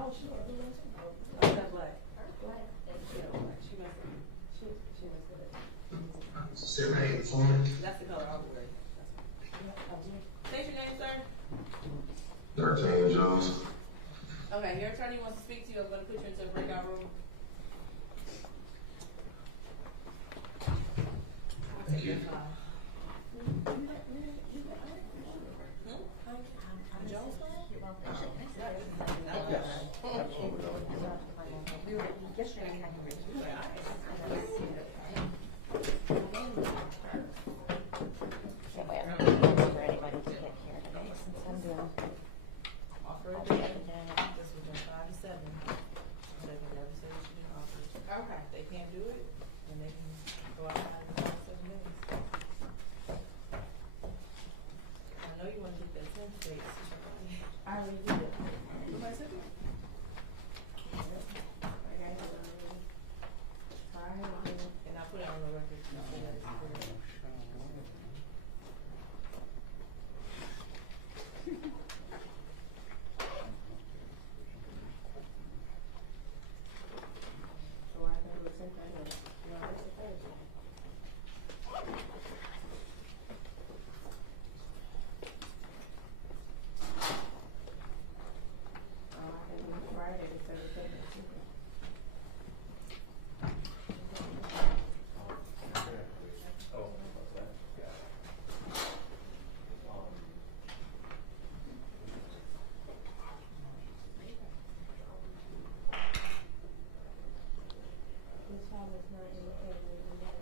Oh, sure. Who was it? Oh, that black. Black. She don't black. She must have. She must have. Serenade Foreman. That's the color I would wear. State your name, sir. D'Artagnan Jones. Okay, your attorney wants to speak to you. I'm going to put you into a breakout room. Thank you. They can't do it, then they can go outside and do 7 minutes. I know you want to get that 10th date. I already did it. Somebody said it? And I put it on the record. So that it's clear. So I can do the same thing. You know, it's the first one. I can do Friday the 17th. This file is not indicated in that.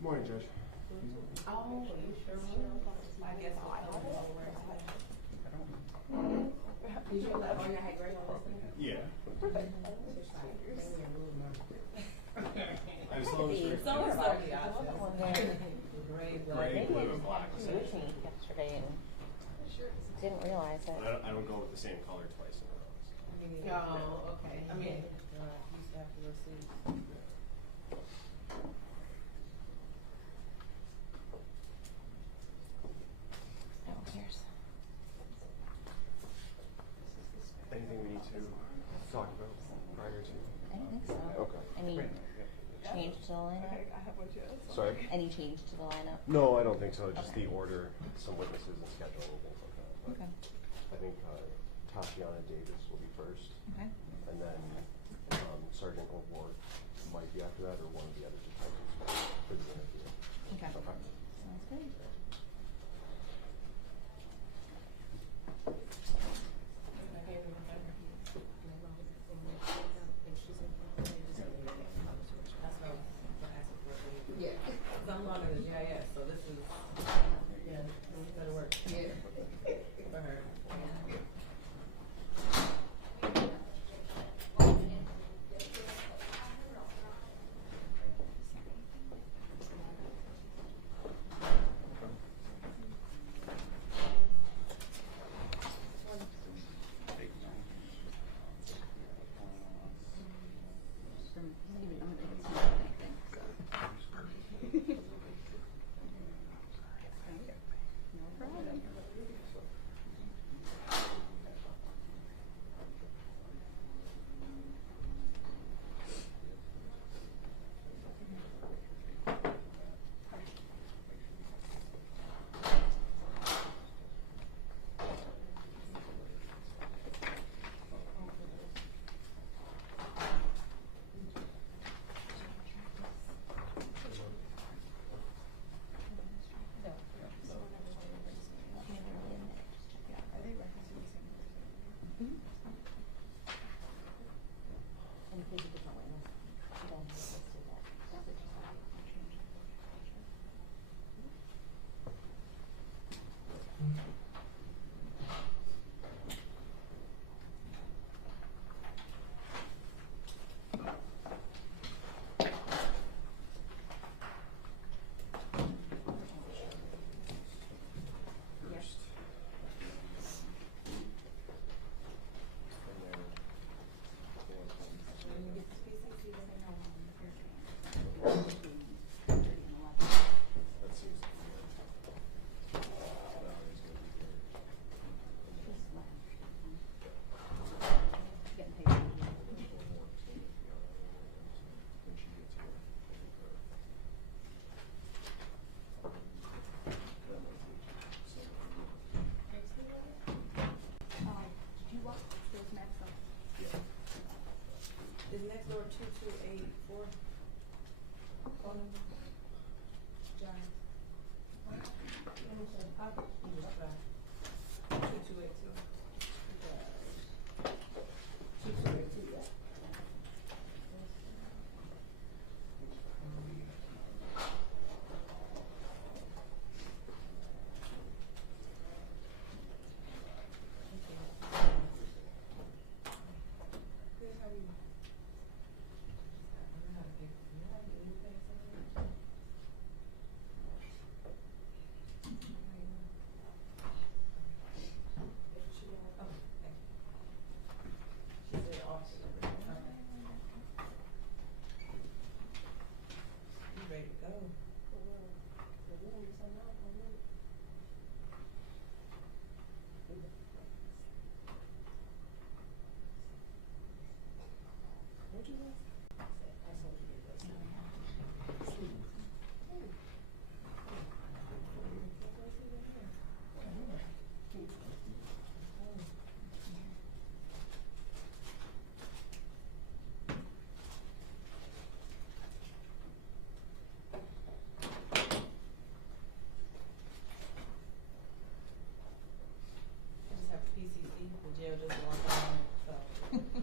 Morning, Judge. Oh, you sure will? I guess I'll have it all around. Did you let all your high grade on this thing? Yeah. I just So it's so the Gray, blue, and black. Yesterday and didn't realize it. I don't go with the same color twice in a row. Oh, okay. I mean, used to have to receive. Oh, here's. Anything we need to talk about prior to? I don't think so. Okay. Any change to the lineup? Sorry? Any change to the lineup? No, I don't think so. Just Okay. the order, some witnesses and scheduling and things like that. But Okay. I think Tashiana Davis will be first. Okay. And then Sergeant O'Rourke might be after that, or one of the other detectives for the interview. Okay. Okay. Sounds good. Yeah, I'm logging the GIS, so this is, yeah, this better work. Yeah. For her. Yeah. Is next door 2284? Phone number? John. Let me check. I'll get you this back. 2282. 2282, yeah. Good, how are you? I don't know how to get, you know how to get anything somewhere? Ready to go. What'd you ask? I told you to do I just have PCC, the jail just walked on, so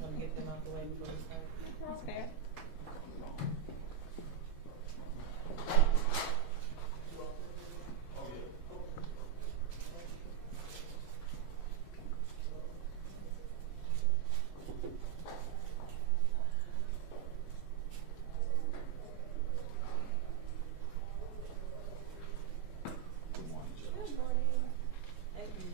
let me get them out the way before we start. That's fair. Good morning. Thank you.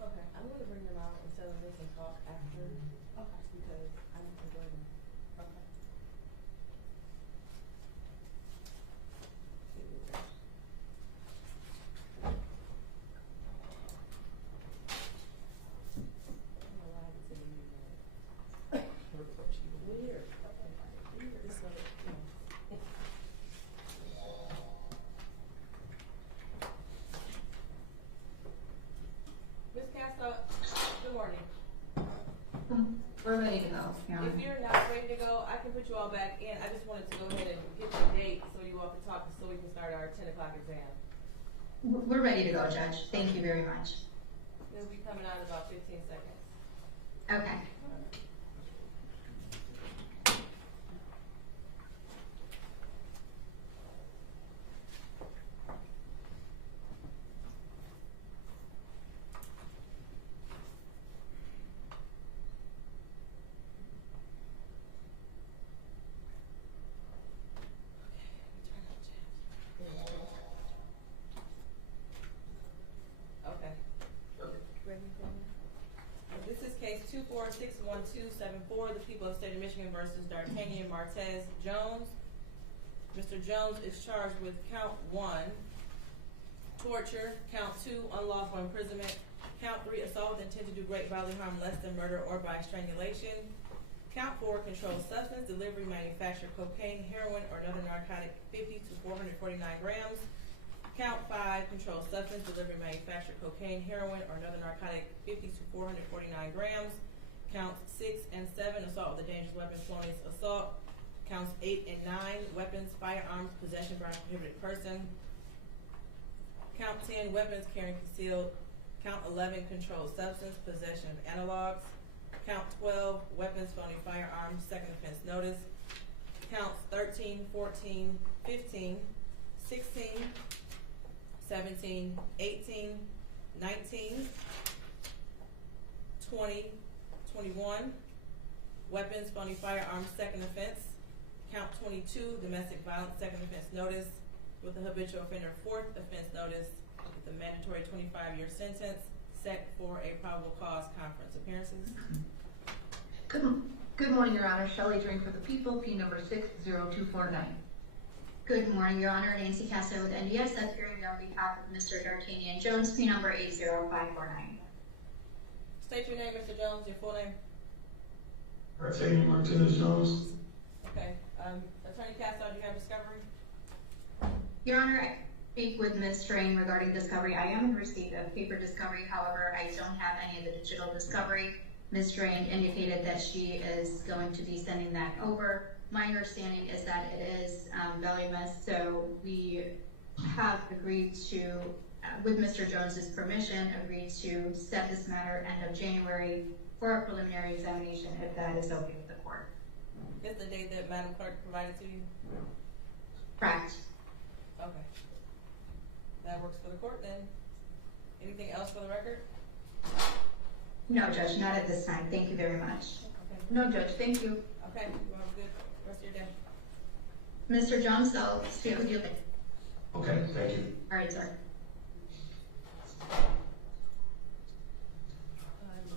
Okay, I'm gonna bring them out and tell them they can talk after. Okay. Because I need to go them. Okay. Weird. This one, Ms. Castro, good morning. We're ready to go, Your Honor. If you're not ready to go, I can put you all back in. I just wanted to go ahead and get your date so you all can talk, so we can start our 10 o'clock exam. We're ready to go, Judge. Thank you very much. They'll be coming out in about 15 seconds. Okay. Okay. Ready, This is case 2461274, the people of the state of Michigan versus D'Artagnan Martez Jones. Mr. Jones is charged with count 1, torture, count 2, unlawful imprisonment, count 3, assault with intent to do great bodily harm less than murder or by strangulation, Count 4, controlled substance, delivery, manufacture, cocaine, heroin, or another narcotic, 50 to 449 grams. Count 5, controlled substance, delivery, manufacture, cocaine, heroin, or another narcotic, 50 to 449 grams. Counts 6 and 7, assault with a dangerous weapon, felonious assault. Counts 8 and 9, weapons, firearms, possession by a prohibited person. Count 10, weapons carrying concealed. Count 11, controlled substance, possession of analogs. Count 12, weapons, felony firearms, second offense notice. Counts 13, 14, 15, 16, 17, 18, 19, 20, 21, weapons, felony firearms, second offense. Count 22, domestic violence, second offense notice, with a habitual offender fourth offense notice, with a mandatory 25-year sentence, set for a probable cause conference. Appearances? Good morning, Your Honor. Shelley Drink for the People, P number 60249. Good morning, Your Honor. Nancy Castro with NDS, appearing on behalf of Mr. D'Artagnan Jones, P number 80549. State your name, Mr. Jones, your full name. D'Artagnan Martinez Jones. Okay. Attorney Castro, do you have discovery? Your Honor, I speak with Ms. Strain regarding discovery. I am in receipt of paper discovery. However, I don't have any of the digital discovery. Ms. Strain indicated that she is going to be sending that over. My understanding is that it is voluminous, so we have agreed to, with Mr. Jones's permission, agreed to set this matter end of January for a preliminary examination, if that is okay with the court. Is the date that Madam Clerk provided to you? Correct. Okay. That works for the court then. Anything else for the record? No, Judge, not at this time. Thank you very much. Okay. No, Judge, thank you. Okay, you have a good rest of your day. Mr. Jones, I'll speak with you later. Okay, thank you. All right, sir.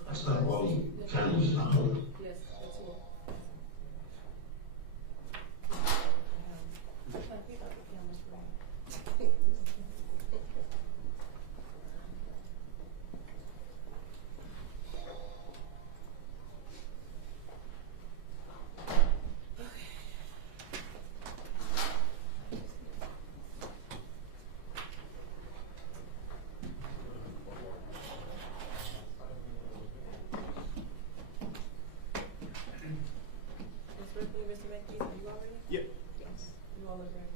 That's not all the cameras in the home. Yes, that's all. Mr. McKee, are you all ready? Yep. Yes. You all look ready?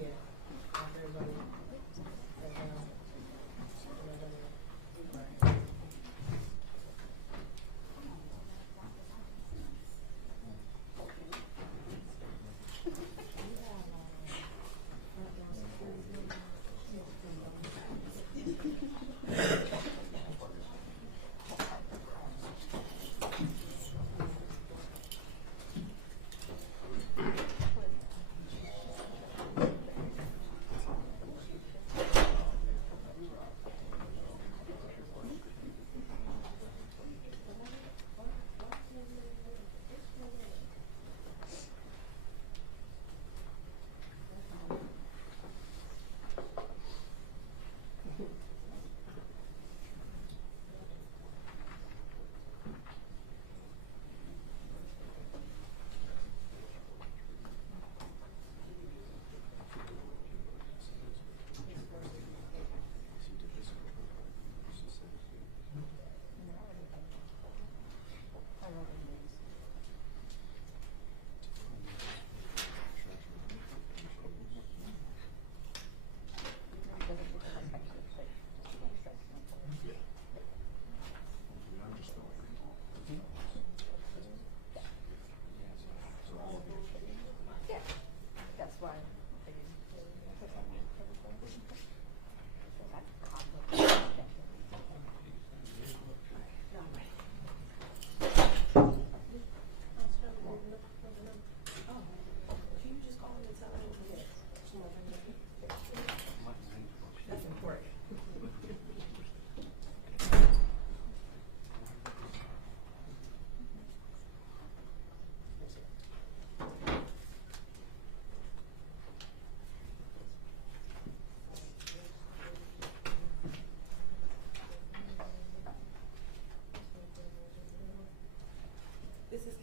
Yeah. After everybody.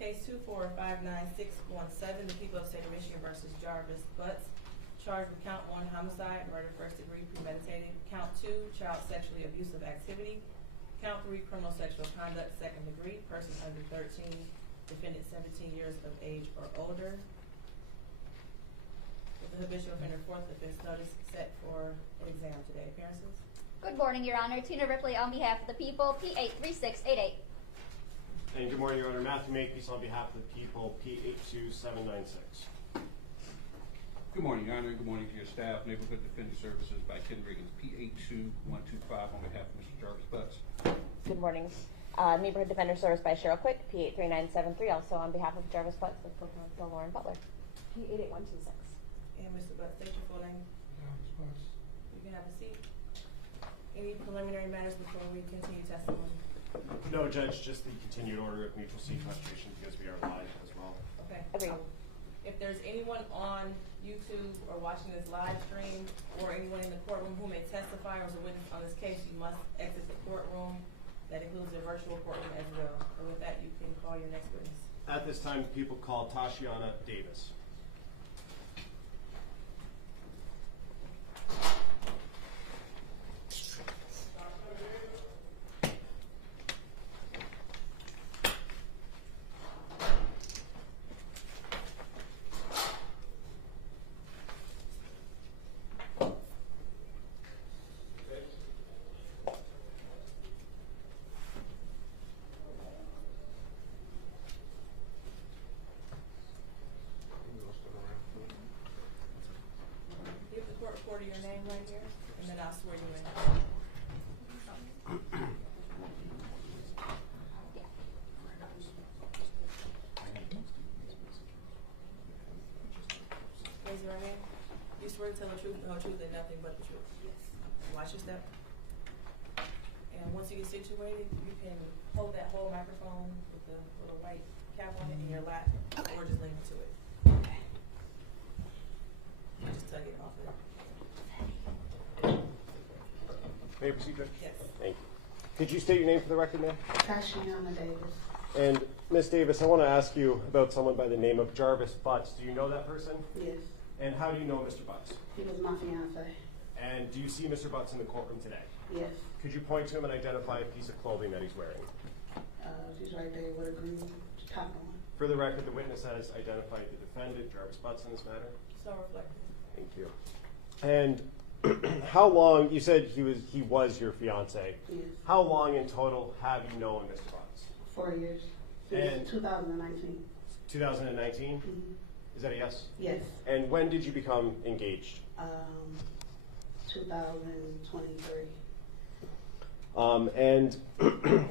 case 2459617, the people of the state of Michigan versus Jarvis Butts. Charged with count 1, homicide, murder first degree, premeditated. Count 2, child sexually abusive activity. Count 3, criminal sexual conduct, second degree, person under 13, defendant 17 years of age or older. With the habitual offender fourth offense notice set for an exam today. Appearances? Good morning, Your Honor. Tina Ripley on behalf of the people, P83688. And good morning, Your Honor. Matthew Makepeace on behalf of the people, P82796. Good morning, Your Honor. Good morning to your staff. Neighborhood Defender Services by Ken Riggins, P82125 on behalf of Mr. Jarvis Butts. Good morning. Neighborhood Defender Service by Cheryl Quick, P83973, also on behalf of Jarvis Butts with co-counsel Lauren Butler. P88126. And Mr. Butts, state your full name. You can have a seat. Any preliminary matters before we continue testimony? No, Judge, just the continued order of mutual seat frustration because we are live as well. Okay. Agreed. If there's anyone on YouTube or watching this live stream or anyone in the courtroom who may testify or is a witness on this case, you must exit the courtroom. That includes the virtual courtroom as well. And with that, you can call your next witness. At this time, people call Tashiana Davis. Give the court reporter your name right here, and then I'll swear you in. Raise your right hand. You swear to tell the truth, the whole truth, and nothing but the truth. Yes. Watch your step. And once you get situated, you can hold that whole microphone with the little white cap on it in your lap, or just link it to it. Okay. Just tug it off of it. May I proceed, Judge? Yes. Thank you. Could you state your name for the record, ma'am? Tashiana Davis. And Ms. Davis, I want to ask you about someone by the name of Jarvis Butts. Do you know that person? Yes, And how do you know Mr. Butts? he was my fiance. And do you see Mr. Butts in the courtroom today? Yes, Could you point to him and identify a piece of clothing that he's wearing? she's right there with a green top on. For the record, the witness has identified the defendant, Jarvis Butts, in this matter. So reflective. Thank you. And how long, you said he was your fiance. Yes, How long in total have you known Mr. Butts? 4 years, And- since 2019. 2019? Is that a yes? Yes, And when did you become engaged? 2023. And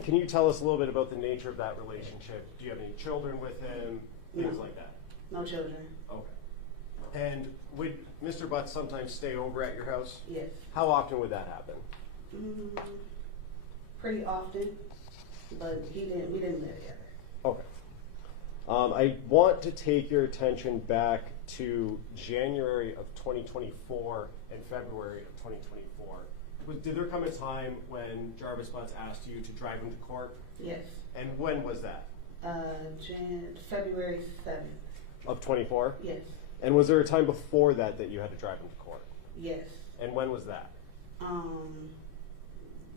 can you tell us a little bit about the nature of that relationship? Do you have any children with him? Things No. like that? No children. Okay. And would Mr. Butts sometimes stay over at your house? Yes, How often would that happen? pretty often, but we didn't live together. Okay. I want to take your attention back to January of 2024 and February of 2024. Did there come a time when Jarvis Butts asked you to drive him to court? Yes, And when was that? February 7th. Of 24? Yes, And was there a time before that that you had to drive him to court? yes. And when was that?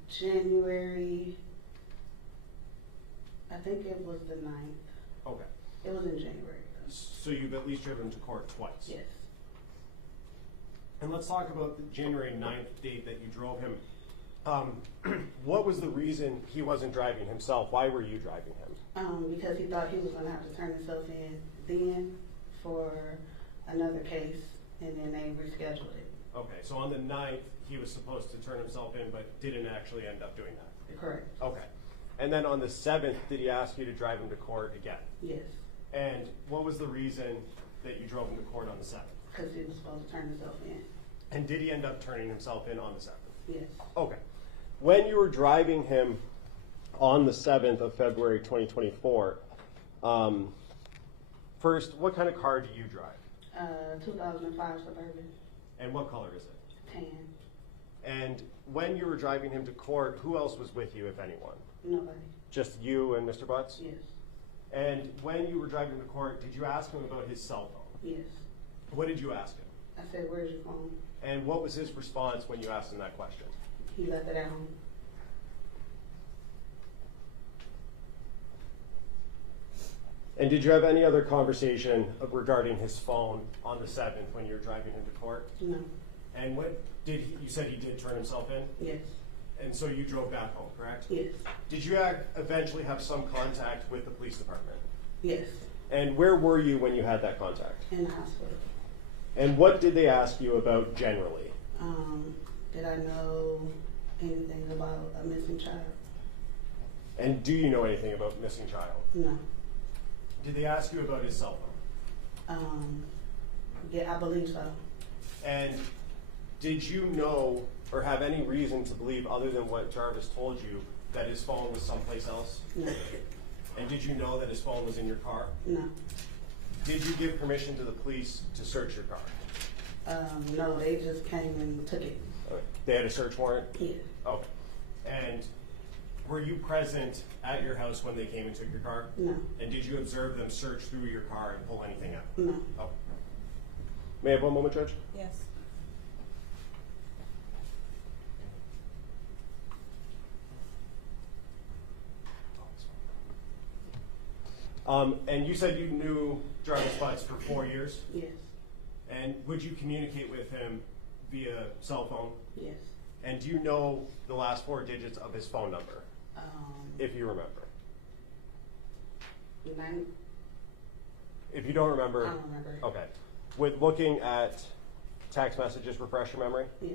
January, I think it was the 9th. Okay. It was in January. So you've at least driven him to court twice? Yes. And let's talk about the January 9th date that you drove him. What was the reason he wasn't driving himself? Why were you driving him? Because he thought he was going to have to turn himself in then for another case, and then they rescheduled it. Okay, so on the 9th, he was supposed to turn himself in, but didn't actually end up doing that. Correct. Okay. And then on the 7th, did he ask you to drive him to court again? Yes, And what was the reason that you drove him to court on the 7th? because he was supposed to turn himself in. And did he end up turning himself in on the 7th? Yes. Okay. When you were driving him on the 7th of February 2024, first, what kind of car do you drive? 2005 Suburban, And what color is it? tan. And when you were driving him to court, who else was with you, if anyone? Nobody. Just you and Mr. Butts? Yes. And when you were driving to court, did you ask him about his cell phone? Yes. What did you ask him? I said, where's your phone? And what was his response when you asked him that question? He left it at home. And did you have any other conversation regarding his phone on the 7th when you were driving him to court? No. And what did you said he did turn himself in? Yes. And so you drove back home, correct? Yes. Did you eventually have some contact with the police department? Yes. And where were you when you had that contact? In the hospital. And what did they ask you about generally? Did I know anything about a missing child? And do you know anything about missing child? No. Did they ask you about his cell phone? Yeah, I believe so. And did you know or have any reason to believe, other than what Jarvis told you, that his phone was someplace else? No. And did you know that his phone was in your car? No. Did you give permission to the police to search your car? No, they just came and took it. Okay. They had a search warrant? Yeah. Okay. And were you present at your house when they came and took your car? No. And did you observe them search through your car and pull anything out? No. Okay. May I have one moment, Judge? Yes. And you said you knew Jarvis Butts for 4 years? Yes. And would you communicate with him via cell phone? Yes. And do you know the last 4 digits of his phone number, if you remember? 9. If you don't remember, I don't remember. okay. With looking at text messages, refresh your memory? Yes.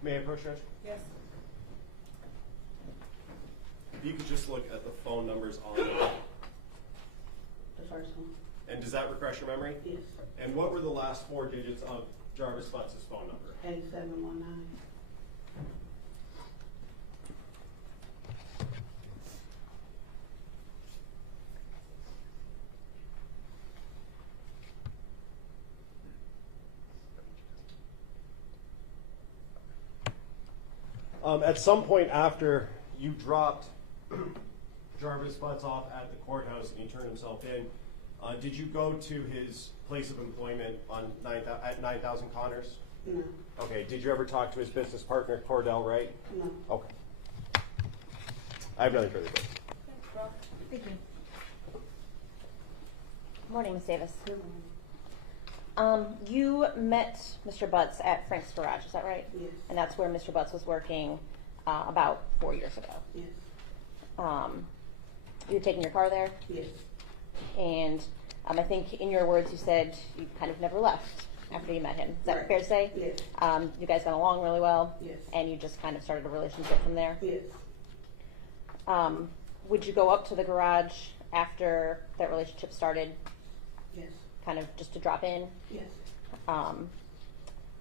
May I approach, Judge? Yes. If you could just look at the phone numbers on it. The first one. And does that refresh your memory? Yes. And what were the last 4 digits of Jarvis Butts' phone number? 8719. At some point after you dropped Jarvis Butts off at the courthouse and he turned himself in, did you go to his place of employment on at 9000 Connors? No. Okay. Did you ever talk to his business partner, Cordell Wright? No. Okay. I have nothing further to say. Thanks, Brock. Thank you. Morning, Ms. Davis. Good one. You met Mr. Butts at Frank's Garage, is that right? Yes. And that's where Mr. Butts was working about 4 years ago. Yes. You were taking your car there, Yes. and I think in your words you said you kind of never left after you met him. Is that Right. fair to say? Yes. You guys got along really well? Yes. And you just kind of started a relationship from there? Yes. Would you go up to the garage after that relationship started, Yes. kind of just to drop in? Yes.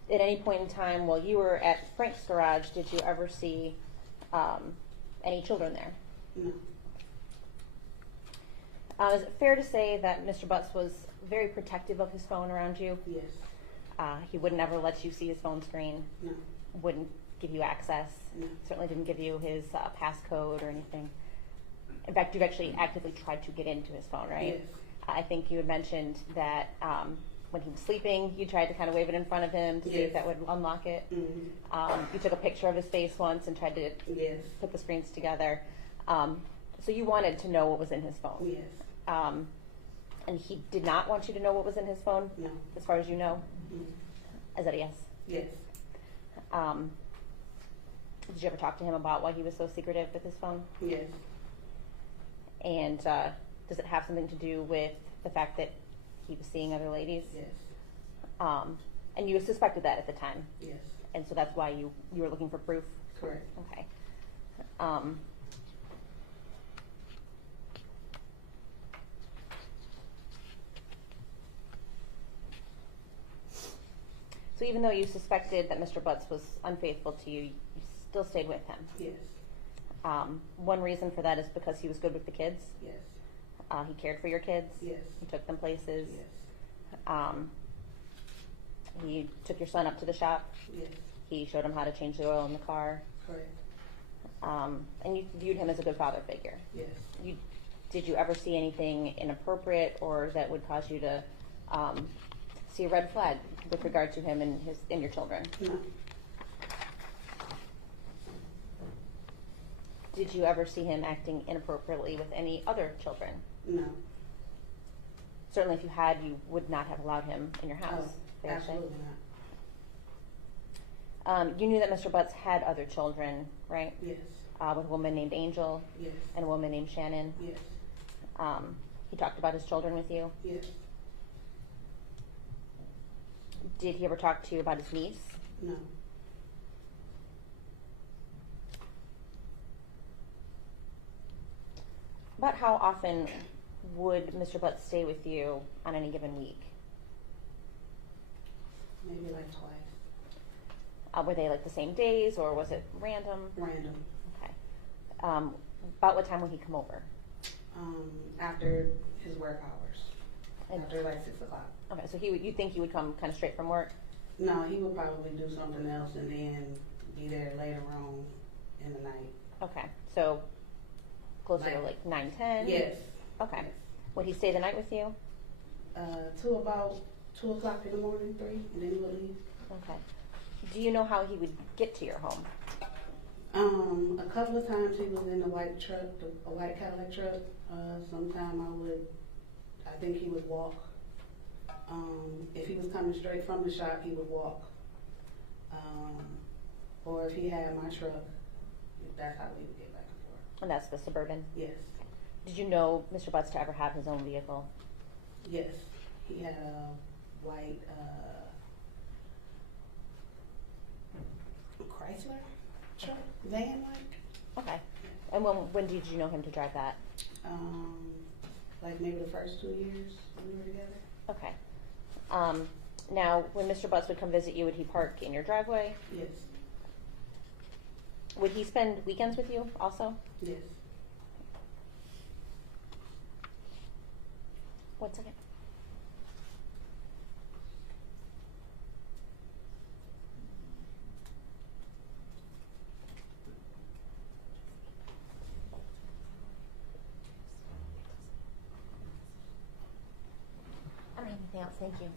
At any point in time while you were at Frank's Garage, did you ever see any children there? No. Is it fair to say that Mr. Butts was very protective of his phone around you? Yes. He would never let you see his phone screen, No. wouldn't give you access, No. certainly didn't give you his passcode or anything. In fact, you've actually actively tried to get into his phone, right? Yes. I think you had mentioned that when he was sleeping, you tried to kind of wave it in front of him to see if Yes. that would unlock it. Mm-hmm. You took a picture of his face once and tried to Yes. put the screens together. So you wanted to know what was in his phone. Yes. And he did not want you to know what was in his phone, No. as far as you know? Mm-hmm. Is that a yes? Yes. Did you ever talk to him about why he was so secretive with his phone? Yes. And does it have something to do with the fact that he was seeing other ladies? Yes. And you suspected that at the time? Yes. And so that's why you were looking for proof? Correct. Okay. So even though you suspected that Mr. Butts was unfaithful to you, you still stayed with him. Yes. One reason for that is because he was good with the kids. Yes. He cared for your kids. Yes. He took them places. Yes. He took your son up to the shop. Yes, He showed him how to change the oil in the car. correct. And you viewed him as a good father figure. Yes. Did you ever see anything inappropriate or that would cause you to see a red flag with regard to him and your children? No. Did you ever see him acting inappropriately with any other children? No. Certainly, if you had, you would not have allowed him in your house. Oh, Fair to say? absolutely not. You knew that Mr. Butts had other children, right? Yes. With a woman named Angel Yes. and a woman named Shannon. Yes. He talked about his children with you. Yes. Did he ever talk to you about his niece? No. About how often would Mr. Butts stay with you on any given week? Maybe like twice. Were they like the same days or was it random? Random. Okay. About what time would he come over? After his work hours. And- After like 6 o'clock. Okay, so you think he would come kind of straight from work? No, he would probably do something else and then be there later on in the night. Okay, so closer to like 9, 10? Yes. Okay. Would he stay the night with you? To about 2 o'clock in the morning, 3, and then he would leave. Okay. Do you know how he would get to your home? A couple of times he was in a white truck, a white Cadillac truck. Sometime I think he would walk. If he was coming straight from the shop, he would walk. Or if he had my truck, that's how we would get back and forth. And that's the Suburban? Yes. Did you know Mr. Butts to ever have his own vehicle? Yes. He had a white Chrysler truck, van like. Okay. And when did you know him to drive that? Like maybe the first 2 years we were together. Okay. Now, when Mr. Butts would come visit you, would he park in your driveway? Yes. Would he spend weekends with you also? Yes. 1 second. I don't have anything else, thank you.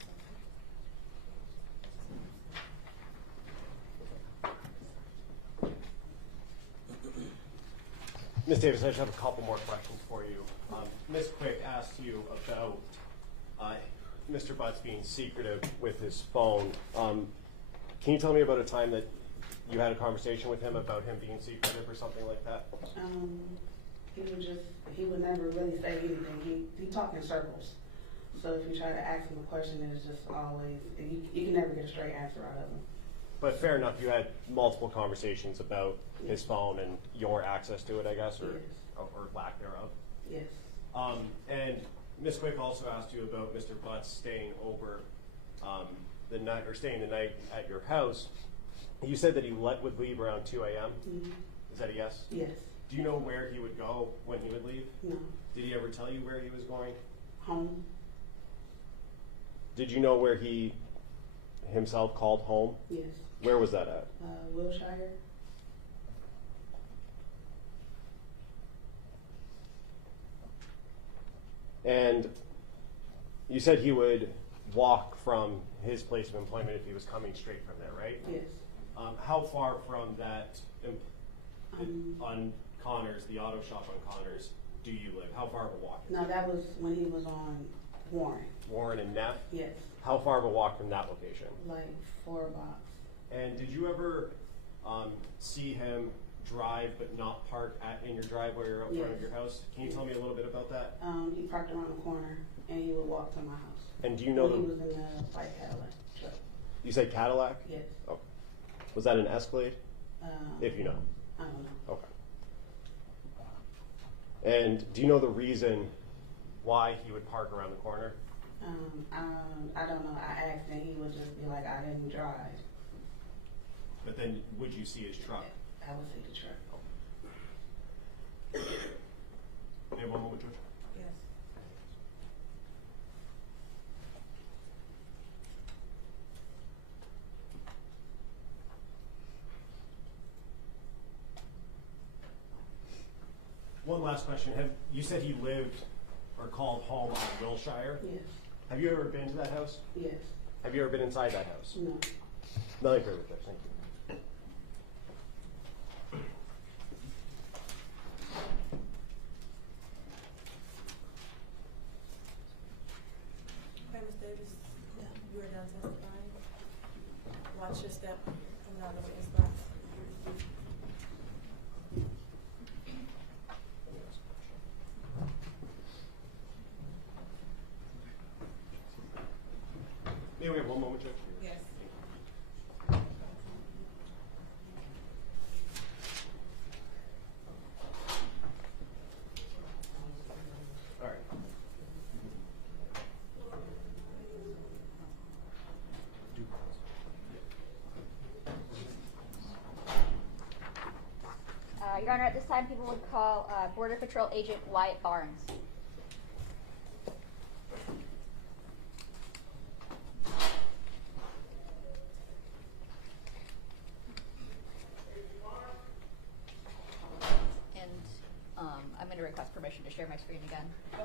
Ms. Davis, I just have a couple more questions for you. Ms. Quick asked you about Mr. Butts being secretive with his phone. Can you tell me about a time that you had a conversation with him about him being secretive or something like that? He would never really say anything. He talked in circles. So if you try to ask him a question, it's just always, you can never get a straight answer out of him. But fair enough, you had multiple conversations about his phone and your access to it, I guess, or, Yes. or lack thereof. Yes. And Ms. Quick also asked you about Mr. Butts staying over the night, or staying the night at your house. You said that he would leave around 2 a.m. Mm-hmm. Is that a yes? Yes. Do you know where he would go when he would leave? No. Did he ever tell you where he was going? Home. Did you know where he himself called home? Yes. Where was that at? Wilshire. And you said he would walk from his place of employment if he was coming straight from there, right? Yes. How far from that on Connors, the auto shop on Connors, do you live? How far of a walk? No, that was when he was on Warren. Warren and Neff? Yes. How far of a walk from that location? Like 4 blocks. And did you ever see him drive but not park in your driveway or out front of Yes. your house? Can you tell me a little bit about that? He parked around the corner and he would walk to my house. And do you know He the, was in the white Cadillac truck. you said Cadillac? Yes. Oh. Was that an Escalade? If you know. I don't know. Okay. And do you know the reason why he would park around the corner? I don't know. I asked and he would just be like, I didn't drive. But then would you see his truck? I would see the truck. You have one moment, George? Yes. One last question. You said he lived or called home on Wilshire? Yes, Have you ever been to that house? yes, Have you ever been inside that house? no. Nothing further, Judge. Thank you. Okay, Ms. Davis, you are done testifying. Watch your step coming out of the witness box. May we have one moment, Judge? Yes. All right. Your Honor, at this time, people would call Border Patrol Agent Wyatt Barnes. And I'm going to request permission to share my screen again. Okay.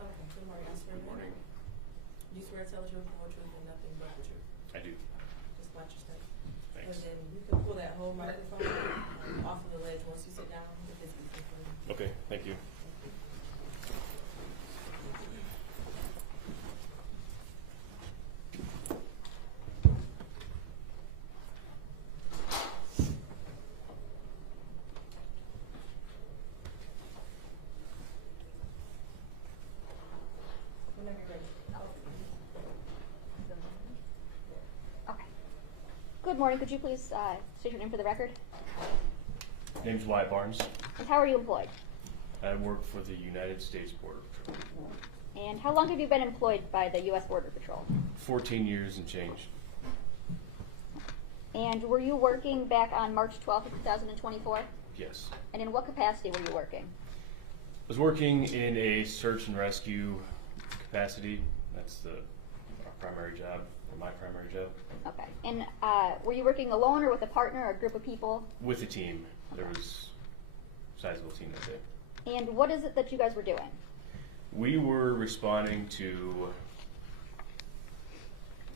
Okay, good morning. I swear. Good morning. Do you swear to tell the truth, the whole truth, and nothing but the truth? I do. Just watch your step. Thanks. And then you can pull that whole microphone off of the ledge once you sit down. If it's easy for you. Okay, thank you. Whenever you're ready. Okay. Good morning. Could you please state your name for the record? Name's Wyatt Barnes. And how are you employed? I work for the United States Border Patrol. And how long have you been employed by the U.S. Border Patrol? 14 years and change. And were you working back on March 12th of 2024? Yes. And in what capacity were you working? I was working in a search and rescue capacity. That's our primary job, or my primary job. Okay. And were you working alone or with a partner or a group of people? With a team. There was a sizable team that day. And what is it that you guys were doing? We were responding to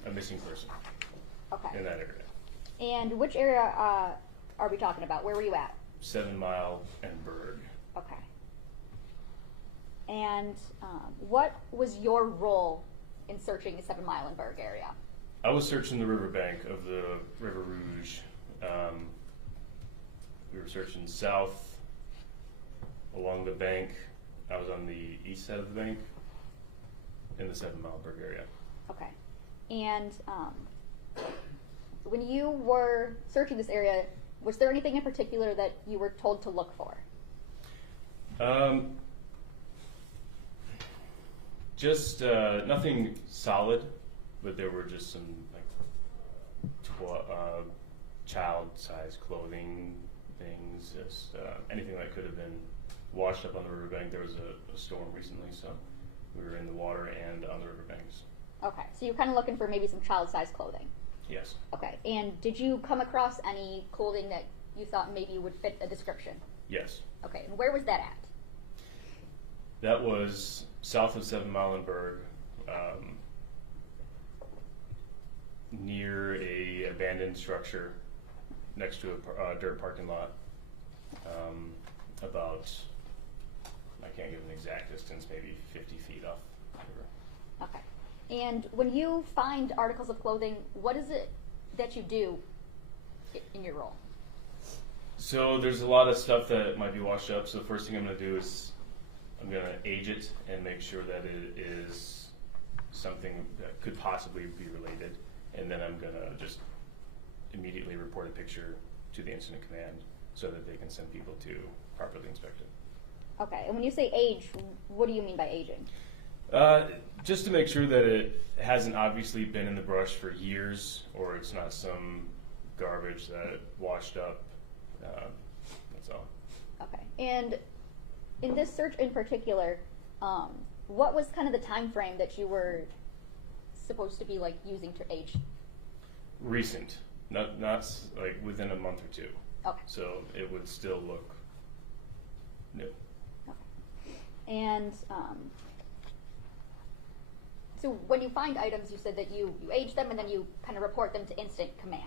a missing person Okay. in that area. And which area are we talking about? Where were you at? 7 Mile and Berg. Okay. And what was your role in searching the 7 Mile and Berg area? I was searching the riverbank of the River Rouge. We were searching south along the bank. I was on the east side of the bank in the 7 Mile Berg area. Okay. And when you were searching this area, was there anything in particular that you were told to look for? Just nothing solid, but there were just some child-sized clothing things, just anything that could have been washed up on the riverbank. There was a storm recently, so we were in the water and on the riverbanks. Okay, so you're kind of looking for maybe some child-sized clothing. Yes. Okay, and did you come across any clothing that you thought maybe would fit a description? Yes. Okay, and where was that at? That was south of 7 Mile and Berg, near a abandoned structure next to a dirt parking lot. About, I can't give an exact distance, maybe 50 feet off the river. Okay, and when you find articles of clothing, what is it that you do in your role? So there's a lot of stuff that might be washed up. So the first thing I'm going to do is I'm going to age it and make sure that it is something that could possibly be related, and then I'm going to just immediately report a picture to the incident command so that they can send people to properly inspect it. Okay, and when you say age, what do you mean by aging? Just to make sure that it hasn't obviously been in the brush for years, or it's not some garbage that washed up. That's all. Okay, and in this search in particular, what was kind of the time frame that you were supposed to be like using to age? Recent, not like within a month or two. Okay. So it would still look new. Okay. And so when you find items, you said that you age them and then you kind of report them to instant command.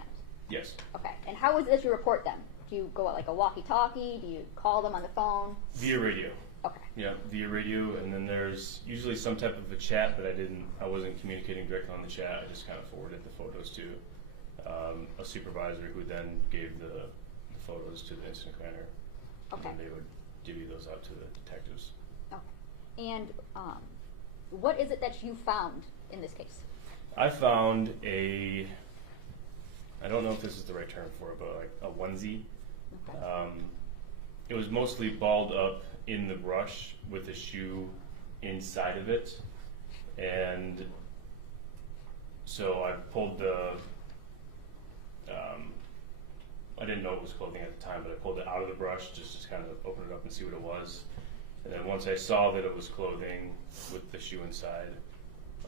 Yes. Okay. And how is it that you report them? Do you go out like a walkie-talkie? Do you call them on the phone? Via radio. Okay. Yeah, via radio, and then there's usually some type of a chat that I wasn't communicating directly on the chat. I just kind of forwarded the photos to a supervisor who then gave the photos to the incident commander. Okay. And then they would divvy those out to the detectives. Okay. And what is it that you found in this case? I found I don't know if this is the right term for it, but like a onesie. Okay. It was mostly balled up in the brush with a shoe inside of it. And so I pulled I didn't know it was clothing at the time, but I pulled it out of the brush just to kind of open it up and see what it was. And then once I saw that it was clothing with the shoe inside,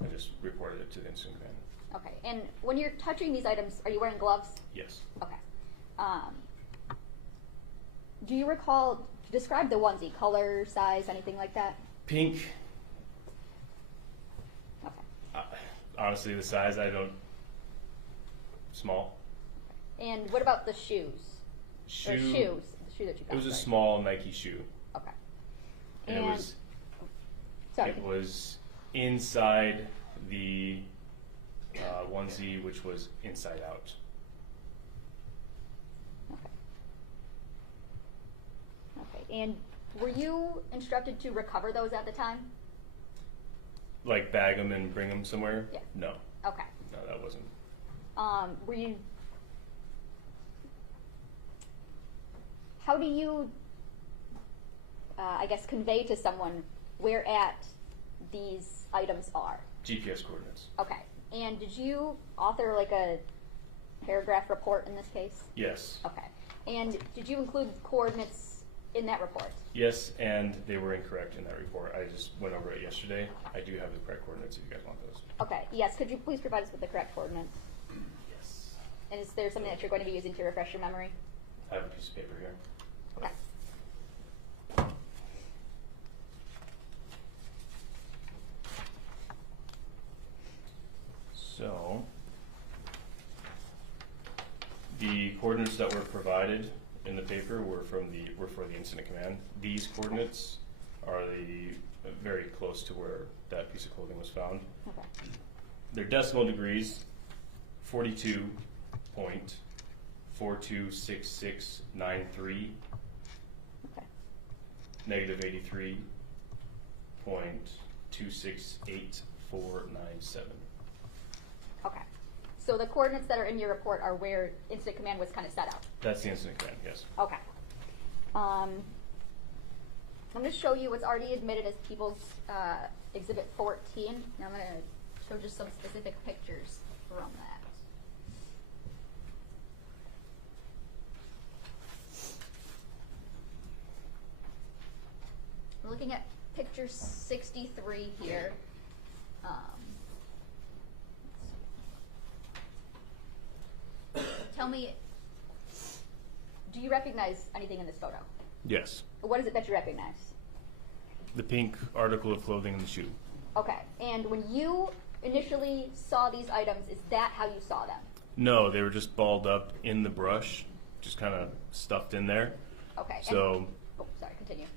I just reported it to the incident command. Okay. And when you're touching these items, are you wearing gloves? Yes. Okay. Do you recall, describe the onesie, color, size, anything like that? Pink. Okay. Honestly, the size, small. And what about the shoes? Shoe. Or shoes, the shoe that you found. It was a right? small Nike shoe. Okay. And it was. Sorry. It was inside the onesie, which was inside out. Okay. Okay. And were you instructed to recover those at the time? Like bag them and bring them somewhere? Yeah. No. Okay. No, that wasn't. Were you? How do you, I guess, convey to someone where at these items are? GPS coordinates. Okay. And did you author like a paragraph report in this case? Yes. Okay. And did you include coordinates in that report? Yes, and they were incorrect in that report. I just went over it yesterday. I do have the correct coordinates if you guys want those. Okay. Yes. Could you please provide us with the correct coordinates? Yes. And is there something that you're going to be using to refresh your memory? I have a piece of paper here. Okay. So, the coordinates that were provided in the paper were for the incident command. These coordinates are very close to where that piece of clothing was found. Okay. Their decimal degrees: 42.426693. Okay. Negative 83.268497. Okay. So the coordinates that are in your report are where incident command was kind of set up. That's the incident command, yes. Okay. I'm going to show you what's already admitted as People's Exhibit 14. And I'm going to show just some specific pictures from that. We're looking at picture 63 here. Tell me, do you recognize anything in this photo? Yes. What is it that you recognize? The pink article of clothing in the shoe. Okay, and when you initially saw these items, is that how you saw them? No, they were just balled up in the brush, just kind of stuffed in there. Okay. So oh, sorry, continue.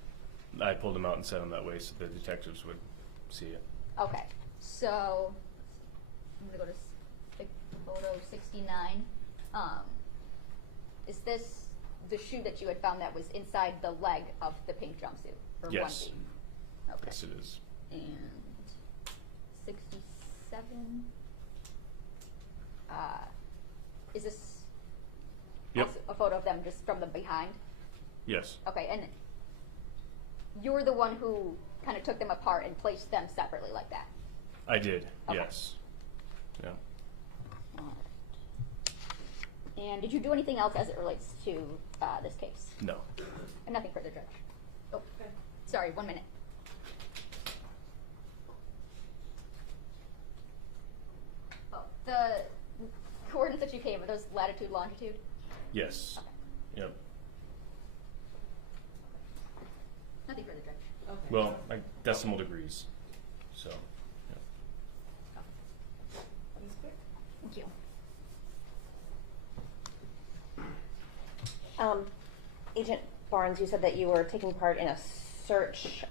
I pulled them out and set them that way so the detectives would see it. Okay, so I'm going to go to photo 69. Is this the shoe that you had found that was inside the leg of the pink jumpsuit? Or Yes. onesie? Okay. Yes, it is. And 67. Is this Yep. also a photo of them just from the behind? Yes. Okay, and you're the one who kind of took them apart and placed them separately like that? I did. Okay. Yes. Yeah. And did you do anything else as it relates to this case? No. And nothing further, Judge. Oh, sorry, 1 minute. Oh, the coordinates that you gave, are those latitude, longitude? Yes. Okay. Yep. Nothing further, Judge. Okay. Well, like decimal degrees. So. Yeah. Ms. Quick? Thank you. Agent Barnes, you said that you were taking part in a search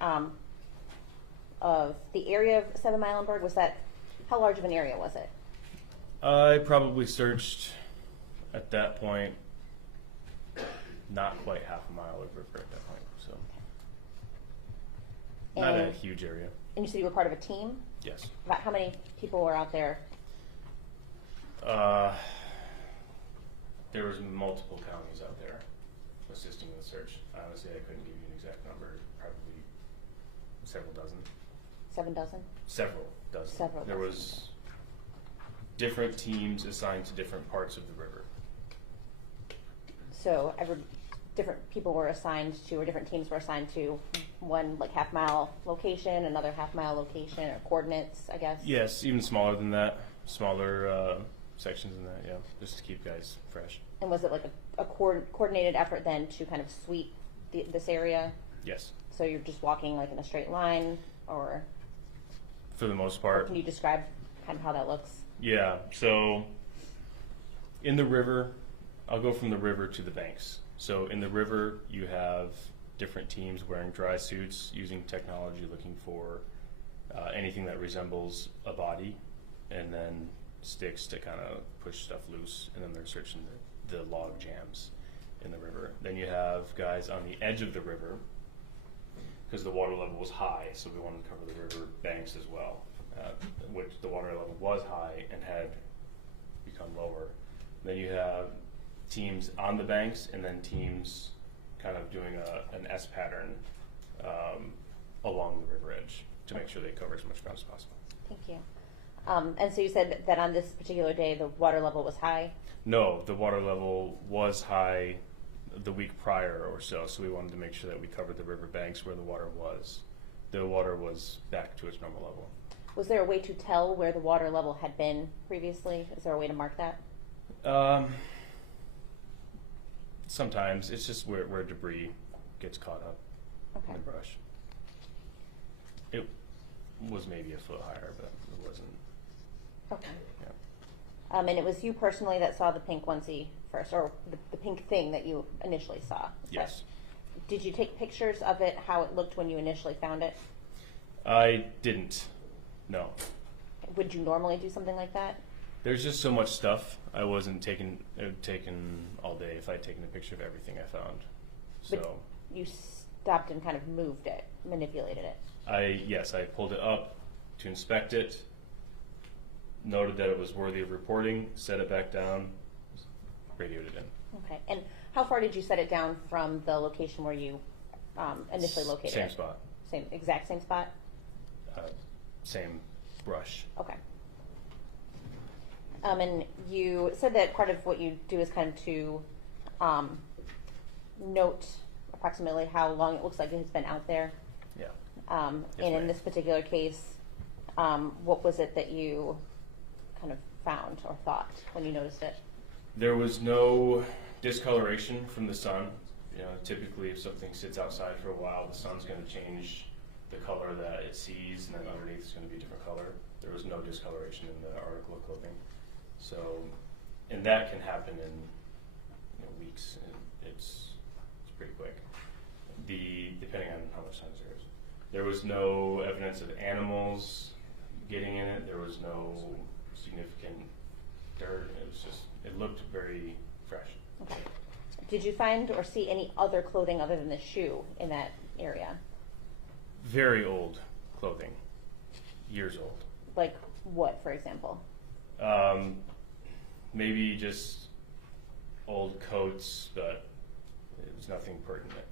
of the area of 7 Mile and Bird. Was that, how large of an area was it? I probably searched at that point not quite half a mile of river at that point, so not a And- huge area. And you said you were part of a team? Yes. About how many people were out there? There was multiple counties out there assisting in the search. Honestly, I couldn't give you an exact number. Probably several dozen. 7 dozen? Several dozen. Several There dozen, was different teams assigned to different parts of the river. So different people were assigned to, or different teams were assigned to one like half-mile location, another half-mile location, or coordinates, I guess? Yes, even smaller than that. Smaller sections than that, yeah. Just to keep guys fresh. And was it like a coordinated effort then to kind of sweep this area? Yes. So you're just walking like in a straight line, or For the most or part. can you describe kind of how that looks? Yeah, so in the river, I'll go from the river to the banks. So in the river, you have different teams wearing dry suits, using technology, looking for anything that resembles a body, and then sticks to kind of push stuff loose, and then they're searching the log jams in the river. Then you have guys on the edge of the river, because the water level was high, so we wanted to cover the river banks as well, which the water level was high and had become lower. Then you have teams on the banks, and then teams kind of doing an S pattern along the river edge to make sure they cover as much ground as possible. Thank you. And so you said that on this particular day, the water level was high? No, the water level was high the week prior or so we wanted to make sure that we covered the river banks where the water was. The water was back to its normal level. Was there a way to tell where the water level had been previously? Is there a way to mark that? Sometimes it's just where debris gets caught up in the brush. It was maybe a foot higher, but it wasn't. Okay. Yeah. And it was you personally that saw the pink onesie first, or the pink thing that you initially saw? Yes. Did you take pictures of it, how it looked when you initially found it? I didn't. No. Would you normally do something like that? There's just so much stuff. I wasn't taking. It would taken all day if I'd taken a picture of everything I found. So. But you stopped and kind of moved it, manipulated it. I pulled it up to inspect it, noted that it was worthy of reporting, set it back down, radioed it in. Okay. And how far did you set it down from the location where you initially located it? Same spot. Exact same spot? Same brush. Okay. And you said that part of what you do is kind of to note approximately how long it looks like it has been out there. Yeah. And Yes, in ma'am. this particular case, what was it that you kind of found or thought when you noticed it? There was no discoloration from the sun. You know, typically if something sits outside for a while, the sun's going to change the color that it sees, and then underneath it's going to be a different color. There was no discoloration in the article of clothing. So, and that can happen in weeks. And it's pretty quick. Depending on how much sun there is. There was no evidence of animals getting in it. There was no significant dirt. It looked very fresh. Okay. Did you find or see any other clothing other than the shoe in that area? very old clothing, years old. Like what, for example? Maybe just old coats, but it was nothing pertinent.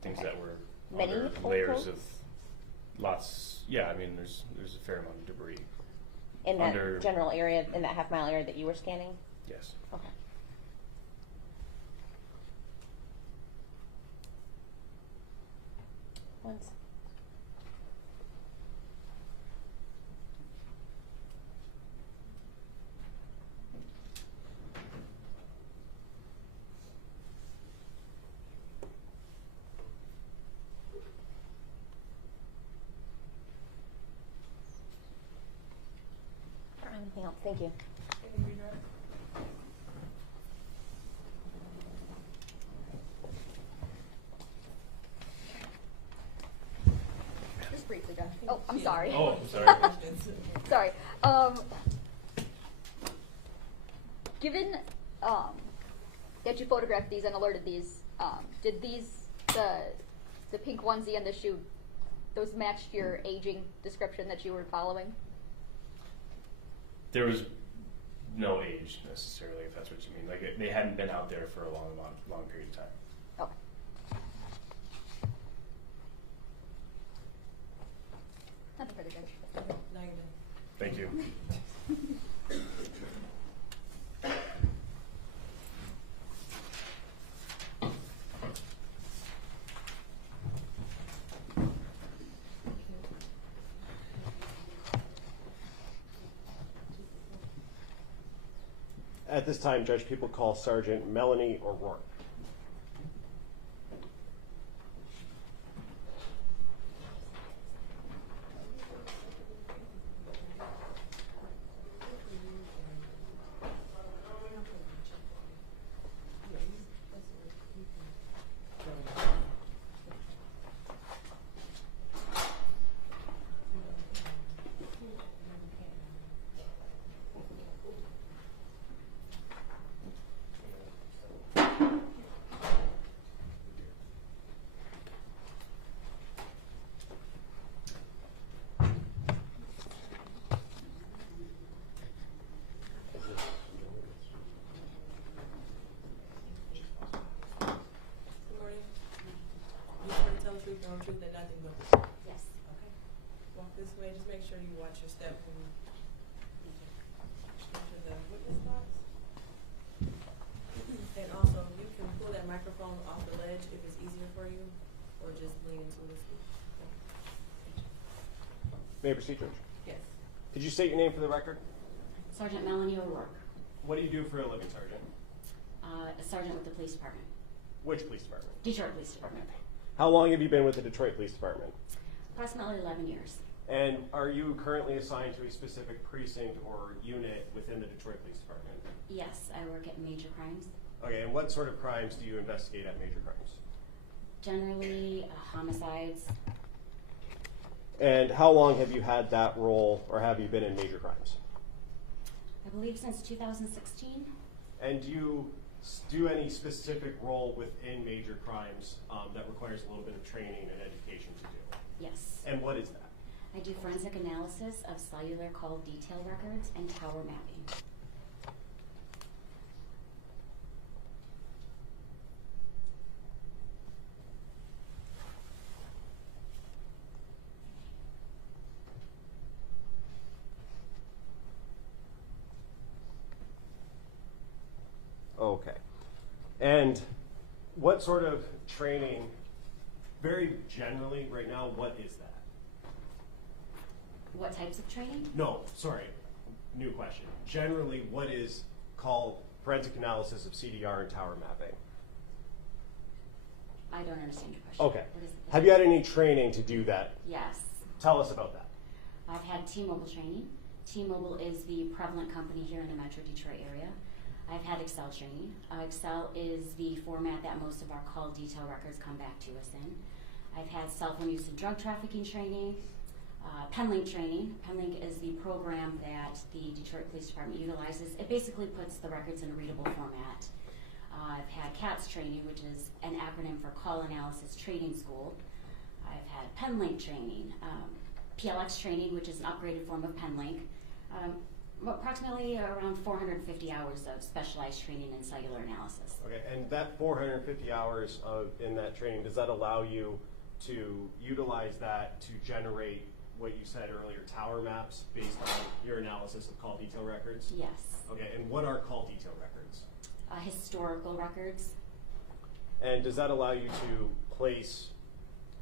Things Okay. that were Many under old layers coats? of lots. Yeah, I mean, there's a fair amount of debris. In that Under- general area, in that half-mile area that you were scanning? Yes. Okay. Once. Anything else? Thank you. Just briefly, Judge. Oh, I'm sorry. Oh, I'm sorry. Sorry. Given that you photographed these and alerted these, did the pink onesie and the shoe, those matched your aging description that you were following? There was no age necessarily, if that's what you mean. Like they hadn't been out there for a long period of time. Okay. Nothing further, Judge. Now you're done. Thank you. At this time, Judge, people call Sergeant Melanie O'Rourke. Good morning. You swear to tell the truth, the whole truth, and nothing but the truth? Yes. Okay. Walk this way, just make sure you watch your step when you enter the witness box. And also, you can pull that microphone off the ledge if it's easier for you, or just lean into the seat. May I proceed, Judge? Yes. Could you state your name for the record? Sergeant Melanie O'Rourke, What do you do for a living, Sergeant? a sergeant with the police department, Which police department? Detroit Police Department. How long have you been with the Detroit Police Department? Approximately 11 years. And are you currently assigned to a specific precinct or unit within the Detroit Police Department? Yes, I work at major crimes. Okay, and what sort of crimes do you investigate at major crimes? Generally, homicides. And how long have you had that role, or have you been in major crimes? I believe since 2016. And do you do any specific role within major crimes that requires a little bit of training and education to do? Yes. And what is that? I do forensic analysis of cellular call detail records and tower mapping. Okay. And what sort of training, very generally right now, what is that? What types of training? No, sorry, new question. Generally, what is called forensic analysis of CDR and tower mapping? I don't understand your question. Okay. What is it? Have you had any training to do that? Yes. Tell us about that. I've had T-Mobile training. T-Mobile is the prevalent company here in the Metro Detroit area. I've had Excel training. Excel is the format that most of our call detail records come back to us in. I've had cell phone use and drug trafficking training, Penlink training. Penlink is the program that the Detroit Police Department utilizes. It basically puts the records in a readable format. I've had CATS training, which is an acronym for Call Analysis Training School. I've had PenLink training, PLX training, which is an upgraded form of PenLink, approximately around 450 hours of specialized training in cellular analysis. Okay, and that 450 hours in that training, does that allow you to utilize that to generate what you said earlier, tower maps based on your analysis of call detail records? Yes. Okay, and what are call detail records? Historical records. And does that allow you to place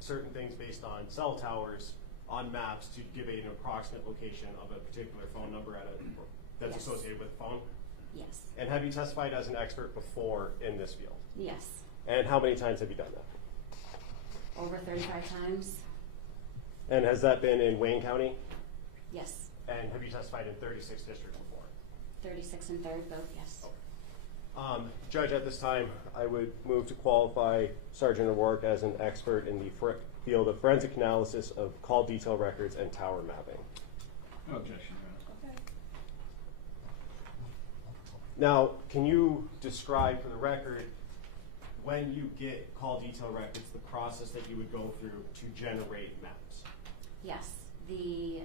certain things based on cell towers on maps to give an approximate location of a particular phone number that's Yes. associated with the phone? Yes. And have you testified as an expert before in this field? Yes. And how many times have you done that? Over 35 times. And has that been in Wayne County? Yes. And have you testified in 36 districts before? 36 and 3rd, both, yes. Judge, at this time, I would move to qualify Sergeant O'Rourke as an expert in the field of forensic analysis of call detail records and tower mapping. No objection, Your Honor. Okay. Now, can you describe for the record, when you get call detail records, the process that you would go through to generate maps? Yes. The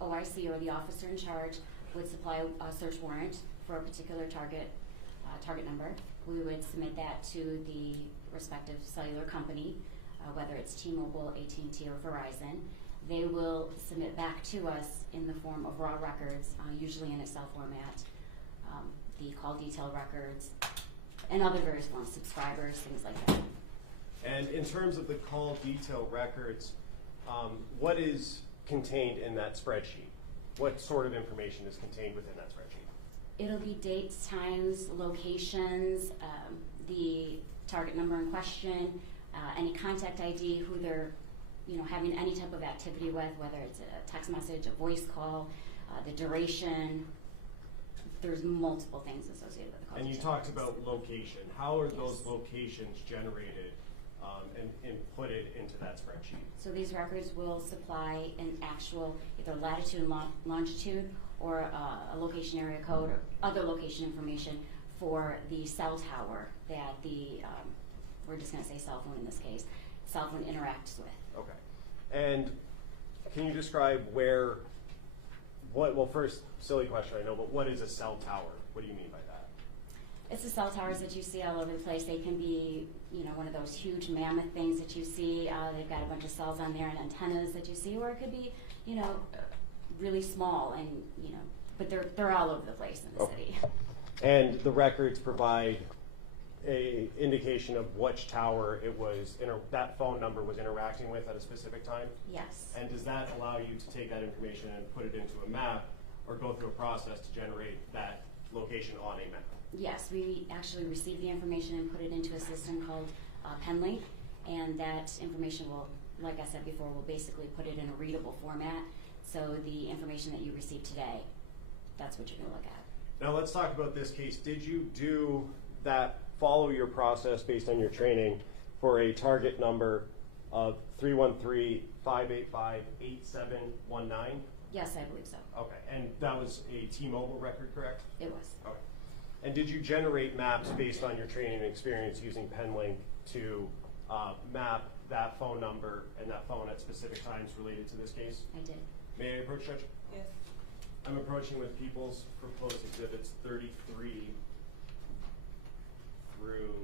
OIC, or the officer in charge, would supply a search warrant for a particular target number. We would submit that to the respective cellular company, whether it's T-Mobile, AT&T, or Verizon. They will submit back to us in the form of raw records, usually in Excel format, the call detail records, and other various forms, subscribers, things like that. And in terms of the call detail records, what is contained in that spreadsheet? What sort of information is contained within that spreadsheet? It'll be dates, times, locations, the target number in question, any contact ID, who they're having any type of activity with, whether it's a text message, a voice call, the duration. There's multiple things associated with the call. And you talked about location. How are those locations generated and inputted into that spreadsheet? So these records will supply an actual either latitude and longitude, or a location area code, or other location information for the cell tower that the, we're just going to say cell phone in this case, cell phone interacts with. Okay. And can you describe well, first, silly question, I know, but what is a cell tower? What do you mean by that? It's the cell towers that you see all over the place. They can be, one of those huge mammoth things that you see. They've got a bunch of cells on there and antennas that you see, or it could be, really small, and but they're all over the place in the city. And the records provide a indication of which tower it was that phone number was interacting with at a specific time? Yes. And does that allow you to take that information and put it into a map, or go through a process to generate that location on a map? Yes, we actually receive the information and put it into a system called PenLink, and that information will, like I said before, will basically put it in a readable format. So the information that you receive today, that's what you're going to look at. Now let's talk about this case. Did you follow your process based on your training for a target number of 313-585-8719? Yes, I believe so. Okay, and that was a T-Mobile record, correct? It was. Okay. And did you generate maps based on your training and experience using PenLink to map that phone number and that phone at specific times related to this case? I did. May I approach, Judge? Yes. I'm approaching with People's Proposed Exhibits 33 through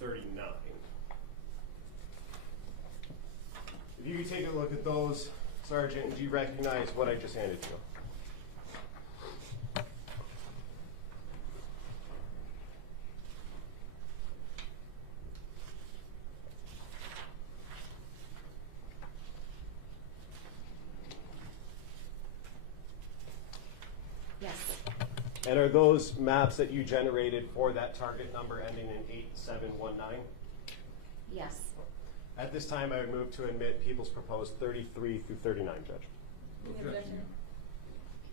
39. If you could take a look at those, Sergeant, do you recognize what I just handed you? Yes. And are those maps that you generated for that target number ending in 8719? Yes. At this time, I would move to admit People's Proposed 33 through 39, Judge. Any Objection. objection?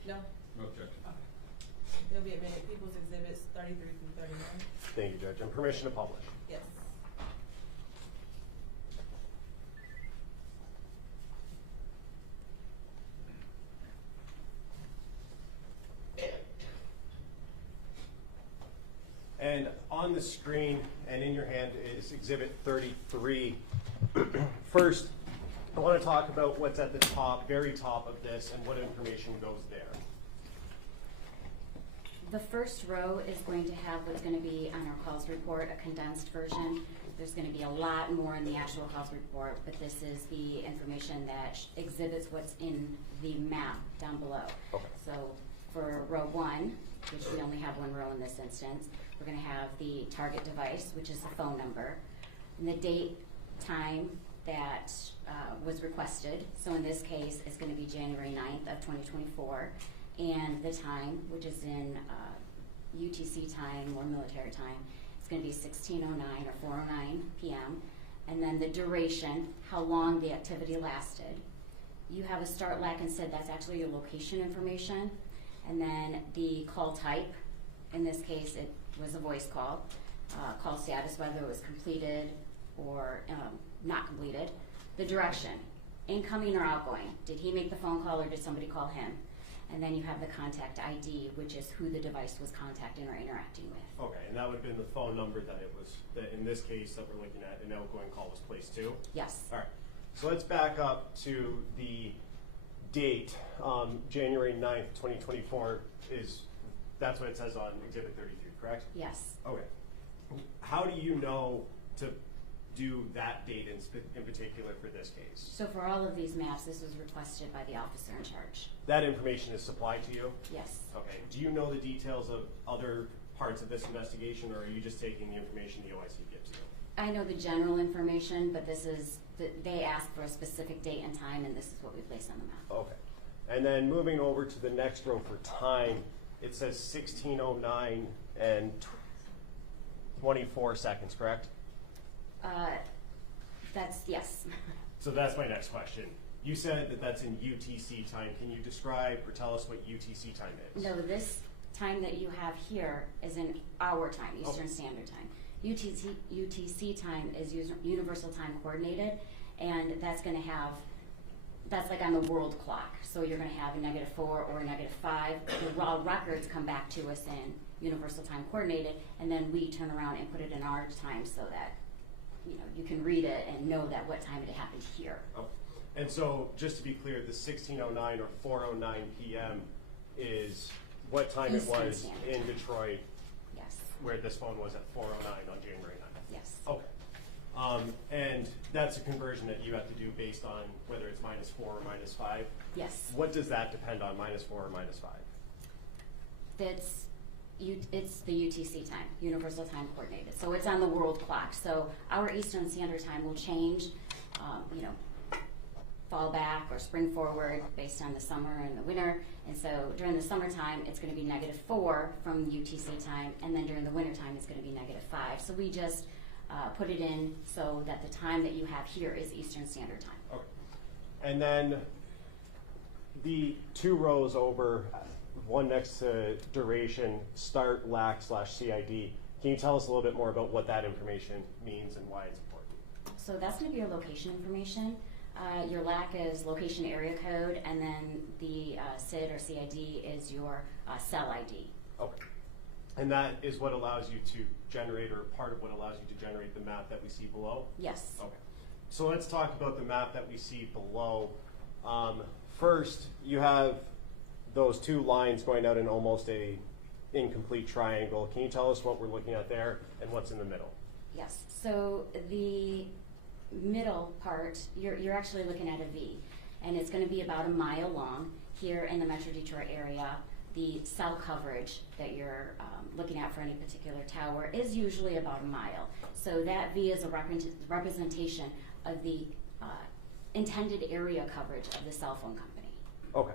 No? No objection. Okay. They'll be admitted People's Exhibits 33 through 39. Thank you, Judge. And permission to publish. Yes. And on the screen and in your hand is Exhibit 33. First, I want to talk about what's at the top, very top of this, and what information goes there. The first row is going to have what's going to be on our calls report, a condensed version. There's going to be a lot more in the actual calls report, but this is the information that exhibits what's in the map down below. Okay. So for row 1, which we only have one row in this instance, we're going to have the target device, which is the phone number, and the date, time that was requested. So in this case, it's going to be January 9th of 2024. And the time, which is in UTC time or military time, it's going to be 16:09 or 4:09 p.m. And then the duration, how long the activity lasted. You have a start, lack, and SID. That's actually your location information. And then the call type. In this case, it was a voice call. Call status, whether it was completed or not completed. The direction, incoming or outgoing. Did he make the phone call or did somebody call him? And then you have the contact ID, which is who the device was contacting or interacting with. Okay, and that would have been the phone number that it was, that in this case that we're looking at, an outgoing call was placed to? Yes. All right, so let's back up to the date. January 9th, 2024 that's what it says on Exhibit 33, correct? Yes. Okay. How do you know to do that date in particular for this case? So for all of these maps, this was requested by the officer in charge. That information is supplied to you? Yes. Okay. Do you know the details of other parts of this investigation, or are you just taking the information the OIC gives you? I know the general information, but this is, they asked for a specific date and time, and this is what we placed on the map. Okay. And then moving over to the next row for time, it says 16:09 and 24 seconds, correct? That's, yes. So that's my next question. You said that that's in UTC time. Can you describe or tell us what UTC time is? No, this time that you have here is in our time, Eastern Standard Time. UTC time is Universal Time Coordinated, and that's going to have, that's like on the world clock. So you're going to have a -4 or a -5. The raw records come back to us in Universal Time Coordinated, and then we turn around and put it in our time so that you can read it and know that what time it happened here. Oh. And so, just to be clear, the 16:09 or 4:09 p.m. is what time Eastern it was Standard in Time. Detroit, Yes. where this phone was at 4:09 on January 9th. Yes. Okay. And that's a conversion that you have to do based on whether it's -4 or -5. Yes. What does that depend on, -4 or -5? It's the UTC time, Universal Time Coordinated. So it's on the world clock. So our Eastern Standard Time will change, fall back or spring forward based on the summer and the winter. And so during the summertime, it's going to be -4 from UTC time, and then during the winter time, it's going to be -5. So we just put it in so that the time that you have here is Eastern Standard Time. Okay. And then the two rows over, one next to duration, start, lack, /CID. Can you tell us a little bit more about what that information means and why it's important? So that's going to be your location information. Your LAC is location area code, and then the SID or CID is your cell ID. Okay. And that is what allows you to generate, or part of what allows you to generate the map that we see below? Yes. Okay. So let's talk about the map that we see below. First, you have those two lines going out in almost a incomplete triangle. Can you tell us what we're looking at there and what's in the middle? Yes. So the middle part, you're actually looking at a V, and it's going to be about a mile long. Here in the Metro Detroit area, the cell coverage that you're looking at for any particular tower is usually about a mile. So that V is a representation of the intended area coverage of the cell phone company. Okay.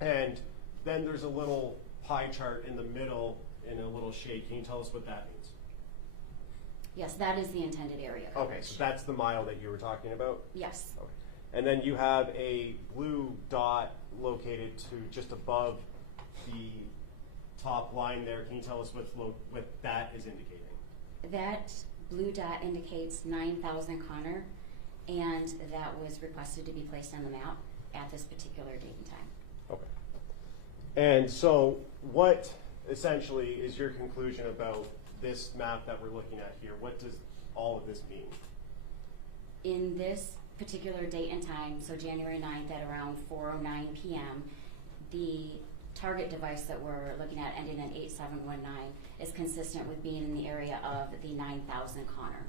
And then there's a little pie chart in the middle in a little shade. Can you tell us what that means? Yes, that is the intended area coverage. Okay, so that's the mile that you were talking about? Yes. Okay. And then you have a blue dot located to just above the top line there. Can you tell us what that is indicating? That blue dot indicates 9,000 Connor, and that was requested to be placed on the map at this particular date and time. Okay. And so what essentially is your conclusion about this map that we're looking at here? What does all of this mean? In this particular date and time, so January 9th at around 4:09 p.m., the target device that we're looking at ending in 8719 is consistent with being in the area of the 9000 Connor.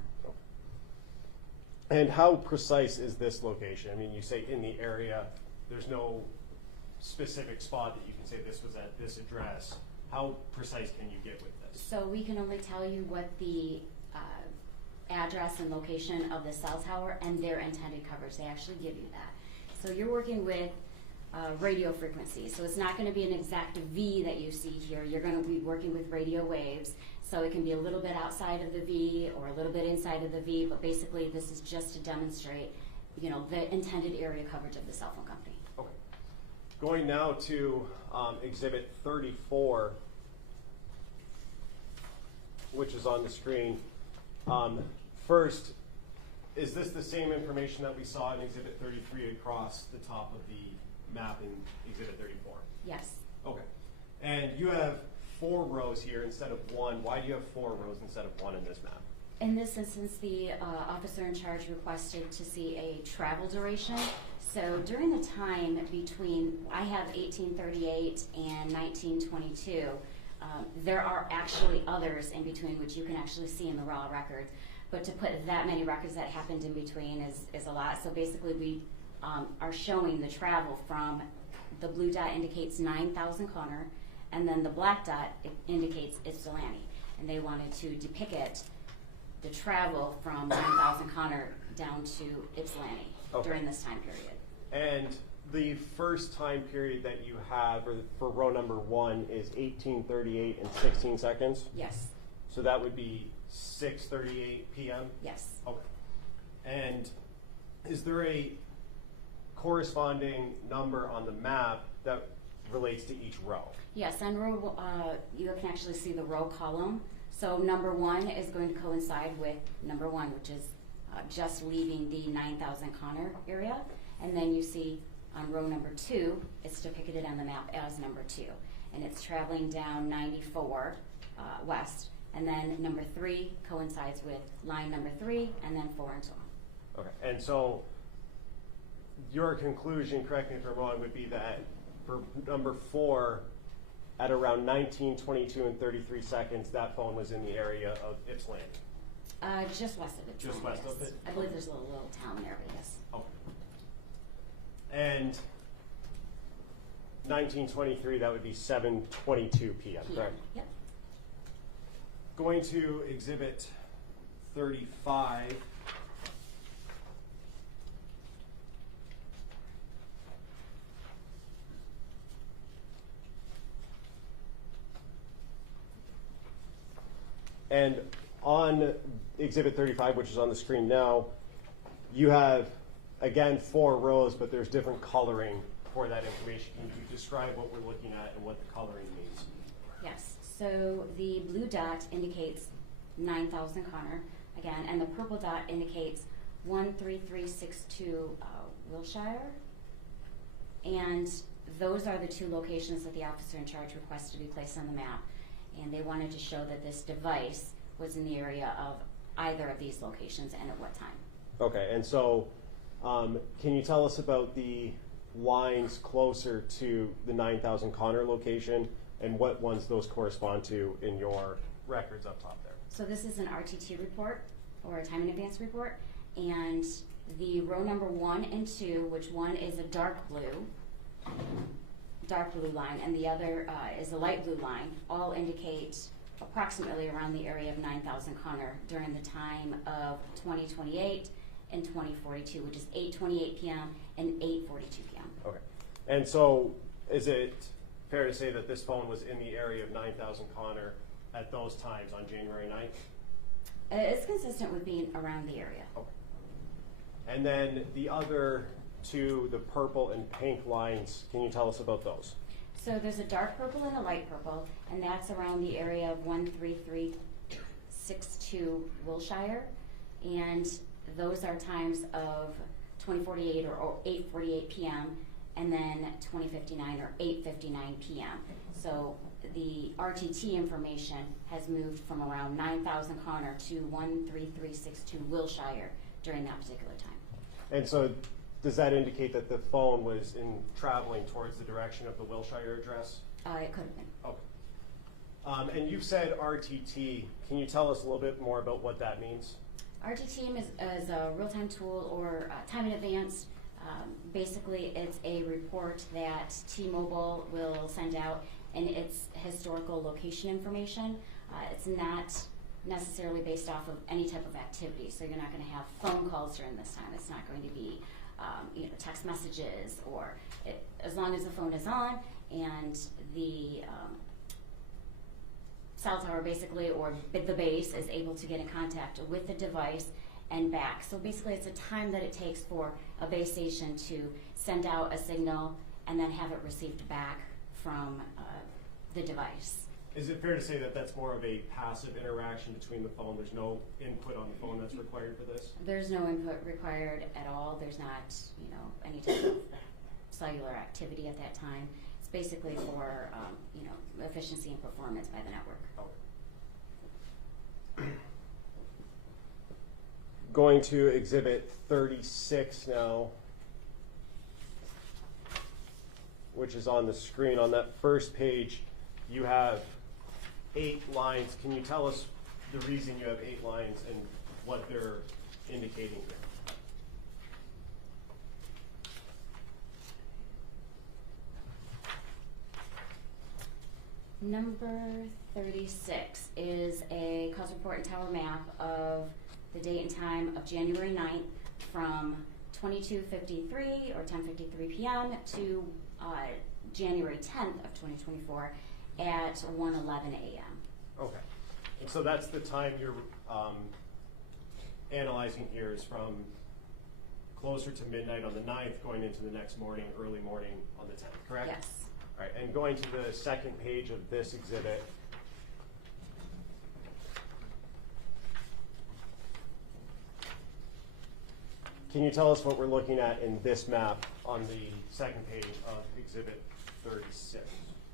And how precise is this location? I mean, you say in the area, there's no specific spot that you can say this was at this address. How precise can you get with this? So we can only tell you what the address and location of the cell tower and their intended coverage. They actually give you that. So you're working with radio frequencies. So it's not going to be an exact V that you see here. You're going to be working with radio waves. So it can be a little bit outside of the V or a little bit inside of the V, but basically this is just to demonstrate, you know, the intended area coverage of the cell phone company. Okay. Going now to Exhibit 34, which is on the screen. First, is this the same information that we saw in Exhibit 33 across the top of the map in Exhibit 34? Yes. Okay. And you have 4 rows here instead of 1. Why do you have 4 rows instead of 1 in this map? In this instance, the officer in charge requested to see a travel duration. So during the time between, I have 1838 and 1922, there are actually others in between which you can actually see in the raw records. But to put that many records that happened in between is a lot. So basically we are showing the travel from, the blue dot indicates 9000 Connor, and then the black dot indicates Ypsilanti. And they wanted to depict the travel from 9000 Connor down to Ypsilanti during this time period. And the first time period that you have for row number 1 is 1838 and 16 seconds? Yes. So that would be 6:38 p.m.? Yes. Okay. And is there a corresponding number on the map that relates to each row? Yes, on row, you can actually see the row column. So number 1 is going to coincide with number 1, which is just leaving the 9000 Connor area. And then you see on row number 2, it's depicted on the map as number 2. And it's traveling down 94 west. And then number 3 coincides with line number 3, and then 4 and so on. Okay. And so your conclusion, correct me if I'm wrong, would be that for number 4, at around 19:22 and 33 seconds, that phone was in the area of Ypsilanti. Just west of it. Just west yes. of it? I believe there's a little town there, but yes. Okay. And 1923, that would be 7:22 p.m., correct? Yep. Going to Exhibit 35. And on Exhibit 35, which is on the screen now, you have, again, 4 rows, but there's different coloring for that information. Can you describe what we're looking at and what the coloring means? Yes. So the blue dot indicates 9000 Connor, again, and the purple dot indicates 13362 Wilshire. And those are the 2 locations that the officer in charge requested to be placed on the map. And they wanted to show that this device was in the area of either of these locations and at what time. Okay, and so can you tell us about the lines closer to the 9000 Connor location and what ones those correspond to in your records up top there? So this is an RTT report, or a time in advance report, and the row number 1 and 2, which one is a dark blue line, and the other is a light blue line, all indicate approximately around the area of 9000 Connor during the time of 2028 and 2042, which is 8:28 p.m. and 8:42 p.m. Okay. And so is it fair to say that this phone was in the area of 9000 Connor at those times on January 9th? It's consistent with being around the area. Okay. And then the other 2, the purple and pink lines, can you tell us about those? So there's a dark purple and a light purple, and that's around the area of 13362 Wilshire, and those are times of 2048 or 8:48 p.m. and then 2059 or 8:59 p.m. So the RTT information has moved from around 9000 Connor to 13362 Wilshire during that particular time. And so does that indicate that the phone was traveling towards the direction of the Wilshire address? It could have been. Okay. And you've said RTT. Can you tell us a little bit more about what that means? RTT is a real-time tool or time in advance. Basically, it's a report that T-Mobile will send out, and it's historical location information. It's not necessarily based off of any type of activity, so you're not going to have phone calls during this time. It's not going to be text messages, or as long as the phone is on and the cell tower basically, or the base is able to get in contact with the device and back. So basically it's a time that it takes for a base station to send out a signal and then have it received back from the device. Is it fair to say that that's more of a passive interaction between the phone? There's no input on the phone that's required for this? There's no input required at all. There's not, any type of cellular activity at that time. It's basically for, efficiency and performance by the network. Okay. Going to Exhibit 36 now, which is on the screen. On that first page, you have 8 lines. Can you tell us the reason you have 8 lines and what they're indicating here? Number 36 is a cause report and tower map of the date and time of January 9th from 22:53 or 10:53 p.m. to January 10th of 2024 at 1:11 a.m. Okay. And so that's the time you're analyzing here, is from closer to midnight on the 9th going into the next morning, early morning on the 10th, correct? Yes. All right, and going to the second page of this exhibit, can you tell us what we're looking at in this map on the second page of Exhibit 36?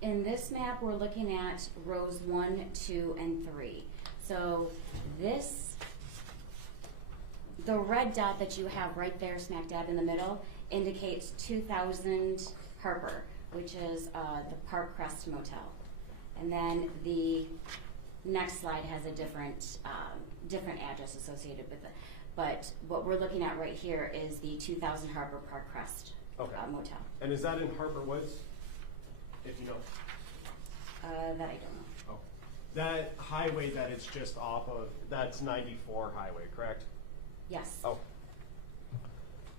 In this map, we're looking at rows 1, 2, and 3. So the red dot that you have right there smack dab in the middle indicates 2000 Harper, which is the Park Crest Motel. And then the next slide has a different address associated with it. But what we're looking at right here is the 2000 Harper Park Crest Motel. And is that in Harper Woods, if you know? That I don't know. Oh. That highway that it's just off of, that's 94 highway, correct? Yes. Oh.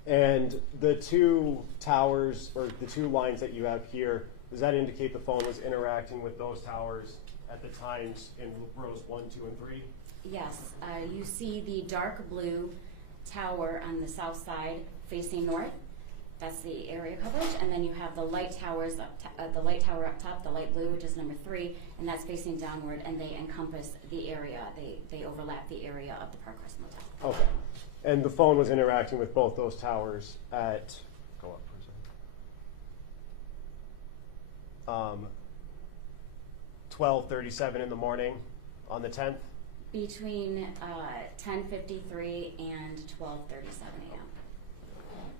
And the 2 towers, or the 2 lines that you have here, does that indicate the phone was interacting with those towers at the times in rows 1, 2, and 3? Yes. You see the dark blue tower on the south side facing north. That's the area coverage. And then you have the light towers the light tower up top, the light blue, which is number 3, and that's facing downward, and they encompass the area. They overlap the area of the Park Crest Motel. Okay. And the phone was interacting with both those towers at, go up for a second, 12:37 in the morning on the 10th? Between 10:53 and 12:37 a.m.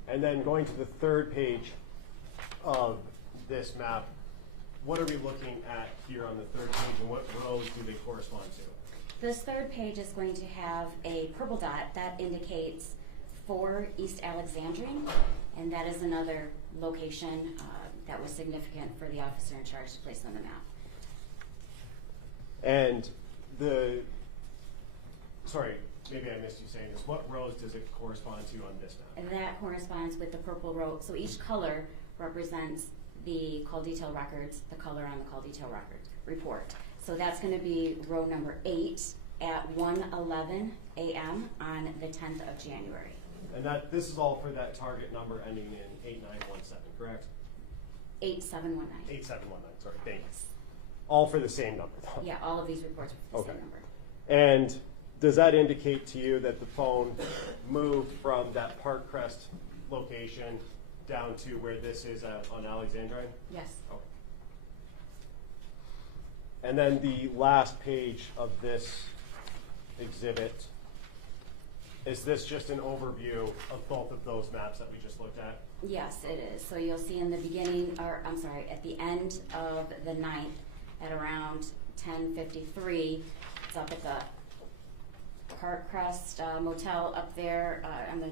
And then going to the third page of this map, what are we looking at here on the third page, and what rows do they correspond to? This third page is going to have a purple dot that indicates 4 East Alexandrine, and that is another location that was significant for the officer in charge to place on the map. And sorry, maybe I missed you saying this. What rows does it correspond to on this map? And that corresponds with the purple row. So each color represents the call detail records, the color on the call detail record report. So that's going to be row number 8 at 1:11 a.m. on the 10th of January. And this is all for that target number ending in 8917, correct? 8719. 8719, sorry, thank you. All for the same number, though. Yeah, all of these reports are for the same number. And does that indicate to you that the phone moved from that Park Crest location down to where this is on Alexandrine? Yes. Okay. And then the last page of this exhibit is this just an overview of both of those maps that we just looked at? Yes, it is. So you'll see in the beginning, or I'm sorry, at the end of the 9th at around 10:53, it's up at the Park Crest Motel up there on the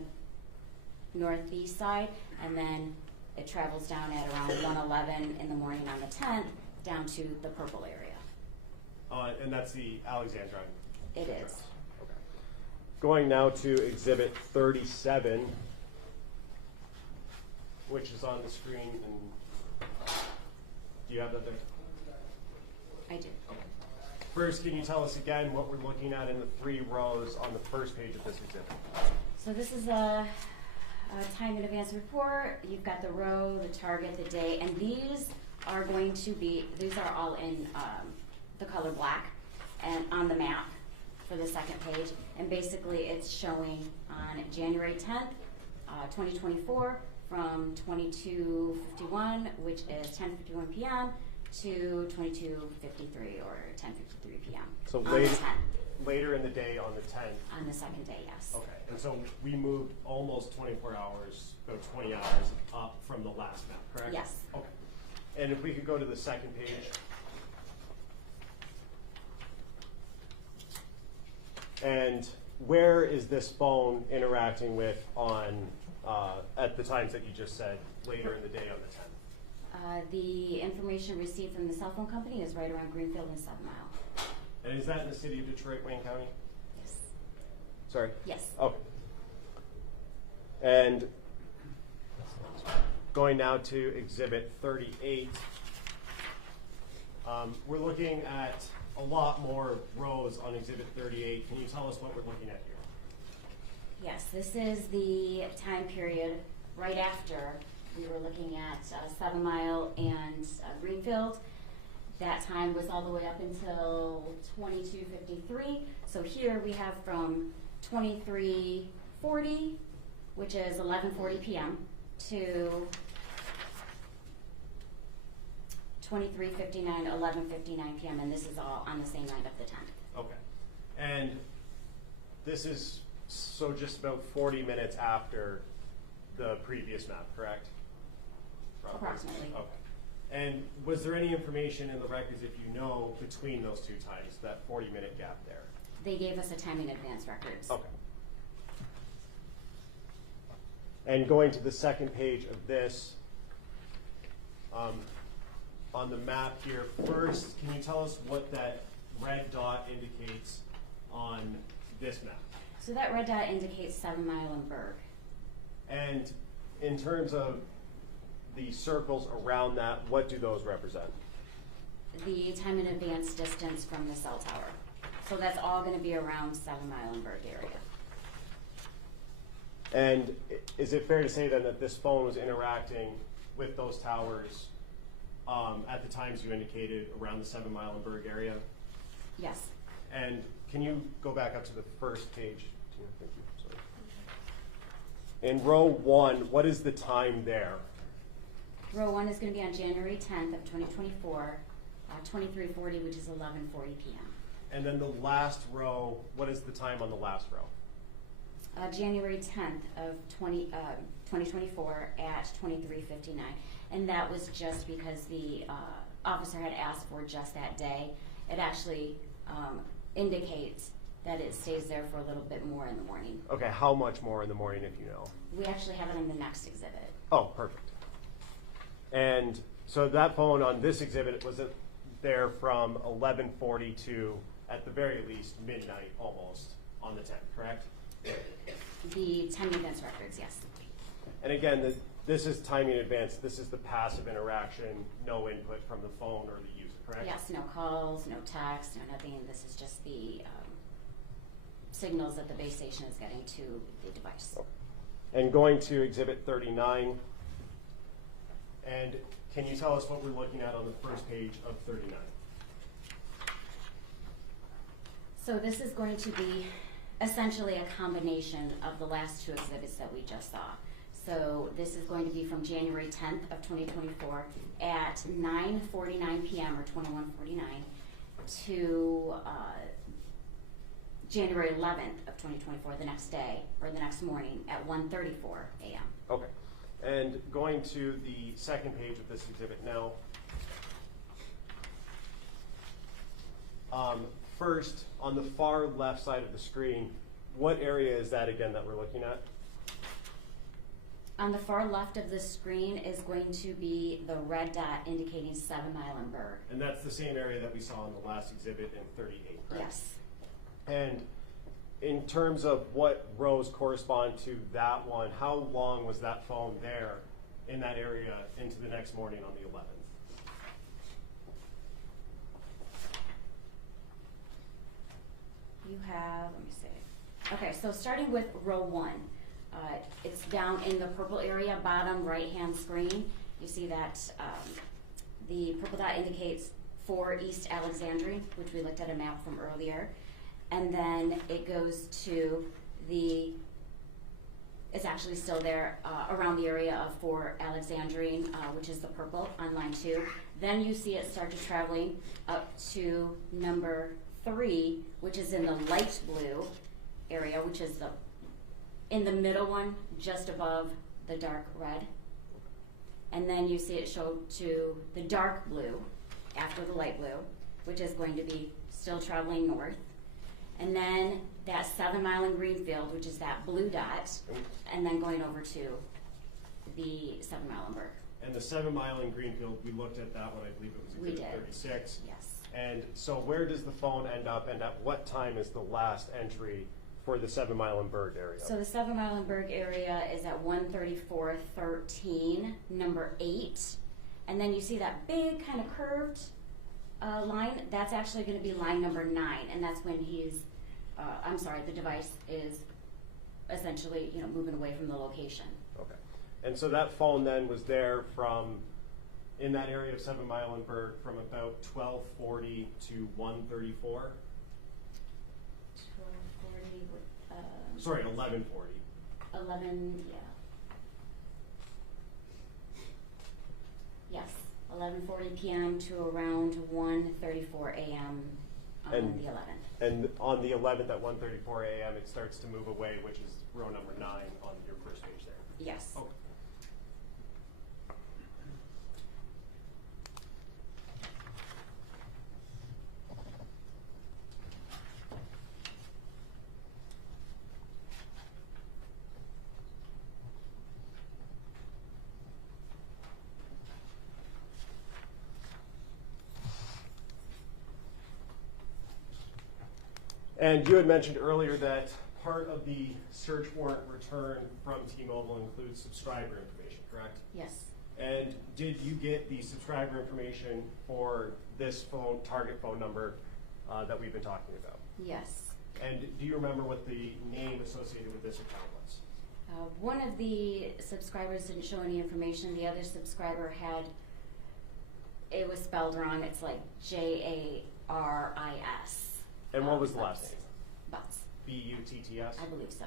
northeast side, and then it travels down at around 1:11 in the morning on the 10th down to the purple area. And that's the Alexandrine? It is. Okay. Going now to Exhibit 37, which is on the screen. And do you have that there? I do. Okay. First, can you tell us again what we're looking at in the 3 rows on the first page of this exhibit? So this is a time in advance report. You've got the row, the target, the day, and these are going to be, these are all in the color black and on the map for the second page. And basically it's showing on January 10th, 2024 from 22:51, which is 10:51 p.m. to 22:53 or 10:53 p.m. So on the later, 10th. later in the day on the 10th. On the second day, yes. Okay, and so we moved almost 24 hours, about 20 hours up from the last map, correct? Yes. Okay. And if we could go to the second page. And where is this phone interacting with on, at the times that you just said, later in the day on the 10th? The information received from the cell phone company is right around Greenfield and 7 Mile. And is that in the city of Detroit, Wayne County? Yes. Sorry? Yes. Okay. And going now to Exhibit 38, we're looking at a lot more rows on Exhibit 38. Can you tell us what we're looking at here? Yes, this is the time period right after we were looking at 7 Mile and Greenfield. That time was all the way up until 22:53. So here we have from 23:40, which is 11:40 p.m. to 23:59, 11:59 p.m. and this is all on the same night of the 10th. Okay. And this is so just about 40 minutes after the previous map, correct? Approximately. Okay. And was there any information in the records, if you know, between those two times, that 40-minute gap there? They gave us a time in advance records. Okay. And going to the second page of this, on the map here, first, can you tell us what that red dot indicates on this map? So that red dot indicates 7 Mile and Berg. And in terms of the circles around that, what do those represent? The time in advance distance from the cell tower. So that's all going to be around 7 Mile and Berg area. And is it fair to say then that this phone was interacting with those towers at the times you indicated around the 7 Mile and Berg area? Yes. And can you go back up to the first page? Thank you. Sorry. In row 1, what is the time there? Row 1 is going to be on January 10th of 2024, 23:40, which is 11:40 p.m. And then the last row, what is the time on the last row? January 10th of 2024 at 23:59. And that was just because the officer had asked for just that day. It actually indicates that it stays there for a little bit more in the morning. Okay, how much more in the morning if you know? We actually have it in the next exhibit. Oh, perfect. And so that phone on this exhibit, was it there from 11:40 to, at the very least, midnight almost on the 10th, correct? The time in advance records, yes. And again, this is timing in advance. This is the passive interaction, no input from the phone or the user, correct? Yes, no calls, no text, no nothing. This is just the signals that the base station is getting to the device. And going to Exhibit 39, and can you tell us what we're looking at on the first page of 39? So this is going to be essentially a combination of the last two exhibits that we just saw. So this is going to be from January 10th of 2024 at 9:49 p.m. or 21:49 to January 11th of 2024, the next day, or the next morning at 1:34 a.m. Okay. And going to the second page of this exhibit now. First, on the far left side of the screen, what area is that again that we're looking at? On the far left of the screen is going to be the red dot indicating 7 Milenberg. And that's the same area that we saw in the last exhibit in 38, correct? Yes. And in terms of what rows correspond to that one, how long was that phone there in that area into the next morning on the 11th? You have, let me see. Okay, so starting with row 1, it's down in the purple area, bottom right-hand screen. You see that the purple dot indicates 4 East Alexandria, which we looked at a map from earlier. And then it goes to the, it's actually still there around the area of 4 Alexandrine, which is the purple on line 2. Then you see it start to traveling up to number 3, which is in the light blue area, which is the in the middle one, just above the dark red. And then you see it show to the dark blue after the light blue, which is going to be still traveling north. And then that 7 Mile in Greenfield, which is that blue dot, and then going over to the 7 Milenberg. And the 7 Mile in Greenfield, we looked at that one, I believe it was exhibit 36. Yes. And so where does the phone end up, and at what time is the last entry for the 7 Milenberg area? So the 7 Milenberg area is at 134.13, number 8. And then you see that big kind of curved line, that's actually going to be line number 9, and that's when he's, the device is essentially, moving away from the location. Okay. And so that phone then was there from, in that area of 7 Milenberg, from about 12:40 to 1:34? 12:40. Sorry, 11:40. 11, yeah. Yes, 11:40 p.m. to around 1:34 a.m. on the 11th. And on the 11th at 1:34 a.m. it starts to move away, which is row number 9 on your first page there. Yes. Okay. And you had mentioned earlier that part of the search warrant return from T-Mobile includes subscriber information, correct? Yes. And did you get the subscriber information for this phone, target phone number that we've been talking about? Yes. And do you remember what the name associated with this account was? One of the subscribers didn't show any information. The other subscriber had, it was spelled wrong. It's like Jaris. And what was the last name? Butts. B-U-T-T-S? I believe so.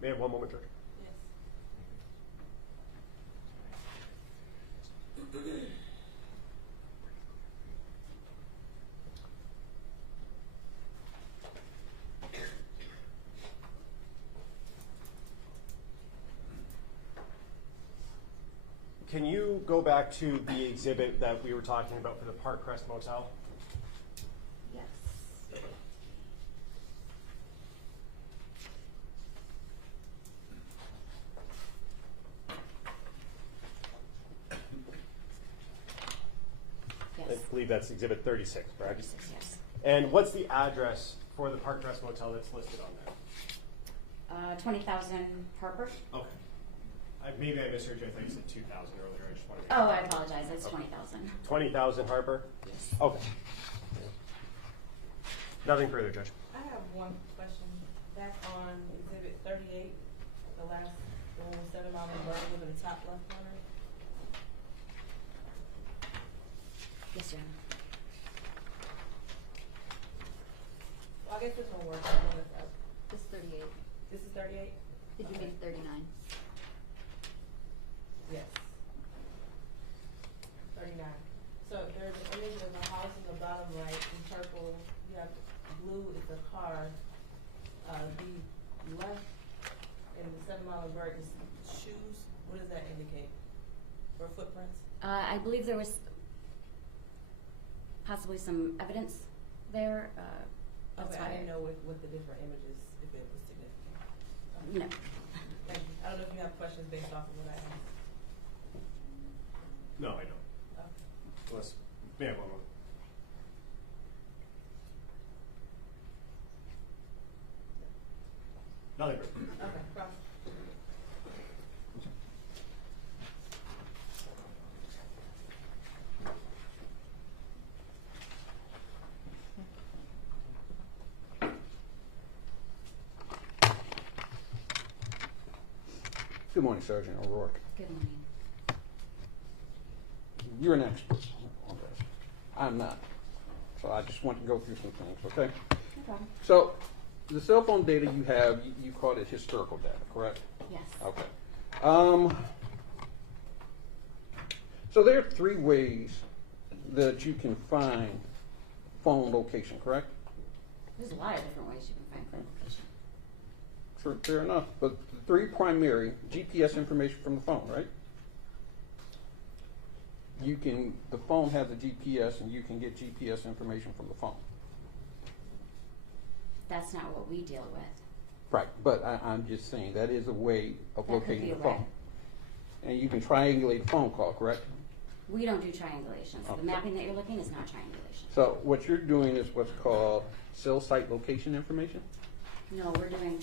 May I have one moment, George? Yes. Can you go back to the exhibit that we were talking about for the Park Crest Motel? Yes. I believe that's exhibit 36, correct? 36, yes. And what's the address for the Park Crest Motel that's listed on there? 20,000 Harper. Okay. Maybe I misheard you. I thought you said 2,000 earlier. I just wanted to. Oh, I apologize. It's 20,000. 20,000 Harper? Yes. Okay. Nothing further, Judge. I have one question. Back on exhibit 38, the last one, 7 Mile in Burn, in the top left corner. Yes, Your Honor. Well, I guess this one works. This is 38. This is 38? Did you make 39? Yes. 39. So there's an image of a house in the bottom right in purple or footprints? I believe there was possibly some evidence there. That's Okay, why I didn't know with the different images, if it was significant. No. Thank you. I don't know if you have questions based off of what I asked. No, I don't. Okay. Unless, man, one more. Nothing. Okay, cross. Good morning, Sergeant O'Rourke. Good morning. You're an expert on this. I'm not. So I just want to go through some things, okay? No problem. So the cell phone data you have, you called it historical data, correct? Yes. Okay. So there are 3 ways that you can find phone location, correct? There's a lot of different ways you can find phone location. Sure, fair enough. But the 3 primary, GPS information from the phone, right? The phone has a GPS and you can get GPS information from the phone. That's not what we deal with. Right, but I'm just saying that is a way of That could locating be the a phone. way. And you can triangulate a phone call, correct? We don't do triangulation. So Okay. the mapping that you're looking is not triangulation. So what you're doing is what's called cell site location information? No, we're doing,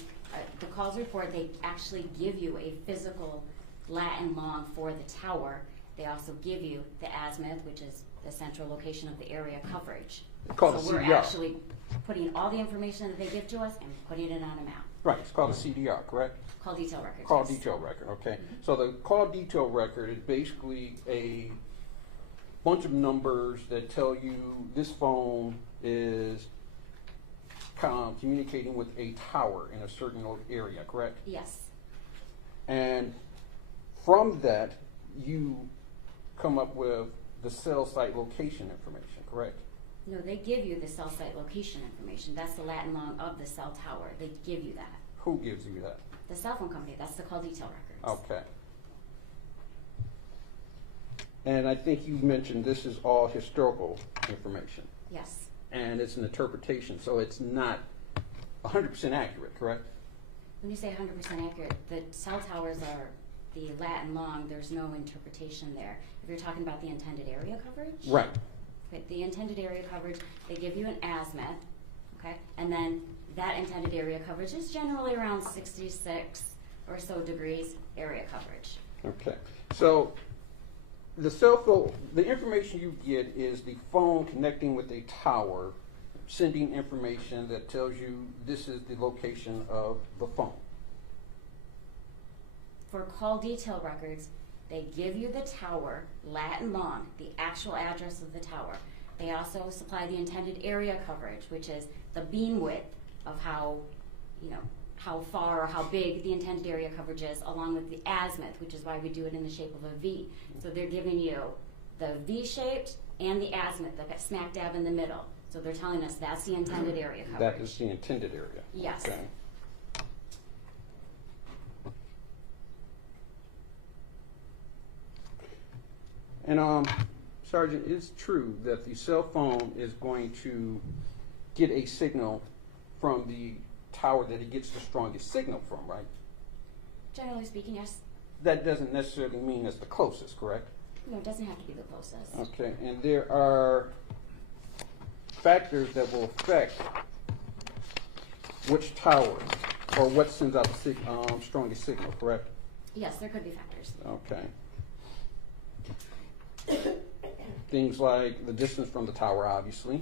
the calls report, they actually give you a physical lat and long for the tower. They also give you the azimuth, which is the central location of the area coverage. It's called So a we're CDR. actually putting all the information that they give to us and putting it on a map. Right, it's called a CDR, correct? Call detail records. Call yes. detail record, okay. So the call detail record is basically a bunch of numbers that tell you this phone is communicating with a tower in a certain area, correct? Yes. And from that, you come up with the cell site location information, correct? No, they give you the cell site location information. That's the lat and long of the cell tower. They give you that. Who gives you that? The cell phone company, that's the call detail records. Okay. And I think you mentioned this is all historical information, Yes. and it's an interpretation, so it's not 100% accurate, correct? When you say 100% accurate, the cell towers are the lat and long. There's no interpretation there. If you're talking about the intended area coverage. Right. Okay, the intended area coverage, they give you an azimuth, okay? And then that intended area coverage is generally around 66 or so degrees area coverage. Okay. So the cell phone, the information you get is the phone connecting with a tower, sending information that tells you this is the location of the phone. For call detail records, they give you the tower, lat and long, the actual address of the tower. They also supply the intended area coverage, which is the beam width of how, how far or how big the intended area coverage is, along with the azimuth, which is why we do it in the shape of a V. So they're giving you the V-shaped and the azimuth, that smack dab in the middle. So they're telling us that's the intended area coverage. That is the intended area. Yes. Okay. And Sergeant, it's true that the cell phone is going to get a signal from the tower that it gets the strongest signal from, right? Generally speaking, yes. That doesn't necessarily mean it's the closest, correct? No, it doesn't have to be the closest. Okay, and there are factors that will affect which tower or what sends out the strongest signal, correct? Yes, there could be factors. Okay. Things like the distance from the tower, obviously.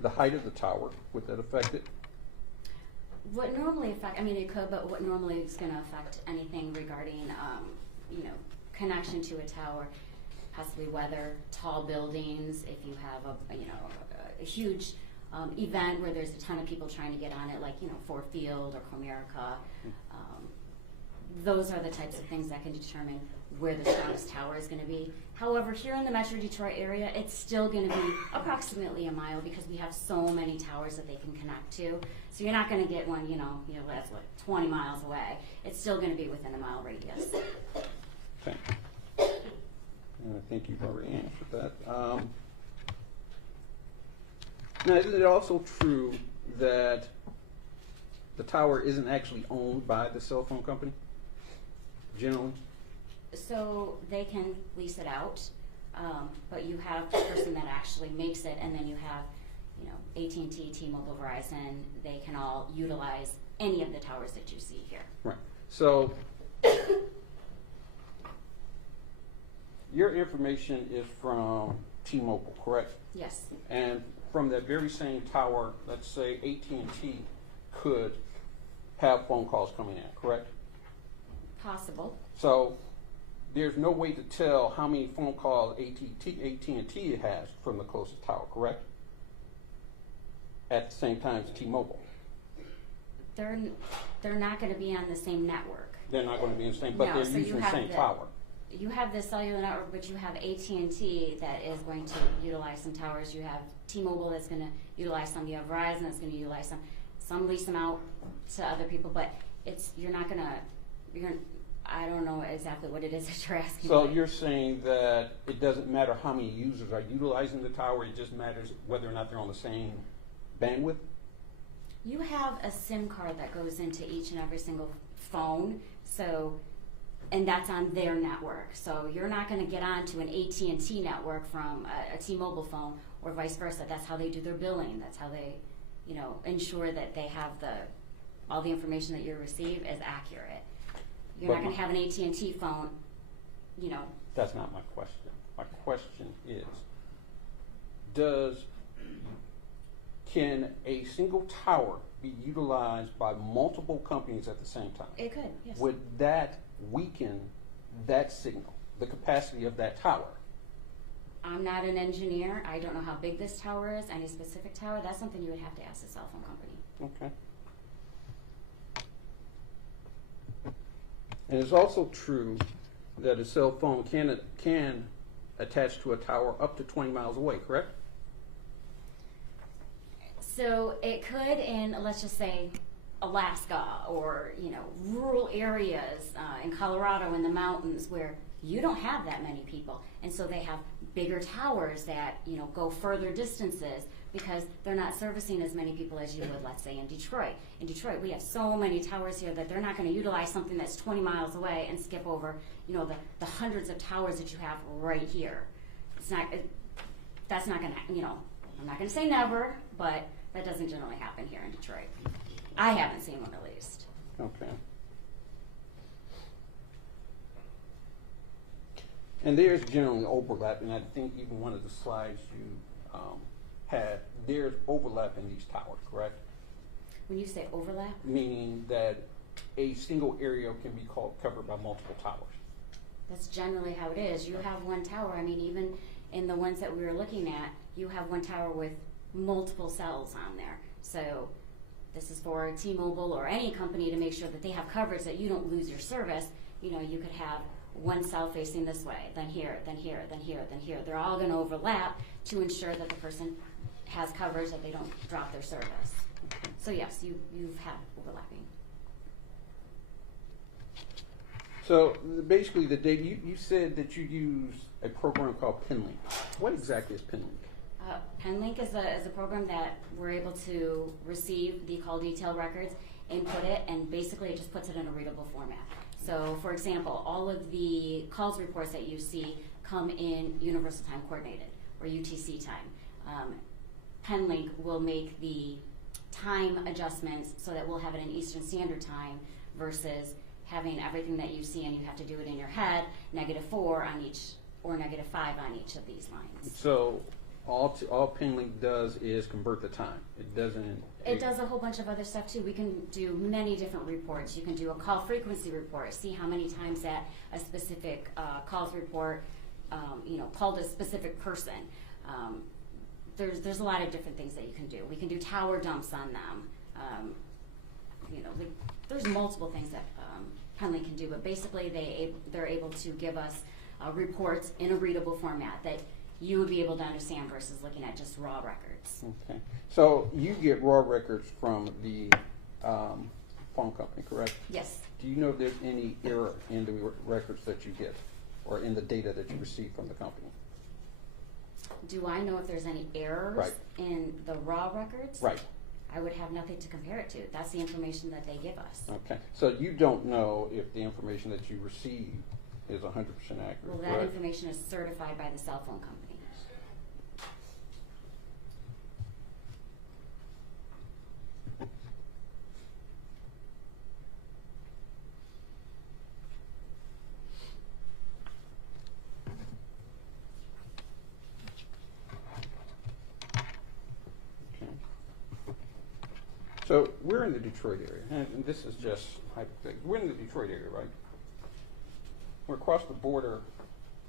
The height of the tower, would that affect it? What normally affect, I mean it could, but what normally is going to affect anything regarding, connection to a tower, possibly weather, tall buildings, if you have a huge event where there's a ton of people trying to get on it, like, Ford Field or Comerica. Those are the types of things that can determine where the strongest tower is going to be. However, here in the Metro Detroit area, it's still going to be approximately a mile because we have so many towers that they can connect to. So you're not going to get one, that's 20 miles away. It's still going to be within a mile radius. Okay. think you've already answered that. Now, isn't it also true that the tower isn't actually owned by the cell phone company, generally? So they can lease it out, but you have the person that actually makes it, and then you have, AT&T, T-Mobile, Verizon. They can all utilize any of the towers that you see here. Right. So your information is from T-Mobile, correct? Yes. And from that very same tower, let's say AT&T could have phone calls coming in, correct? Possible. So there's no way to tell how many phone calls AT&T has from the closest tower, correct? At the same time as T-Mobile. They're not going to be on the same network. They're not going to be in the same, but No, they're so you using the have same the- tower. You have the cellular network, but you have AT&T that is going to utilize some towers. You have T-Mobile that's going to utilize some. You have Verizon that's going to utilize some. Some lease them out to other people, but I don't know exactly what it is that you're asking. So you're saying that it doesn't matter how many users are utilizing the tower, it just matters whether or not they're on the same bandwidth? You have a SIM card that goes into each and every single phone, and that's on their network. So you're not going to get onto an AT&T network from a T-Mobile phone, or vice versa. That's how they do their billing. That's how they, ensure that they have all the information that you receive is accurate. You're not going to have an AT&T phone, That's not my question. My question is, can a single tower be utilized by multiple companies at the same time? It could, yes. Would that weaken that signal, the capacity of that tower? I'm not an engineer. I don't know how big this tower is, any specific tower. That's something you would have to ask the cell phone company. Okay. And it's also true that a cell phone can attach to a tower up to 20 miles away, correct? So it could in, let's just say, Alaska or, rural areas in Colorado in the mountains where you don't have that many people. And so they have bigger towers that, go further distances because they're not servicing as many people as you would, let's say, in Detroit. In Detroit, we have so many towers here that they're not going to utilize something that's 20 miles away and skip over, the hundreds of towers that you have right here. That's not going to, I'm not going to say never, but that doesn't generally happen here in Detroit. I haven't seen one at least. Okay. And there's generally overlap, and I think even one of the slides you had, there's overlap in these towers, correct? When you say overlap? Meaning that a single area can be covered by multiple towers. That's generally how it is. You have one tower. I mean, even in the ones that we were looking at, you have one tower with multiple cells on there. So this is for T-Mobile or any company to make sure that they have coverage, that you don't lose your service. You could have one cell facing this way, then here, then here, then here, then here. They're all going to overlap to ensure that the person has coverage, that they don't drop their service. So yes, you've had overlapping. So basically the data, you said that you use a program called PenLink. What exactly is PenLink? PenLink is a program that we're able to receive the call detail records, input it, and basically it just puts it in a readable format. So for example, all of the calls reports that you see come in Universal Time Coordinated, or UTC time. PenLink will make the time adjustments so that we'll have it in Eastern Standard Time versus having everything that you see and you have to do it in your head, -4 on each or -5 on each of these lines. So all PenLink does is convert the time. It doesn't. It does a whole bunch of other stuff too. We can do many different reports. You can do a call frequency report, see how many times that a specific calls report, called a specific person. There's a lot of different things that you can do. We can do tower dumps on them. There's multiple things that PenLink can do, but basically they're able to give us reports in a readable format that you would be able to understand versus looking at just raw records. Okay. So you get raw records from the phone company, correct? Yes. Do you know if there's any error in the records that you get? or in the data that you receive from the company? Do I know if there's any errors Right. in the raw records? Right. I would have nothing to compare it to. That's the information that they give us. Okay. So you don't know if the information that you receive is 100% accurate, Well, that correct? information is certified by the cell phone company. Okay. So we're in the Detroit area, and this is just hypothetical. We're in the Detroit area, right? We're across the border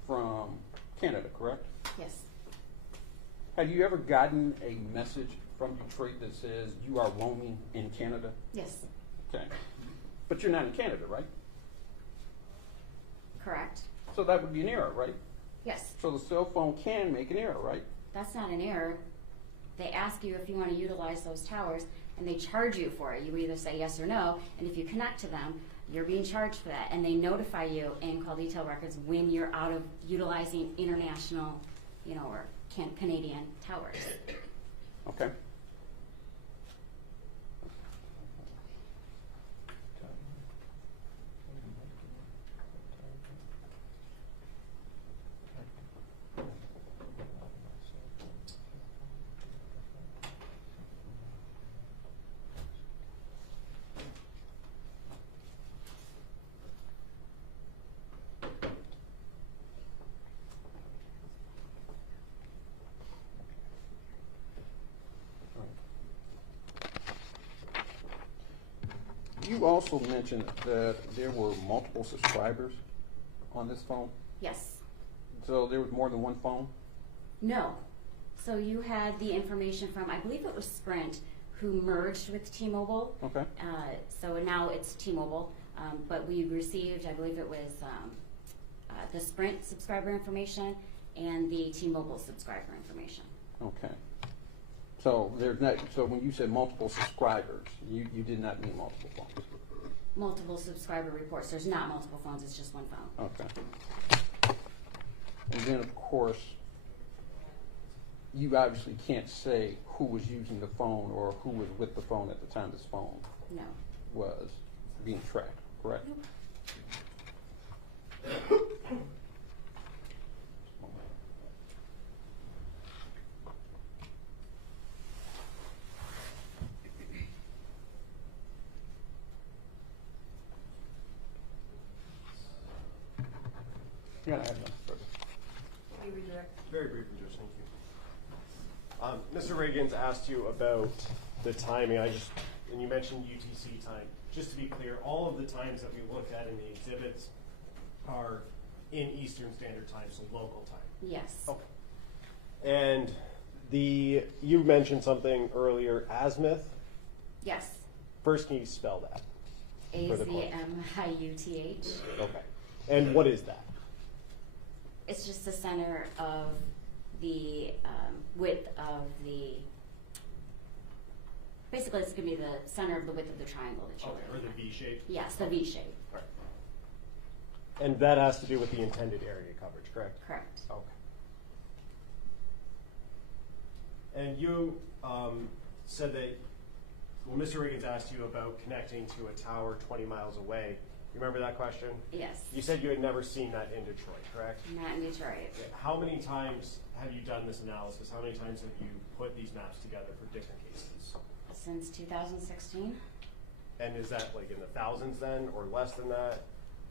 from Canada, correct? Yes. Have you ever gotten a message from Detroit that says you are roaming in Canada? Yes. Okay. But you're not in Canada, right? Correct. So that would be an error, right? Yes. So the cell phone can make an error, right? That's not an error. They ask you if you want to utilize those towers, and they charge you for it. You either say yes or no, and if you connect to them, you're being charged for that, and they notify you in call detail records when you're out of utilizing international, or Canadian towers. Okay. You also mentioned that there were multiple subscribers on this phone. Yes. So there was more than one phone? No. So you had the information from, I believe it was Sprint, who merged with T-Mobile. Okay. So now it's T-Mobile. But we received, I believe it was the Sprint subscriber information and the T-Mobile subscriber information. Okay. So there's not. So when you said multiple subscribers, you did not mean multiple phones. Multiple subscriber reports. There's not multiple phones. It's just one phone. Okay. And then of course, you obviously can't say who was using the phone or who was with the phone at the time this phone No. was being tracked, correct? Nope. Yeah, I have nothing further. Very briefly, Judge, thank you. Mr. Reagan's asked you about the timing. And you mentioned UTC time. Just to be clear, all of the times that we looked at in the exhibits are in Eastern Standard Time, so local time. Yes. Okay. And you mentioned something earlier, azimuth. Yes. First, can you spell that? for the court? AZMIUTH. Okay. And what is that? It's just the center of the width of the. Basically, it's going to be the center of the width of the triangle that you're Okay, or the V shape? Yes, the V shape. Right. And that has to do with the intended area coverage, correct? Correct. Okay. And you said that, well, Mr. Riggins asked you about connecting to a tower 20 miles away. You remember that question? Yes. You said you had never seen that in Detroit, correct? Not in Detroit. How many times have you done this analysis? How many times have you put these maps together for different cases? Since 2016. And is that like in the thousands then, or less than that?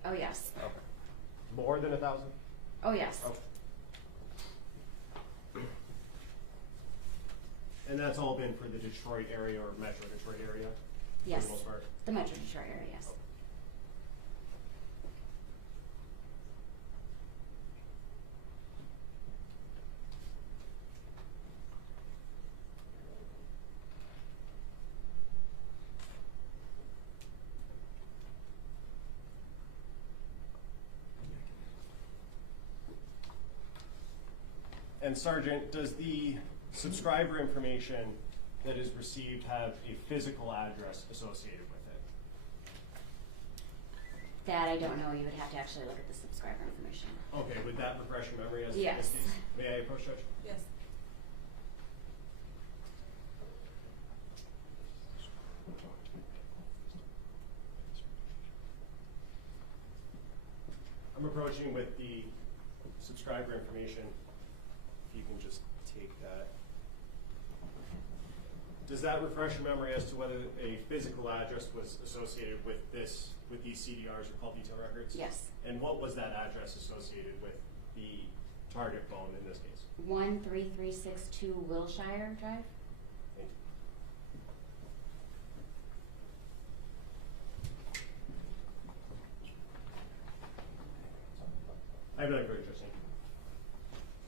Oh, yes. Okay. More than 1,000? Oh, yes. Okay. And that's all been for the Detroit area or Metro Detroit area? Yes. For the most part? The Metro Detroit area, yes. Okay. And Sergeant, does the subscriber information that is received have a physical address associated with That I don't know. You would have to actually look at the subscriber information. Okay, would that refresh your memory as to Yes. this case? May I approach, Judge? Yes. I'm approaching with the subscriber information. If you can just take that. Does that refresh your memory as to whether a physical address was associated with these CDRs or call detail records? Yes. And what was that address associated with the target phone in this case? 13362 Wilshire Drive. Thank you. I have nothing very interesting.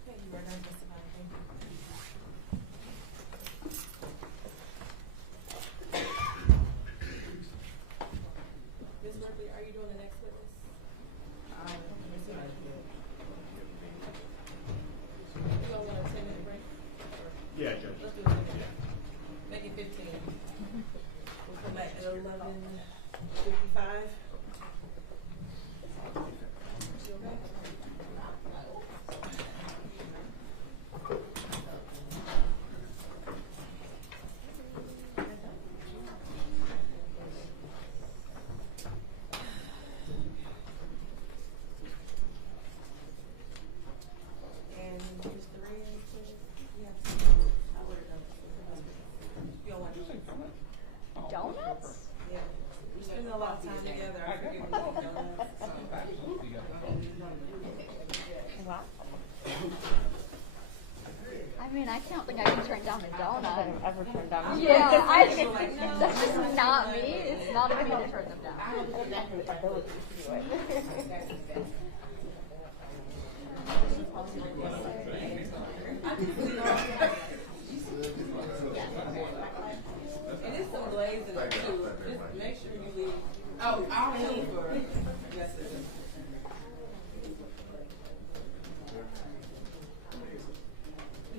Okay, you are done, Mr. Valerie. Thank you. Ms. Murphy, are you doing the next witness? You all want a 10-minute break? Yeah, Judge. Let's do it. Make it 15. We'll come back at 11:55. You okay? And Mr. Reyes, yeah. I ordered those. You all want donuts? Donuts? Yeah. We spend a lot of time together. I forget what we do donuts. Wow. I mean, I don't think I can turn down a donut. I've ever turned down. Yeah, Like, no. that's just not me. It's not of me to turn them down. I have the ability to do it. And it's some glaze in it too. Just make sure you leave. Oh, I'll leave for. Yes, sir.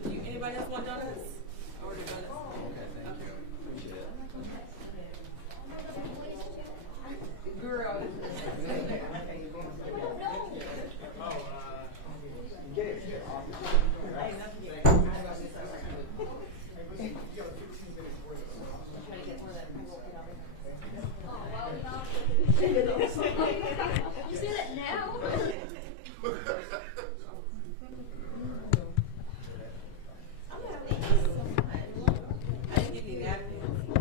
Anybody else want donuts? I ordered donuts. Girl. You say that now? I didn't get any napkins.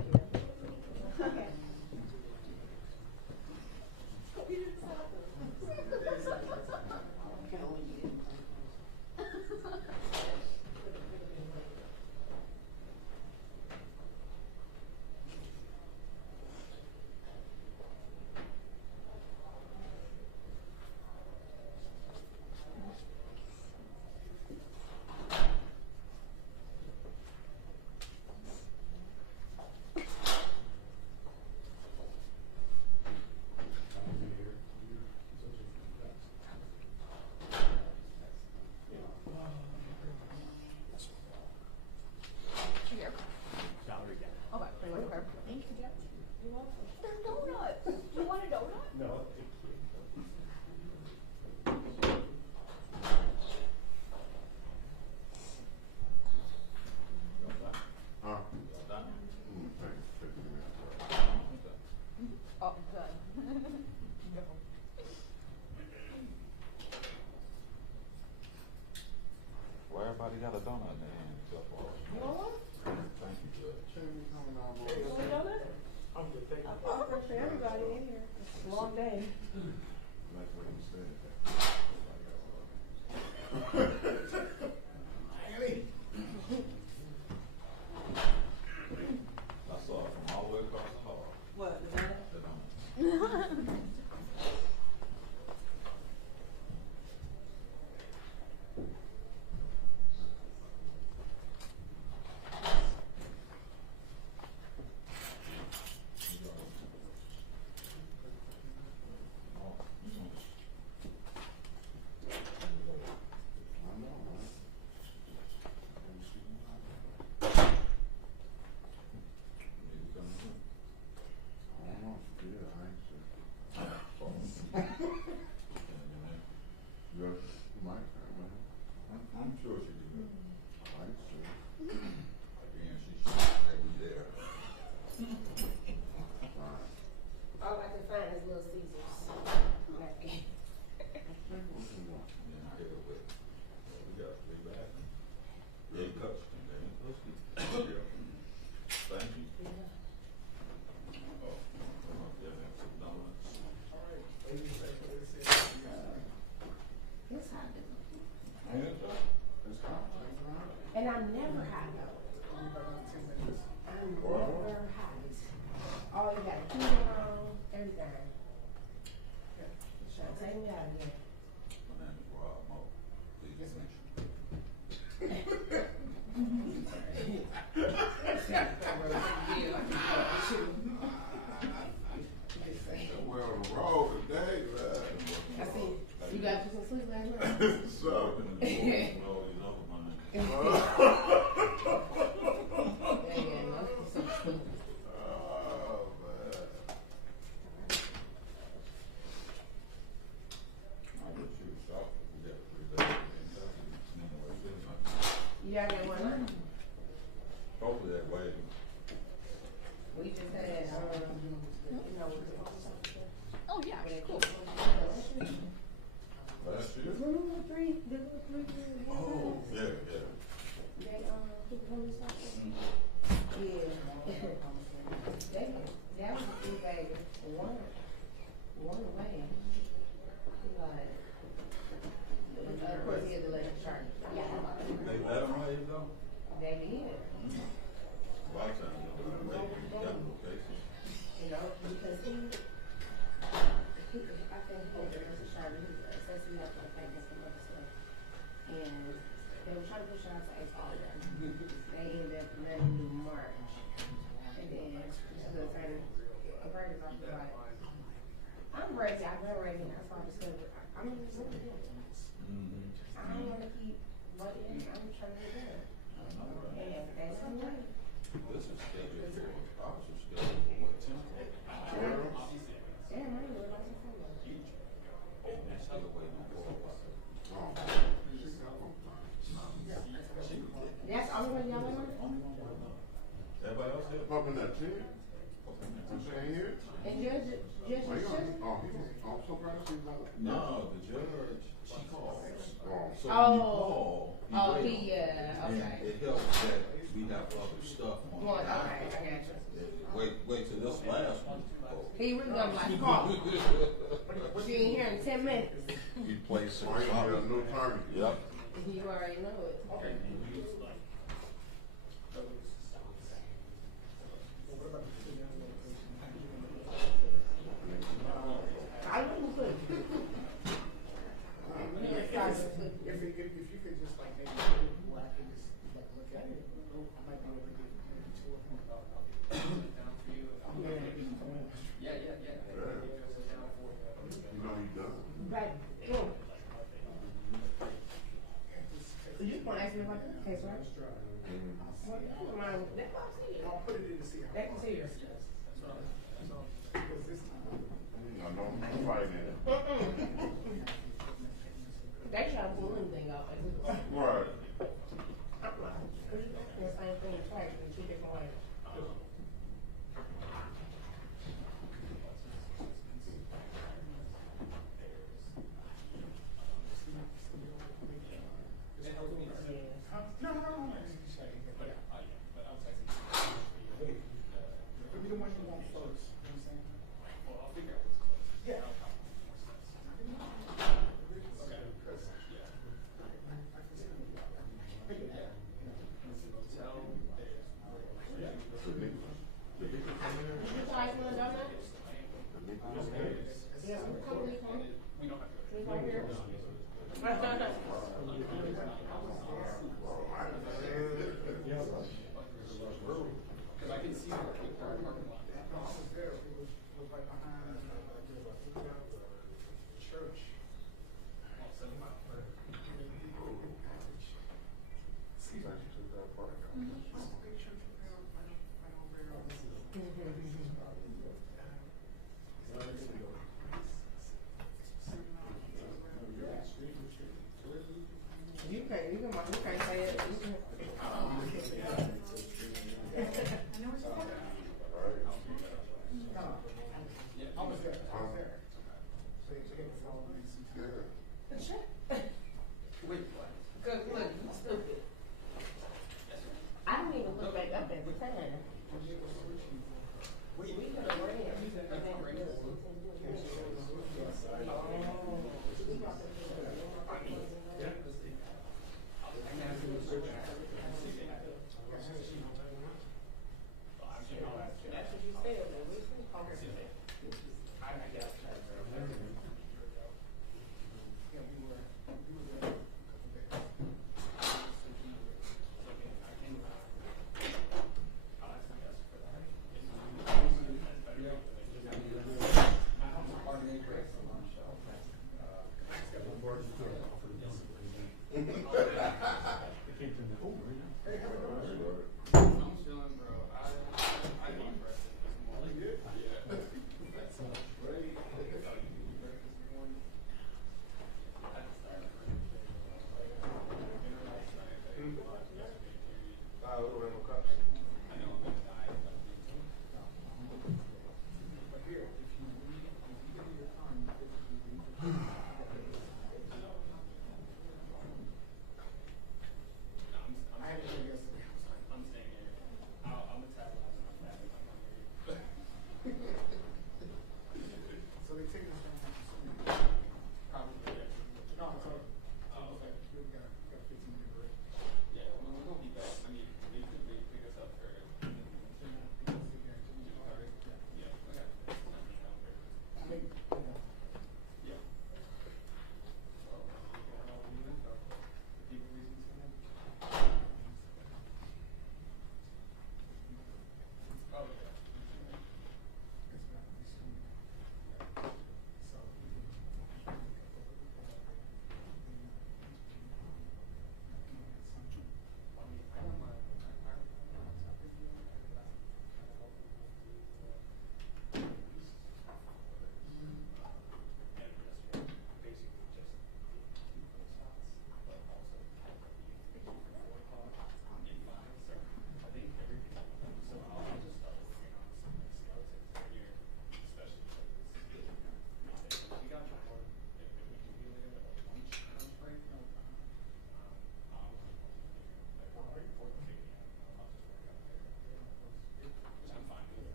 Here. Valerie, yeah. Okay. Thank you, Jeff. You're welcome. They're donuts. Do you want a donut? No. Oh, good. No. Well, everybody got a donut in their hand except for us. You want one? Thank you, Judge. You want a donut? I'm good, thank you. I'm offering for everybody in here. It's a long day. That's what he said. I saw it from all the way across the hall. What, the donut? The donut. got you some sleep last night? So, all these other money. Yeah, I got one. Hopefully that way. We just had, Oh yeah, cool. Last year? the little three. Oh, yeah, yeah. They, put police officers. Yeah. That was a few baby. One away. Like, of course, he had to let him charge. They let them raise though? They did. A lot of times they don't wait in capital cases. You know, because I think he was a shot in his assessment, that's what I think that's some other stuff. And they were trying to push out to April. They ended up letting him do March. And then the attorney, a verdict off the right. I'm ready, I've been ready, that's why I discovered. I'm gonna do it. I don't wanna keep waiting, I'm trying to get done. And that's the way. This is scheduled for, ours is scheduled for what, 10? Damn, I didn't realize it was And they're still waiting on 4 o'clock. That's the only way y'all went on? Everybody else here? Up in that tent. I'm saying here. And Judge Sessions? Oh, he was also glad to see about it. No, the judge, she calls. So Oh. when you call, Oh, wait. yeah, And okay. it helps that we have other stuff on. One, the okay, docket. I got you. Wait till this last one. He really gonna like call. But you ain't here in 10 minutes. He plays 6 Oh, he gonna have no target. Yep. You already know it. I wouldn't put. If you could just like maybe where I could just like look at it, I might be able to get maybe 2 of them. I'll get it down for you. Yeah. You know he done. Right. Cool. You just wanna ask me about the case, right? Well, never mind. That's what I'm saying. I'll put it in to see how. That's serious. Because this I know I'm fighting it. They try to pull anything off. Right. I'm like, the same thing twice in 2 different ways. No. Just like, but I'll text you. It'll be the one you want first. You know what I'm saying? Well, I'll figure out what's close. Yeah. Because I can see the parking lot. I was there. It was right behind the church. Well, 7 miles. See, I just took that part. Big church right over there. You can't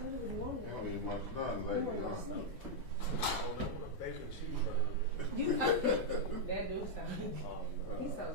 don't need much done lately, huh? You, that dude sound, he's so.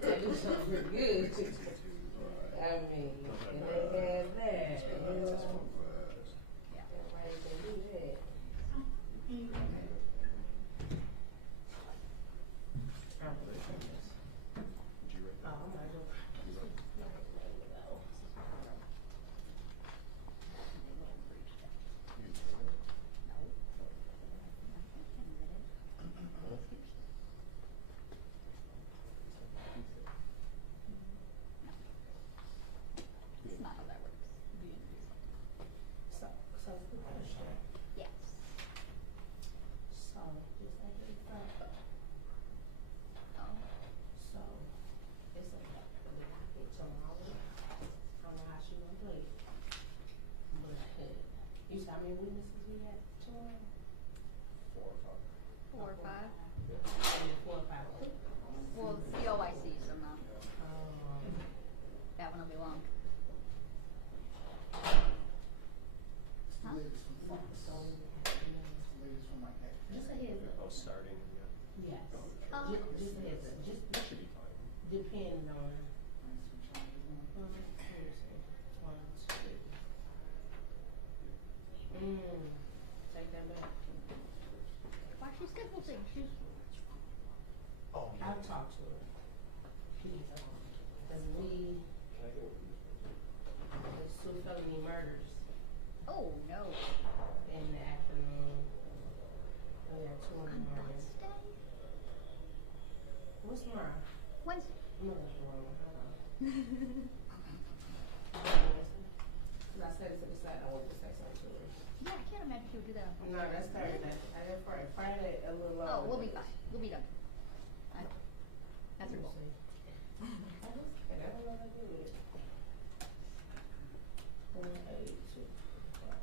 That dude sound pretty good. I mean, and they had that, you know. Everybody can do that. I'm good for this. Oh, I'm not doing. It's not how that works. So, good question. Yes. So, just like they thought. Oh. So, it's a docket tomorrow. I don't know how she gonna play it. But, you saw how many witnesses we had tomorrow? 4 or 5. Yeah, 4 or 5. Well, it's the OIC, so not. That one will be long. So, just a heads up. Oh, starting, yeah. Yes. Oh. Just a heads up. Just That should be fine. depending on. Let me see. 1, 2. Take that back. Why she schedule things? She's. Oh, I'll talk to her. Please, cause we, it's 2 felony murders Oh no. in the afternoon. We got 2 in the On morning. Wednesday? What's tomorrow? Wednesday. I'm looking for one. Hold on. Cause I said it to the side, I wanted to say something to her. Yeah, I can't imagine she would do that. No, that's Thursday. I got Friday. Friday a little longer. Oh, we'll be fine. We'll be done. That's her goal. And I don't know how to do it. 1, 8, 2, 5.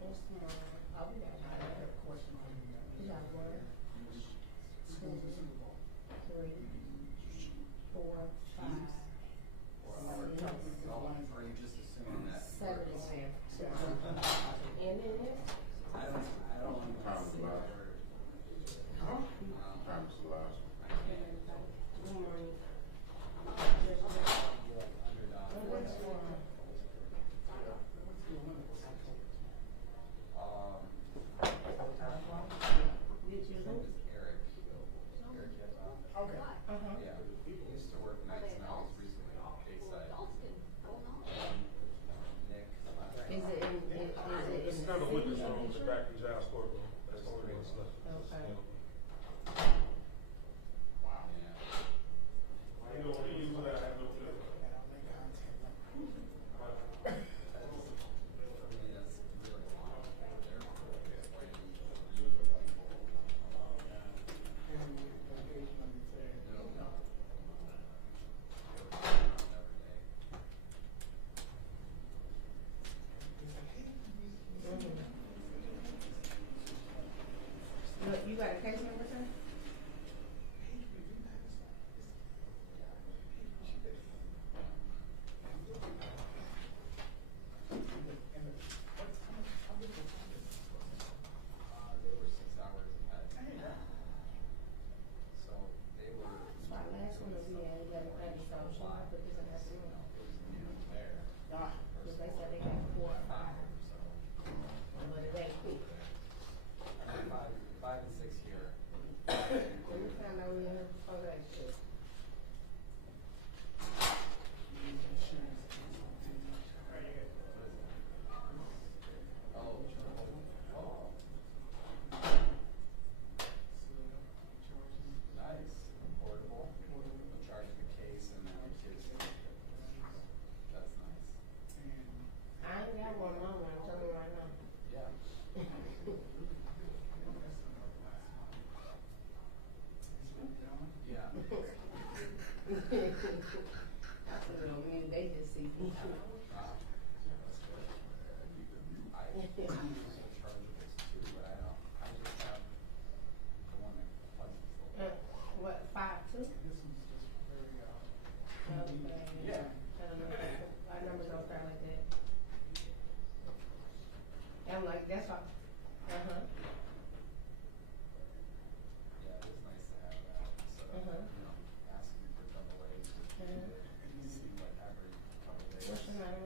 What's tomorrow? Oh, we got one. We got 1, 2, 3, 4, 5. Are you just assuming that? 7 is there. And then this? I don't want to. Time is last. Huh? Time is last. Good morning. What's wrong? Did you lose? Eric yet? Okay. Uh-huh. Yeah, he used to work nights, now he's recently off Bayside.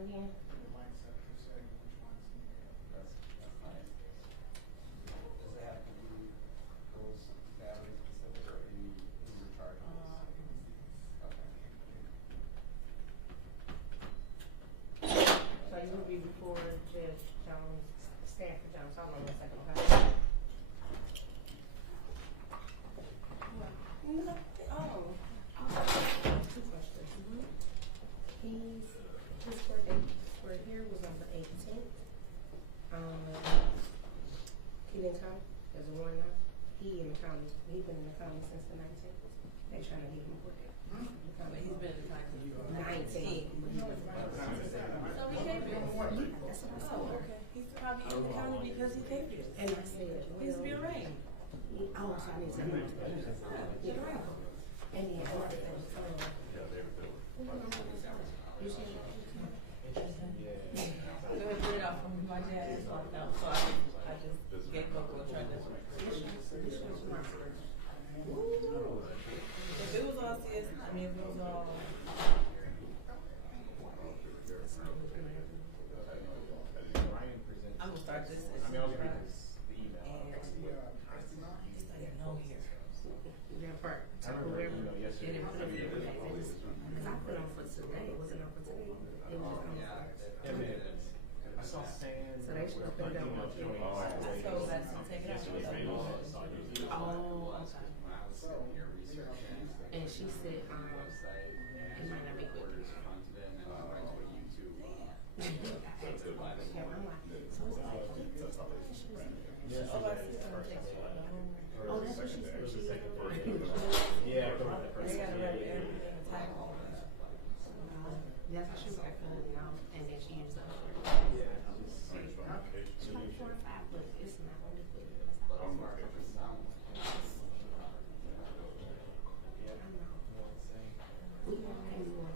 again? The lights up for saying which ones need help. That's fine. Does it have to be those batteries specific or any rechargeables? Okay. So you will be before Judge Jones, Stanford Jones, hold on one second, okay? No, two questions. His court date for here was on the 18th. He didn't come, there's a warrant out. He in the county, he's been in the county since the 19th. They trying to get him put there. But he's been in the county. 19. So he came here. That's what I said. Oh, okay. He's probably in the county because he came here. And I said, He needs to be arraigned. oh, so I need to know. Yeah. And then, you see? So he put it off from my dad. So I just gave Coco a try this one. If it was all CS, I mean, if it was all. I'm gonna start this. I mean, I'll read the email. He's not even on here. Yeah, for I remember whoever. email yesterday. They didn't put it in there. Because I put on for today. It wasn't on for today. It was on for I saw sand. So they should have put it on. I told that to take it out. Oh, okay. When I was sitting here researching. And she said, it might not be quick. Orders on to them and I went to a YouTube. Yeah, I'm like, so it's like, Oh, I see someone text you. oh, that's what she said. She Yeah, They gotta write everything in the title. That's how she was like, no, and then she used that. She's like 4 or 5, but it's not only quick. We don't pay more.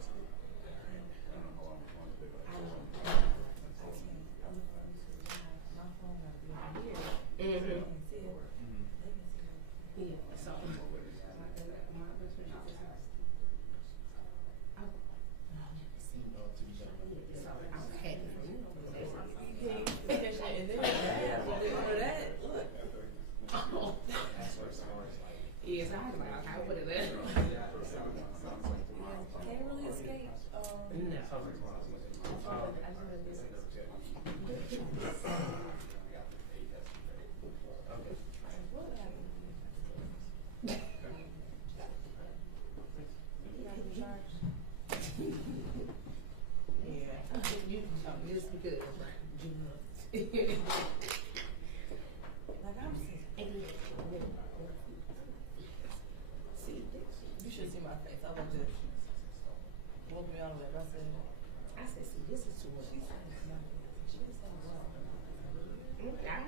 Mm-hmm. Yeah, so. Okay. And then that, for that, look. Oh. Yes, I was like, okay, I'll put it there. Can't really escape. You can talk this because, right? Like I'm saying. See, You should see my face. I was just woke me all the way up. I said, see, this is too much. She said, she said, well. I heard that.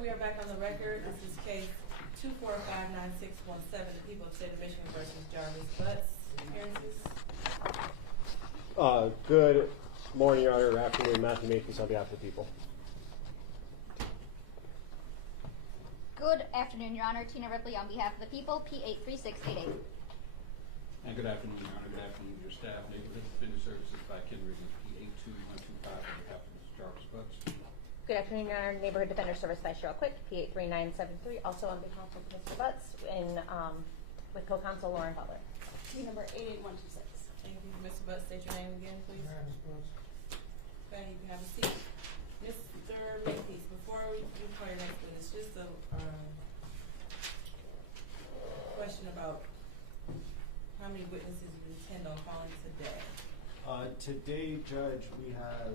We are back on the record. This is case 2459617, the people of the state of Michigan versus Jarvis Butts. Appearances. Good Morning, Your Honor. Afternoon. Matthew Mabe on behalf of the people. Good afternoon, Your Honor. Tina Ripley on behalf of the people, P83688. And good afternoon, Your Honor. Good afternoon, your staff. Neighborhood Defender Services by Ken Riggins, P82125 on behalf of Mr. Jarvis Butts. Good afternoon, Your Honor. Neighborhood Defender Service by Cheryl Quick, P83973, also on behalf of Mr. Butts, with co-counsel Lauren Butler. Key number 88126. Thank you. Mr. Butts, state your name again, please. Okay, you can have a seat. Mr. Makepeace, before we call your next witness, just a question about how many witnesses you intend on calling today. Today, Judge, we have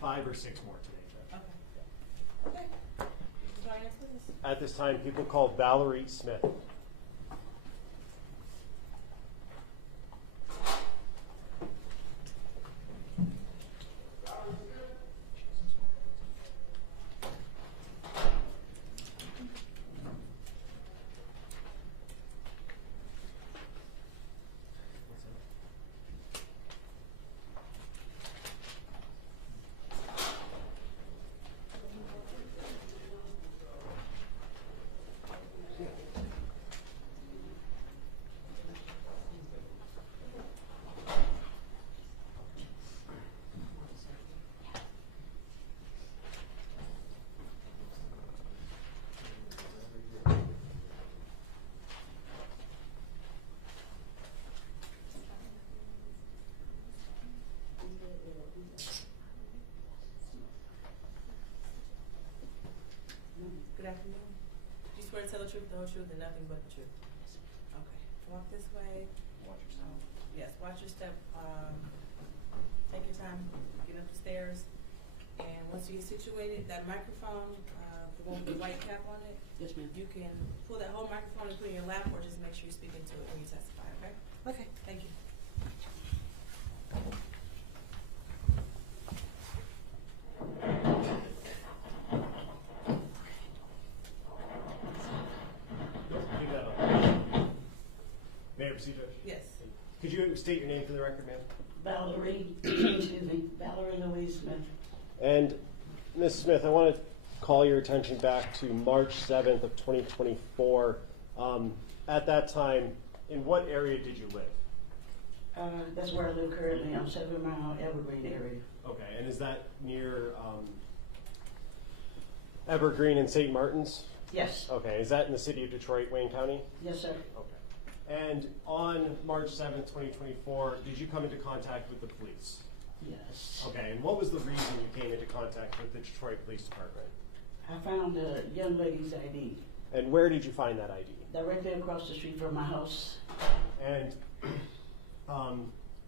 five or six more today, Judge. Okay. Okay. You call your next witness. At this time, people call Valerie Smith. Good afternoon. Do you swear to tell the truth, the whole truth, and nothing but the truth? Okay. Walk this way. Watch your step. Yes, watch your step. Take your time. Get up the stairs. And once you get situated, that microphone, the one with the white cap on it, Yes, ma'am. you can pull that whole microphone and put it in your lap, or just make sure you speak into it when you testify, okay? Okay. Thank you. May I proceed, Judge? Yes. Could you state your name for the record, ma'am? Valerie, excuse me, Valerie Louise Smith. And Ms. Smith, I want to call your attention back to March 7th of 2024. At that time, in what area did you live? That's where I live currently. I'm 7 Mile Evergreen area. Okay, and is that near Evergreen and St. Martin's? Yes. Okay, is that in the city of Detroit, Wayne County? Yes, sir. Okay. And on March 7th, 2024, did you come into contact with the police? Yes. Okay, and what was the reason you came into contact with the Detroit Police Department? I found a young lady's ID And where did you find that ID? directly across the street from my house. And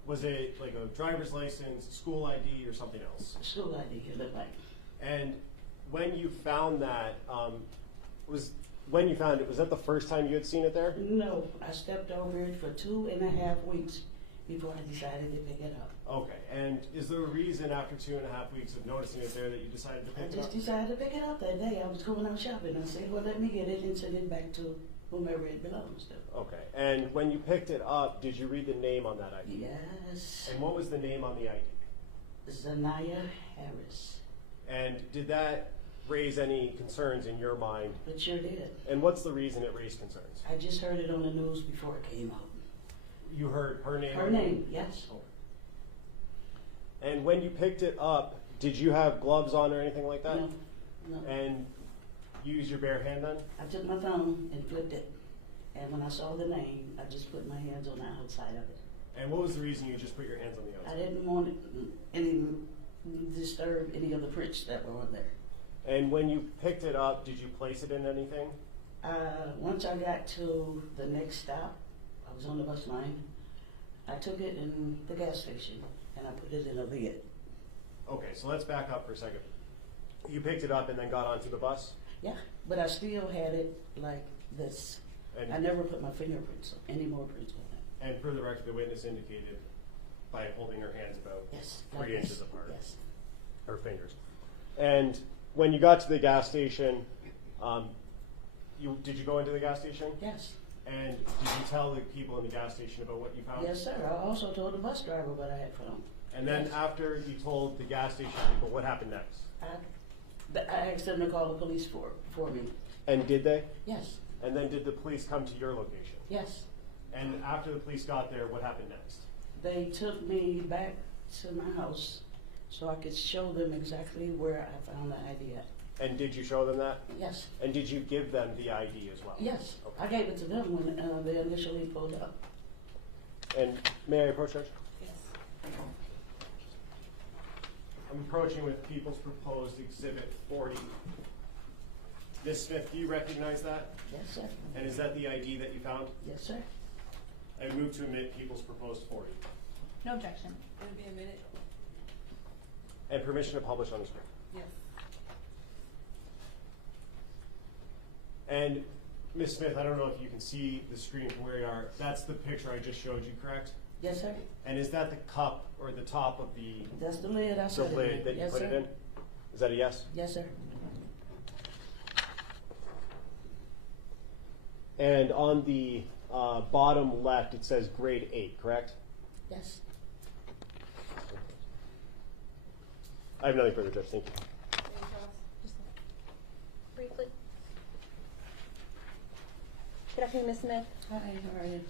was it like a driver's license, school ID, or something else? School ID, it looked like. And when you found that, was that the first time you had seen it there? No, I stepped over it for 2.5 weeks before I decided to pick it up. Okay, and is there a reason after 2.5 weeks of noticing it there that you decided to I pick it just up? decided to pick it up that day. I was going out shopping. I said, well, let me get it and send it back to whomever it belongs to. Okay, and when you picked it up, did you read the name on that ID? Yes. And what was the name on the ID? Zanaya Harris. And did that raise any concerns in your mind? It sure did. And what's the reason it raised concerns? I just heard it on the news before it came out. You heard her name? Her name, yes. Oh. And when you picked it up, did you have gloves on or anything like that? No, no. And you used your bare hand then? I took my thumb and flipped it. And when I saw the name, I just put my hands on the outside of it. And what was the reason you just put your hands on the I outside? didn't want any disturb any of the prints that were on there. And when you picked it up, did you place it in anything? Once I got to the next stop, I was on the bus line. I took it in the gas station and I put it in a lid. Okay, so let's back up for a second. You picked it up and then got onto the bus? Yeah, but I still had it like this. And I never put my fingerprints, any more prints on it. And for the record, the witness indicated by holding her hands about Yes. 3 inches apart. Yes. Her fingers. And when you got to the gas station, did you go into the gas station? Yes. And did you tell the people in the gas station about what you found? Yes, sir. I also told the bus driver what I had found. And then Yes. after you told the gas station people, what happened next? I asked them to call the police for me. And did they? Yes. And then did the police come to your location? Yes. And after the police got there, what happened next? They took me back to my house so I could show them exactly where I found the ID at. And did you show them that? Yes. And did you give them the ID as well? Yes. Okay. I gave it to them when they initially pulled up. And may I approach, Judge? Yes. I'm approaching with People's Proposed Exhibit 40. Ms. Smith, do you recognize that? Yes, sir. And is that the ID that you found? Yes, sir. I move to admit People's Proposed 40. No objection. It'll be a minute. And permission to publish on the screen. Yes. And Ms. Smith, I don't know if you can see the screen from where you are. That's the picture I just showed you, correct? Yes, sir. And is that the cup or the top of the That's the lid I the set it lid in. that you Yes, put sir. it in? Is that a yes? Yes, sir. And on the bottom left, it says grade 8, correct? Yes. I have nothing further, Judge. Thank you. Just briefly. Good afternoon, Ms. Smith. Hi, how are you?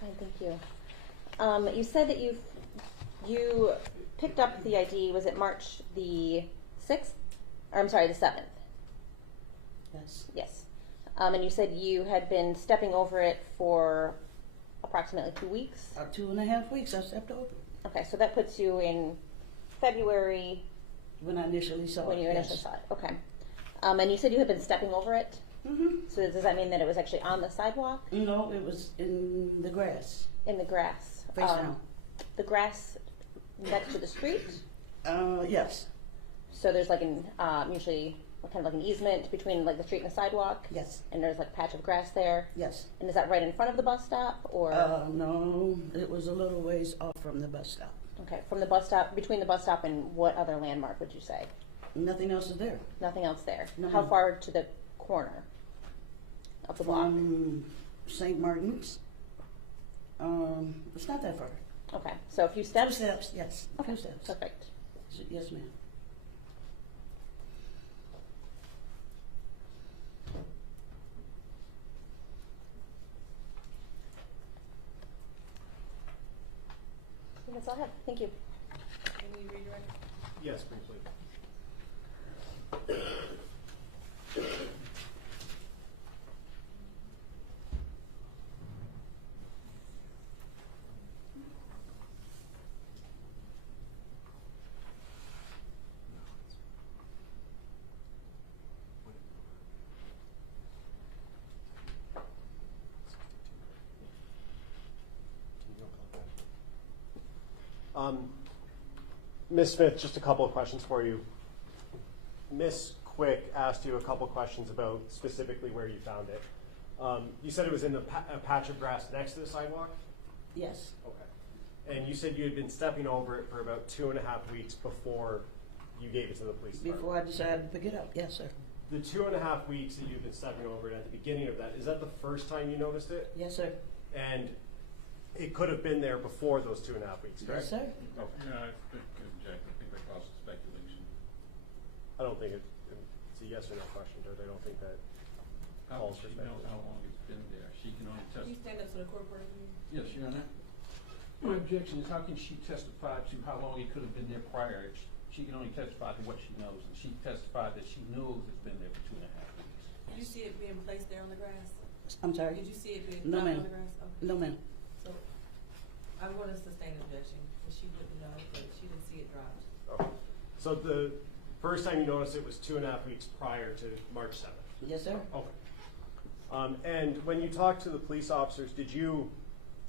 Fine, thank you. You said that you picked up the ID, was it March the 6th? Or I'm sorry, the 7th? Yes. Yes. And you said you had been stepping over it for approximately 2 weeks? 2.5 weeks I stepped over. Okay, so that puts you in February. When I initially saw it. When you initially yes. saw it, okay. And you said you had been stepping over it? Mm-hmm. So does that mean that it was actually on the sidewalk? No, it was in the grass. In the grass? Face down. The grass next to the street? Yes. So there's like an, usually kind of like an easement between like the street and the sidewalk? Yes. And there's like a patch of grass there? Yes. And is that right in front of the bus stop or? No, it was a little ways off from the bus stop. Okay, from the bus stop, between the bus stop and what other landmark would you say? Nothing else is there. Nothing else there? No. How far to the corner of the block? St. Martin's. It's not that far. Okay, so a few steps? 2 steps, yes. A Okay, few steps. perfect. Yes, ma'am. I think that's all I have. Thank you. Can we redirect? Yes, briefly. Ms. Smith, just a couple of questions for you. Ms. Quick asked you a couple of questions about specifically where you found it. You said it was in a patch of grass next to the sidewalk? Yes. Okay. And you said you had been stepping over it for about 2.5 weeks before you gave it to the police department. Before I decided to pick it up, yes, sir. The 2.5 weeks that you've been stepping over it at the beginning of that, is that the first time you noticed it? Yes, sir. And it could have been there before those 2.5 weeks, correct? Yes, sir. Okay. No, I think that causes speculation. I don't think it's a yes or no question, Judge. I don't think that How calls does for she know speculation. how long it's been there? She can only Can you testify. stand up so the court reporter can hear? Yes, Your Honor. My objection is how can she testify to how long it could have been there prior? She can only testify to what she knows, and she testified that she knows it's been there for 2.5 weeks. Did you see it being placed there on the grass? I'm sorry? Did you see it being No, dropped ma'am. on the grass? Okay. No, ma'am. So, I want to sustain objection, because she wouldn't know, but she didn't see it dropped. Okay. So the first time you noticed it was 2.5 weeks prior to March 7th? Yes, sir. Okay. And when you talked to the police officers, did you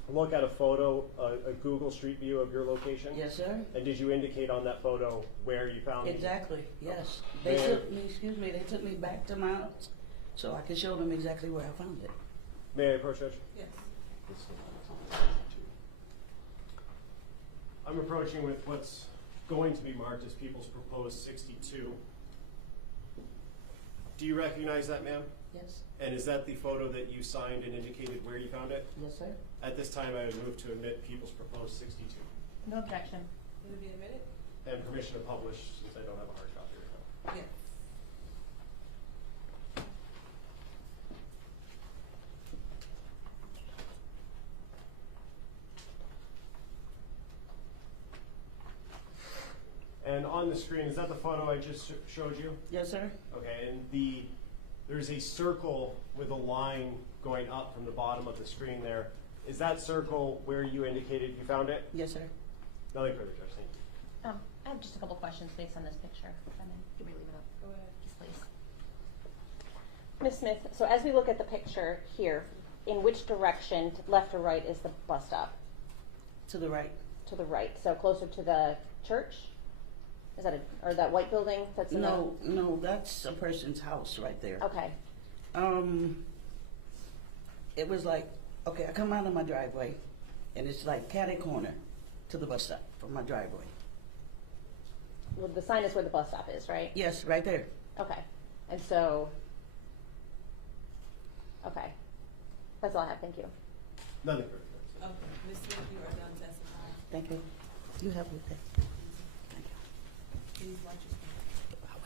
look at a photo, a Google Street View of your location? Yes, sir. And did you indicate on that photo where you found it? Exactly, yes. They took me back to my house so I could show them exactly where I found it. May I approach, Judge? Yes. I'm approaching with what's going to be marked as people's proposed 62. Do you recognize that, ma'am? Yes. And is that the photo that you signed and indicated where you found it? Yes, sir. At this time, I would move to admit people's proposed 62. No objection. Will it be admitted? And permission to publish, since I don't have a hard copy right now. Yes. And on the screen, is that the photo I just showed you? Yes, sir. Okay, and there's a circle with a line going up from the bottom of the screen there. Is that circle where you indicated you found it? Yes, sir. Nothing further, Judge. Thank you. I have just a couple questions based on this picture. Can we leave it up? Go ahead. Yes, please. Ms. Smith, so as we look at the picture here, in which direction, left or right, is the bus stop? To the right. To the right, so closer to the church? Is that or that white building that's in No, that's a person's house right there. Okay. It was like, okay, I come out of my driveway, and it's like catty corner to the bus stop from my driveway. Well, the sign is where the bus stop is, right? Yes, right there. Okay. And so, okay. That's all I have. Thank you. Nothing further. Okay, Ms. Smith, you are done testifying. Thank you. You have with that. Thank you. Please watch your step. I will.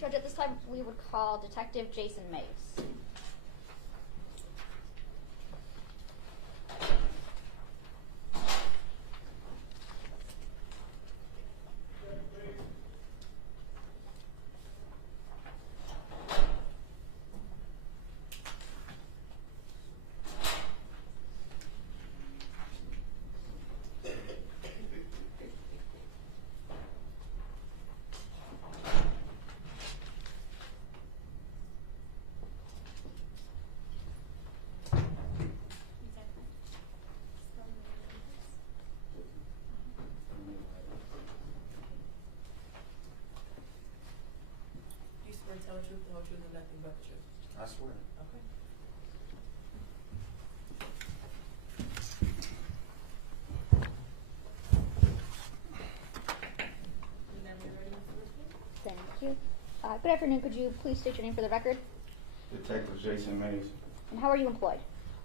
Judge, at this time, we would call Detective Jason Mabe. You swear to tell the truth, the whole truth, and nothing but the truth. I swear. Okay. Whenever you're ready, Mr. Richmond. Thank you. Good afternoon. Could you please state your name for the record? Detective Jason Mays, And how are you employed?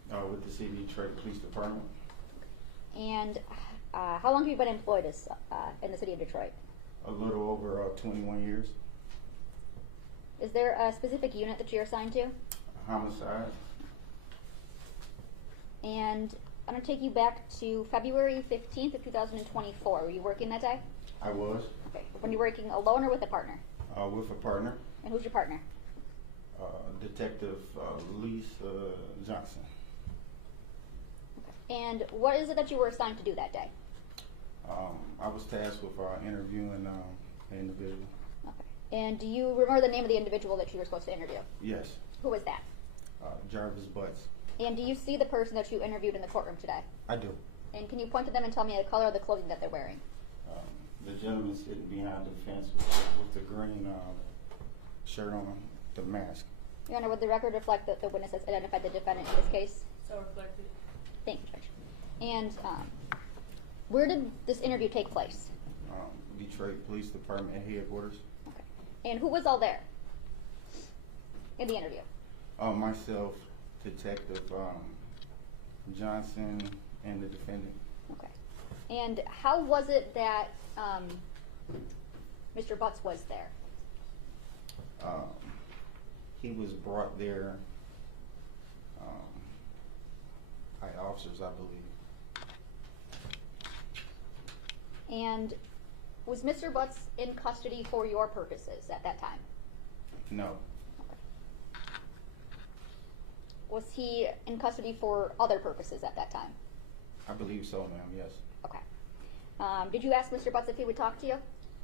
with the Detroit Police Department. And how long have you been employed as, in the city of Detroit? A little over 21 years. Is there a specific unit that you're assigned to? Homicide. And I'm going to take you back to February 15th of 2024. Were you working that day? I was Okay. When you're working alone or with a partner? with a partner, And who's your partner? Detective Lisa Johnson. And what is it that you were assigned to do that day? I was tasked with interviewing an individual. Okay. And do you remember the name of the individual that you were supposed to interview? Yes, Who was that? Jarvis Butts. And do you see the person that you interviewed in the courtroom today? I do. And can you point to them and tell me the color of the clothing that they're wearing? The gentleman sitting behind the fence with the green shirt on, the mask. Your Honor, would the record reflect that the witness has identified the defendant in this case? So reflected. Thank you, Judge. And where did this interview take place? Detroit Police Department headquarters. Okay. And who was all there in the interview? Myself, Detective Johnson, and the defendant. Okay. And how was it that Mr. Butts was there? He was brought there by officers, I believe. And was Mr. Butts in custody for your purposes at that time? No. Was he in custody for other purposes at that time? I believe so, ma'am, yes. Okay. Did you ask Mr. Butts if he would talk to you?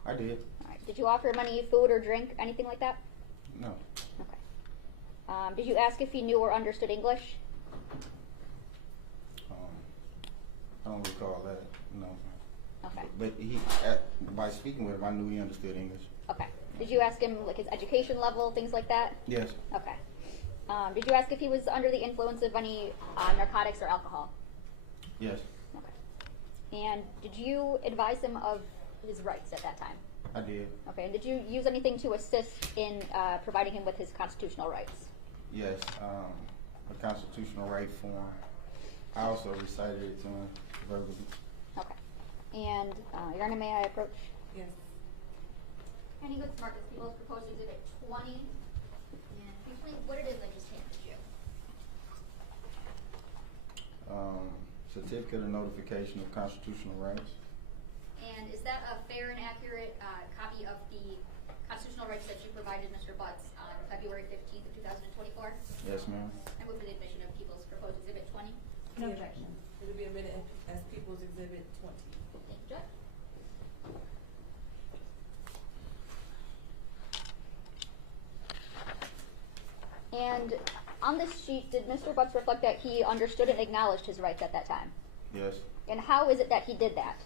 I did. All right. Did you offer him any food or drink, anything like that? No. Okay. Did you ask if he knew or understood English? I don't recall that, no. Okay. But by speaking with him, I knew he understood English. Okay. Did you ask him like his education level, things like that? Yes. Okay. Did you ask if he was under the influence of any narcotics or alcohol? Yes. Okay. And did you advise him of his rights at that time? I did. Okay. And did you use anything to assist in providing him with his constitutional rights? Yes. A constitutional right form. I also recited it to him verbally. Okay. And Your Honor, may I approach? Yes. Any good smart as people's proposed exhibit 20, and explain what it is I just handed you. Certificate of notification of constitutional rights. And is that a fair and accurate copy of the constitutional rights that you provided Mr. Butts on February 15th of 2024? Yes, ma'am. I move for the admission of people's proposed exhibit 20. No objection. It'll be admitted as People's Exhibit 20. Thank you, Judge. And on this sheet, did Mr. Butts reflect that he understood and acknowledged his rights at that time? Yes. And how is it that he did that?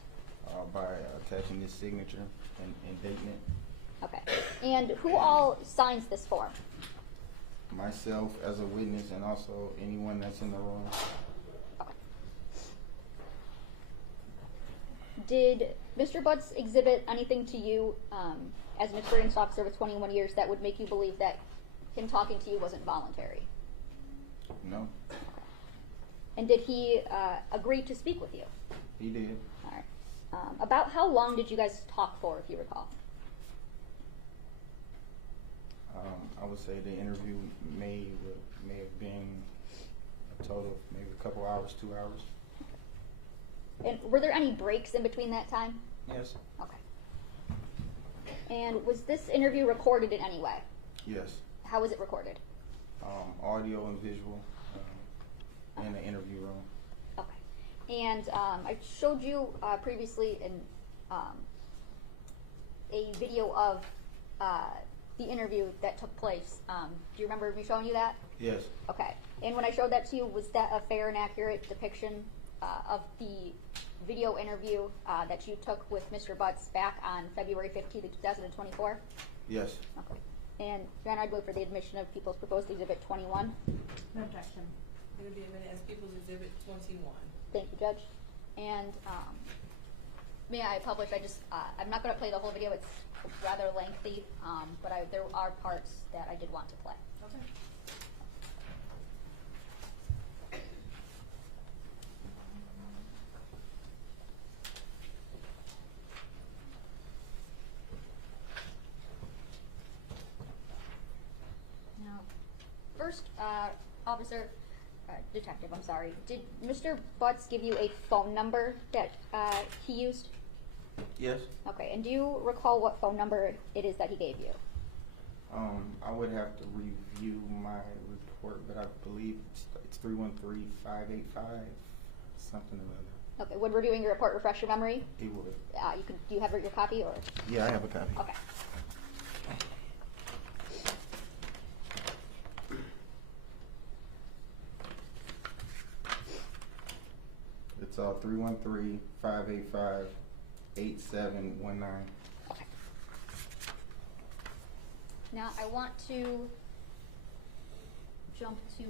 By attaching his signature and dating it. Okay. And who all signs this form? Myself as a witness and also anyone that's in the room. Okay. Did Mr. Butts exhibit anything to you as an experienced officer with 21 years that would make you believe that him talking to you wasn't voluntary? No. And did he agree to speak with you? He did. All right. About how long did you guys talk for, if you recall? I would say the interview may have been a total of maybe a couple hours, 2 hours. And were there any breaks in between that time? Yes. Okay. And was this interview recorded in any way? Yes. How was it recorded? Audio and visual in the interview room. Okay. And I showed you previously a video of the interview that took place. Do you remember me showing you that? Yes. Okay. And when I showed that to you, was that a fair and accurate depiction of the video interview that you took with Mr. Butts back on February 15th of 2024? Yes. Okay. And Your Honor, I'd move for the admission of People's Proposed Exhibit 21. No objection. It'll be admitted as People's Exhibit 21. Thank you, Judge. And may I publish? I'm not going to play the whole video. It's rather lengthy, but there are parts that I did want to play. Okay. Now, first, detective, I'm sorry. Did Mr. Butts give you a phone number that he used? Yes. Okay, and do you recall what phone number it is that he gave you? I would have to review my report, but I believe it's 313-585, something or other. Okay, would reviewing your report refresh your memory? It would. Do you have your copy or? Yeah, I have a copy. Okay. It's 313-585-8719. Okay. Now I want to jump to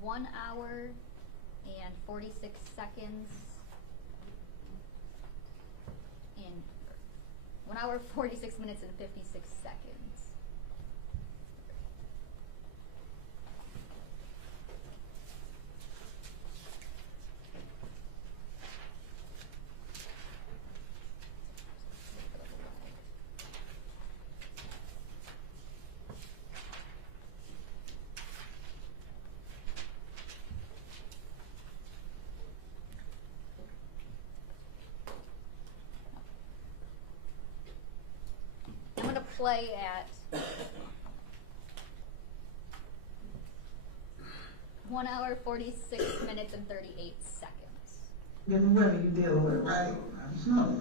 1 hour and 46 seconds in 1 hour, 46 minutes and 56 seconds. I'm going to play at 1 hour, 46 minutes and 38 seconds. Then women you deal with, right? No.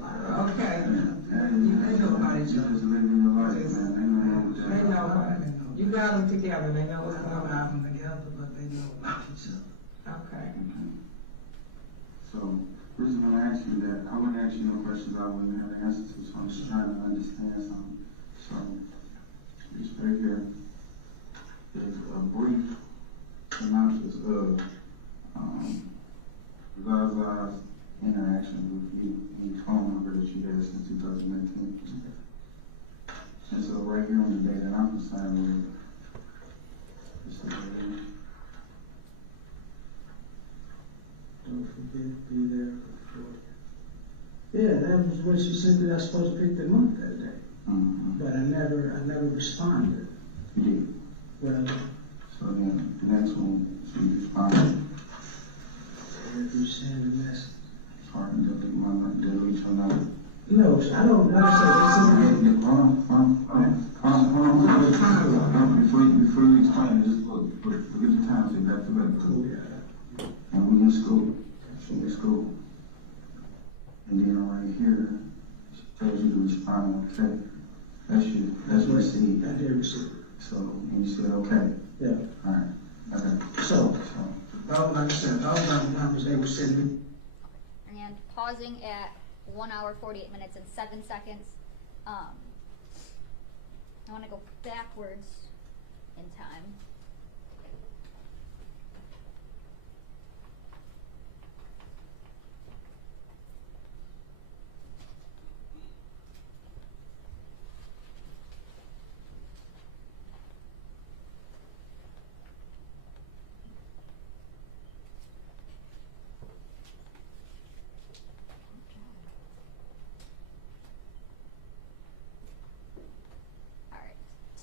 Okay. They know about each other. Just living your life, man. They know what They know. You got them together. They know what's I going don't have on. them together, but they know about each other. Okay. So, reason why I asked you that, I wouldn't ask you no questions I wouldn't have an answer to, so I'm just trying to understand something. So, just right here is a brief synopsis of Zaza's interaction with you and the phone number that you had since 2019. And so right here on the day that I'm concerned with, just a minute. Don't forget to be there before. Yeah, that was when she said that I was supposed to pick them up that day. Mm-hmm. But I never responded. You did. Well, So then, the next one, she responded. if you send a message. Sorry, delete my number, delete your number. No, I don't, like I said, Before you explain, just look at the times they back to back. cool, yeah. And we in school, in school. And then right here, she tells you to respond, okay. That's received. I did receive it. So, and you said, okay. Yeah. Alright, okay. So, like I said, those are the numbers they were sending me. And pausing at 1 hour, 48 minutes, and 7 seconds. I want to go backwards in time.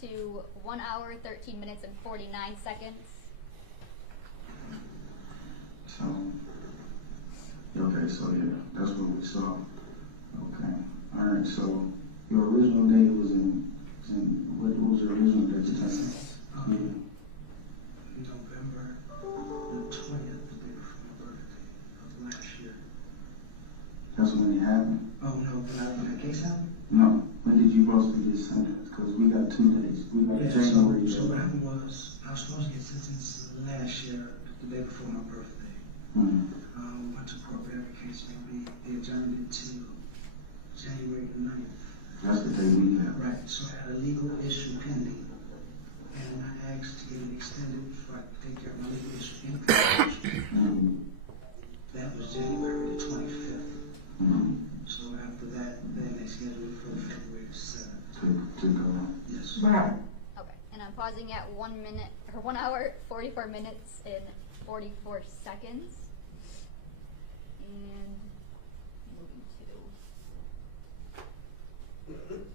To 1 hour, 13 minutes, and 49 seconds. So, okay, so yeah, that's what we saw. Okay, alright, so your original date was what was your original date? November the 20th, the day before my birthday of last year. That's when it happened? Oh no, when that case happened? No, when did you possibly get sentenced? Because we got 2 days. We got January. So what happened was, I was supposed to get sentenced last year, the day before my birthday. Mm-hmm. Went to court, whatever the case may be. They adjourned it to January the 9th. That's the day we had. Right, so I had a legal issue pending. And I asked to get it extended so I could take care of my legal issue in court. That was January the 25th. So after that, then they scheduled it for February the 7th. To go. Yes. Wow. Okay, and I'm pausing at 1 minute, or 1 hour, 44 minutes, and 44 seconds. And moving to.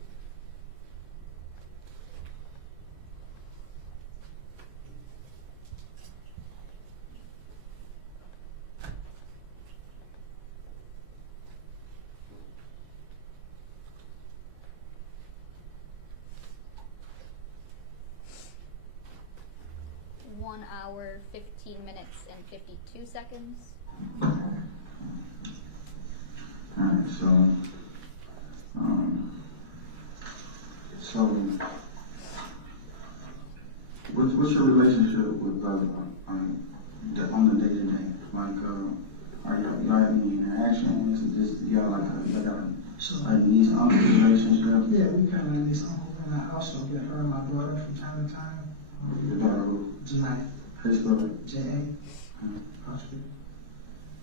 One hour, 15 minutes, and 52 seconds. Alright, so what's your relationship with on the day-to-day? Like, are y'all having any interactions? Is this, y'all got a niece-uncle relationship? Yeah, we kind of like niece uncle, and I also get her and my daughter from time to time. Your daughter who? Tonight. How you spell it? J.A. Hospital.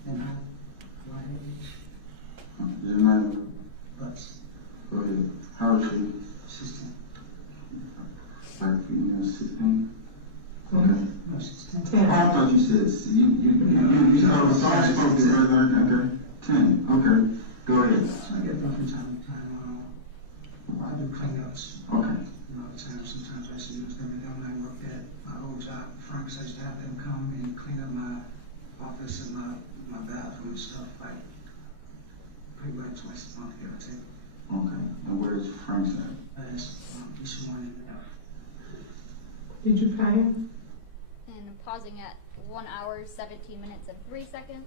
And Janina. But. Go ahead. How old is she? 16. Black female, 16? Okay. No, 16. I thought you said, you spoke to her, okay. 10, okay. Go ahead. I get them from time to time. I do cleanups. Okay. All the time. Sometimes I see them when I work at my old job. Frank's, I used to have them come and clean up my office and my bathroom and stuff, like pretty much twice a month, give or take. Okay. And where's Frank's at? That's this morning. Did you pay him? And I'm pausing at 1 hour, 17 minutes, and 3 seconds.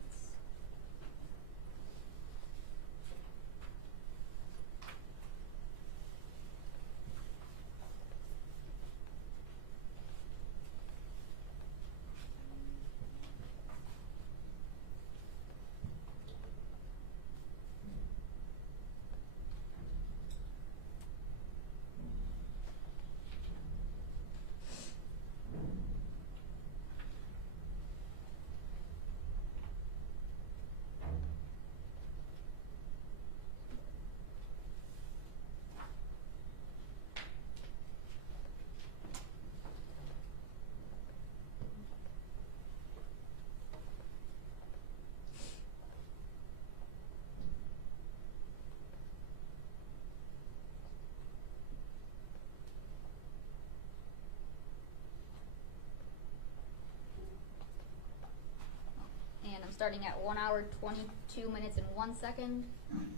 starting at 1 hour, 22 minutes, and 1 second.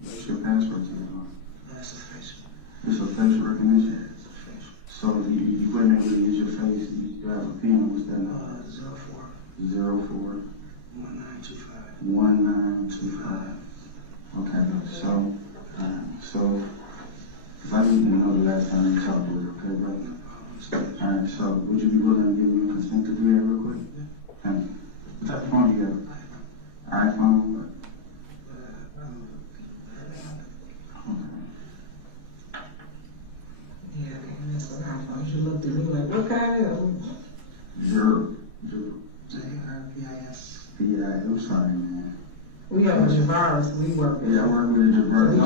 What's your passport to the That's official. It's a facial recognition? Yeah, it's official. So if you wouldn't able to use your face, you have a pen, what's that number? 04 04 1925. 1925. Okay, so if I need to know the last time you talked with her, okay, right? Alright, so would you be willing to give me consent to do that real quick? Thank you. What type of phone do you have? iPhone? Yeah, that's what I thought. You looked at me like, what kind of? Zero. JRPIS. Yeah, I'm sorry, man. We have a Javaris, we work with. Yeah, I work with a Jabbar. So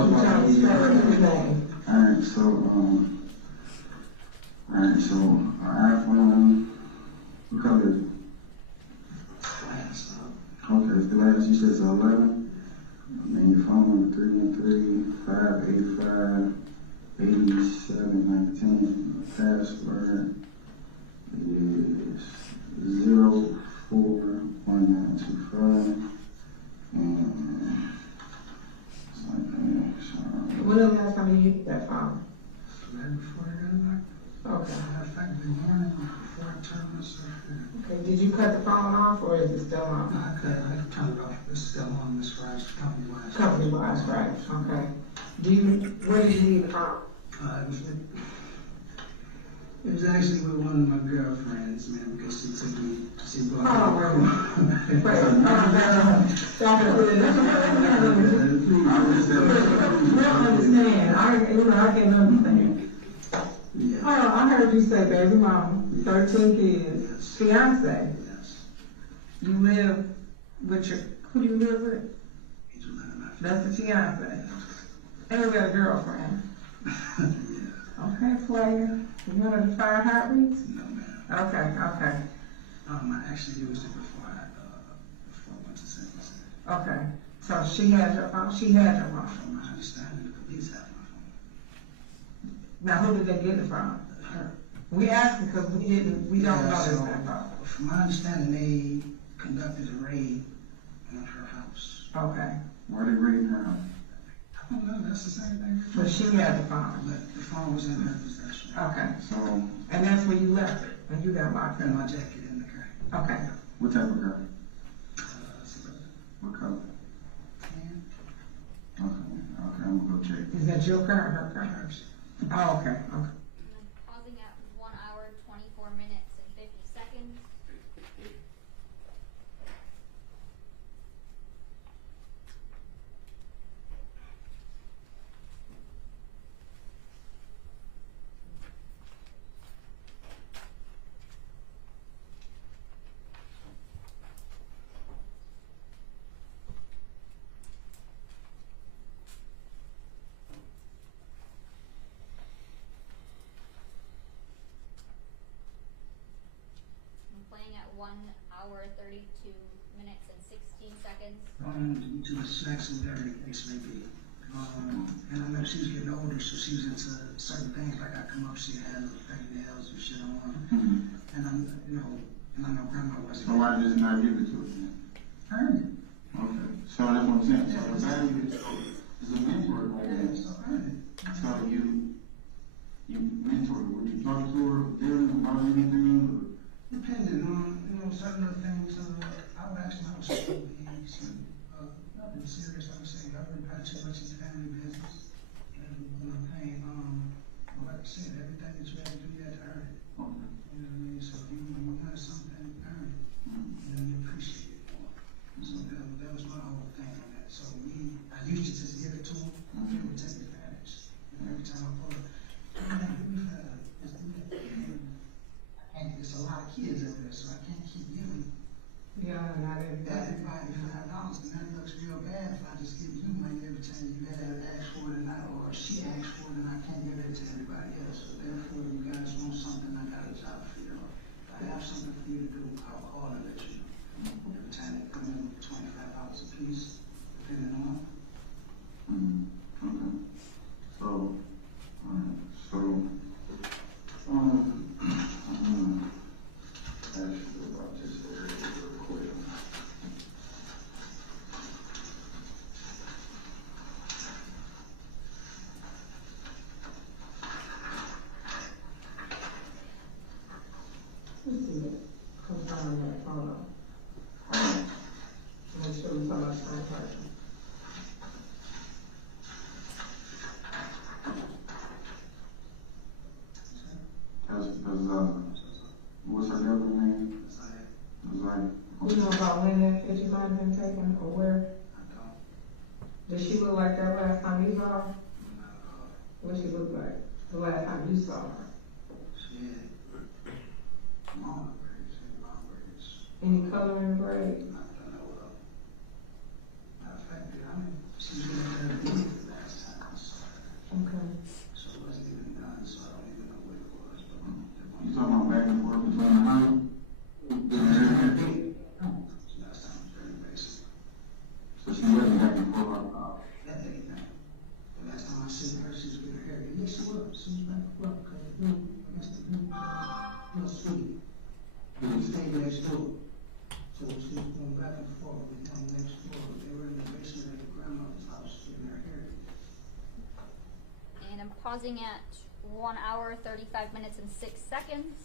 we keep trying to spell his name. Alright, so iPhone, what color is it? Okay, it's the last, you said it's 11? And then your phone number 313-585-8719. Password is 041925. When was the last time you used that phone? Right before I got locked. Okay. Effectively morning before I turned myself in. Okay, did you cut the phone off or is it still on? No, I turned it off. It's still on this Friday, company-wise. Company-wise, right, okay. Where did you leave the phone? It was actually with one of my girlfriends, man, because she took me, she brought me. Oh, wait, stop it. You don't understand, I can't understand. Yeah. Oh, I heard you say baby mama, 13 kids, fiance. Yes. You live with who do you live with? That's the fiance. And you got a girlfriend. Yeah. Okay, player. You want to define heartbeats? No, ma'am. Okay. I actually used it before I went to sentencing. Okay. So she had your phone? She had your phone. From my understanding, the police have my phone. Now, who did they get it from? Her. We asked because we don't know this phone. From my understanding, they conducted a raid on her house. Okay. Why they raiding her house? I don't know, that's the same thing. But she had the phone. But the phone was in her possession. Okay. So, And that's where you left it, when you got locked And in. my jacket in the car. Okay. what type of girl? So, What color? and Okay, I'm gonna go check. Is that your car or her car? hers. Oh, okay. Pausing at 1 hour, 24 minutes, and 50 seconds. I'm playing at 1 hour, 32 minutes, and 16 seconds. To the sex and whatever the case may be. And I know she's getting older, so she's into certain things, like I come up, she had fake nails and shit on. And I know grandma wasn't. So why did you not give it to her? I earned it. Okay, so that's what I'm saying. So the value is a mentor right there. So I earned it. So you mentor her. Would you talk to her daily about anything? Depending on, certain other things, I would ask them how school is, and, nothing serious, I would say, I wouldn't pay too much into family business. And, like I said, everything that you have to do, you have to earn it. Okay. You know what I mean? So if you want something, earn it, and then you appreciate it more. So that was my whole thing on that. So I used to just give it to them, they would take advantage. And every time I pull it, and there's a lot of kids over there, so I can't keep giving Yeah, not everybody. everybody $5, and that looks real bad if I just give you money every time you had asked for it and or she asked for it and I can't give it to everybody else. So therefore, you guys want something, I got a job for you. If I have something for you to do, I'll call and let you know. Every time they come in, $25 a piece, depending on. Okay. So, alright, so, ask you about this area real quick. her? What she look like the last time you saw her? She had long braids, Any color in braids? I don't know. Matter of fact, I mean, she was in her the last time I saw her. Okay. So it wasn't even done, so I don't even know what it was. But You talking about back and forth between the house? last time was very basic. So she wasn't back and forth. That day, no. The last time I seen her, she was getting her hair. Yes, she was. She was back and forth because the room, against the room, real sweet. And we stayed next door. So she was going back and forth with him next door. They were in the basement at the grandmother's house getting her hair. And I'm pausing at 1 hour, 35 minutes, and 6 seconds.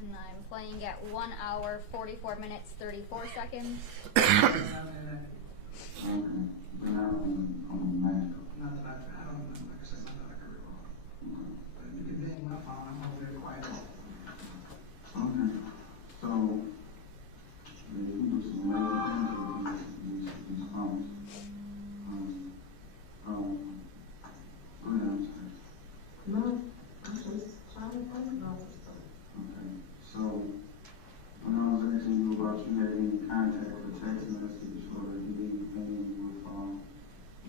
And I'm playing at 1 hour, 44 minutes, 34 seconds. Not that I don't remember. Like I said, not that I can recall. But it being my fault, I'm over there quiet. Okay. So, you do some amazing things with these phones. Go ahead, I'm sorry. No, I'm just trying to find out stuff. Okay. So, when I was asking you about you had any contact or text message or anything with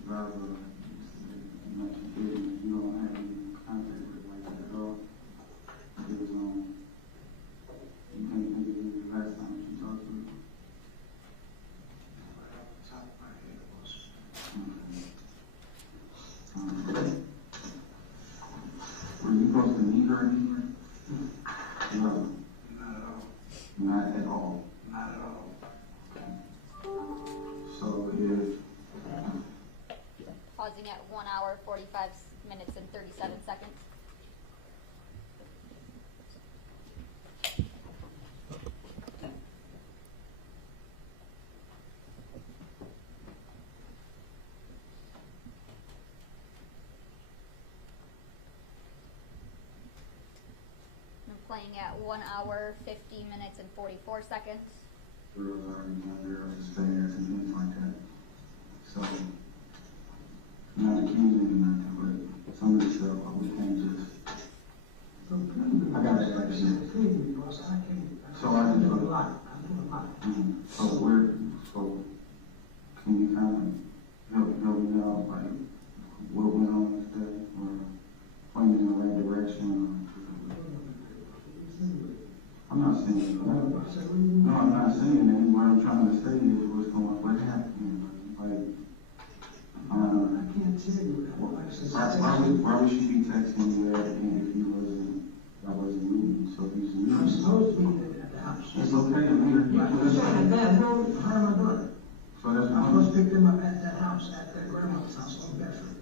Valerie, you mentioned business, you don't have any contact with like that at all. Because, you can't think of the last time that you talked to her? Right off the top of my head, it was. Were you supposed to meet her anywhere? No. Not at all. Not at all. Not at all. So if Pausing at 1 hour, 45 minutes, and 37 seconds. I'm playing at 1 hour, 50 minutes, and 44 seconds. girls are young girls and stairs and things like that. So, not accusing you nothing, but some of the stuff we can't just. I gotta ask you. So I can do a lot. So so can you kind of help me out, like what went on this day, or point me in the right direction? I'm not saying that. No, I'm not saying that. What I'm trying to say is what happened. Like, I can't tell you that. why would she be texting you that if I wasn't meeting? So if he's meeting, I'm supposed to be at the house. it's okay to meet her. You're saying that, her and my daughter. So that's I'm supposed to pick them up at that house, at their grandmother's house on Bedford.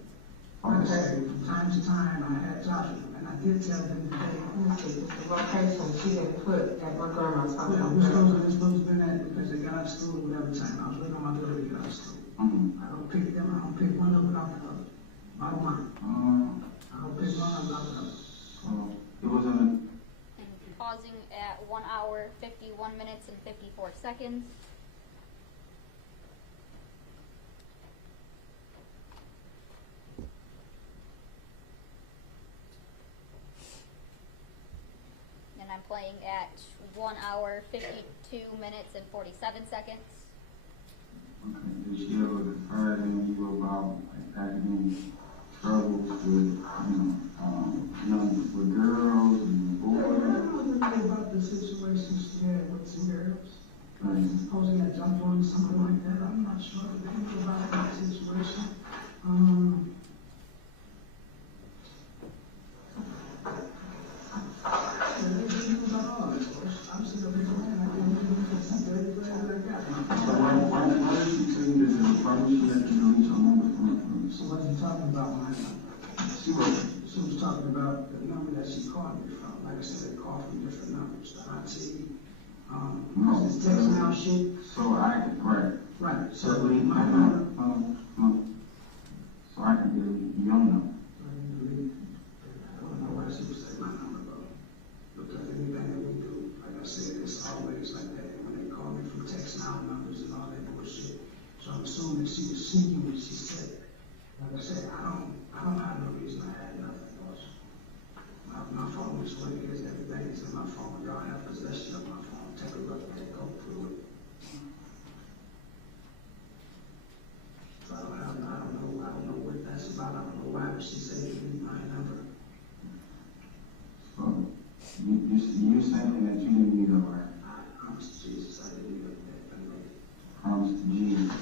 Like I said, from time to time, I had Joshua, and I did tell them today. The location she didn't put at my grandma's house. Yeah, we're supposed to be that because they got out of school whatever time. I was waiting on my daughter to get out of school. I don't pick them, I don't pick one of them without the other. Bottom line. I don't pick one of them without the other. So it wasn't. And pausing at 1 hour, 51 minutes, and 54 seconds. And I'm playing at 1 hour, 52 minutes, and 47 seconds. Okay, did she ever confide in you about like academic troubles with, with girls and boys? I don't know about the situation she had with some girls. Supposing I jumped on something like that. I'm not sure anything about that situation. So what are you talking about when she was talking about the number that she called me from. Like I said, they call from different numbers. The IT, this text now shit. So right. So my number. So I can get your number. I don't know why she would say my number though. Because anything that we do, like I said, it's always Like I said, I don't have no reason to add nothing else. My phone is what it is, everything is in my phone. Y'all have possession of my phone. Take a look at it, go through it. So I don't know what that's about. I don't know why, but she said you need my number. So, you're saying that you didn't need a right? I promise to Jesus, I didn't even admit. Promise to Jesus.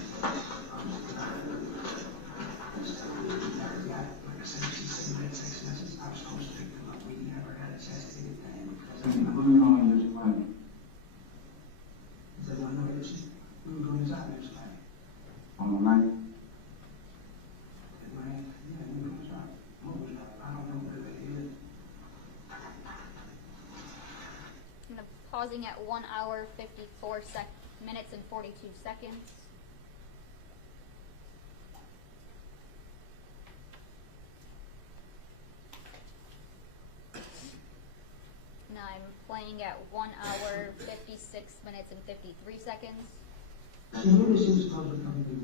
Like I said, she sent me that text message. I was supposed to pick them up. We never had a chance to get anything because Who you on your plane? is that one of those? We were going to job next time. On the night? Yeah, we were going to job. I don't know where they is. I'm pausing at 1 hour, 54 minutes and 42 seconds. And I'm playing at 1 hour, 56 minutes and 53 seconds. She knew that she was supposed to come to me.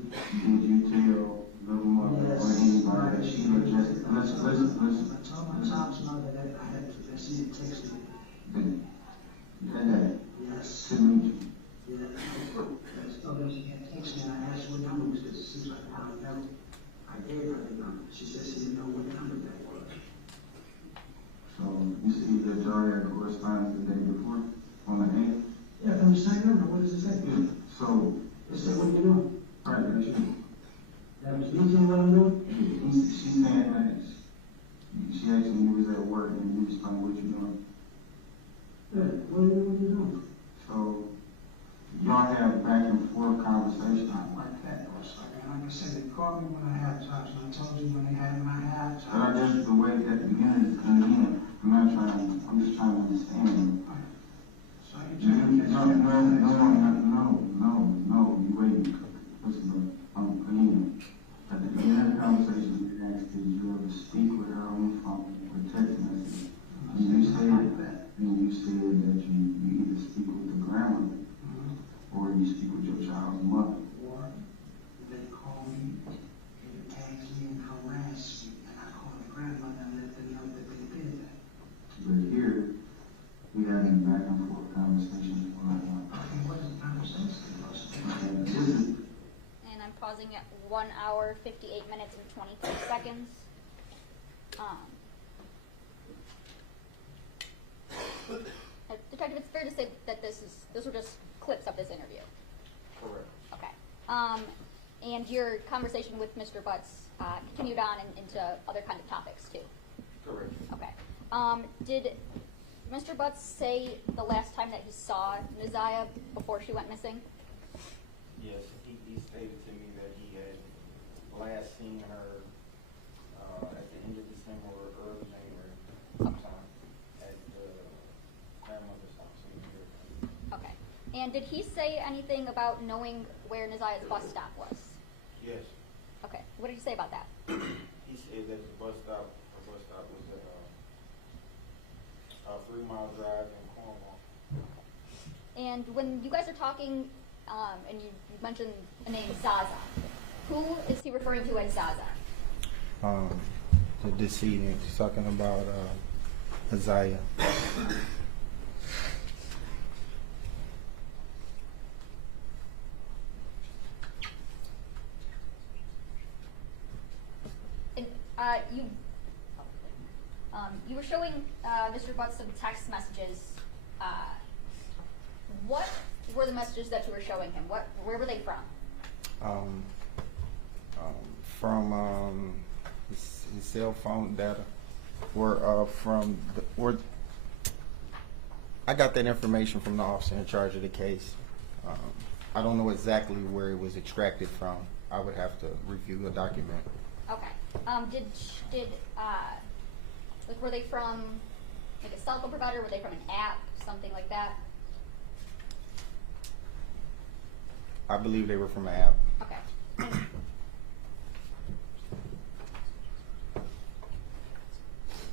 Did you tell the mother or anybody that she was just, listen. I told my child's mother that I had that she had texted me. That Yes. to meet you. Yeah. I told her she had texted me and I asked what number was this. She was like, I don't know. I gave her the number. She said she didn't know what number that was. So, you see that y'all had correspondence the day before, on the 8th? Yeah, from the same number. What does it say? Yeah. So, It said, what are you doing? right, that's you. That was me saying what I'm doing? She's saying that she asked me you was at work and you was telling what you doing. Yeah, what are you doing? So, y'all have back and forth conversation. Not like that, or something. Like I said, they called me when I had jobs, and I told you when they had my half jobs. But I just, the way that the unit is coming in, I'm just trying to understand. So you trying to catch No, you waiting. Listen, again, at the beginning of the conversation, you asked, did you ever speak with her on the phone or text message? And you said that you either speak with the grandmother or you speak with your child's mother. Or they call me, they ask me and harass me, and I call the grandmother and let them know that they did that. But here, we having back and forth conversations one-on-one. Okay, what is the conversation? And I'm pausing at 1 hour, 58 minutes and 23 seconds. Detective, it's fair to say that these were just clips of this interview. Correct. Okay. And your conversation with Mr. Butts continued on into other kind of topics too. Correct. Okay. Did Mr. Butts say the last time that he saw Naziah before she went missing? Yes, he stated to me that he had last seen her at the end of December or early January sometime at the grandmother's house in New York. Okay. And did he say anything about knowing where Naziah's bus stop was? Yes. Okay. What did he say about that? He said that her bus stop was at a 3-mile drive in Cornwall. And when you guys are talking, and you mentioned the name Zaza, who is he referring to as Zaza? The decedent, he's talking about Isaiah. And you were showing Mr. Butts some text messages. What were the messages that you were showing him? Where were they from? From his cell phone data, I got that information from the officer in charge of the case. I don't know exactly where it was extracted from. I would have to review a document. Okay. Were they from like a cell phone provider? Were they from an app, something like that? I believe they were from an app. Okay.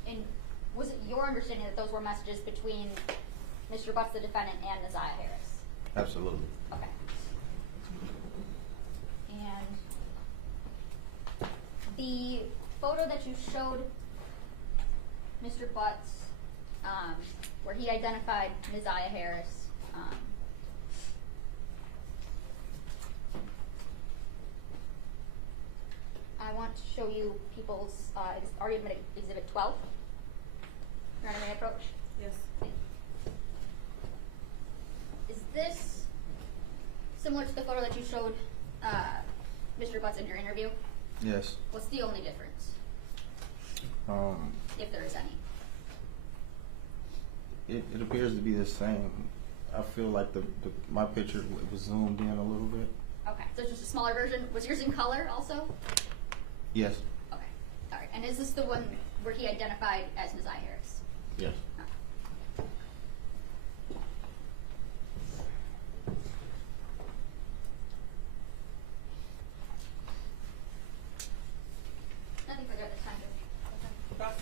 And was it your understanding that those were messages between Mr. Butts, the defendant, and Naziah Harris? Absolutely. Okay. And the photo that you showed Mr. Butts, where he identified Ms. Aya Harris, I want to show you people's argument exhibit 12. Your Honor, may I approach? Yes. Is this similar to the photo that you showed Mr. Butts in your interview? Yes. What's the only difference, if there is any? It appears to be the same. I feel like my picture was zoomed in a little bit. Okay, so it's just a smaller version. Was yours in color also? Yes. Okay, all right. And is this the one where he identified as Ms. Aya Harris? Yes. Nothing further at this time, Judge. Cross.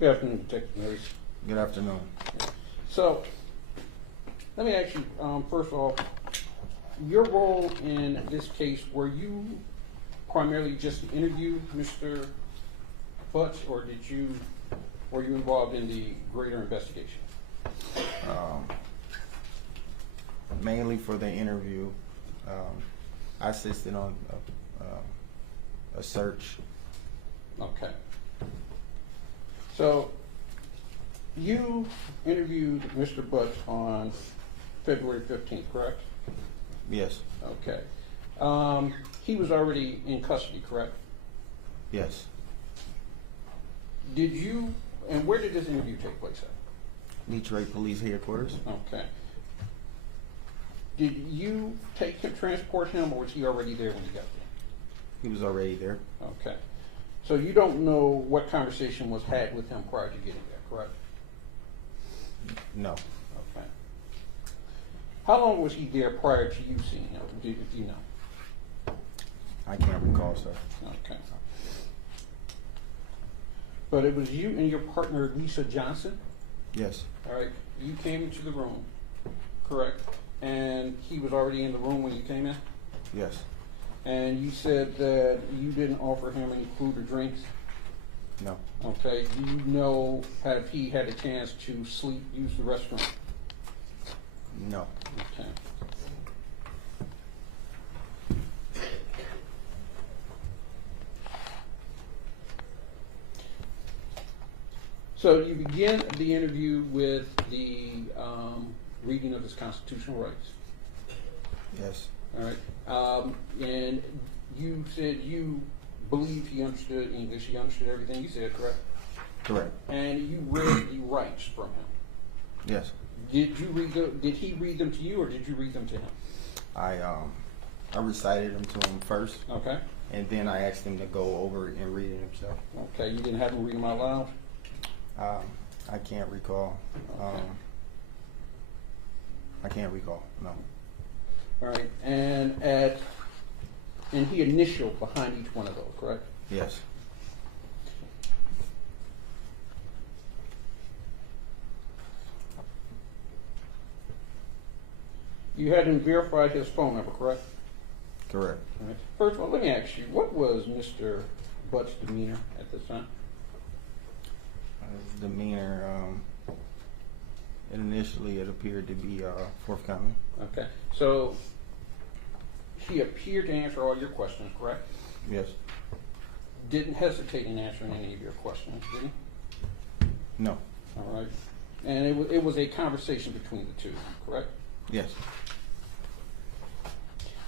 Good afternoon, Detective Mabe. Good afternoon. So, let me ask you, first of all, your role in this case, were you primarily just to interview Mr. Butts, or were you involved in the greater investigation? Mainly for the interview. I assisted on a search. Okay. So, you interviewed Mr. Butts on February 15th, correct? Yes. Okay. He was already in custody, correct? Yes. And where did this interview take place at? Detroit Police Headquarters. Okay. Did you transport him, or was he already there when you got there? He was already there. Okay. So you don't know what conversation was had with him prior to getting there, correct? No. Okay. How long was he there prior to you seeing him, if you know? I can't recall, sir. Okay. But it was you and your partner, Lisa Johnson? Yes. All right. You came into the room, correct? And he was already in the room when you came in? Yes. And you said that you didn't offer him any food or drinks? No. Okay. Do you know, have he had a chance to use the restroom? No. Okay. So you begin the interview with the reading of his constitutional rights. Yes. All right. And you said you believe he understood English. He understood everything you said, correct? Correct. And you read the rights from him. Yes. Did he read them to you, or did you read them to him? I recited them to him first. Okay. And then I asked him to go over it and read it himself. Okay. You didn't have him read them out loud? I can't recall. Okay. I can't recall. No. All right. And he initialed behind each one of those, correct? Yes. You had him verify his phone number, correct? Correct. All right. First of all, let me ask you, what was Mr. Butts' demeanor at this time? His demeanor, initially it appeared to be forthcoming. Okay. So he appeared to answer all your questions, correct? Yes. Didn't hesitate in answering any of your questions, did he? No. All right. And it was a conversation between the two, correct? Yes.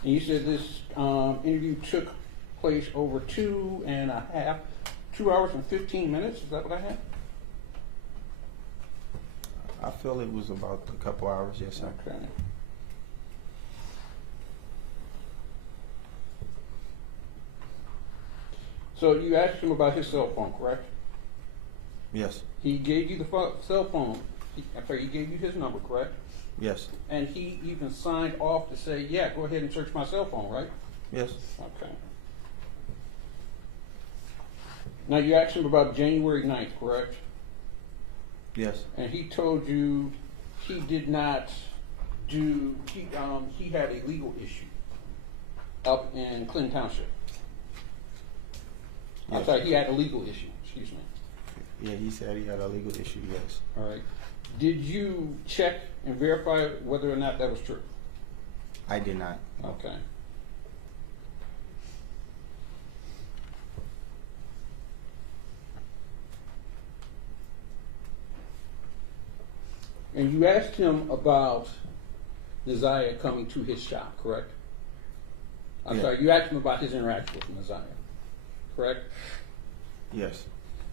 And you said this interview took place over 2 hours and 15 minutes. Is that what I had? I feel it was about a couple hours, yes, sir. Okay. So you asked him about his cell phone, correct? Yes. He gave you the cell phone. He gave you his number, correct? Yes. And he even signed off to say, yeah, go ahead and search my cell phone, right? Yes. Okay. Now, you asked him about January 9th, correct? Yes. And he told you he did not do, he had a legal issue up in Clinton Township. I'm Yes. sorry, he had a legal issue, excuse me. Yeah, he said he had a legal issue, yes. All right. Did you check and verify whether or not that was true? I did not. Okay. And you asked him about Nasiah coming to his shop, correct? I'm Yeah. sorry, you asked him about his interaction with Nasiah, correct? Yes.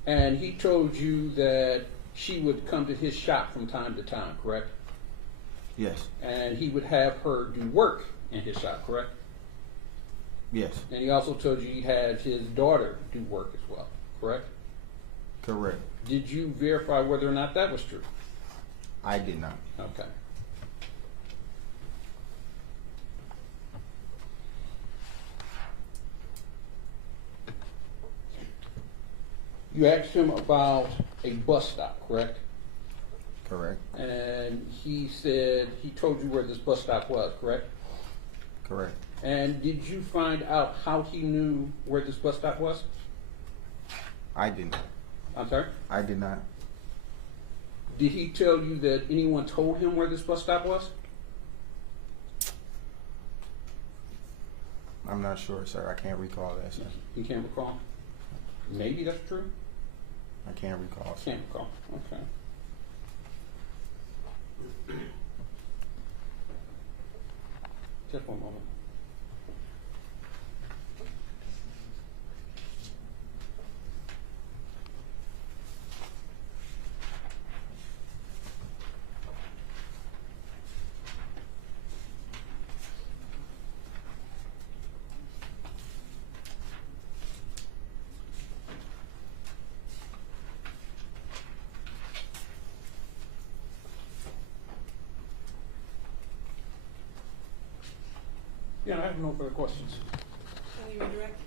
And he told you that she would come to his shop from time to time, correct? Yes. And he would have her do work in his shop, correct? Yes. And he also told you he had his daughter do work as well, correct? Correct. Did you verify whether or not that was true? I did not. Okay. You asked him about a bus stop, correct? Correct. And he said, he told you where this bus stop was, correct? Correct. And did you find out how he knew where this bus stop was? I did not. I'm sorry? I did not. Did he tell you that anyone told him where this bus stop was? I'm not sure, sir. I can't recall that, sir. You can't recall? Maybe that's true? I can't recall, sir. Can't recall. Okay. Just one moment. Yeah, I have no further questions. Can you redirect?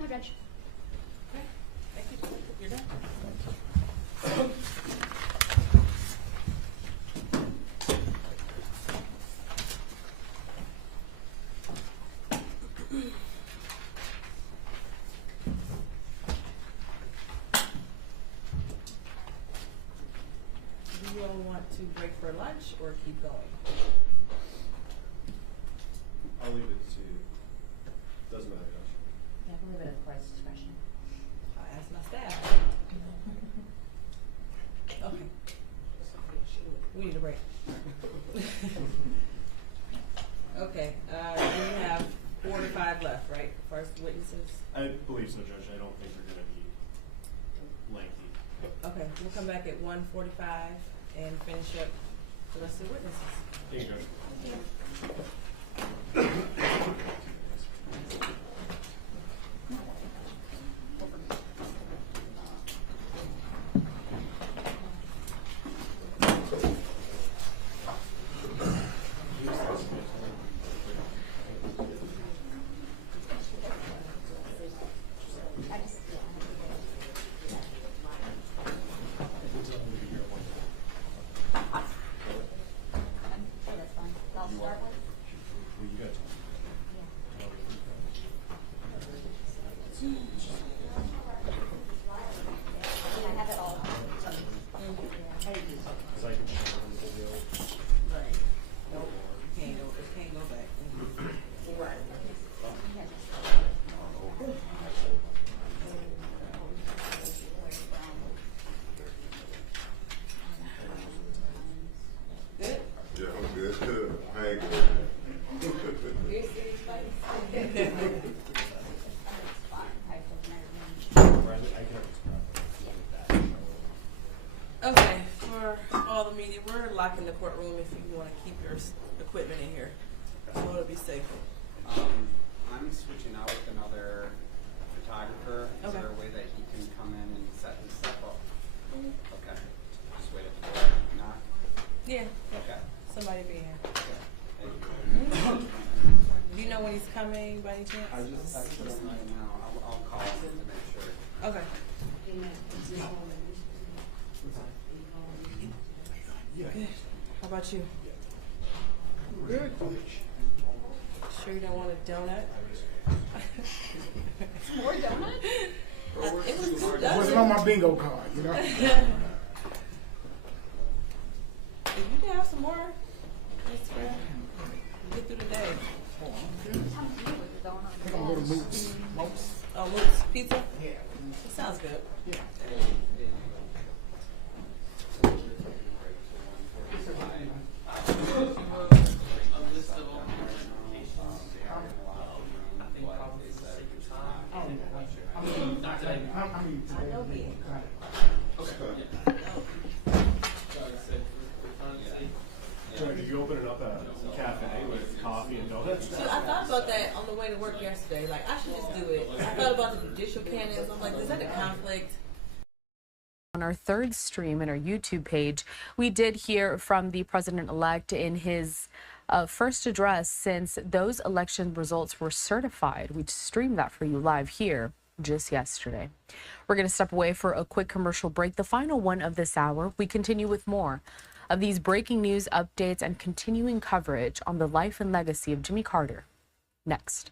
No, Judge. Okay, thank you. You're done. Do you all want to break for lunch or keep going? I'll leave it to you. Doesn't matter, Josh. Yeah, I believe it at the court's discretion. I asked my staff. Okay. We need a break. Okay, we have 4 to 5 left, right? First witnesses? I believe so, Judge. I don't think they're going to be lengthy. Okay, we'll come back at 1:45 and finish up the rest of the witnesses. Thank you, Judge. Okay, for all the media, we're locking the courtroom if you want to keep your equipment in here. So it'll be safe. I'm switching out with another photographer. Is Okay. there a way that he can come in and set his stuff up? Okay. Just wait at the door. Knock. Yeah. Okay. Somebody be here. Thank you. Do you know when he's coming by any chance? I just texted him right now. I'll call call to make sure. Okay. Good. How about you? Good. Sure you don't want a donut? More donuts? It was good. What's on my bingo card, you know? If you can have some more, that's fair. Get through the day. I think I'm going to Moops. Oh, Moops Pizza? Yeah. It sounds good. Yeah. Did you open up a cafe with coffee and donuts? See, I thought about that on the way to work yesterday. Like, I should just do it. I thought about the judicial canons. I'm like, is that a conflict? On our third stream in our YouTube page, we did hear from the president-elect in his first address since those election results were certified. We streamed that for you live here just yesterday. We're going to step away for a quick commercial break, the final one of this hour. We continue with more of these breaking news updates and continuing coverage on the life and legacy of Jimmy Carter next.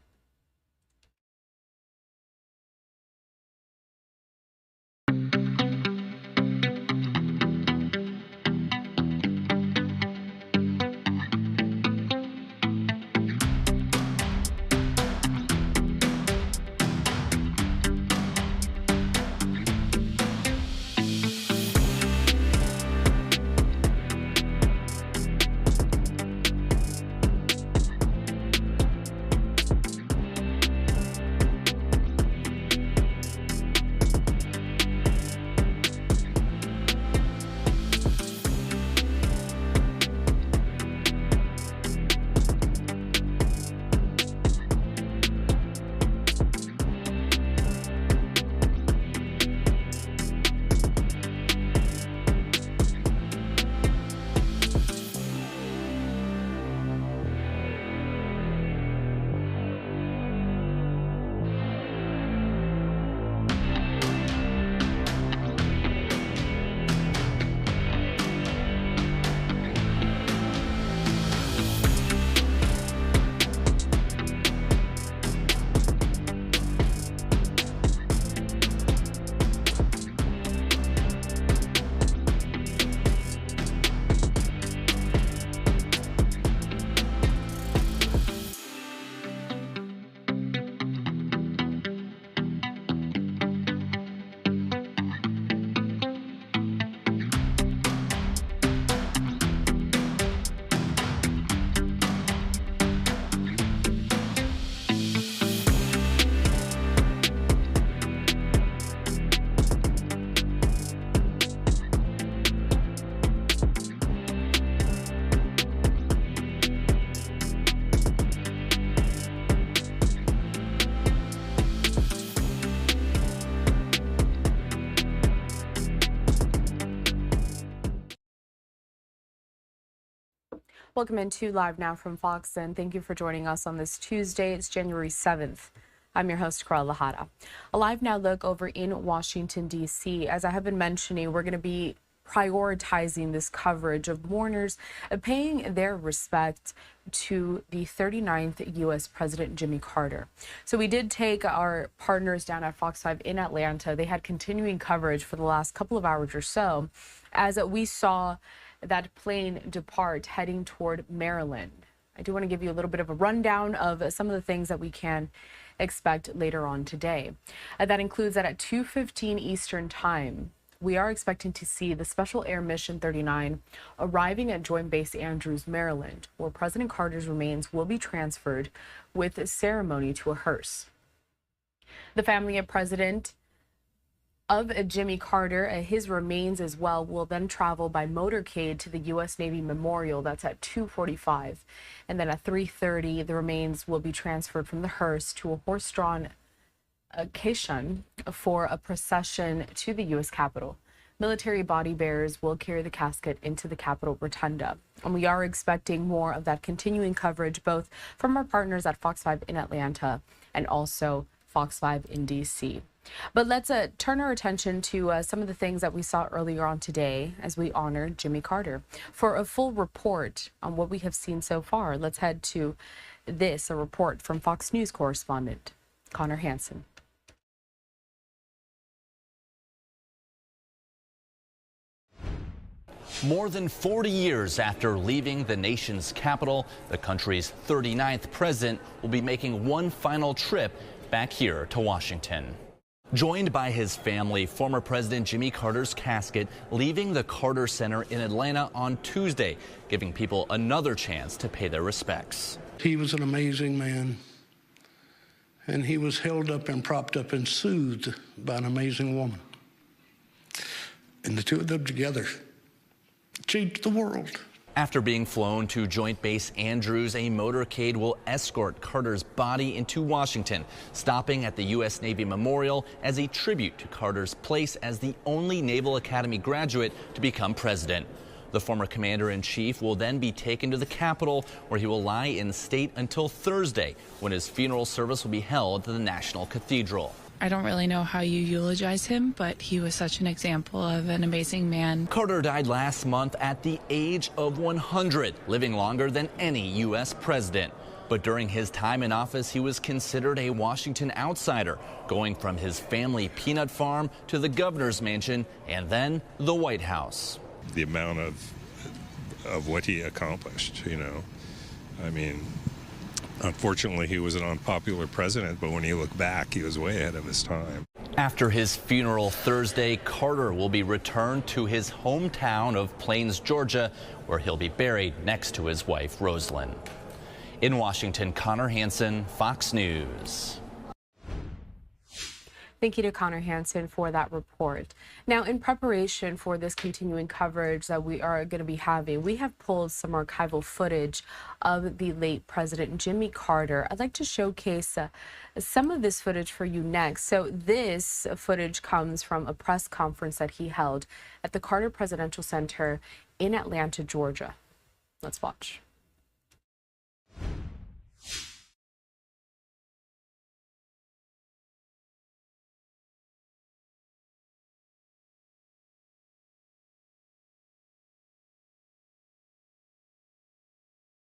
Welcome into Live Now from Fox, and thank you for joining us on this Tuesday. It's January 7th. I'm your host, Carl Lahada. A Live Now look over in Washington, D.C. As I have been mentioning, we're going to be prioritizing this coverage of mourners paying their respect to the 39th U.S. President Jimmy Carter. So we did take our partners down at Fox 5 in Atlanta. They had continuing coverage for the last couple of hours or so as we saw that plane depart heading toward Maryland. I do want to give you a little bit of a rundown of some of the things that we can expect later on today. That includes that at 2:15 Eastern Time, we are expecting to see the Special Air Mission 39 arriving at Joint Base Andrews, Maryland, where President Carter's remains will be transferred with a ceremony to a hearse. The family of President of Jimmy Carter, his remains as well, will then travel by motorcade to the U.S. Navy Memorial. That's at 2:45. And then at 3:30, the remains will be transferred from the hearse to a horse-drawn caisson for a procession to the U.S. Capitol. Military body bearers will carry the casket into the Capitol Rotunda. And we are expecting more of that continuing coverage, both from our partners at Fox 5 in Atlanta and also Fox 5 in D.C. But let's turn our attention to some of the things that we saw earlier on today as we honored Jimmy Carter. For a full report on what we have seen so far, let's head to a report from Fox News correspondent Connor Hansen. More than 40 years after leaving the nation's capital, the country's 39th president will be making one final trip back here to Washington. Joined by his family, former President Jimmy Carter's casket leaving the Carter Center in Atlanta on Tuesday, giving people another chance to pay their respects. He was an amazing man, and he was held up and propped up and soothed by an amazing woman. And the two of them together changed the world. After being flown to Joint Base Andrews, a motorcade will escort Carter's body into Washington, stopping at the U.S. Navy Memorial as a tribute to Carter's place as the only Naval Academy graduate to become president. The former commander-in-chief will then be taken to the Capitol, where he will lie in state until Thursday, when his funeral service will be held at the National Cathedral. I don't really know how you eulogize him, but he was such an example of an amazing man. Carter died last month at the age of 100, living longer than any U.S. president. But during his time in office, he was considered a Washington outsider, going from his family peanut farm to the governor's mansion and then the White House. The amount of what he accomplished, I mean, unfortunately, he was an unpopular president, but when you look back, he was way ahead of his time. After his funeral Thursday, Carter will be returned to his hometown of Plains, Georgia, where he'll be buried next to his wife, Rosalind. In Washington, Connor Hansen, Fox News. Thank you to Connor Hansen for that report. Now, in preparation for this continuing coverage that we are going to be having, we have pulled some archival footage of the late President Jimmy Carter. I'd like to showcase some of this footage for you next. So this footage comes from a press conference that he held at the Carter Presidential Center in Atlanta, Georgia. Let's watch.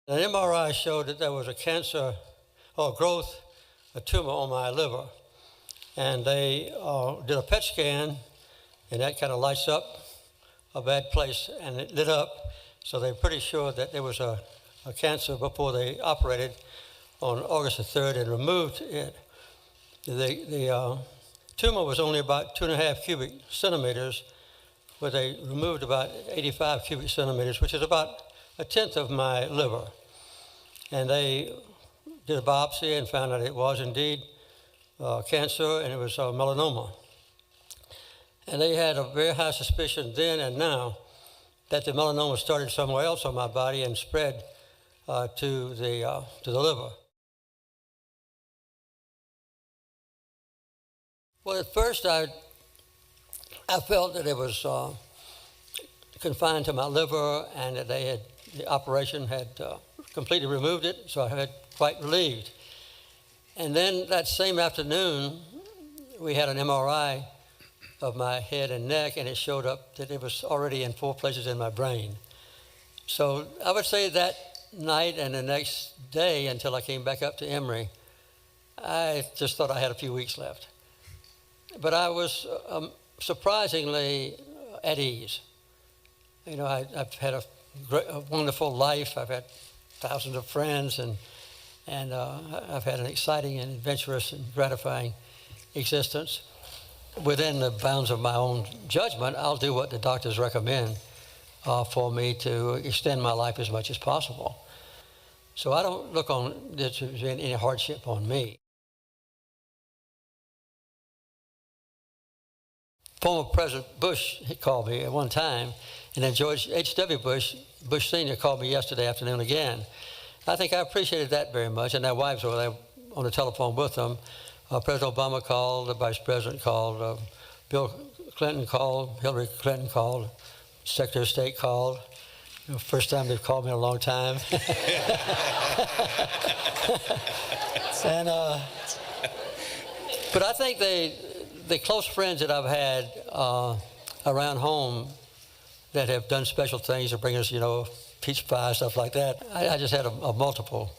An MRI showed that there was a cancer or growth, a tumor on my liver. And they did a PET scan, and that kind of lights up a bad place, and it lit up. So they're pretty sure that there was a cancer before they operated on August the 3rd and removed it. The tumor was only about 2.5 cubic centimeters, but they removed about 85 cubic centimeters, which is about a tenth of my liver. And they did a biopsy and found that it was indeed cancer, and it was melanoma. And they had a very high suspicion then and now that the melanoma started somewhere else on my body and spread to the liver. Well, at first I felt that it was confined to my liver, and that the operation had completely removed it, so I had quite relieved. And then that same afternoon, we had an MRI of my head and neck, and it showed up that it was already in 4 places in my brain. So I would say that night and the next day until I came back up to Emory, I just thought I had a few weeks left. But I was surprisingly at ease. I've had a wonderful life. I've had thousands of friends, and I've had an exciting and adventurous and gratifying existence. Within the bounds of my own judgment, I'll do what the doctors recommend for me to extend my life as much as possible. So I don't look on this as any hardship on me. Former President Bush called me at one time, and then George H.W. Bush Sr. called me yesterday afternoon again. I think I appreciated that very much, and their wives were there on the telephone with them. President Obama called, the Vice President called, Bill Clinton called, Hillary Clinton called, Secretary of State called. First time they've called me in a long time. But I think the close friends that I've had around home that have done special things to bring us, peach pie, stuff like that, I just had a multiple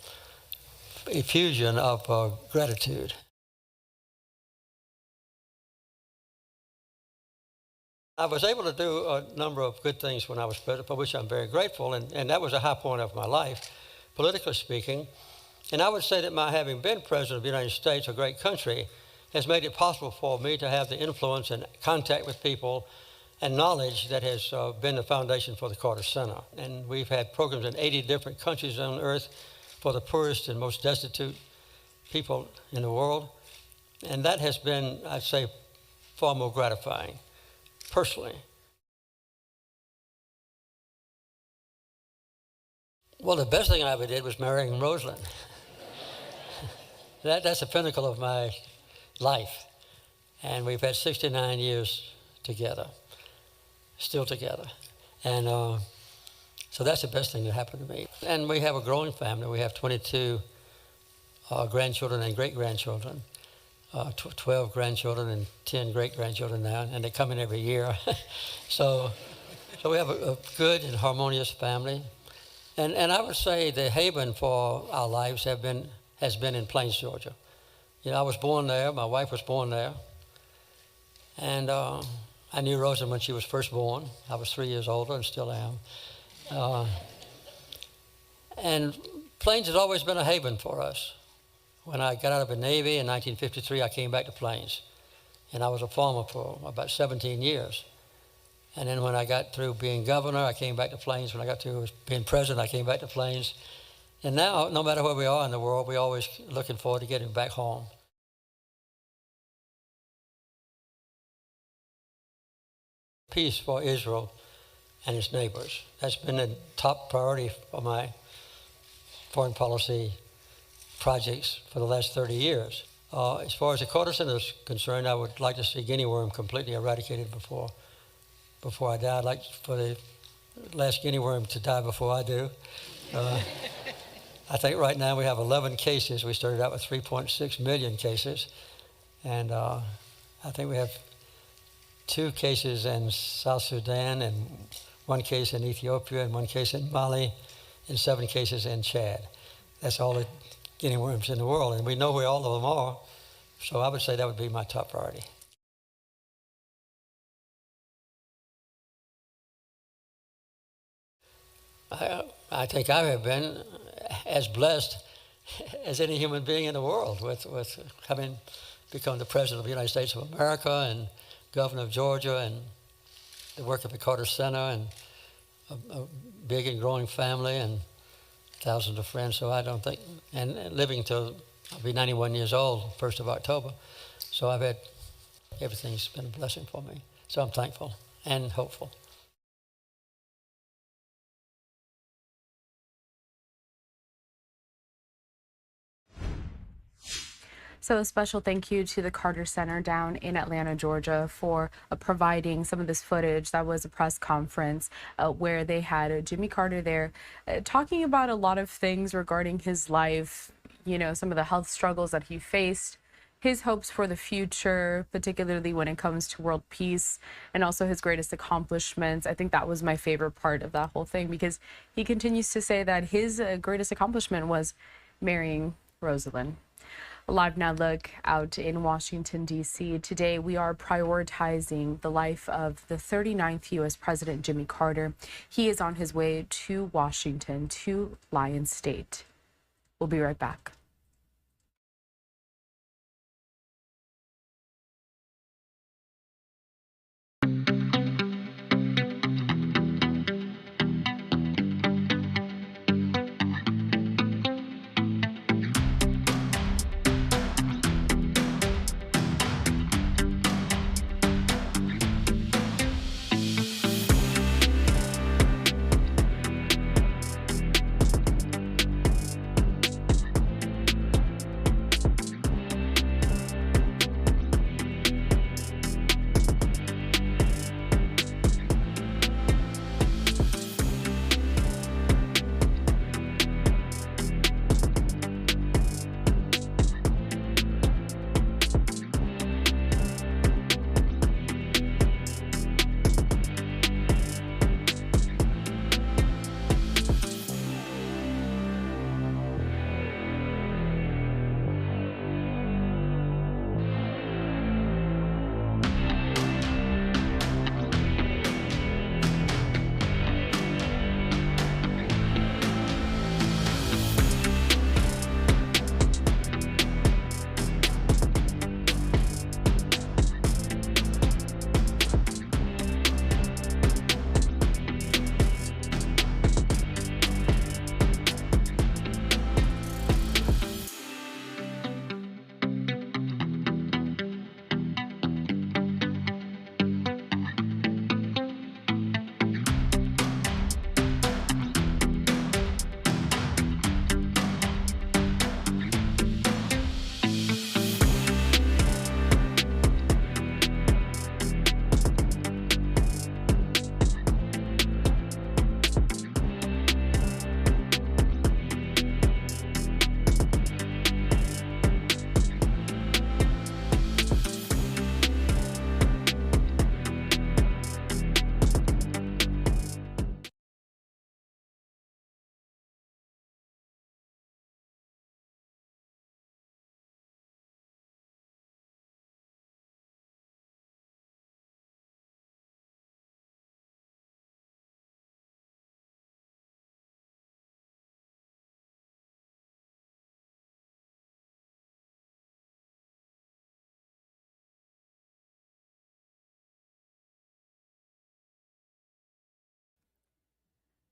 effusion of gratitude. I was able to do a number of good things when I was president, for which I'm very grateful, and that was a high point of my life, politically speaking. And I would say that my having been president of the United States, a great country, has made it possible for me to have the influence and contact with people and knowledge that has been the foundation for the Carter Center. And we've had programs in 80 different countries on earth for the poorest and most destitute people in the world. And that has been, I'd say, far more gratifying, personally. Well, the best thing I ever did was marrying Rosalind. That's the pinnacle of my life. And we've had 69 years together, still together. And so that's the best thing that happened to me. And we have a growing family. We have 22 grandchildren and great-grandchildren, 12 grandchildren and 10 great-grandchildren now, and they come in every year. So we have a good and harmonious family. And I would say the haven for our lives has been in Plains, Georgia. I was born there. My wife was born there. And I knew Rosalind when she was first born. I was 3 years older and still am. And Plains has always been a haven for us. When I got out of the Navy in 1953, I came back to Plains. And I was a farmer for about 17 years. And then when I got through being governor, I came back to Plains. When I got through being president, I came back to Plains. And now, no matter where we are in the world, we're always looking forward to getting back home. Peace for Israel and its neighbors. That's been the top priority for my foreign policy projects for the last 30 years. As far as the Carter Center is concerned, I would like to see guinea worm completely eradicated before I die. I'd like for the last guinea worm to die before I do. I think right now we have 11 cases. We started out with 3.6 million cases. And I think we have 2 cases in South Sudan and 1 case in Ethiopia and 1 case in Mali and 7 cases in Chad. That's all the guinea worms in the world, and we know where all of them are. So I would say that would be my top priority. I think I have been as blessed as any human being in the world with having become the President of the United States of America and Governor of Georgia and the work of the Carter Center and a big and growing family and thousands of friends. So I don't think, and living till I'll be 91 years old, 1st of October. So everything's been a blessing for me. So I'm thankful and hopeful. So a special thank you to the Carter Center down in Atlanta, Georgia, for providing some of this footage. That was a press conference where they had Jimmy Carter there talking about a lot of things regarding his life, some of the health struggles that he faced, his hopes for the future, particularly when it comes to world peace, and also his greatest accomplishments. I think that was my favorite part of that whole thing, because he continues to say that his greatest accomplishment was marrying Rosalind. A live now look out in Washington, D.C. Today, we are prioritizing the life of the 39th U.S. President, Jimmy Carter. He is on his way to Washington, to Lion State. We'll be right back.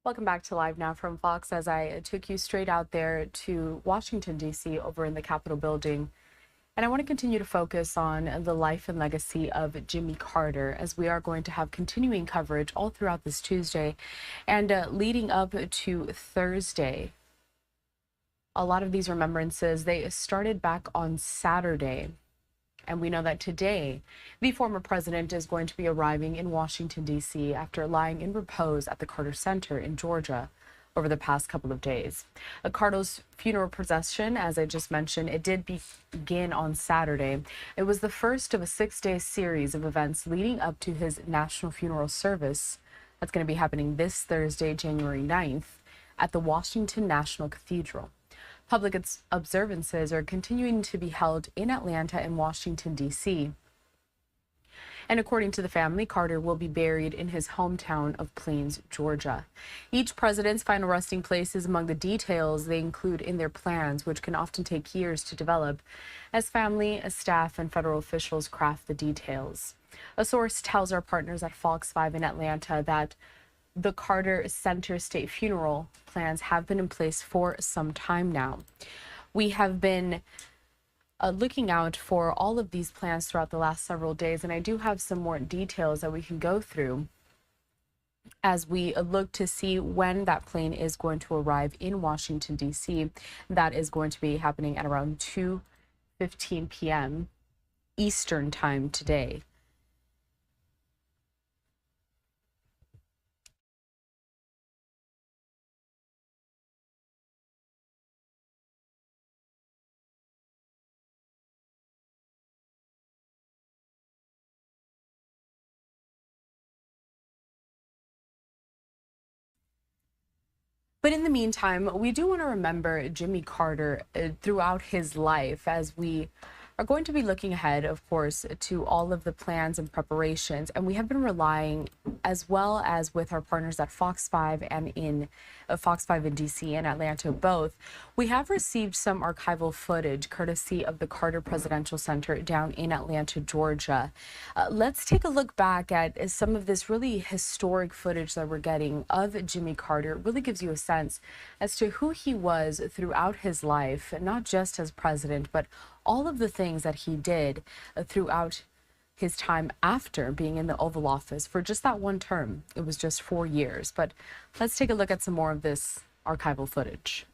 Welcome back to Live Now from Fox, as I took you straight out there to Washington, D.C., over in the Capitol building. And I want to continue to focus on the life and legacy of Jimmy Carter, as we are going to have continuing coverage all throughout this Tuesday and leading up to Thursday. A lot of these remembrances, they started back on Saturday. And we know that today, the former president is going to be arriving in Washington, D.C. after lying in repose at the Carter Center in Georgia over the past couple of days. Carter's funeral procession, as I just mentioned, it did begin on Saturday. It was the first of a 6-day series of events leading up to his national funeral service that's going to be happening this Thursday, January 9th, at the Washington National Cathedral. Public observances are continuing to be held in Atlanta and Washington, D.C. And according to the family, Carter will be buried in his hometown of Plains, Georgia. Each president's final resting place is among the details they include in their plans, which can often take years to develop, as family, staff, and federal officials craft the details. A source tells our partners at Fox 5 in Atlanta that the Carter Center State funeral plans have been in place for some time now. We have been looking out for all of these plans throughout the last several days, and I do have some more details that we can go through as we look to see when that plane is going to arrive in Washington, D.C. That is going to be happening at around 2:15 p.m. Eastern time today. But in the meantime, we do want to remember Jimmy Carter throughout his life, as we are going to be looking ahead, of course, to all of the plans and preparations. And we have been relying, as well as with our partners at Fox 5 and in Fox 5 in DC and Atlanta both, we have received some archival footage courtesy of the Carter Presidential Center down in Atlanta, Georgia. Let's take a look back at some of this really historic footage that we're getting of Jimmy Carter. It really gives you a sense as to who he was throughout his life, not just as president, but all of the things that he did throughout his time after being in the Oval Office for just that one term. It was just 4 years. But let's take a look at some more of this archival footage.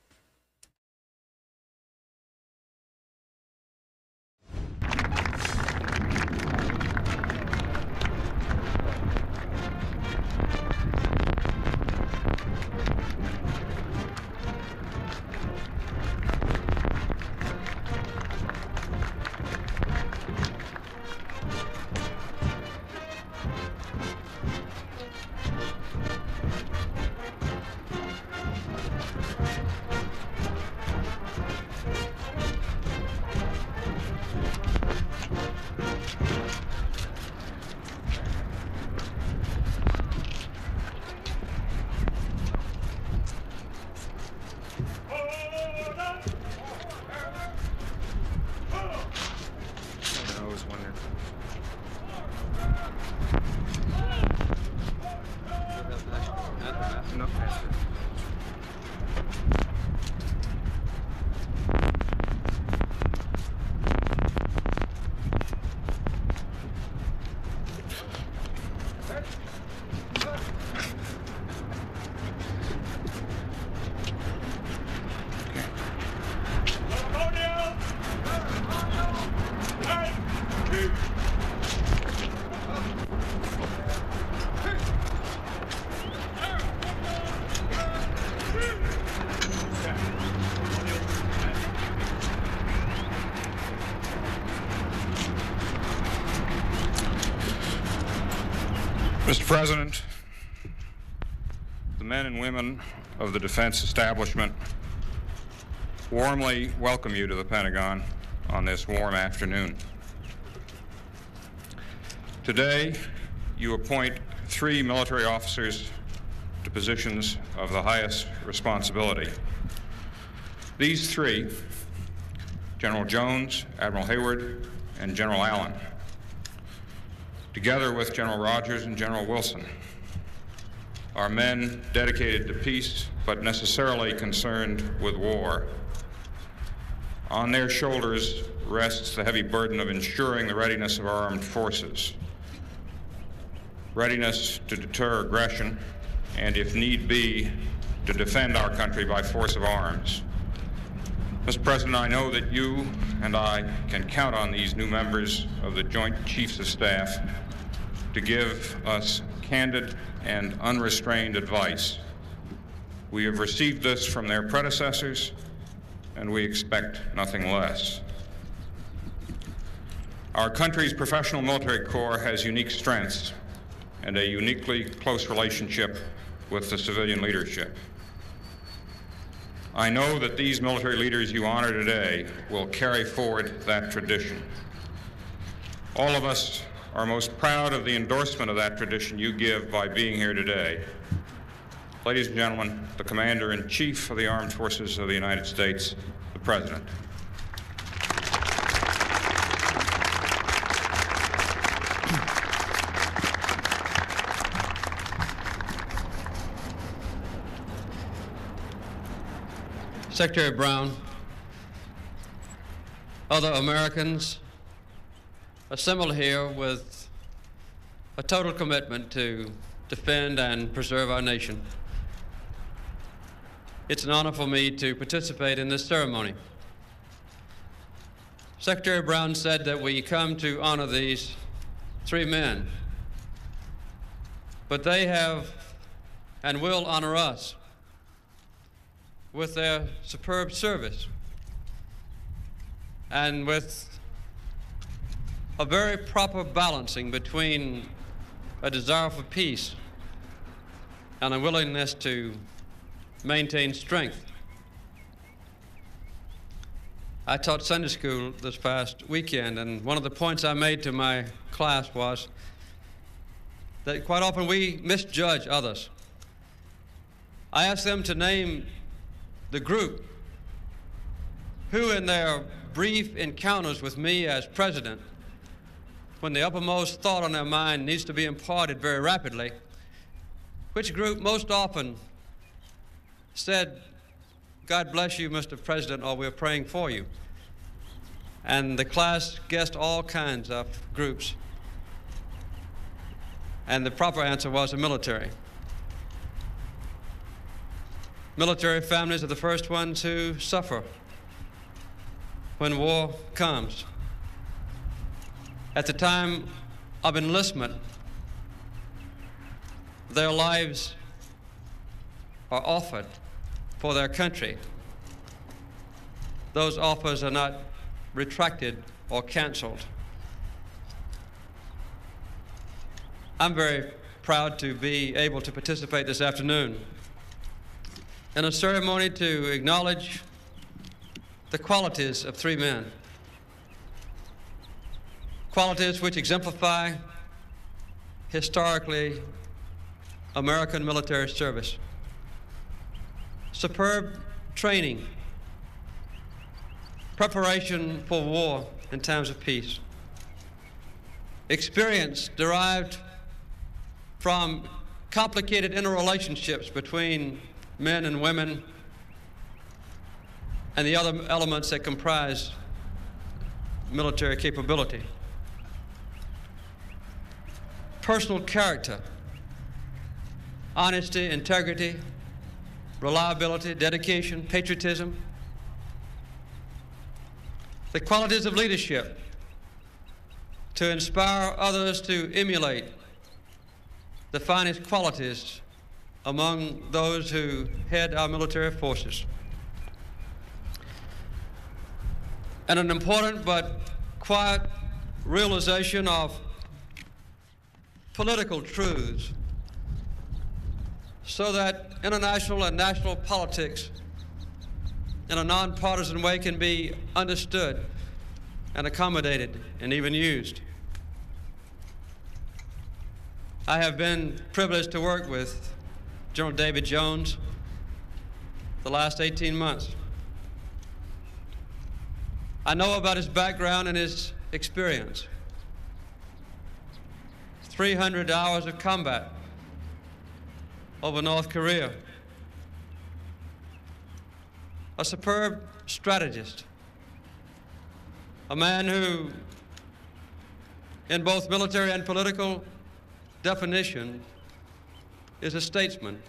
Mr. President, the men and women of the defense establishment warmly welcome you to the Pentagon on this warm afternoon. Today, you appoint 3 military officers to positions of the highest responsibility. These 3, General Jones, Admiral Hayward, and General Allen, together with General Rogers and General Wilson, are men dedicated to peace, but necessarily concerned with war. On their shoulders rests the heavy burden of ensuring the readiness of our armed forces, readiness to deter aggression, and if need be, to defend our country by force of arms. Mr. President, I know that you and I can count on these new members of the Joint Chiefs of Staff to give us candid and unrestrained advice. We have received this from their predecessors, and we expect nothing less. Our country's professional military corps has unique strengths and a uniquely close relationship with the civilian leadership. I know that these military leaders you honor today will carry forward that tradition. All of us are most proud of the endorsement of that tradition you give by being here today. Ladies and gentlemen, the Commander-in-Chief of the Armed Forces of the United States, the President. Secretary Brown, other Americans assembled here with a total commitment to defend and preserve our nation. It's an honor for me to participate in this ceremony. Secretary Brown said that we come to honor these three men, but they have and will honor us with their superb service and with a very proper balancing between a desire for peace and a willingness to maintain strength. I taught Sunday school this past weekend, and one of the points I made to my class was that quite often we misjudge others. I asked them to name the group who, in their brief encounters with me as president, when the uppermost thought on their mind needs to be imparted very rapidly, which group most often said, "God bless you, Mr. President," or "We're praying for you." And the class guessed all kinds of groups. And the proper answer was the military. Military families are the first ones who suffer when war comes. At the time of enlistment, their lives are offered for their country. Those offers are not retracted or canceled. I'm very proud to be able to participate this afternoon in a ceremony to acknowledge the qualities of three men, qualities which exemplify historically American military service. Superb training, preparation for war in times of peace, experience derived from complicated interrelationships between men and women and the other elements that comprise military capability. Personal character, honesty, integrity, reliability, dedication, patriotism. The qualities of leadership to inspire others to emulate the finest qualities among those who head our military forces. And an important but quiet realization of political truths so that international and national politics in a nonpartisan way can be understood and accommodated and even used. I have been privileged to work with General David Jones the last 18 months. I know about his background and his experience. 300 hours of combat, over North Korea. A superb strategist, a man who, in both military and political definition, is a statesman.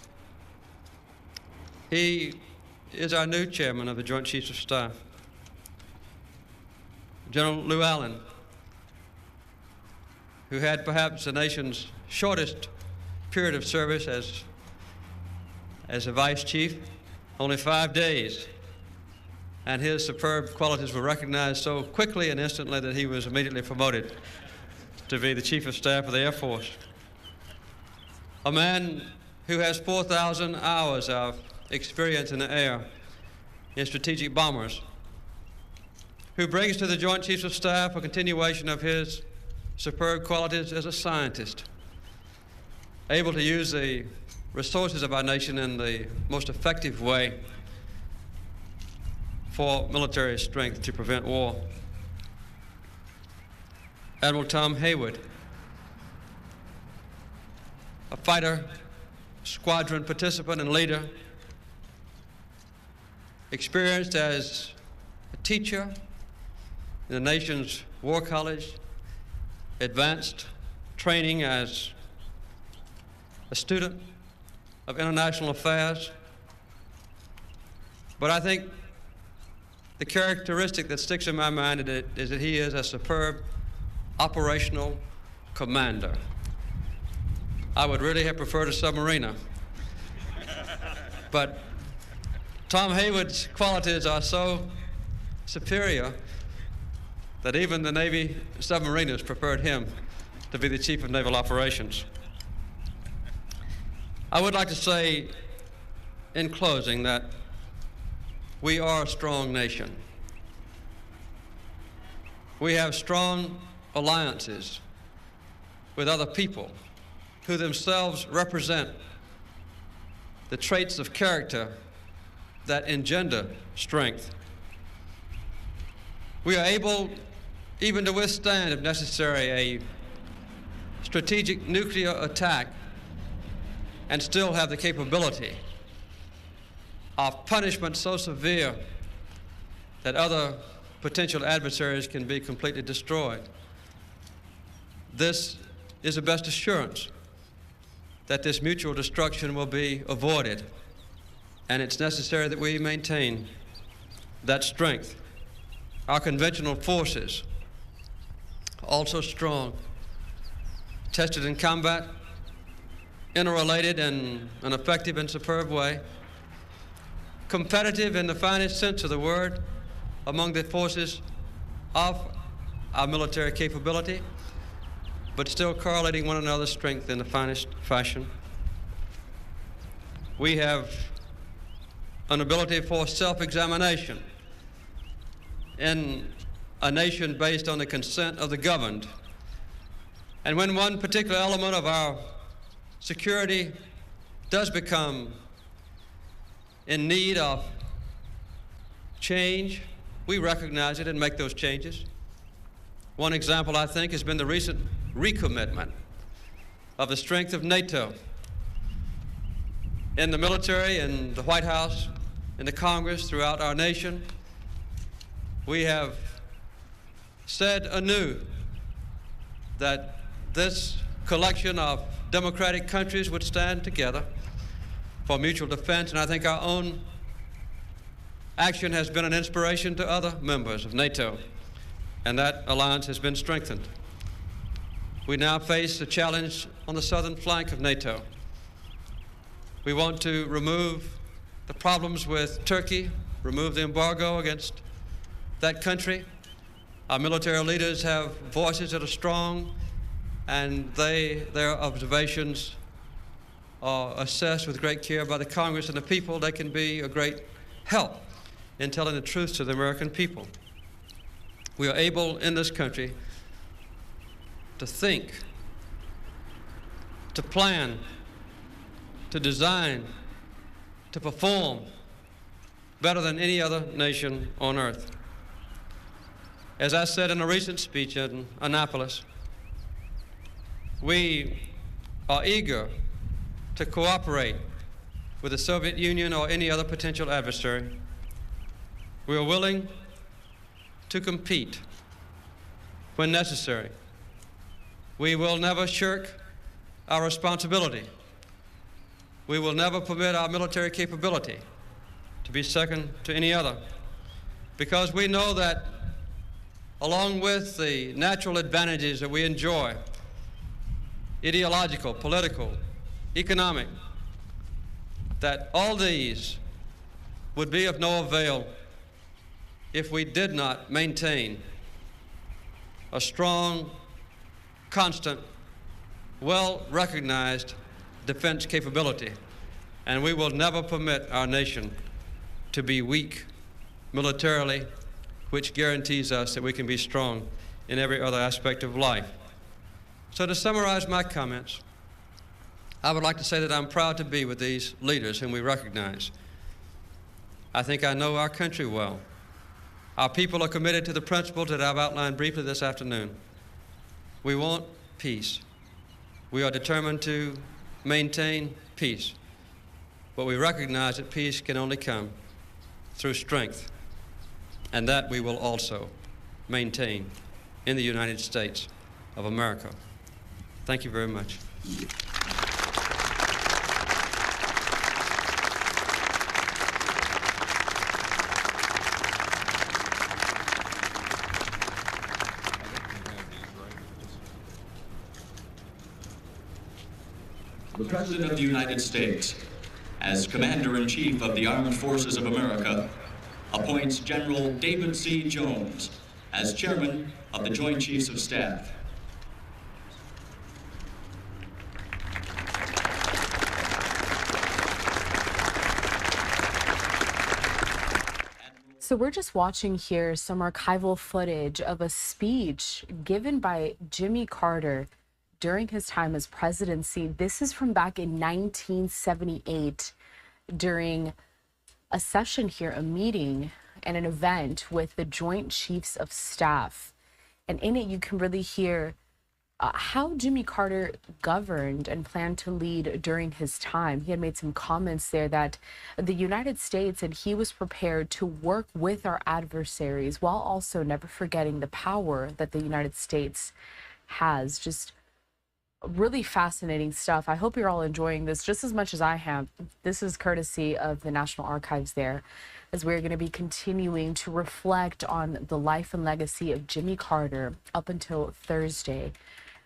He is our new chairman of the Joint Chiefs of Staff, General Lew Allen, who had perhaps the nation's shortest period of service as a vice chief, only 5 days. And his superb qualities were recognized so quickly and instantly that he was immediately promoted to be the Chief of Staff of the Air Force. A man who has 4,000 hours of experience in the air in strategic bombers, who brings to the Joint Chiefs of Staff a continuation of his superb qualities as a scientist, able to use the resources of our nation in the most effective way for military strength to prevent war. Admiral Tom Hayward, a fighter, squadron participant and leader, experienced as a teacher in the nation's War College, advanced training as a student of international affairs. But I think the characteristic that sticks in my mind is that he is a superb operational commander. I would really have preferred a submariner. But Tom Hayward's qualities are so superior that even the Navy submariners preferred him to be the Chief of Naval Operations. I would like to say in closing that we are a strong nation. We have strong alliances with other people who themselves represent the traits of character that engender strength. We are able even to withstand, if necessary, a strategic nuclear attack and still have the capability of punishment so severe that other potential adversaries can be completely destroyed. This is the best assurance that this mutual destruction will be avoided, and it's necessary that we maintain that strength. Our conventional forces, also strong, tested in combat, interrelated in an effective and superb way, competitive in the finest sense of the word among the forces of our military capability, but still correlating one another's strength in the finest fashion. We have an ability for self-examination in a nation based on the consent of the governed. And when one particular element of our security does become in need of change, we recognize it and make those changes. One example, I think, has been the recent recommitment of the strength of NATO in the military, in the White House, in the Congress, throughout our nation. We have said anew that this collection of democratic countries would stand together for mutual defense, and I think our own action has been an inspiration to other members of NATO, and that alliance has been strengthened. We now face a challenge on the southern flank of NATO. We want to remove the problems with Turkey, remove the embargo against that country. Our military leaders have voices that are strong, and their observations are assessed with great care by the Congress and the people. They can be a great help in telling the truth to the American people. We are able in this country to think, to plan, to design, to perform better than any other nation on earth. As I said in a recent speech in Annapolis, we are eager to cooperate with the Soviet Union or any other potential adversary. We are willing to compete when necessary. We will never shirk our responsibility. We will never permit our military capability to be second to any other, because we know that along with the natural advantages that we enjoy, ideological, political, economic, that all these would be of no avail if we did not maintain a strong, constant, well-recognized defense capability. And we will never permit our nation to be weak militarily, which guarantees us that we can be strong in every other aspect of life. So to summarize my comments, I would like to say that I'm proud to be with these leaders whom we recognize. I think I know our country well. Our people are committed to the principles that I've outlined briefly this afternoon. We want peace. We are determined to maintain peace. But we recognize that peace can only come through strength, and that we will also maintain in the United States of America. Thank you very much. The President of the United States, as Commander-in-Chief of the Armed Forces of America, appoints General David C. Jones as Chairman of the Joint Chiefs of Staff. So we're just watching here some archival footage of a speech given by Jimmy Carter during his time as presidency. This is from back in 1978 during a session here, a meeting and an event with the Joint Chiefs of Staff. And in it, you can really hear how Jimmy Carter governed and planned to lead during his time. He had made some comments there that the United States and he was prepared to work with our adversaries while also never forgetting the power that the United States has. Just really fascinating stuff. I hope you're all enjoying this just as much as I have. This is courtesy of the National Archives there, as we're going to be continuing to reflect on the life and legacy of Jimmy Carter up until Thursday.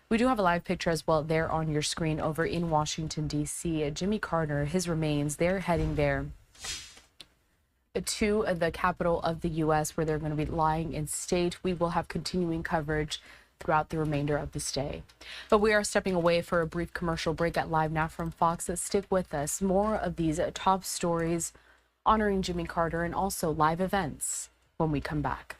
We do have a live picture as well there on your screen over in Washington, D.C. Jimmy Carter, his remains, they're heading there to the capital of the U.S., where they're going to be lying in state. We will have continuing coverage throughout the remainder of this day. But we are stepping away for a brief commercial break at Live Now from Fox. Stick with us. More of these top stories honoring Jimmy Carter and also live events when we come back.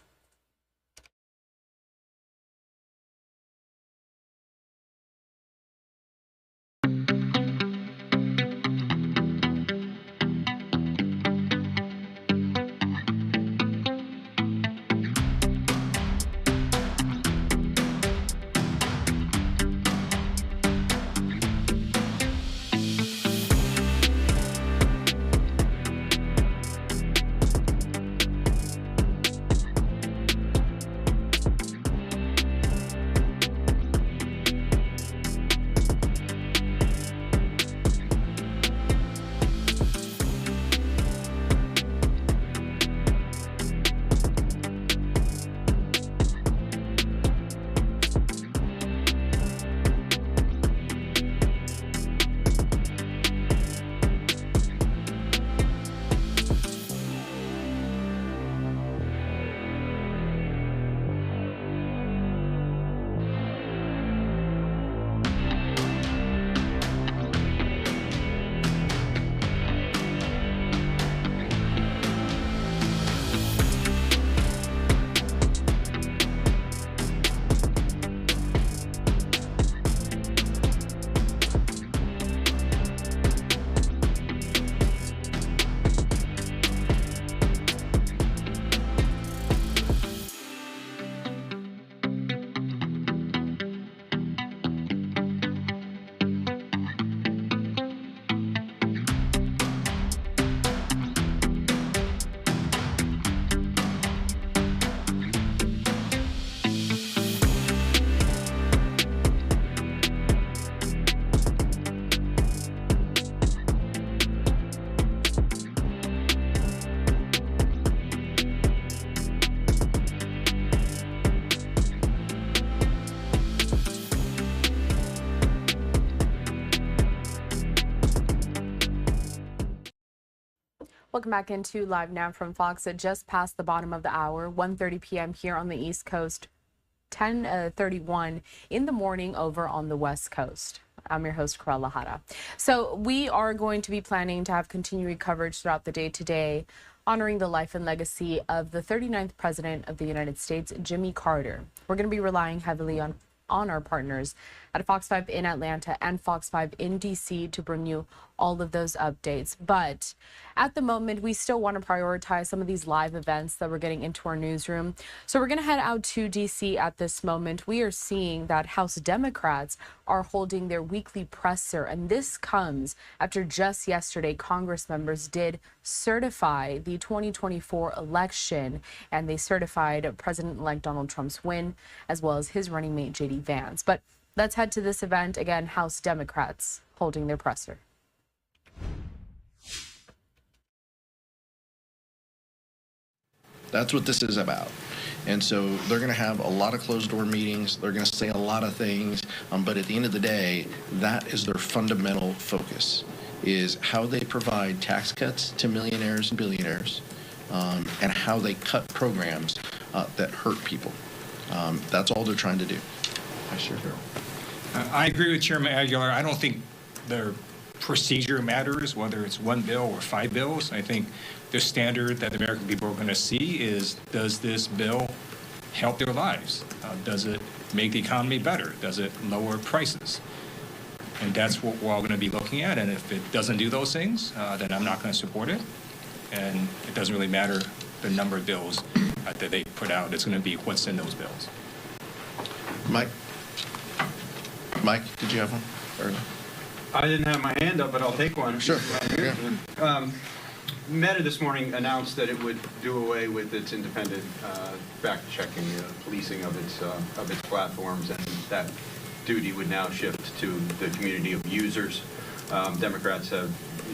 Welcome back into Live Now from Fox. It just passed the bottom of the hour, 1:30 p.m. here on the East Coast, 10:31 in the morning over on the West Coast. I'm your host, Corella Hara. So we are going to be planning to have continuing coverage throughout the day today, honoring the life and legacy of the 39th President of the United States, Jimmy Carter. We're going to be relying heavily on our partners at Fox 5 in Atlanta and Fox 5 in DC to bring you all of those updates. But at the moment, we still want to prioritize some of these live events that we're getting into our newsroom. So we're going to head out to DC at this moment. We are seeing that House Democrats are holding their weekly presser, and this comes after just yesterday, Congress members did certify the 2024 election, and they certified President-elect Donald Trump's win, as well as his running mate, J.D. Vance. But let's head to this event. Again, House Democrats holding their presser. That's what this is about. And so they're going to have a lot of closed-door meetings. They're going to say a lot of things. But at the end of the day, that is their fundamental focus, is how they provide tax cuts to millionaires and billionaires, and how they cut programs that hurt people. That's all they're trying to do. Sure. I agree with Chairman Aguilar. I don't think their procedure matters, whether it's one bill or 5 bills. I think the standard that the American people are going to see is, does this bill help their lives? Does it make the economy better? Does it lower prices? And that's what we're all going to be looking at. And if it doesn't do those things, then I'm not going to support it. And it doesn't really matter the number of bills that they put out. It's going to be what's in those bills. Mike, did you have one? I didn't have my hand up, but I'll take one. Sure. Meta this morning announced that it would do away with its independent fact-checking, policing of its platforms, and that duty would now shift to the community of users. Democrats have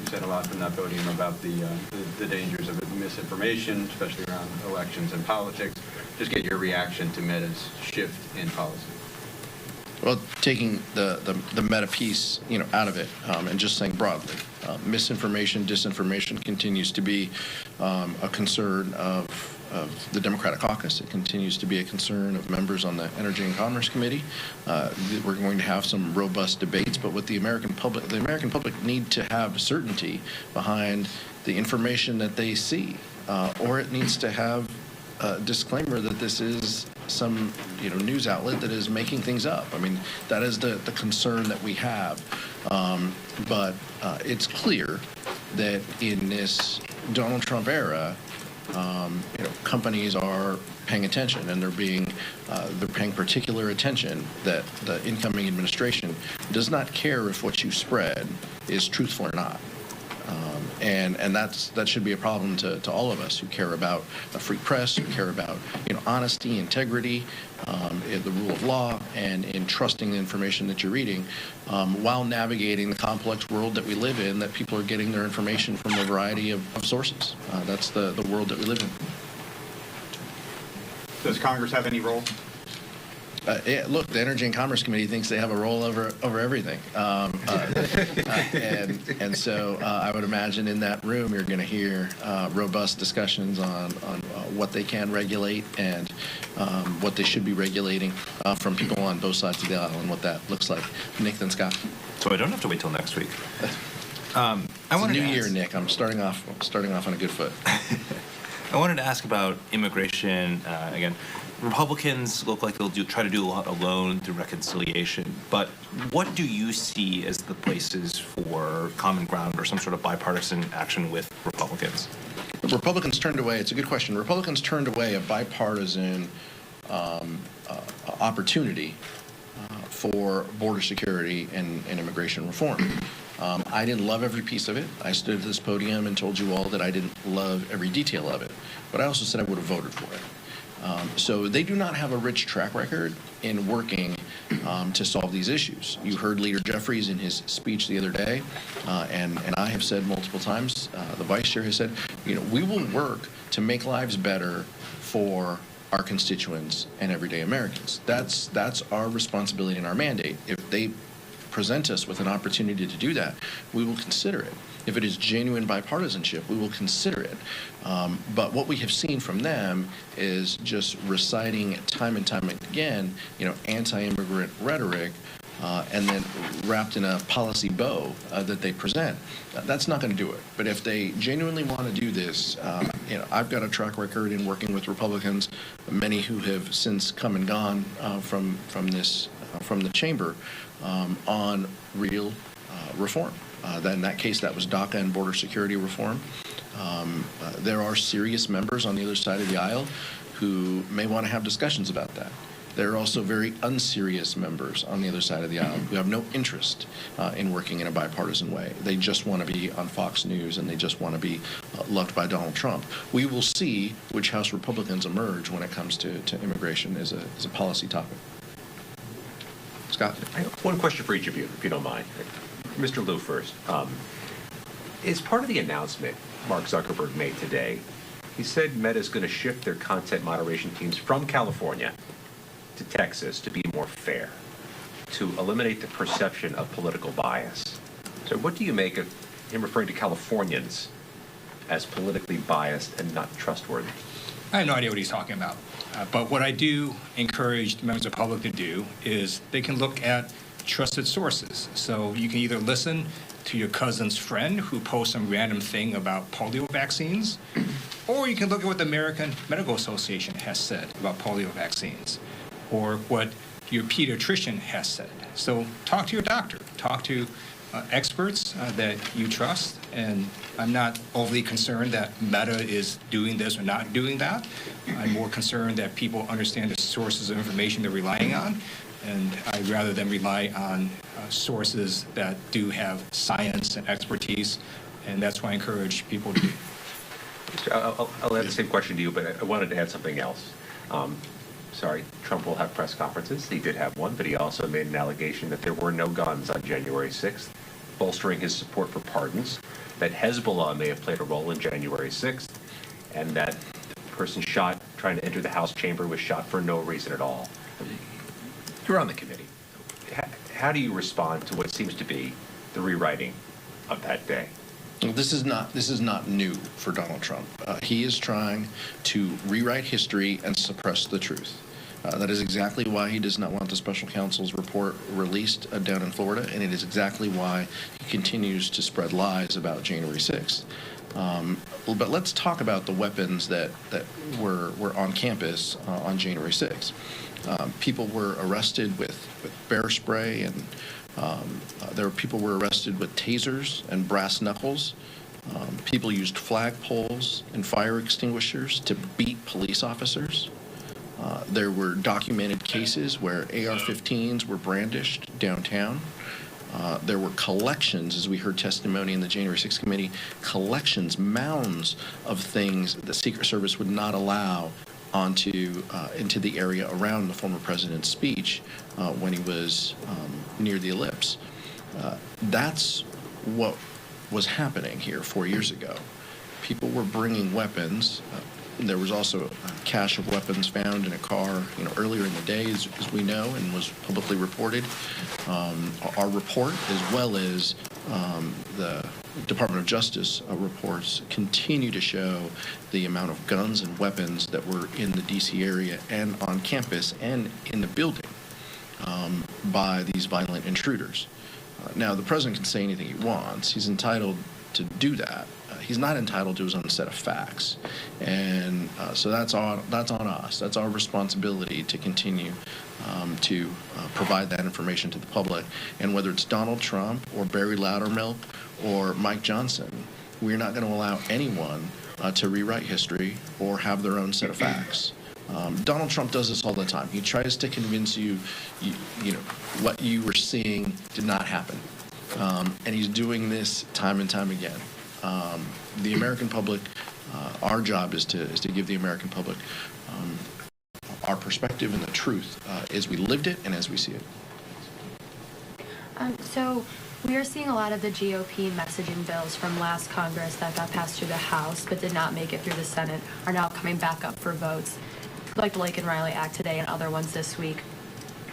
said a lot from that podium about the dangers of misinformation, especially around elections and politics. Just get your reaction to Meta's shift in policy. Well, taking the meta piece, out of it, and just saying broadly, misinformation, disinformation continues to be a concern of the Democratic caucus. It continues to be a concern of members on the Energy and Commerce Committee. We're going to have some robust debates, but what the American public need to have certainty behind the information that they see, or it needs to have a disclaimer that this is some news outlet that is making things up. I mean, that is the concern that we have. But it's clear that in this Donald Trump era, companies are paying attention, and they're paying particular attention that the incoming administration does not care if what you spread is truthful or not. And that should be a problem to all of us who care about a free press, who care about honesty, integrity, the rule of law, and in trusting the information that you're reading, while navigating the complex world that we live in, that people are getting their information from a variety of sources. That's the world that we live in. Does Congress have any role? Look, the Energy and Commerce Committee thinks they have a role over everything, and so I would imagine in that room you're going to hear robust discussions on what they can regulate and what they should be regulating from people on both sides of the aisle and what that looks like. Nick, then Scott. So I don't have to wait till next week. It's a new year, Nick. I'm starting off on a good foot. I wanted to ask about immigration again. Republicans look like they'll try to do a lot alone through reconciliation, but what do you see as the places for common ground or some sort of bipartisan action with Republicans? Republicans turned away. It's a good question. Republicans turned away a bipartisan opportunity for border security and immigration reform. I didn't love every piece of it. I stood at this podium and told you all that I didn't love every detail of it, but I also said I would have voted for it. So they do not have a rich track record in working to solve these issues. You heard Leader Jeffries in his speech the other day, and I have said multiple times, the Vice Chair has said, we will work to make lives better for our constituents and everyday Americans. That's our responsibility and our mandate. If they present us with an opportunity to do that, we will consider it. If it is genuine bipartisanship, we will consider it. But what we have seen from them is just reciting time and time again, anti-immigrant rhetoric, and then wrapped in a policy bow that they present. That's not going to do it. But if they genuinely want to do this, I've got a track record in working with Republicans, many who have since come and gone from the chamber, on real reform. In that case, that was DACA and border security reform. There are serious members on the other side of the aisle who may want to have discussions about that. There are also very unserious members on the other side of the aisle who have no interest in working in a bipartisan way. They just want to be on Fox News and they just want to be loved by Donald Trump. We will see which House Republicans emerge when it comes to immigration as a policy topic. Scott? I have one question for each of you, if you don't mind. Mr. Liu first. As part of the announcement Mark Zuckerberg made today, he said Meta is going to shift their content moderation teams from California to Texas to be more fair, to eliminate the perception of political bias. So what do you make of him referring to Californians as politically biased and not trustworthy? I have no idea what he's talking about. But what I do encourage members of the public to do is they can look at trusted sources. So you can either listen to your cousin's friend who posts some random thing about polio vaccines, or you can look at what the American Medical Association has said about polio vaccines, or what your pediatrician has said. So talk to your doctor, talk to experts that you trust, and I'm not overly concerned that Meta is doing this or not doing that. I'm more concerned that people understand the sources of information they're relying on, and I'd rather them rely on sources that do have science and expertise, and that's why I encourage people to do. I'll add the same question to you, but I wanted to add something else. Sorry, Trump will have press conferences. He did have one, but he also made an allegation that there were no guns on January 6th, bolstering his support for pardons, that Hezbollah may have played a role in January 6th, and that the person shot trying to enter the House chamber was shot for no reason at all. You're on the committee. How do you respond to what seems to be the rewriting of that day? This is not new for Donald Trump. He is trying to rewrite history and suppress the truth. That is exactly why he does not want the special counsel's report released down in Florida, and it is exactly why he continues to spread lies about January 6th. But let's talk about the weapons that were on campus on January 6th. People were arrested with bear spray, and people were arrested with tasers and brass knuckles. People used flagpoles and fire extinguishers to beat police officers. There were documented cases where AR-15s were brandished downtown. There were collections, as we heard testimony in the January 6th committee, mounds of things that the Secret Service would not allow into the area around the former president's speech when he was near the ellipse. That's what was happening here 4 years ago. People were bringing weapons. There was also a cache of weapons found in a car, earlier in the day, as we know, and was publicly reported. Our report, as well as the Department of Justice reports, continue to show the amount of guns and weapons that were in the D.C. area and on campus and in the building by these violent intruders. Now, the president can say anything he wants. He's entitled to do that. He's not entitled to his own set of facts, and so that's on us. That's our responsibility to continue to provide that information to the public. And whether it's Donald Trump or Barry Loudermilk or Mike Johnson, we're not going to allow anyone to rewrite history or have their own set of facts. Donald Trump does this all the time. He tries to convince you, what you were seeing did not happen, and he's doing this time and time again. The American public, our job is to give the American public our perspective and the truth as we lived it and as we see it. So we are seeing a lot of the GOP messaging bills from last Congress that got passed through the House but did not make it through the Senate are now coming back up for votes, like the Lake and Riley Act today and other ones this week.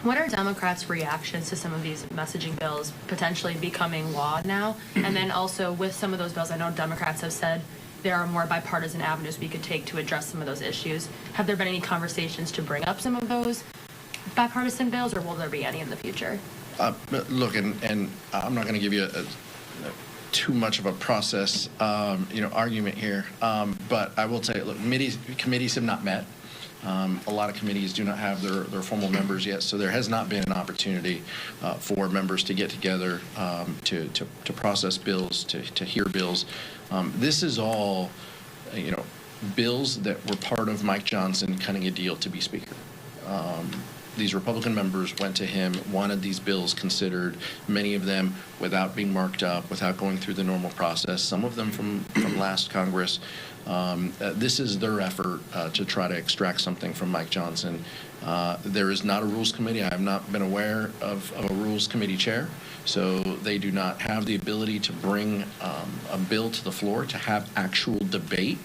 What are Democrats' reactions to some of these messaging bills potentially becoming law now? And then also with some of those bills, I know Democrats have said there are more bipartisan avenues we could take to address some of those issues. Have there been any conversations to bring up some of those bipartisan bills, or will there be any in the future? Look, and I'm not going to give you too much of a process, argument here. But I will tell you, look, committees have not met. A lot of committees do not have their formal members yet, so there has not been an opportunity for members to get together to process bills, to hear bills. This is all, bills that were part of Mike Johnson cutting a deal to be Speaker. These Republican members went to him, wanted these bills considered, many of them without being marked up, without going through the normal process, some of them from last Congress. This is their effort to try to extract something from Mike Johnson. There is not a Rules Committee. I have not been aware of a Rules Committee chair, so they do not have the ability to bring a bill to the floor to have actual debate.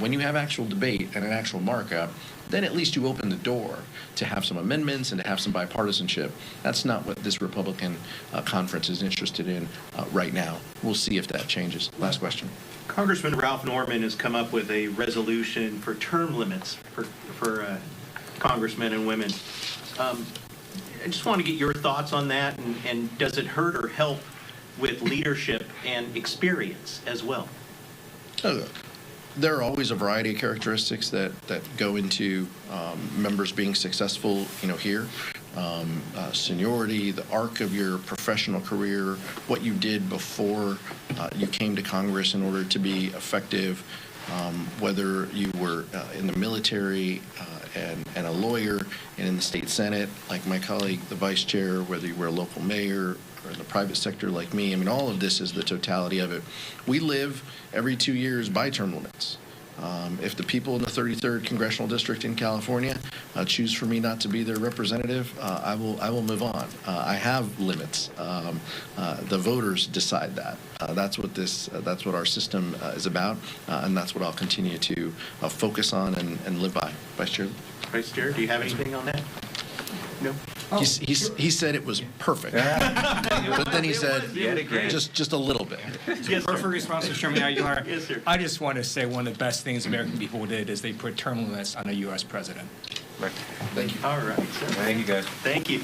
When you have actual debate and an actual markup, then at least you open the door to have some amendments and to have some bipartisanship. That's not what this Republican conference is interested in right now. We'll see if that changes. Last question. Congressman Ralph Norman has come up with a resolution for term limits for congressmen and women. I just want to get your thoughts on that, and does it hurt or help with leadership and experience as well? There are always a variety of characteristics that go into members being successful, here. Seniority, the arc of your professional career, what you did before you came to Congress in order to be effective, whether you were in the military and a lawyer and in the state Senate, like my colleague, the vice chair, whether you were a local mayor or in the private sector like me. I mean, all of this is the totality of it. We live every 2 years by term limits. If the people in the 33rd Congressional District in California choose for me not to be their representative, I will move on. I have limits. The voters decide that. That's what our system is about, and that's what I'll continue to focus on and live by. Vice Chair. Vice Chair, do you have anything on that? No. He said it was perfect, but then he said just a little bit. Yes, perfect response to Chairman Aguilar. Yes, sir. I just want to say one of the best things American people did is they put term limits on a U.S. president. Right. Thank you. All right, sir. Thank you, guys. Thank you.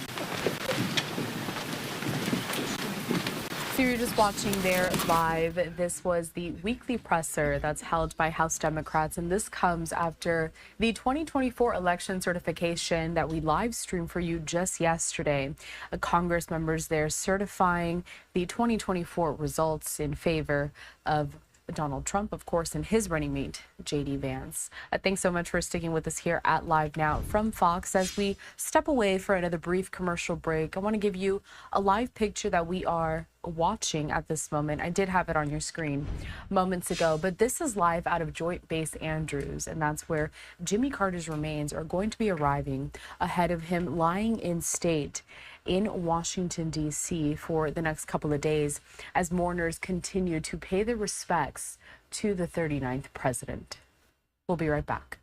So you're just watching there live. This was the weekly presser that's held by House Democrats, and this comes after the 2024 election certification that we live streamed for you just yesterday. Congress members there certifying the 2024 results in favor of Donald Trump, of course, and his running mate, J.D. Vance. Thanks so much for sticking with us here at Live Now from Fox. As we step away for another brief commercial break, I want to give you a live picture that we are watching at this moment. I did have it on your screen moments ago, but this is live out of Joint Base Andrews, and that's where Jimmy Carter's remains are going to be arriving ahead of him lying in state in Washington, D.C. for the next couple of days as mourners continue to pay their respects to the 39th president. We'll be right back.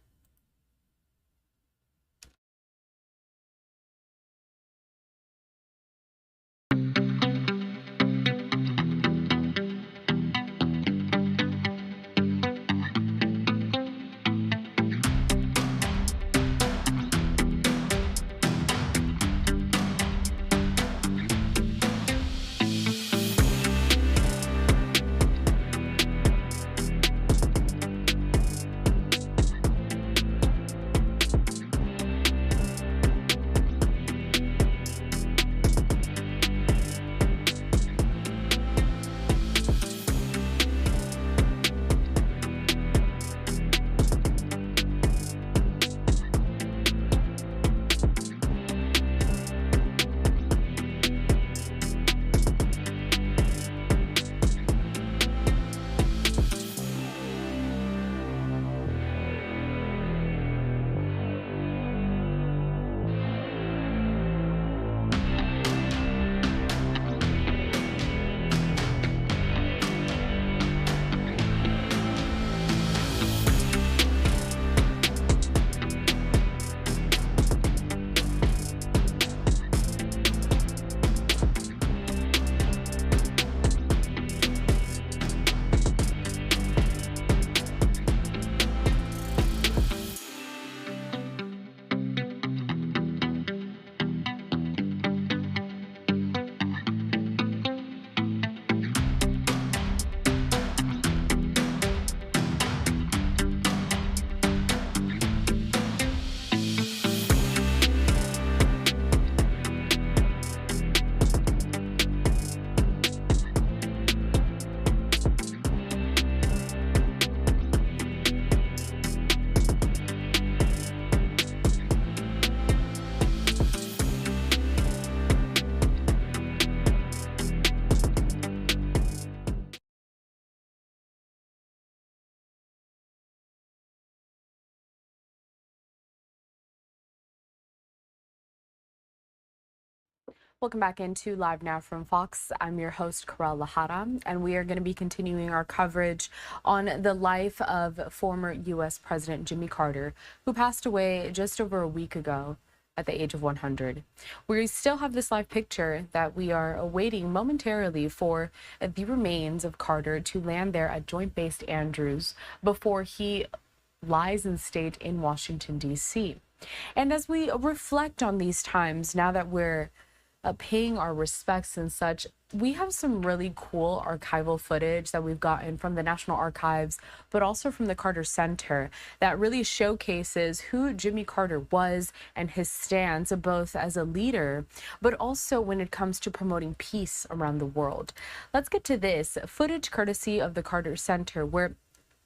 Welcome back into Live Now from Fox. I'm your host, Karel Lahara, and we are going to be continuing our coverage on the life of former U.S. President Jimmy Carter, who passed away just over a week ago at the age of 100. We still have this live picture that we are awaiting momentarily for the remains of Carter to land there at Joint Base Andrews before he lies in state in Washington, D.C. And as we reflect on these times, now that we're paying our respects and such, we have some really cool archival footage that we've gotten from the National Archives, but also from the Carter Center, that really showcases who Jimmy Carter was and his stance, both as a leader, but also when it comes to promoting peace around the world. Let's get to this footage courtesy of the Carter Center, where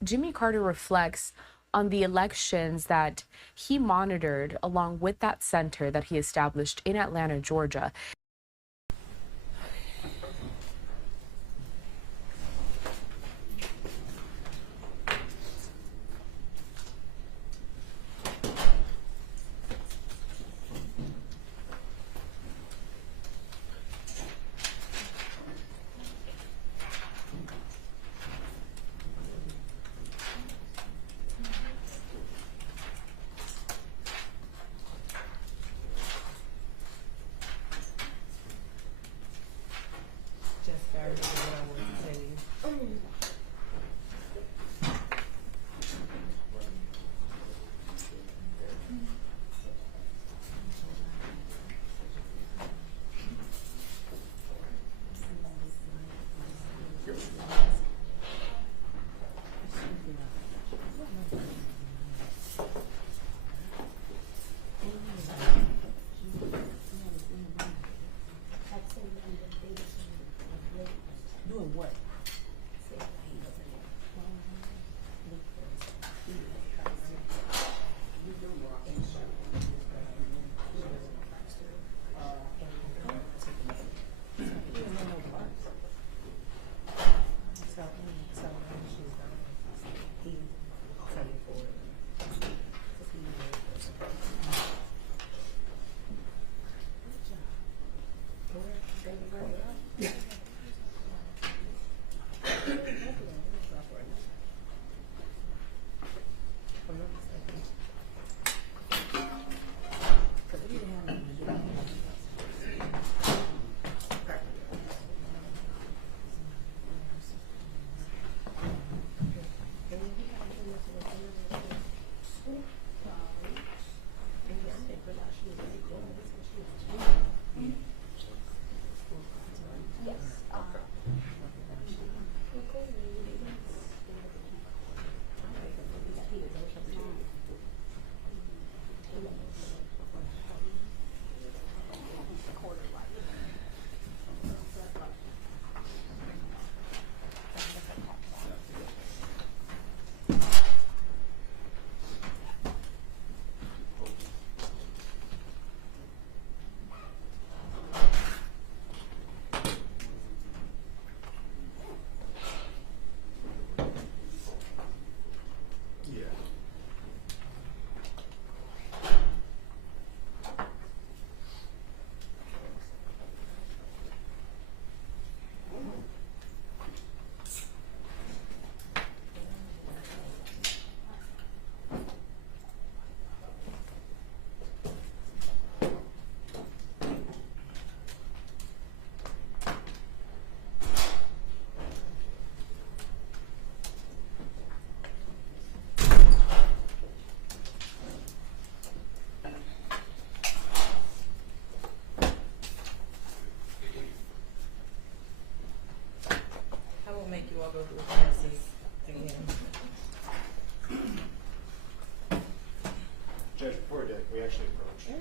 Jimmy Carter reflects on the elections that he monitored along with that center that he established in Atlanta, Georgia. Make you all go through the process again. Judge, before we actually approach.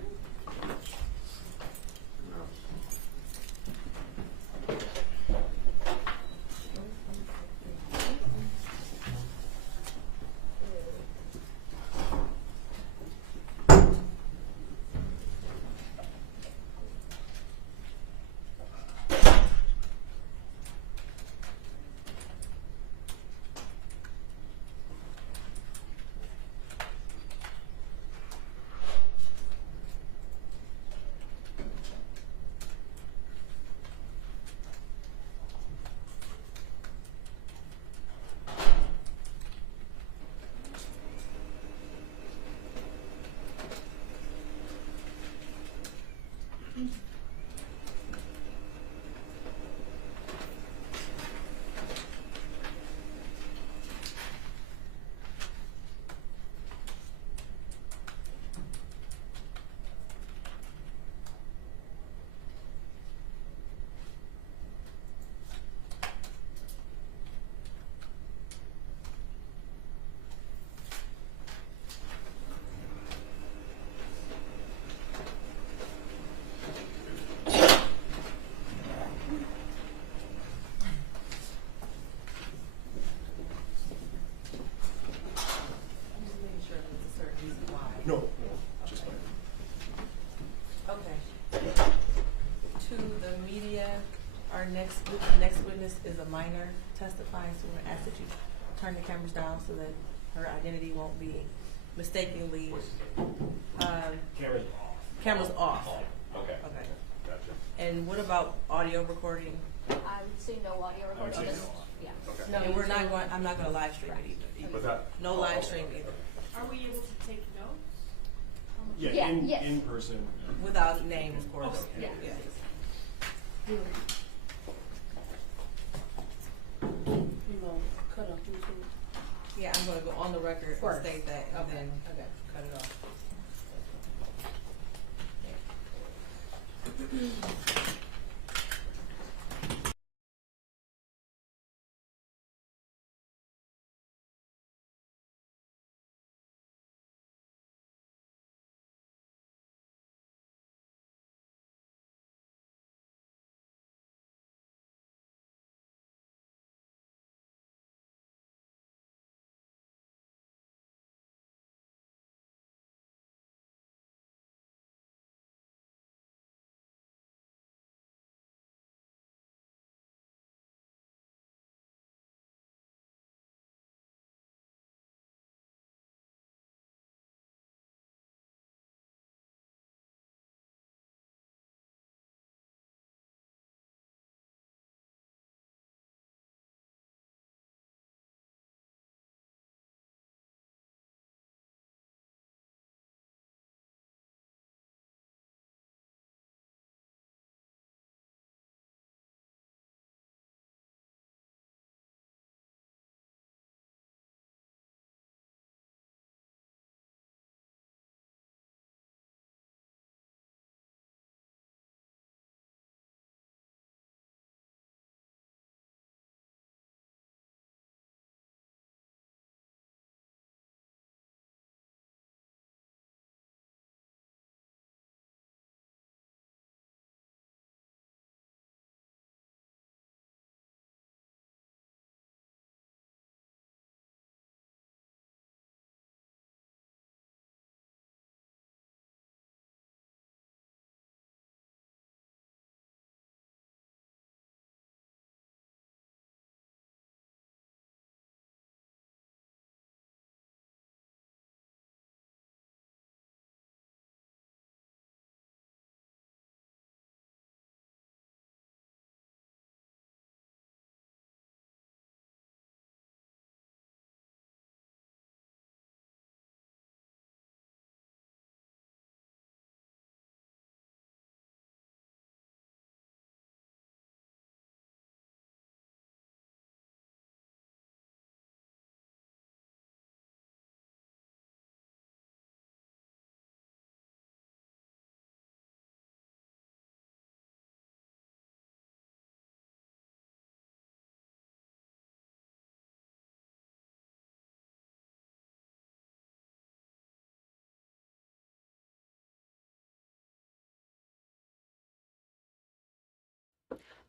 witness is a minor testifying, so we're going to ask that you turn the cameras down so that her identity won't be mistakenly. Cameras off. Okay. Okay. Gotcha. And what about audio recording? I would say no audio recording. Okay. Yeah. Okay. No, and we're not going. I'm not going to live stream it either. What's that? No live stream either. Are we able to take notes? Yeah, yes. in person. Without name, of course. Yeah. Yeah. Yeah, I'm going to go on the record and state that, and then cut it off.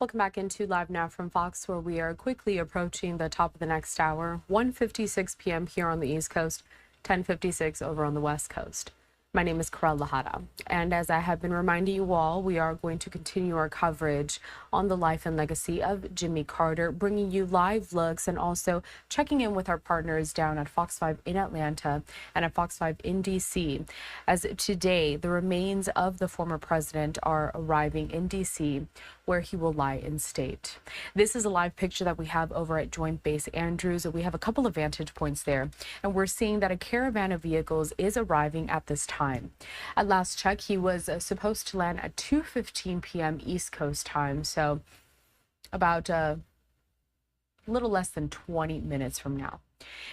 Welcome back into Live Now from Fox, where we are quickly approaching the top of the next hour. 1:56 p.m. here on the East Coast, 10:56 over on the West Coast. My name is Karel Lahada, and as I have been reminding you all, we are going to continue our coverage on the life and legacy of Jimmy Carter, bringing you live looks and also checking in with our partners down at Fox 5 in Atlanta and at Fox 5 in D.C. As today, the remains of the former president are arriving in D.C., where he will lie in state. This is a live picture that we have over at Joint Base Andrews. We have a couple of vantage points there, and we're seeing that a caravan of vehicles is arriving at this time. At last check, he was supposed to land at 2:15 p.m. East Coast time, so about a little less than 20 minutes from now.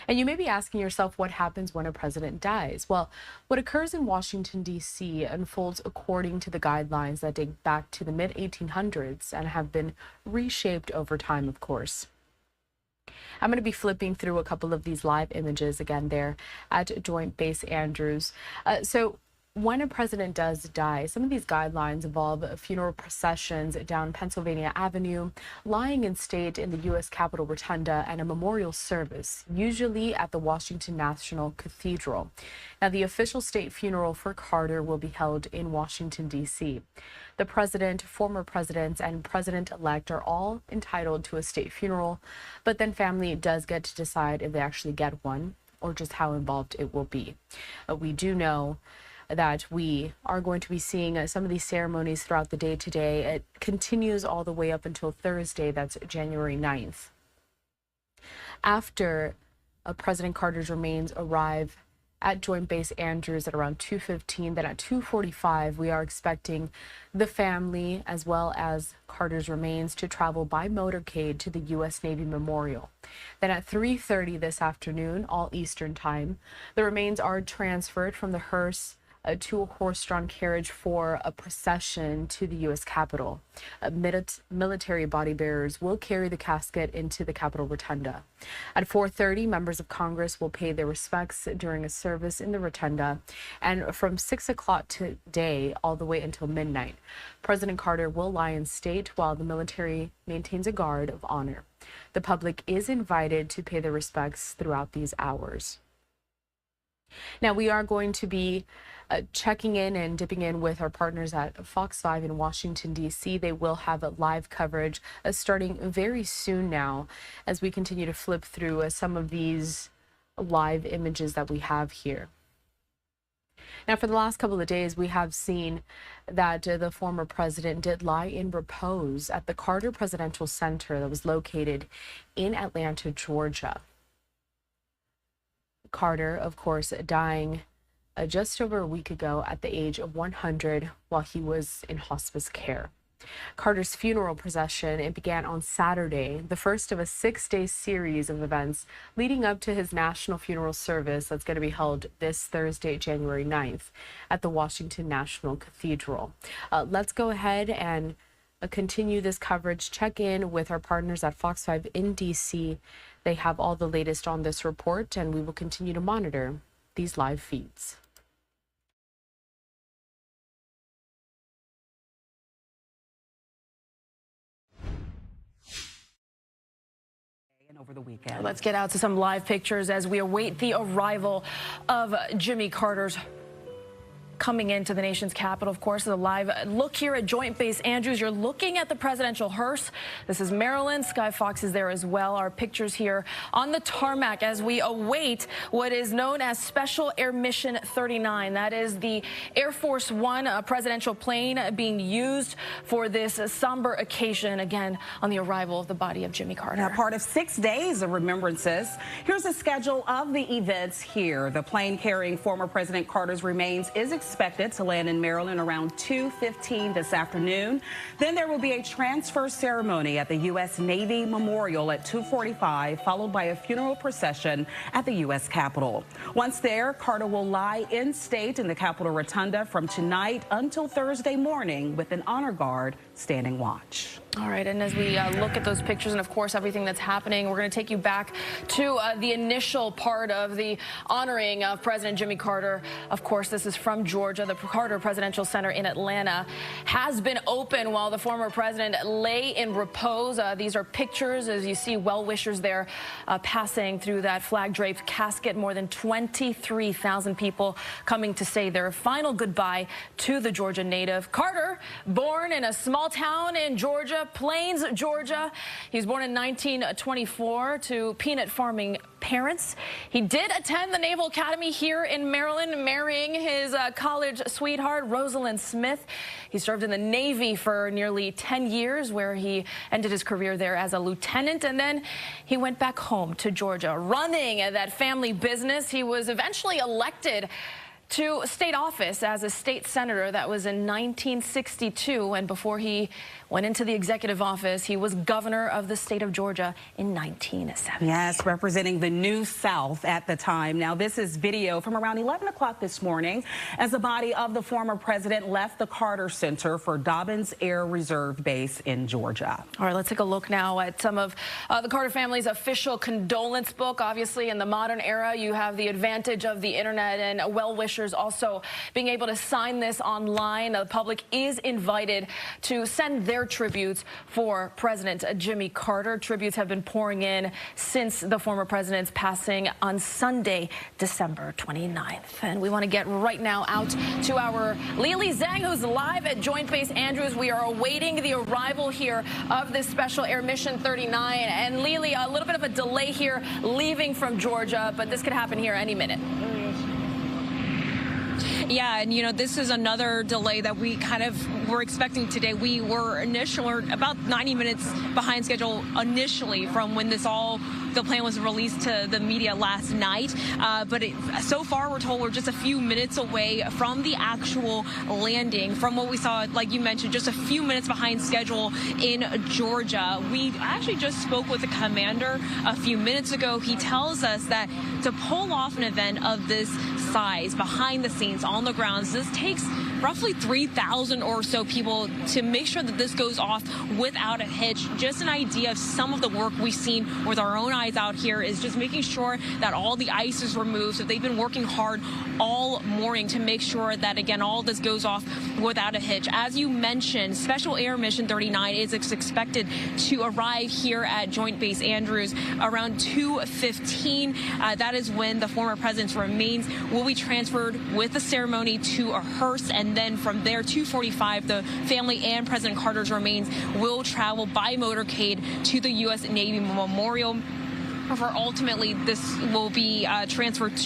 And you may be asking yourself what happens when a president dies. Well, what occurs in Washington, D.C. unfolds according to the guidelines that date back to the mid-1800s and have been reshaped over time, of course. I'm going to be flipping through a couple of these live images again there at Joint Base Andrews. So When a president does die, some of these guidelines involve funeral processions down Pennsylvania Avenue, lying in state in the U.S. Capitol Rotunda, and a memorial service, usually at the Washington National Cathedral. Now, the official state funeral for Carter will be held in Washington, D.C. The president, former presidents, and president-elect are all entitled to a state funeral, but then family does get to decide if they actually get one or just how involved it will be. We do know that we are going to be seeing some of these ceremonies throughout the day today. It continues all the way up until Thursday, that's January 9th. After President Carter's remains arrive at Joint Base Andrews at around 2:15, then at 2:45, we are expecting the family as well as Carter's remains to travel by motorcade to the U.S. Navy Memorial. Then at 3:30 this afternoon, all Eastern time, the remains are transferred from the hearse to a horse-drawn carriage for a procession to the U.S. Capitol. Military body bearers will carry the casket into the Capitol Rotunda. At 4:30, members of Congress will pay their respects during a service in the Rotunda. And from 6 o'clock today all the way until midnight, President Carter will lie in state while the military maintains a guard of honor. The public is invited to pay their respects throughout these hours. Now, we are going to be checking in and dipping in with our partners at Fox 5 in Washington, D.C. They will have a live coverage starting very soon now as we continue to flip through some of these live images that we have here. Now, for the last couple of days, we have seen that the former president did lie in repose at the Carter Presidential Center that was located in Atlanta, Georgia. Carter, of course, dying just over a week ago at the age of 100 while he was in hospice care. Carter's funeral procession, it began on Saturday, the first of a 6-day series of events leading up to his national funeral service that's going to be held this Thursday, January 9th at the Washington National Cathedral. Let's go ahead and continue this coverage. Check in with our partners at Fox 5 in D.C. They have all the latest on this report, and we will continue to monitor these live feeds. Over the weekend. Let's get out to some live pictures as we await the arrival of Jimmy Carter's coming into the nation's capital. Of course, the live look here at Joint Base Andrews. You're looking at the presidential hearse. This is Maryland. Sky Fox is there as well. Our pictures here on the tarmac as we await what is known as Special Air Mission 39. That is the Air Force One presidential plane being used for this somber occasion, again, on the arrival of the body of Jimmy Carter. Now, part of 6 days of remembrances. Here's a schedule of the events here. The plane carrying former President Carter's remains is expected to land in Maryland around 2:15 this afternoon. Then there will be a transfer ceremony at the U.S. Navy Memorial at 2:45, followed by a funeral procession at the U.S. Capitol. Once there, Carter will lie in state in the Capitol Rotunda from tonight until Thursday morning with an honor guard standing watch. All right, and as we look at those pictures and, of course, everything that's happening, we're going to take you back to the initial part of the honoring of President Jimmy Carter. Of course, this is from Georgia. The Carter Presidential Center in Atlanta has been open while the former president lay in repose. These are pictures, as you see, well-wishers there passing through that flag-draped casket. More than 23,000 people coming to say their final goodbye to the Georgia native. Carter, born in a small town in Georgia, Plains, Georgia. He was born in 1924 to peanut farming parents. He did attend the Naval Academy here in Maryland, marrying his college sweetheart, Rosalind Smith. He served in the Navy for nearly 10 years, where he ended his career there as a lieutenant, and then he went back home to Georgia, running that family business. He was eventually elected to state office as a state senator. That was in 1962, and before he went into the executive office, he was governor of the state of Georgia in 1970. Yes, representing the New South at the time. Now, this is video from around 11 o'clock this morning as the body of the former president left the Carter Center for Dobbins Air Reserve Base in Georgia. All right, let's take a look now at some of the Carter family's official condolence book. Obviously, in the modern era, you have the advantage of the internet, and well-wishers publishers also being able to sign this online. The public is invited to send their tributes for President Jimmy Carter. Tributes have been pouring in since the former president's passing on Sunday, December 29th. And we want to get right now out to our Lily Zhang, who's live at Joint Base Andrews. We are awaiting the arrival here of this Special Air Mission 39. And Lily, a little bit of a delay here leaving from Georgia, but this could happen here any minute. Yeah, and you know, this is another delay that we kind of were expecting today. We were about 90 minutes behind schedule initially from when the plan was released to the media last night. But so far, we're told we're just a few minutes away from the actual landing. From what we saw, like you mentioned, just a few minutes behind schedule in Georgia. We actually just spoke with the commander a few minutes ago. He tells us that to pull off an event of this size behind the scenes on the grounds, this takes roughly 3,000 or so people to make sure that this goes off without a hitch. Just an idea of some of the work we've seen with our own eyes out here is just making sure that all the ice is removed. So they've been working hard all morning to make sure that, again, all this goes off without a hitch. As you mentioned, Special Air Mission 39 is expected to arrive here at Joint Base Andrews around 2:15. That is when the former president's remains will be transferred with the ceremony to a hearse, and then from there, 2:45, the family and President Carter's remains will travel by motorcade to the U.S. Navy Memorial. For ultimately, this will be transferred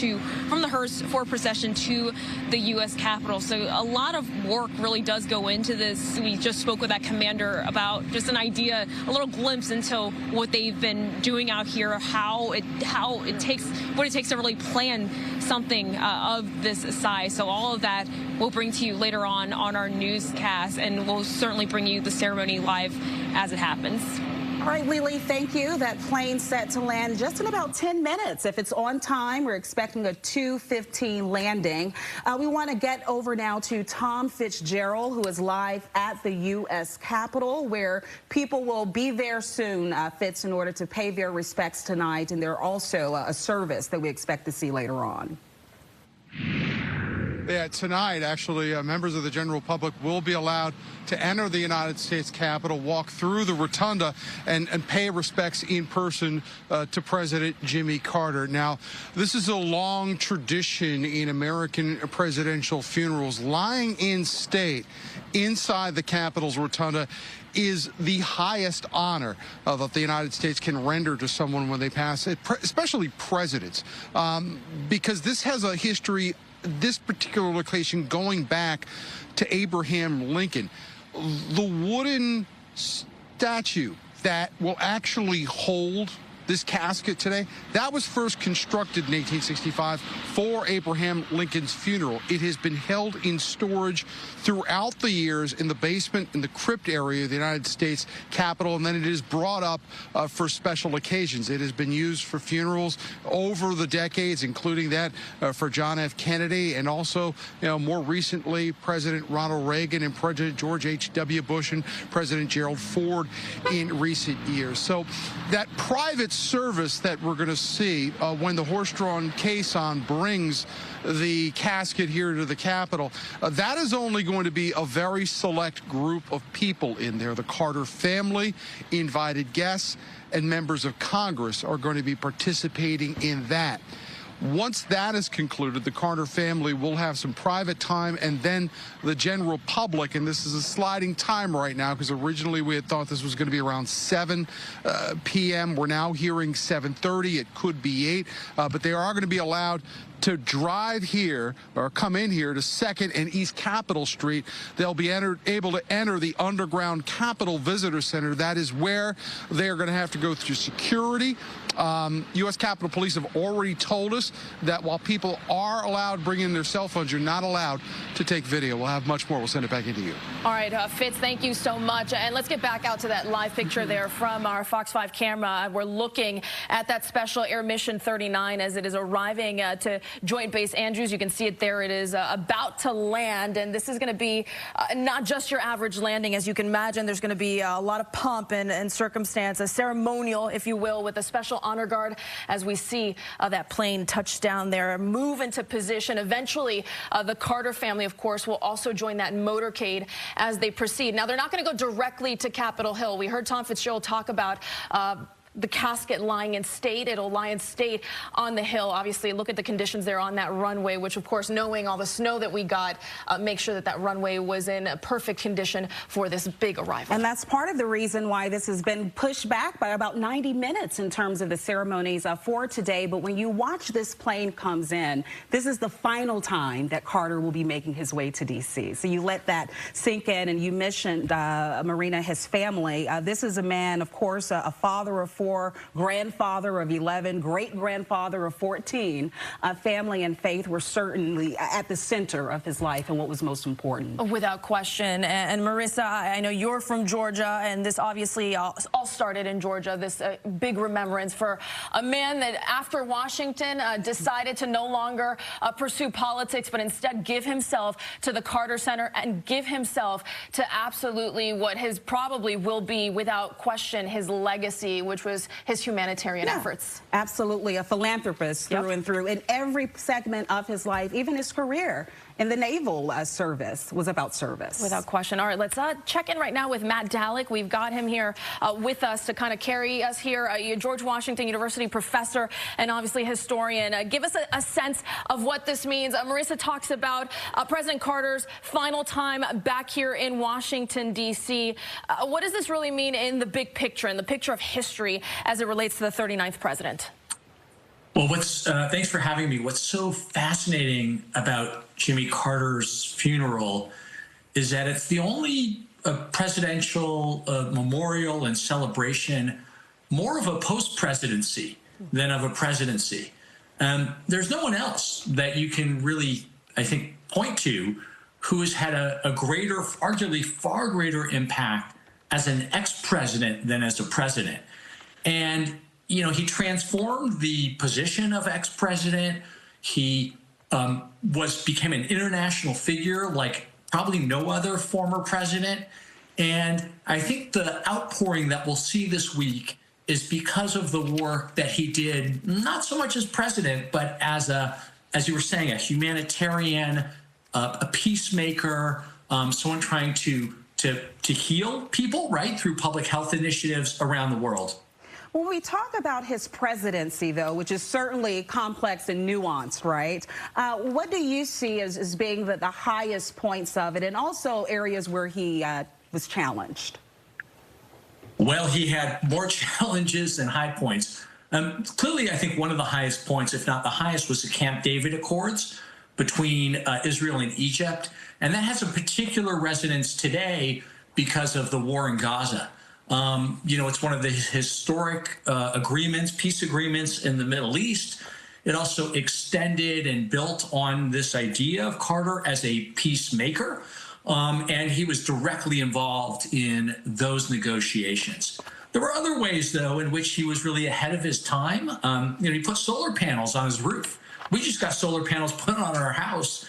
from the hearse for procession to the U.S. Capitol. So a lot of work really does go into this. We just spoke with that commander about just an idea, a little glimpse into what they've been doing out here, what it takes to really plan something of this size. So all of that we'll bring to you later on our newscast, and we'll certainly bring you the ceremony live as it happens. All right, Lily, thank you. That plane set to land just in about 10 minutes. If it's on time, we're expecting a 2:15 landing. We want to get over now to Tom Fitzgerald, who is live at the U.S. Capitol, where people will be there soon, Fitz, in order to pay their respects tonight. And there's also a service that we expect to see later on. Yeah, tonight, actually, members of the general public will be allowed to enter the United States Capitol, walk through the rotunda, and pay respects in person to President Jimmy Carter. Now, this is a long tradition in American presidential funerals. Lying in state inside the Capitol's rotunda is the highest honor that the United States can render to someone when they pass, especially presidents, because this has a history, this particular location going back to Abraham Lincoln. The wooden statue that will actually hold this casket today, that was first constructed in 1865 for Abraham Lincoln's funeral. It has been held in storage throughout the years in the basement in the crypt area of the United States Capitol, and then it is brought up for special occasions. It has been used for funerals over the decades, including that for John F. Kennedy, and also, more recently, President Ronald Reagan and President George H.W. Bush and President Gerald Ford in recent years. So that private service that we're going to see when the horse-drawn caisson brings the casket here to the Capitol, that is only going to be a very select group of people in there. The Carter family, invited guests, and members of Congress are going to be participating in that. Once that is concluded, the Carter family will have some private time, and then the general public, and this is a sliding time right now because originally we had thought this was going to be around 7 p.m. We're now hearing 7:30. It could be 8, but they are going to be allowed to drive here or come in here to 2nd and East Capitol Street. They'll be able to enter the underground Capitol Visitor Center. That is where they're going to have to go through security. U.S. Capitol Police have already told us that while people are allowed to bring in their cell phones, you're not allowed to take video. We'll have much more. We'll send it back into you. All right, Fitz, thank you so much. And let's get back out to that live picture there from our Fox 5 camera. We're looking at that Special Air Mission 39 as it is arriving to Joint Base Andrews. You can see it there. It is about to land, and this is going to be not just your average landing. As you can imagine, there's going to be a lot of pomp and circumstance, a ceremonial, if you will, with a special honor guard as we see that plane touch down there, move into position. Eventually, the Carter family, of course, will also join that motorcade as they proceed. Now, they're not going to go directly to Capitol Hill. We heard Tom Fitzgerald talk about the casket lying in state. It'll lie in state on the Hill. Obviously, look at the conditions there on that runway, which, of course, knowing all the snow that we got, make sure that that runway was in perfect condition for this big arrival. And that's part of the reason why this has been pushed back by about 90 minutes in terms of the ceremonies for today. But when you watch this plane comes in, this is the final time that Carter will be making his way to D.C. So you let that sink in, and you mentioned, Marina, his family. This is a man, of course, a father of 4, grandfather of 11, great-grandfather of 14. Family and faith were certainly at the center of his life and what was most important. Without question. And Marissa, I know you're from Georgia, and this obviously all started in Georgia, this big remembrance for a man that after Washington decided to no longer pursue politics, but instead give himself to the Carter Center and give himself to absolutely what his probably will be, without question, his legacy, which was his humanitarian efforts. Absolutely, a philanthropist through and through. In every segment of his life, even his career in the naval service was about service. Without question. All right, let's check in right now with Matt Dallek. We've got him here with us to kind of carry us here. George Washington University professor and obviously historian. Give us a sense of what this means. Marissa talks about President Carter's final time back here in Washington, D.C. What does this really mean in the big picture, in the picture of history as it relates to the 39th president? Well, thanks for having me. What's so fascinating about Jimmy Carter's funeral is that it's the only presidential memorial and celebration more of a post-presidency than of a presidency. There's no one else that you can really, I think, point to who has had a greater, arguably far greater impact as an ex-president than as a president. And you know, he transformed the position of ex-president. He became an international figure like probably no other former president. And I think the outpouring that we'll see this week is because of the work that he did, not so much as president, but as you were saying, a humanitarian, a peacemaker, someone trying to heal people, right, through public health initiatives around the world. When we talk about his presidency, though, which is certainly complex and nuanced, right? What do you see as being the highest points of it, and also areas where he was challenged? Well, he had more challenges than high points. Clearly, I think one of the highest points, if not the highest, was the Camp David Accords between Israel and Egypt. And that has a particular resonance today because of the war in Gaza. You know, it's one of the historic agreements, peace agreements in the Middle East. It also extended and built on this idea of Carter as a peacemaker. And he was directly involved in those negotiations. There were other ways, though, in which he was really ahead of his time. You know, he put solar panels on his roof. We just got solar panels put on our house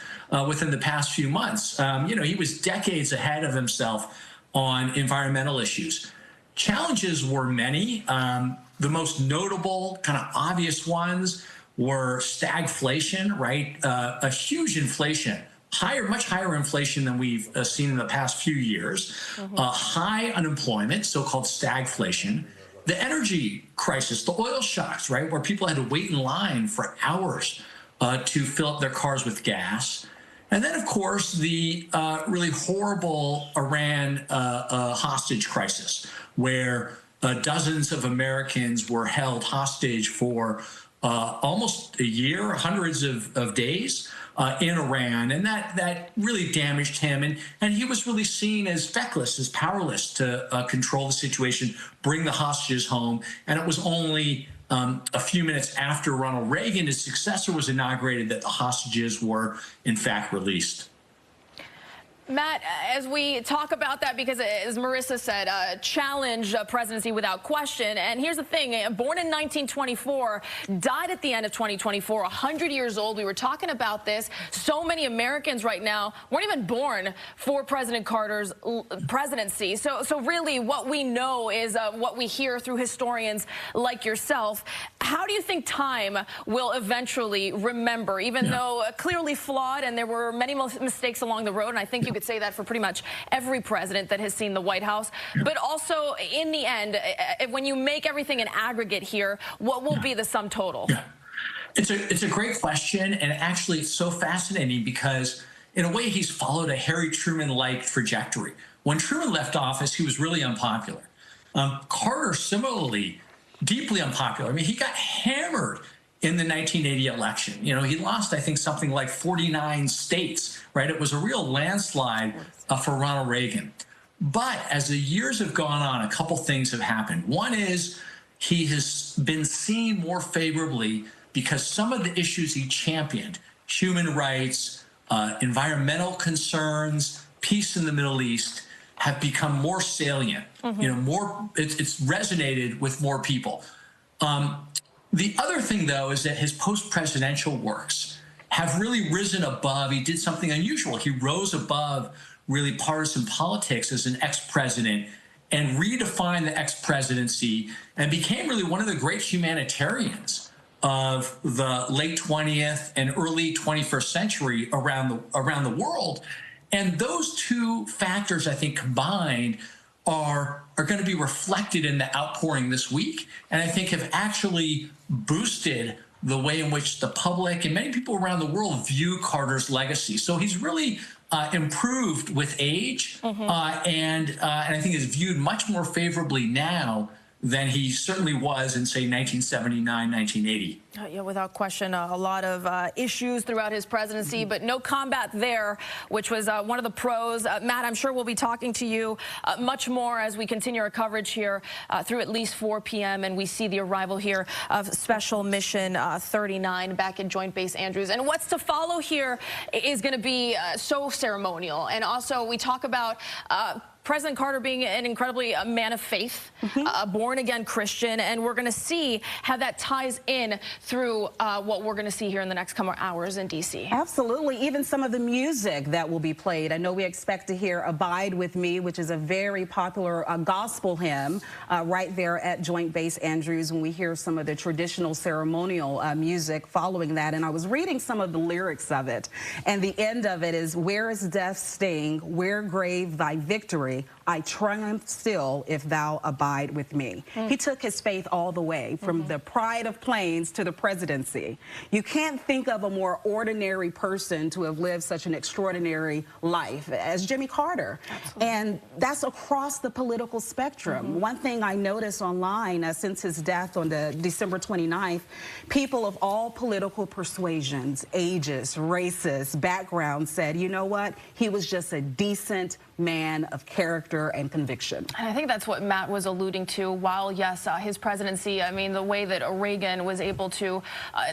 within the past few months. You know, he was decades ahead of himself on environmental issues. Challenges were many. The most notable, kind of obvious ones were stagflation, right? A huge inflation, much higher inflation than we've seen in the past few years. High unemployment, so-called stagflation. The energy crisis, the oil shocks, right? Where people had to wait in line for hours to fill up their cars with gas. And then, of course, the really horrible Iran hostage crisis, where dozens of Americans were held hostage for almost a year, hundreds of days in Iran. And that really damaged him. And he was really seen as feckless, as powerless to control the situation, bring the hostages home. And it was only a few minutes after Ronald Reagan, his successor, was inaugurated, that the hostages were, in fact, released. Matt, as we talk about that, because as Marissa said, challenge presidency without question. And here's the thing, born in 1924, died at the end of 2024, 100 years old. We were talking about this. So many Americans right now weren't even born for President Carter's presidency. So really what we know is what we hear through historians like yourself. How do you think time will eventually remember, even though clearly flawed and there were many mistakes along the road, and I think you could say that for pretty much every president that has seen the White House. But also, in the end, when you make everything an aggregate here, what will be the sum total? It's a great question, and actually it's so fascinating because, in a way, he's followed a Harry Truman-like trajectory. When Truman left office, he was really unpopular. Carter, similarly, deeply unpopular. I mean, he got hammered in the 1980 election. You know, he lost, I think, something like 49 states, right? It was a real landslide for Ronald Reagan. But as the years have gone on, a couple things have happened. One is he has been seen more favorably because some of the issues he championed, human rights, environmental concerns, peace in the Middle East, have become more salient. You know, it's resonated with more people. The other thing, though, is that his post-presidential works have really risen above. He did something unusual. He rose above really partisan politics as an ex-president and redefined the ex-presidency and became really one of the great humanitarians of the late 20th and early 21st century around the world. And those two factors, I think, combined are going to be reflected in the outpouring this week, and I think have actually boosted the way in which the public and many people around the world view Carter's legacy. So he's really improved with age, and I think is viewed much more favorably now than he certainly was in, say, 1979, 1980. Yeah, without question, a lot of issues throughout his presidency, but no combat there, which was one of the pros. Matt, I'm sure we'll be talking to you much more as we continue our coverage here through at least 4 p.m. and we see the arrival here of Special Mission 39 back at Joint Base Andrews. And what's to follow here is going to be so ceremonial. And also, we talk about President Carter being an incredibly man of faith, a born-again Christian, and we're going to see how that ties in through what we're going to see here in the next couple of hours in D.C. Absolutely. Even some of the music that will be played. I know we expect to hear Abide With Me, which is a very popular gospel hymn right there at Joint Base Andrews, when we hear some of the traditional ceremonial music following that. And I was reading some of the lyrics of it, and the end of it is, "Where is death's sting? Where, grave, thy victory? I triumph still if thou abide with me." He took his faith all the way from the pride of plains to the presidency. You can't think of a more ordinary person to have lived such an extraordinary life as Jimmy Carter. And that's across the political spectrum. One thing I noticed online since his death on the December 29th, people of all political persuasions, ages, races, backgrounds said, you know what? He was just a decent man of character and conviction. And I think that's what Matt was alluding to. While, yes, his presidency, I mean, the way that Reagan was able to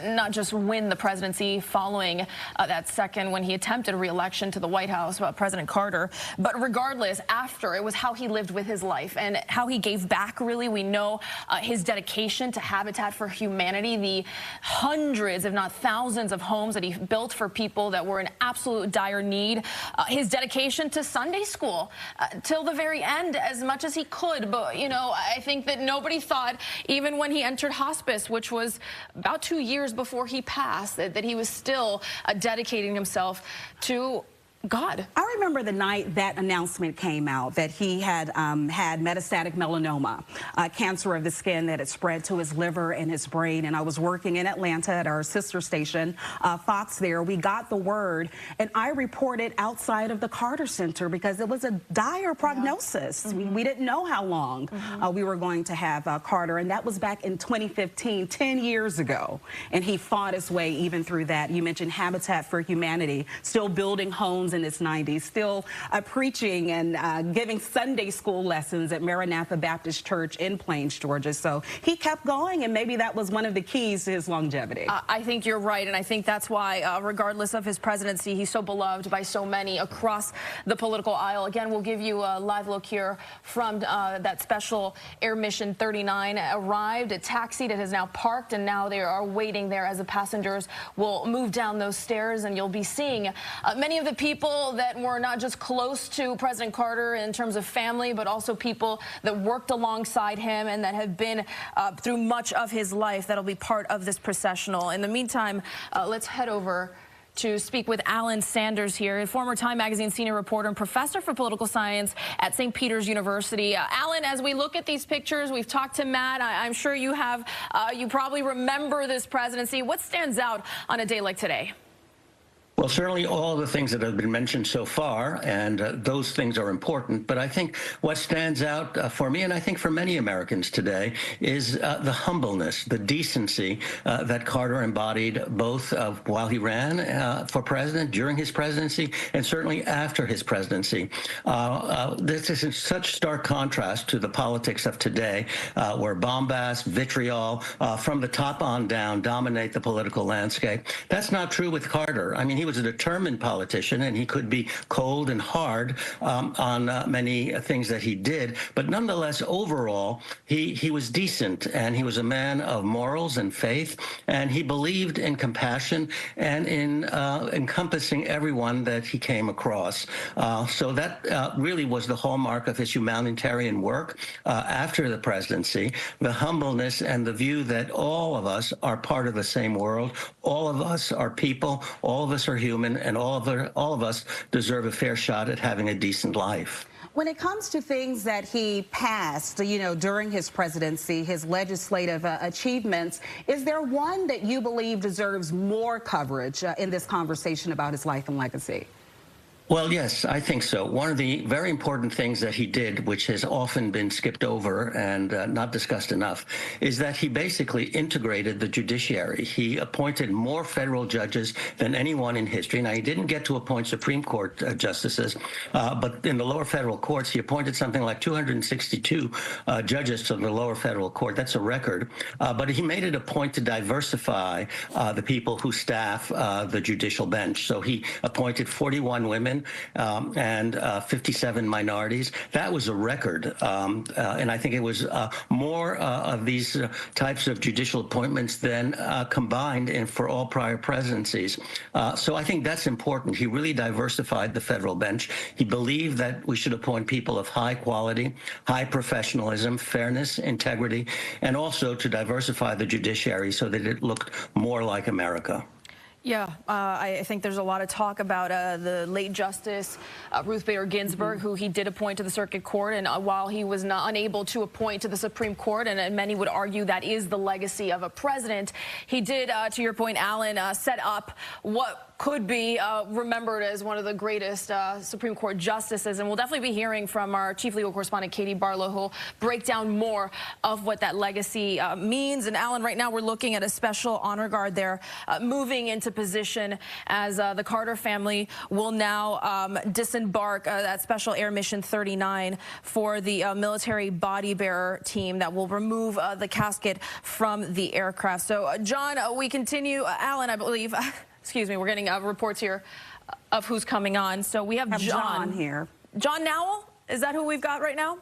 not just win the presidency following that second when he attempted re-election to the White House, President Carter, but regardless, after, it was how he lived with his life and how he gave back, really. We know his dedication to Habitat for Humanity, the hundreds, if not thousands, of homes that he built for people that were in absolute dire need, his dedication to Sunday school till the very end as much as he could. But, you know, I think that nobody thought, even when he entered hospice, which was about 2 years before he passed, that he was still dedicating himself to God. I remember the night that announcement came out that he had had metastatic melanoma, cancer of the skin that had spread to his liver and his brain. And I was working in Atlanta at our sister station, Fox there. We got the word, and I reported outside of the Carter Center because it was a dire prognosis. We didn't know how long we were going to have Carter, and that was back in 2015, 10 years ago. And he fought his way even through that. You mentioned Habitat for Humanity, still building homes Jones in his 90s, still preaching and giving Sunday school lessons at Maranatha Baptist Church in Plains, Georgia. So he kept going, and maybe that was one of the keys to his longevity. I think you're right, and I think that's why, regardless of his presidency, he's so beloved by so many across the political aisle. Again, we'll give you a live look here from that special Air Mission 39 arrived. It taxied. It has now parked, and now they are waiting there as the passengers will move down those stairs, and you'll be seeing many of the people that were not just close to President Carter in terms of family, but also people that worked alongside him and that have been through much of his life that'll be part of this processional. In the meantime, let's head over to speak with Alan Sanders here, a former Time Magazine senior reporter and professor for political science at St. Peter's University. Alan, as we look at these pictures, we've talked to Matt. I'm sure you have, you probably remember this presidency. What stands out on a day like today? Well, certainly all the things that have been mentioned so far, and those things are important. But I think what stands out for me, and I think for many Americans today, is the humbleness, the decency that Carter embodied both while he ran for president, during his presidency, and certainly after his presidency. This is in such stark contrast to the politics of today, where bombast, vitriol, from the top on down dominate the political landscape. That's not true with Carter. I mean, he was a determined politician, and he could be cold and hard on many things that he did. But nonetheless, overall, he was decent, and he was a man of morals and faith, and he believed in compassion and in encompassing everyone that he came across. So that really was the hallmark of his humanitarian work after the presidency, the humbleness and the view that all of us are part of the same world, all of us are people, all of us are human, and all of us deserve a fair shot at having a decent life. When it comes to things that he passed, you know, during his presidency, his legislative achievements, is there one that you believe deserves more coverage in this conversation about his life and legacy? Well, yes, I think so. One of the very important things that he did, which has often been skipped over and not discussed enough, is that he basically integrated the judiciary. He appointed more federal judges than anyone in history. Now, he didn't get to appoint Supreme Court justices, but in the lower federal courts, he appointed something like 262 judges to the lower federal court. That's a record. But he made it a point to diversify the people who staff the judicial bench. So he appointed 41 women and 57 minorities. That was a record, and I think it was more of these types of judicial appointments than combined for all prior presidencies. So I think that's important. He really diversified the federal bench. He believed that we should appoint people of high quality, high professionalism, fairness, integrity, and also to diversify the judiciary so that it looked more like America. Yeah, I think there's a lot of talk about the late Justice Ruth Bader Ginsburg, who he did appoint to the Circuit Court, and while he was not unable to appoint to the Supreme Court, and many would argue that is the legacy of a president, he did, to your point, Alan, set up what could be remembered as one of the greatest Supreme Court justices. And we'll definitely be hearing from our chief legal correspondent, Katie Barlow, who'll break down more of what that legacy means. And Alan, right now we're looking at a special honor guard there moving into position as the Carter family will now disembark that special Air Mission 39 for the military body bearer team that will remove the casket from the aircraft. So, John, we continue. Alan, I believe. Excuse me, we're getting reports here of who's coming on. So we have John here. John Nowell, is that who we've got right now?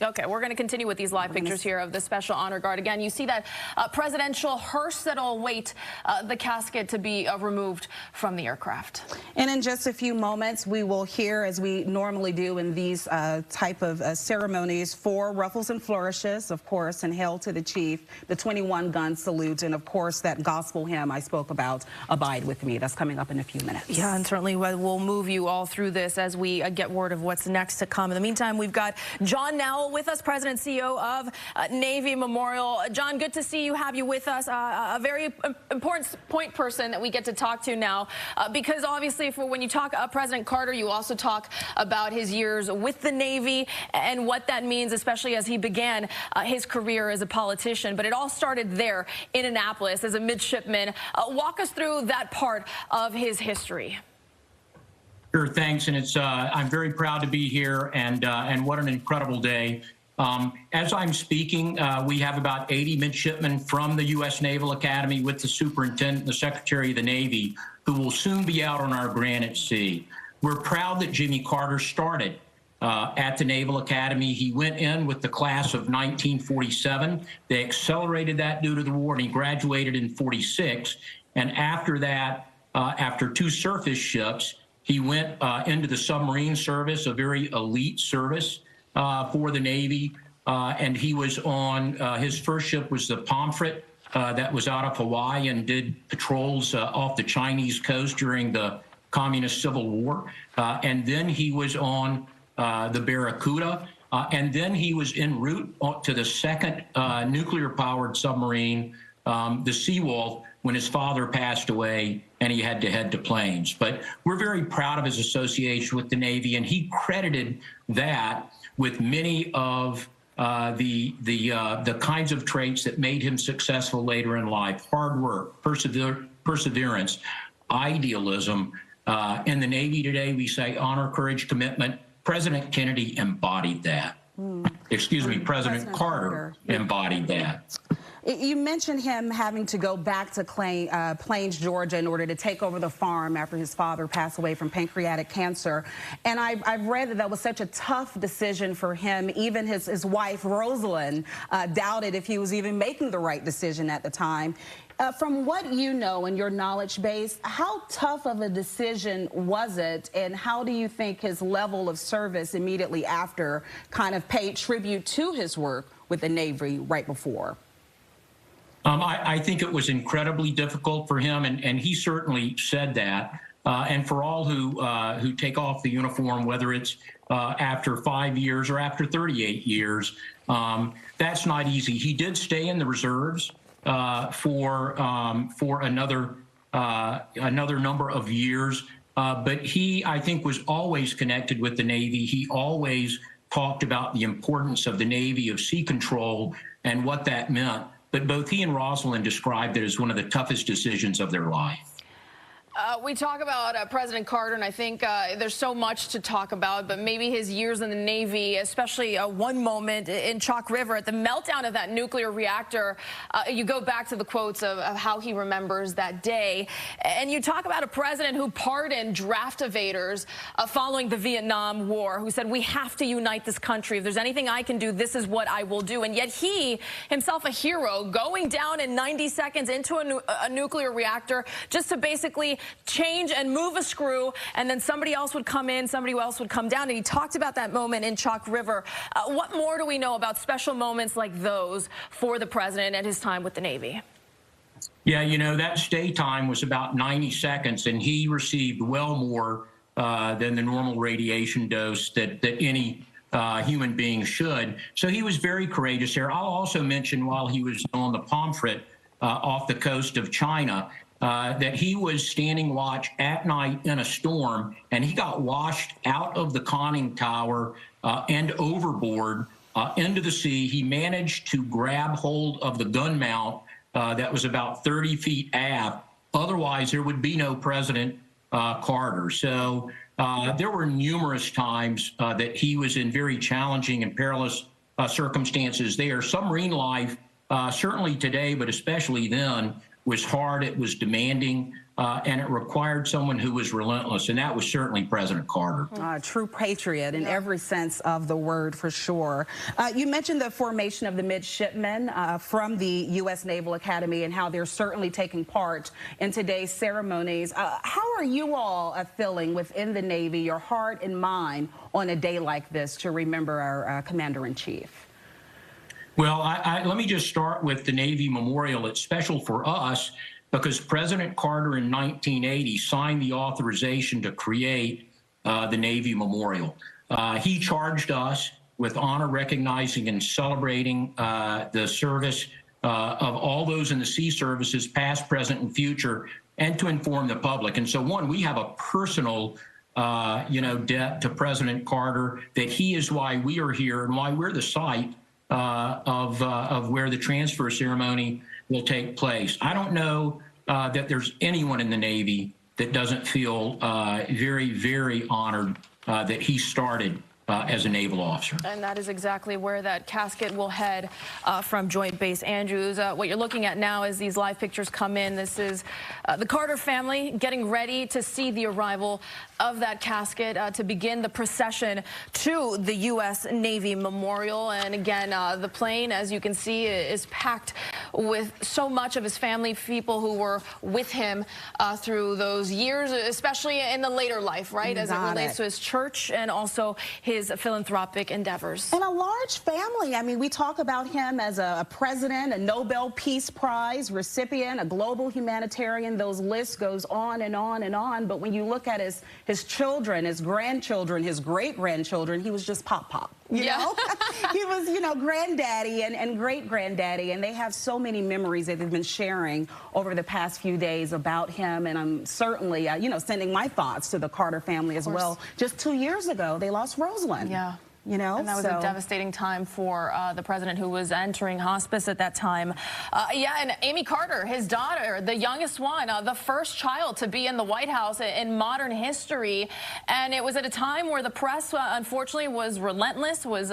Okay, we're going to continue with these live pictures here of the Special Honor Guard. Again, you see that presidential hearse that'll await the casket to be removed from the aircraft. And in just a few moments, we will hear, as we normally do in these type of ceremonies, 4 ruffles and flourishes, of course, and hail to the chief, the 21-gun salute, and of course that gospel hymn I spoke about, Abide With Me. That's coming up in a few minutes. Yeah, and certainly we'll move you all through this as we get word of what's next to come. In the meantime, we've got John Nowell with us, President and CEO of Navy Memorial. John, good to see you, have you with us. A very important point person that we get to talk to now, because obviously when you talk President Carter, you also talk about his years with the Navy and what that means, especially as he began his career as a politician. But it all started there in Annapolis as a midshipman. Walk us through that part of his history. Sure, thanks, and it's I'm very proud to be here, and what an incredible day. As I'm speaking, we have about 80 midshipmen from the U.S. Naval Academy with the Superintendent and the Secretary of the Navy who will soon be out on our Granite Sea. We're proud that Jimmy Carter started at the Naval Academy. He went in with the class of 1947. They accelerated that due to the war, and he graduated in 46. And after that, after 2 surface ships, he went into the submarine service, a very elite service for the Navy. And he was on, his first ship was the Pomfret that was out of Hawaii and did patrols off the Chinese coast during the Communist Civil War. And then he was on the Barracuda. And then he was en route to the second nuclear-powered submarine, the Seawolf, when his father passed away and he had to head to Plains. But we're very proud of his association with the Navy, and he credited that with many of the kinds of traits that made him successful later in life: hard work, perseverance, idealism. In the Navy today, we say honor, courage, commitment. President Kennedy embodied that. Excuse me, President Carter embodied that. You mentioned him having to go back to Plains, Georgia, in order to take over the farm after his father passed away from pancreatic cancer. And I've read that that was such a tough decision for him. Even his wife, Rosalind, doubted if he was even making the right decision at the time. From what you know and your knowledge base, how tough of a decision was it, and how do you think his level of service immediately after kind of paid tribute to his work with the Navy right before? I think it was incredibly difficult for him, and he certainly said that. And for all who take off the uniform, whether it's after 5 years or after 38 years, that's not easy. He did stay in the reserves for another number of years, but he, I think, was always connected with the Navy. He always talked about the importance of the Navy, of sea control, and what that meant. But both he and Rosalind described it as one of the toughest decisions of their life. We talk about President Carter, and I think there's so much to talk about, but maybe his years in the Navy, especially one moment in Chalk River at the meltdown of that nuclear reactor. You go back to the quotes of how he remembers that day, and you talk about a president who pardoned draft evaders following the Vietnam War, who said, we have to unite this country. If there's anything I can do, this is what I will do. And yet he, himself a hero, going down in 90 seconds into a nuclear reactor just to basically change and move a screw, and then somebody else would come in, somebody else would come down. And he talked about that moment in Chalk River. What more do we know about special moments like those for the president at his time with the Navy? Yeah, you know, that stay time was about 90 seconds, and he received well more than the normal radiation dose that any human being should. So he was very courageous there. I'll also mention, while he was on the Pomfret off the coast of China, that he was standing watch at night in a storm, and he got washed out of the conning tower and overboard into the sea. He managed to grab hold of the gun mount that was about 30 feet aft. Otherwise, there would be no President Carter. So there were numerous times that he was in very challenging and perilous circumstances there. Submarine life, certainly today, but especially then, was hard, it was demanding, and it required someone who was relentless, and that was certainly President Carter. A true patriot in every sense of the word, for sure. You mentioned the formation of the midshipmen from the U.S. Naval Academy and how they're certainly taking part in today's ceremonies. How are you all feeling within the Navy, your heart and mind, on a day like this to remember our Commander-in-Chief? Well, let me just start with the Navy Memorial. It's special for us because President Carter in 1980 signed the authorization to create the Navy Memorial. He charged us with honor, recognizing and celebrating the service of all those in the sea services, past, present, and future, and to inform the public. And so, one, we have a personal debt to President Carter, that he is why we are here and why we're the site of where the transfer ceremony will take place. I don't know that there's anyone in the Navy that doesn't feel very, very honored that he started as a naval officer. And that is exactly where that casket will head from Joint Base Andrews. What you're looking at now as these live pictures come in, this is the Carter family getting ready to see the arrival of that casket to begin the procession to the U.S. Navy Memorial. And again, the plane, as you can see, is packed with so much of his family, people who were with him through those years, especially in the later life, right? As it relates to his church and also his philanthropic endeavors. And a large family. I mean, we talk about him as a president, a Nobel Peace Prize recipient, a global humanitarian. Those lists goes on and on and on. But when you look at his children, his grandchildren, his great-grandchildren, he was just pop. You know? He was, granddaddy and great-granddaddy, and they have so many memories that they've been sharing over the past few days about him, and I'm certainly, sending my thoughts to the Carter family as well. Just 2 years ago, they lost Rosalind. Yeah. And that was a devastating time for the president, who was entering hospice at that time. And Amy Carter, his daughter, the youngest one, the first child to be in the White House in modern history. And it was at a time where the press, unfortunately, was relentless, was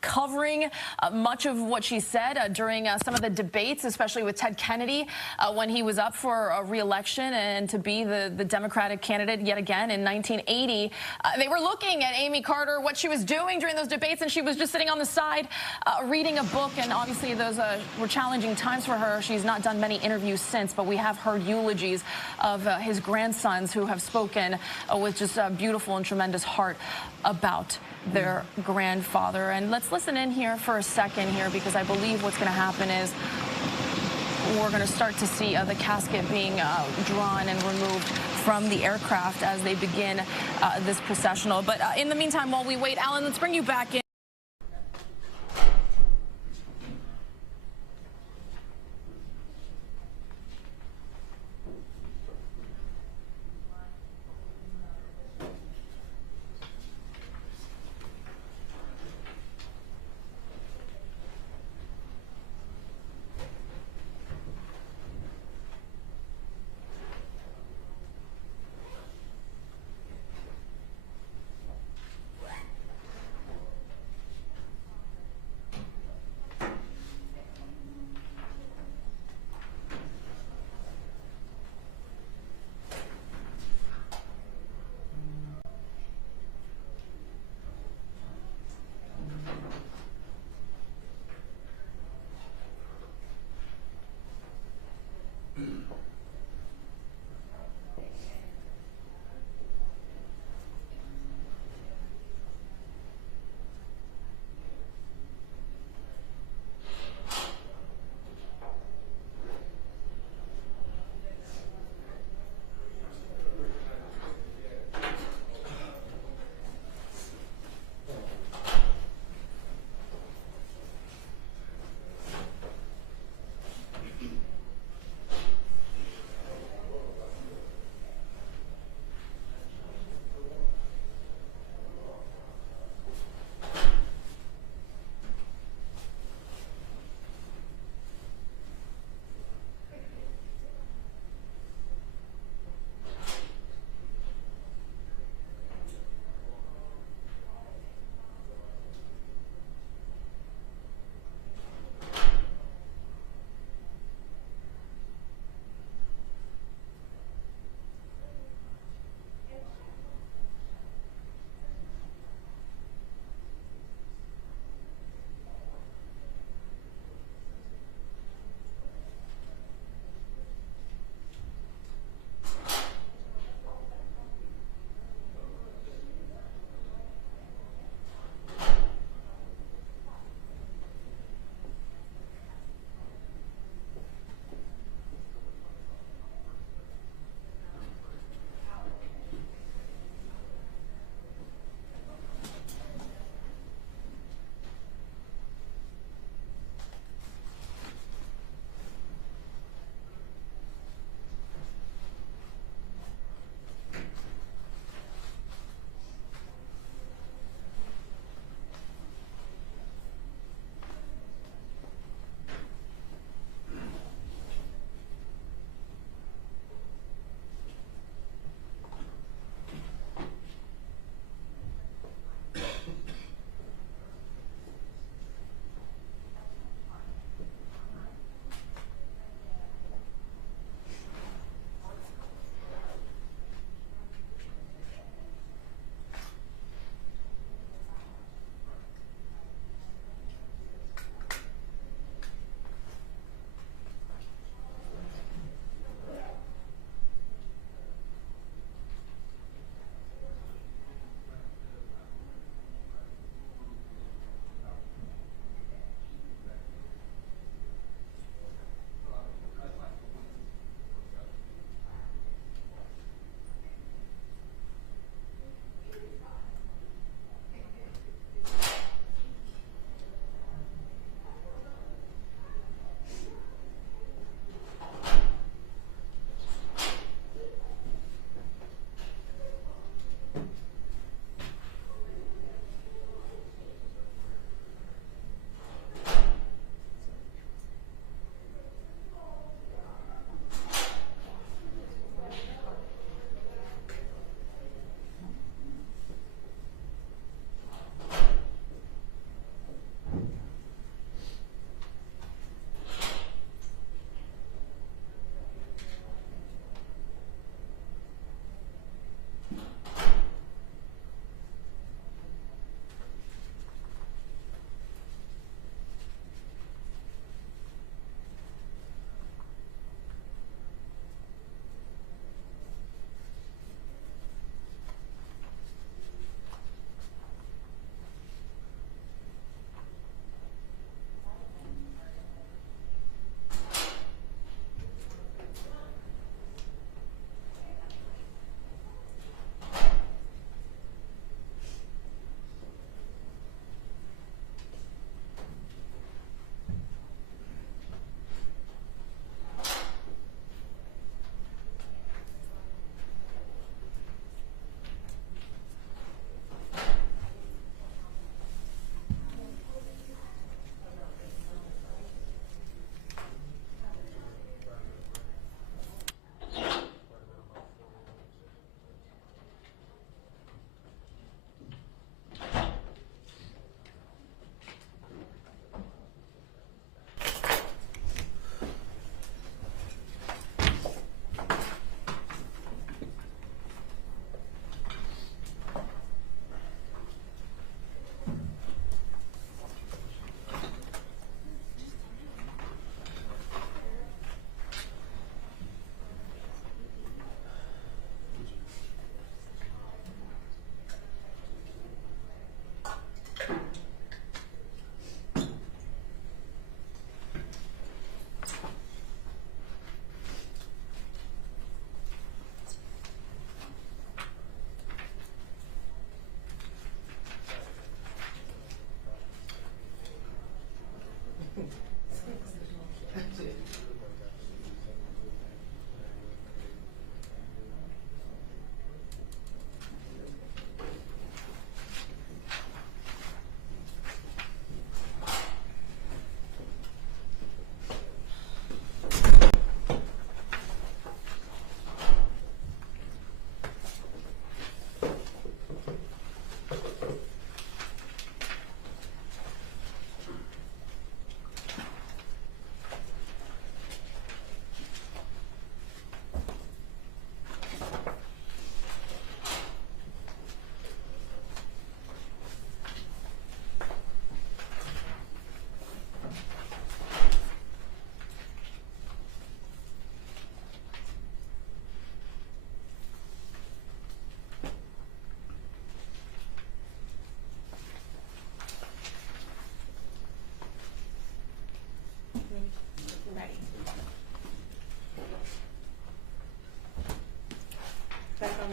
covering much of what she said during some of the debates, especially with Ted Kennedy, when he was up for a re-election and to be the Democratic candidate yet again in 1980. They were looking at Amy Carter, what she was doing during those debates, and she was just sitting on the side reading a book, and obviously those were challenging times for her. She's not done many interviews since, but we have heard eulogies of his grandsons who have spoken with just a beautiful and tremendous heart about their grandfather. And let's listen in here for a second here, because I believe what's going to happen is we're going to start to see the casket being drawn and removed from the aircraft as they begin this processional. But in the meantime, while we wait, Alan, let's bring you back in.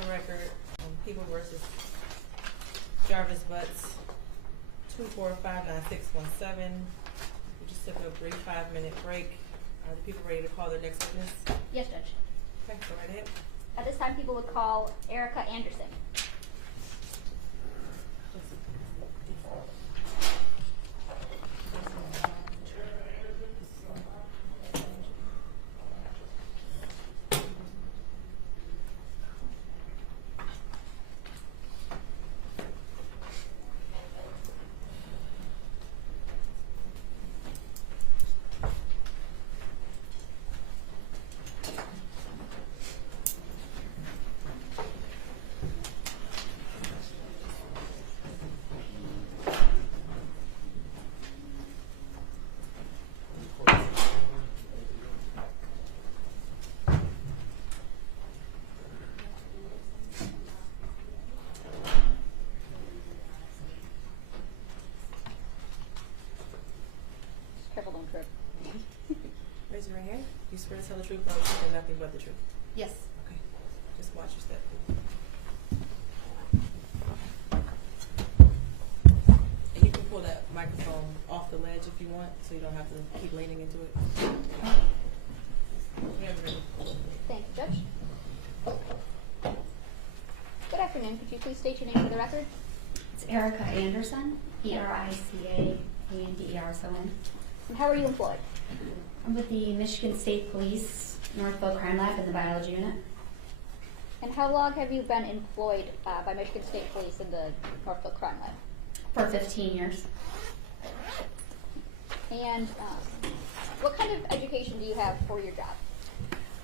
the record, People versus Jarvis Butts, 2459617. We just took a brief 5-minute break. Are the people ready to call their next witness? Yes, Judge. Okay, go right ahead. At this time, people would call Erica Anderson. Careful, don't trip. Raise your right hand. You swear to tell the truth, the whole truth, and nothing but the truth. Yes. Okay. Just watch your step. And you can pull that microphone off the ledge if you want, so you don't have to keep leaning into it. Whenever ready. Thank you, Judge. Good afternoon. Could you please state your name for the record? It's Erica Anderson, ERICA-ANDERSON. And how are you employed? I'm with the Michigan State Police Northville Crime Lab in the Biology Unit. And how long have you been employed by Michigan State Police in the Northville Crime Lab? For 15 years. And what kind of education do you have for your job?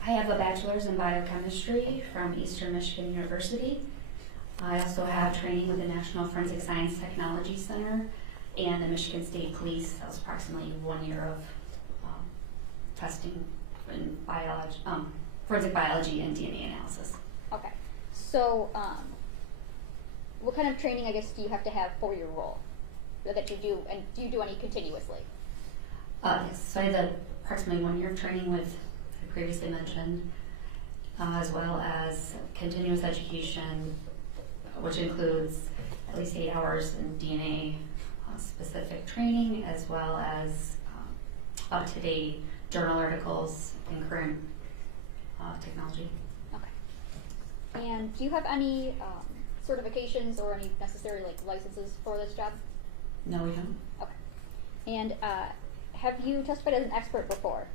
I have a bachelor's in biochemistry from Eastern Michigan University. I also have training with the National Forensic Science Technology Center and the Michigan State Police. That was approximately 1 year of testing in biology, forensic biology and DNA analysis. Okay. So, what kind of training, I guess, do you have to have for your role that you do, and do you do any continuously? Yes, so I had approximately 1 year of training with, I previously mentioned, as well as continuous education, which includes at least 8 hours in DNA specific training, as well as up-to-date journal articles and current technology. Okay. And do you have any certifications or any necessary licenses for this job? No, we don't. Okay. And have you testified as an expert before?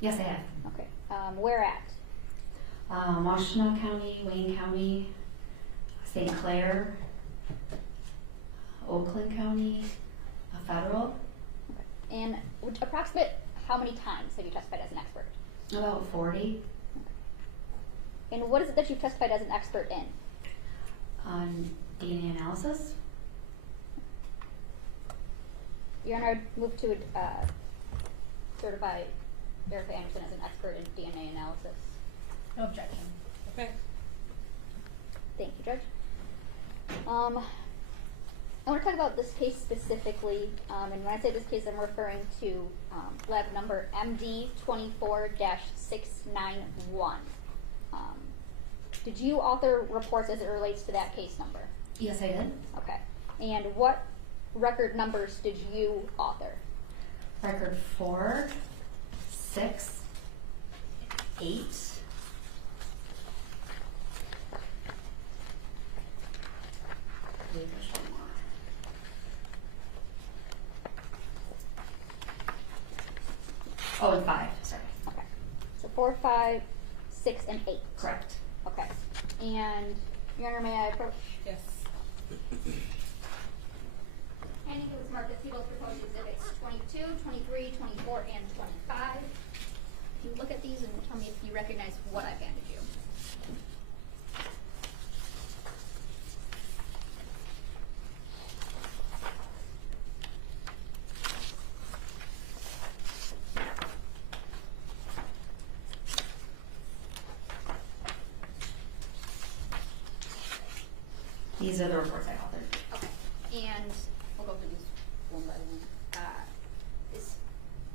Yes, I have. Okay. Where at? Washtenaw County, Wayne County, St. Clair, Oakland County, Federal. Okay. And approximate how many times have you testified as an expert? About 40. Okay. And what is it that you've testified as an expert in? On DNA analysis. Your Honor, I move to certify Erica Anderson as an expert in DNA analysis. No objection. Okay. Thank you, Judge. I want to talk about this case specifically, and when I say this case, I'm referring to lab number MD24-691. Did you author reports as it relates to that case number? Yes, I did. Okay. And what record numbers did you author? Record 4, 6, 8. Oh, and 5, sorry. Okay. So 4, 5, 6, and 8. Correct. Okay. And, Your Honor, may I approach? Yes. Handing to this mark the People's Proposed Exhibits 22, 23, 24, and 25. If you look at these and tell me if you recognize what I've handed you. These are the reports I authored. Okay. And we'll go through these one by one. Is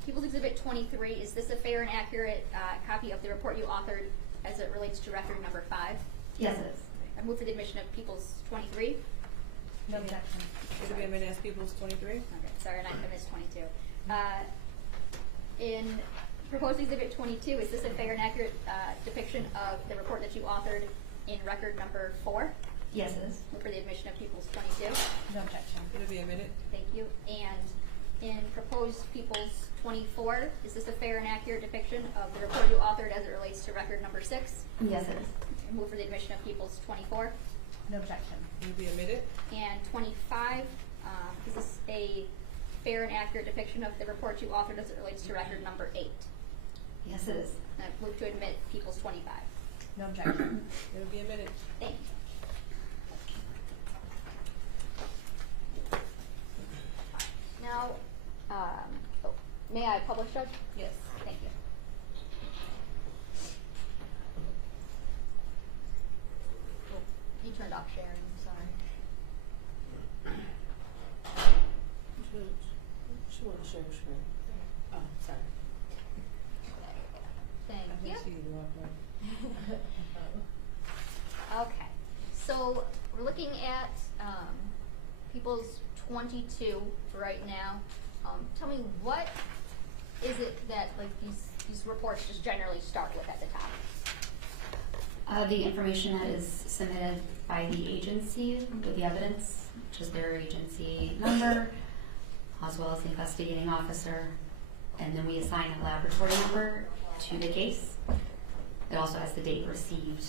People's Exhibit 23, is this a fair and accurate copy of the report you authored as it relates to record number 5? Yes, it is. I move for the admission of Peoples 23. No objection. It'll be admitted as Peoples 23. Okay, sorry, I missed 22. In proposed exhibit 22, is this a fair and accurate depiction of the report that you authored in record number 4? Yes, it is. Move for the admission of Peoples 22. No objection. It'll be admitted. Thank you. And in proposed Peoples 24, is this a fair and accurate depiction of the report you authored as it relates to record number 6? Yes, it is. Move for the admission of Peoples 24. No objection. It'll be admitted. And 25, is this a fair and accurate depiction of the report you authored as it relates to record number 8? Yes, it is. And I move to admit Peoples 25. No objection. It'll be admitted. Thank you. Now, may I publish, Judge? Yes. Thank you. Oh, you turned off sharing, sorry. She wants to share her screen. Oh, sorry. Thank I you. think she walked away. Okay, so we're looking at People's 22 right now. Tell me, what is it that like these reports just generally start with at the top? The information that is submitted by the agency with the evidence, which is their agency number, as well as the investigating officer, and then we assign a laboratory number to the case. It also has the date received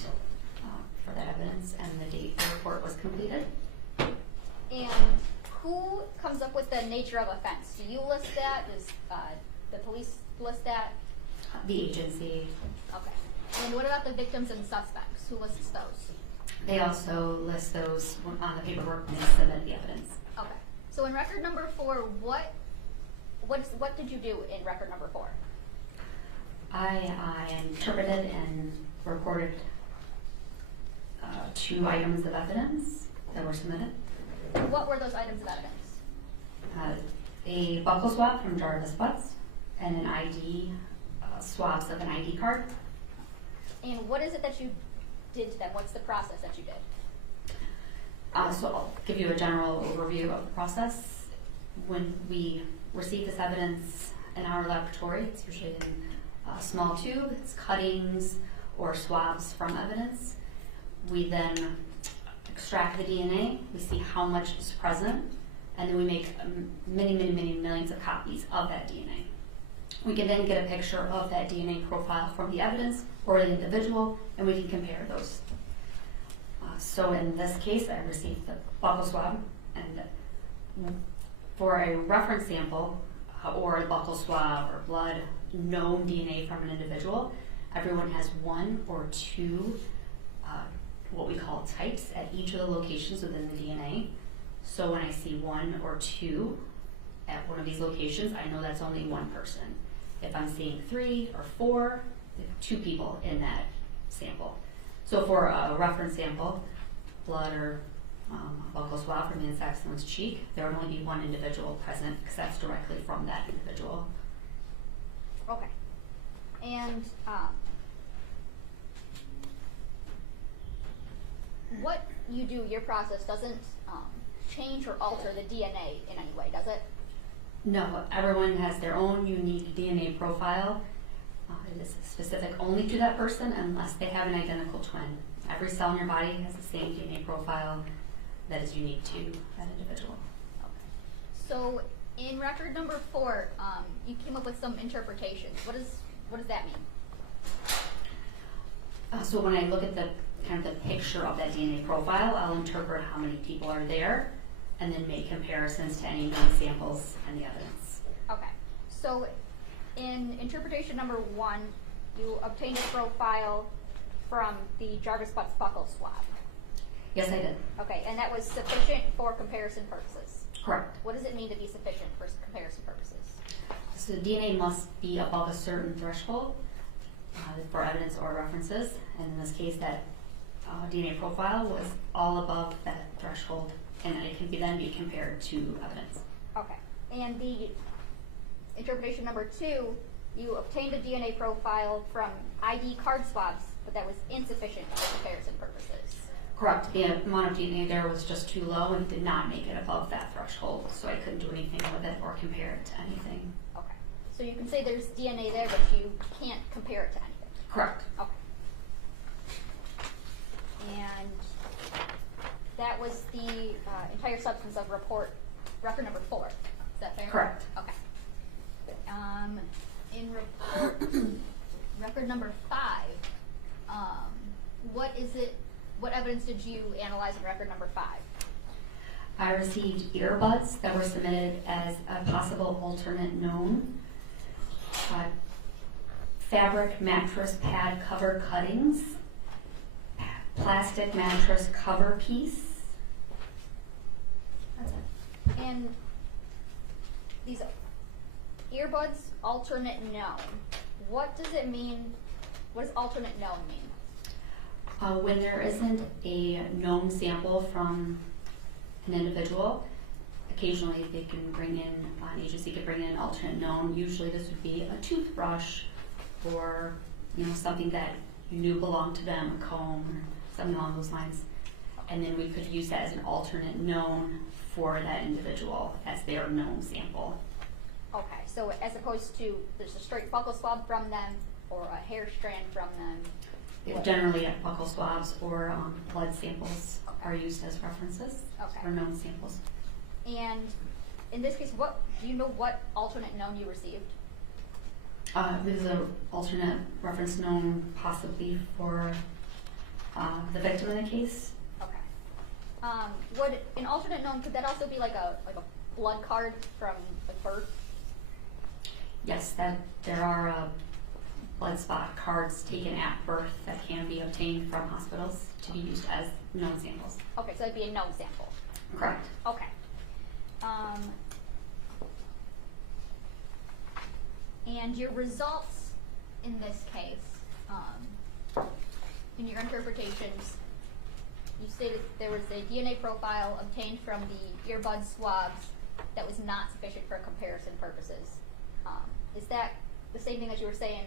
for that evidence and the date the report was completed. And who comes up with the nature of offense? Do you list that? Does the police list that? The agency. Okay. And what about the victims and suspects? Who lists those? They also list those on the paperwork when they submit the evidence. Okay. So in record number 4, what did you do in record number 4? I interpreted and recorded 2 items of evidence that were submitted. What were those items of evidence? A buckle swab from Jarvis Butts and an ID, swabs of an ID card. And what is it that you did to them? What's the process that you did? So I'll give you a general overview of the process. When we receive this evidence in our laboratory, it's usually in a small tube, it's cuttings or swabs from evidence. We then extract the DNA, we see how much is present, and then we make many millions of copies of that DNA. We can then get a picture of that DNA profile from the evidence or the individual, and we can compare those. So in this case, I received the buccal swab, and for a reference sample or a buccal swab or blood, known DNA from an individual, everyone has 1 or 2 what we call types at each of the locations within the DNA. So when I see 1 or 2 at one of these locations, I know that's only one person. If I'm seeing 3 or 4, 2 people in that sample. So for a reference sample, blood or buccal swab from the inside of someone's cheek, there would only be 1 individual present because that's directly from that individual. Okay. And what you do, your process doesn't change or alter the DNA in any way, does it? No, everyone has their own unique DNA profile. It is specific only to that person unless they have an identical twin. Every cell in your body has the same DNA profile that is unique to that individual. Okay. So in record number 4, you came up with some interpretations. What does that mean? So when I look at the kind of the picture of that DNA profile, I'll interpret how many people are there and then make comparisons to any known samples and the evidence. Okay. So in interpretation number 1, you obtained a profile from the Jarvis Butts buccal swab. Yes, I did. Okay, and that was sufficient for comparison purposes. Correct. What does it mean to be sufficient for comparison purposes? So the DNA must be above a certain threshold for evidence or references, and in this case that DNA profile was all above that threshold, and it can then be compared to evidence. Okay. And the interpretation number 2, you obtained a DNA profile from ID card swabs but that was insufficient for comparison purposes. Correct. The amount of DNA there was just too low and did not make it above that threshold, so I couldn't do anything with it or compare it to anything. Okay. So you can say there's DNA there, but you can't compare it to anything. Correct. Okay. And that was the entire substance of record number 4. Is that fair? Correct. Okay. In record number 5, what evidence did you analyze in record number 5? I received earbuds that were submitted as a possible alternate known, fabric mattress pad cover cuttings, plastic mattress cover piece. That's it. And these earbuds, alternate known. What does it mean? What does alternate known mean? When there isn't a known sample from an individual, occasionally they can bring in, an agency could bring in an alternate known. Usually this would be a toothbrush or something that you knew belonged to them, a comb or something along those lines. And then we could use that as an alternate known for that individual as their known sample. Okay, so as opposed to there's a straight buccal swab from them or a hair strand from them. Generally, buccal swabs or blood samples are used as references Okay. or known samples. And in this case, do you know what alternate known you received? This is an alternate reference known possibly for the victim in the case. Okay. Would an alternate known, could that also be like a blood card from birth? Yes, that there are blood spot cards taken at birth that can be obtained from hospitals to be used as known samples. Okay, so it'd be a known sample. Correct. Okay. And your results in this case, in your interpretations, you stated there was a DNA profile obtained from the earbud swabs that was not sufficient for comparison purposes. Is that the same thing that you were saying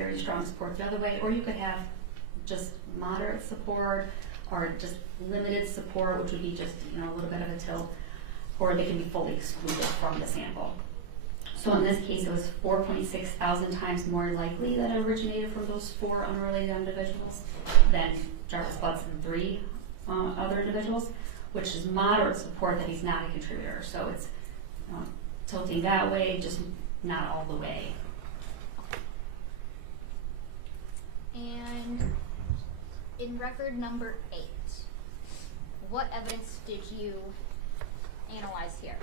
very strong support the other way, or you could have just moderate support or just limited support, which would be just, you know, a little bit of a tilt, or they can be fully excluded from the sample. So in this case, it was 4.6 thousand times more likely that it originated from those 4 unrelated individuals than Jarvis Butts and 3 other individuals, which is moderate support that he's not a contributor. So it's tilting that way, just not all the way. And in record number 8, what evidence did you analyze here?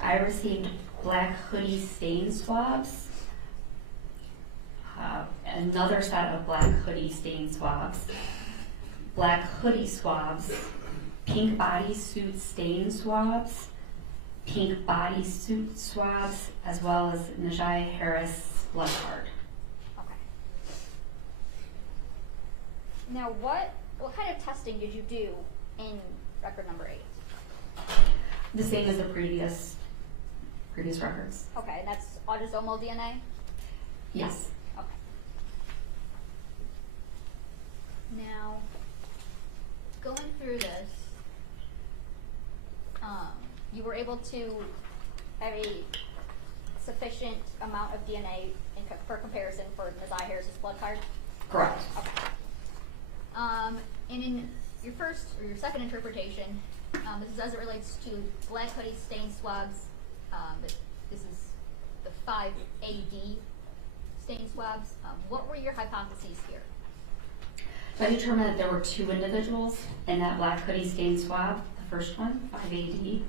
I received black hoodie stain swabs, another set of black hoodie stain swabs, black hoodie swabs, pink bodysuit stain swabs, pink bodysuit swabs, as well as Najee Harris blood card. Now, what kind of testing did you do in record number 8? The same as the previous records. Okay, and that's autosomal DNA? Yes. Okay. Now, going through this, you were able to have a sufficient amount of DNA for comparison for Najee Harris's blood card? Correct. Okay. And in your first or your second interpretation, this is as it relates to black hoodie stain swabs. But this is the 5AD stain swabs. What were your hypotheses here? So I determined that there were 2 individuals in that black hoodie stain swab, the first one, 5AD.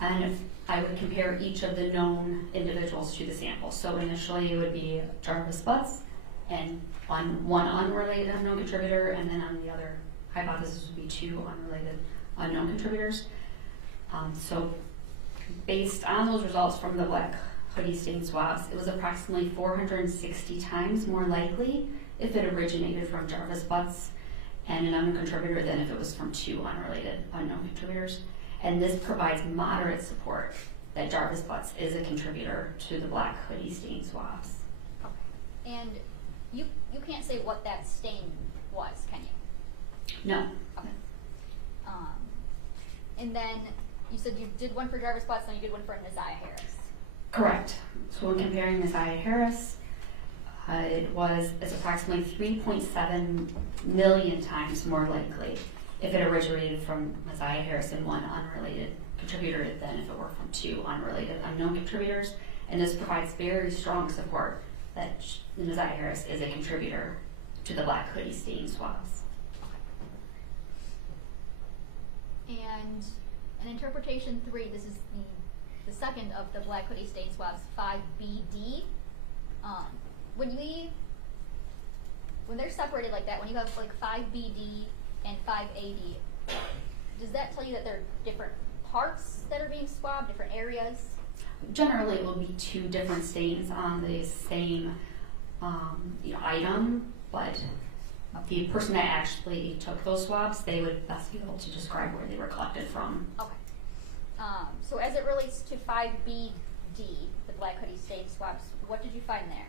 And if I would compare each of the known individuals to the sample. So initially it would be Jarvis Butts and one unrelated unknown contributor, and then on the other hypothesis would be 2 unrelated unknown contributors. So based on those results from the black hoodie stain swabs, it was approximately 460 times more likely if it originated from Jarvis Butts and an unknown contributor than if it was from 2 unrelated unknown contributors. And this provides moderate support that Jarvis Butts is a contributor to the black hoodie stain swabs. Okay. And you can't say what that stain was, can you? No. Okay. And then you said you did one for Jarvis Butts and you did one for Najee Harris. Correct. So when comparing Najee Harris, it's approximately 3.7 million times more likely if it originated from Najee Harris and 1 unrelated contributor than if it were from 2 unrelated unknown contributors. And this provides very strong support that Najee Harris is a contributor to the black hoodie stain swabs. And in interpretation 3, this is the second of the black hoodie stain swabs, 5BD. When they're separated like that, when you have like 5BD and 5AD, does that tell you that they're different parts that are being swabbed, different areas? Generally, it will be 2 different stains on the same item, but the person that actually took those swabs, they would best be able to describe where they were collected from. Okay. So as it relates to 5BD, the black hoodie stain swabs, what did you find there?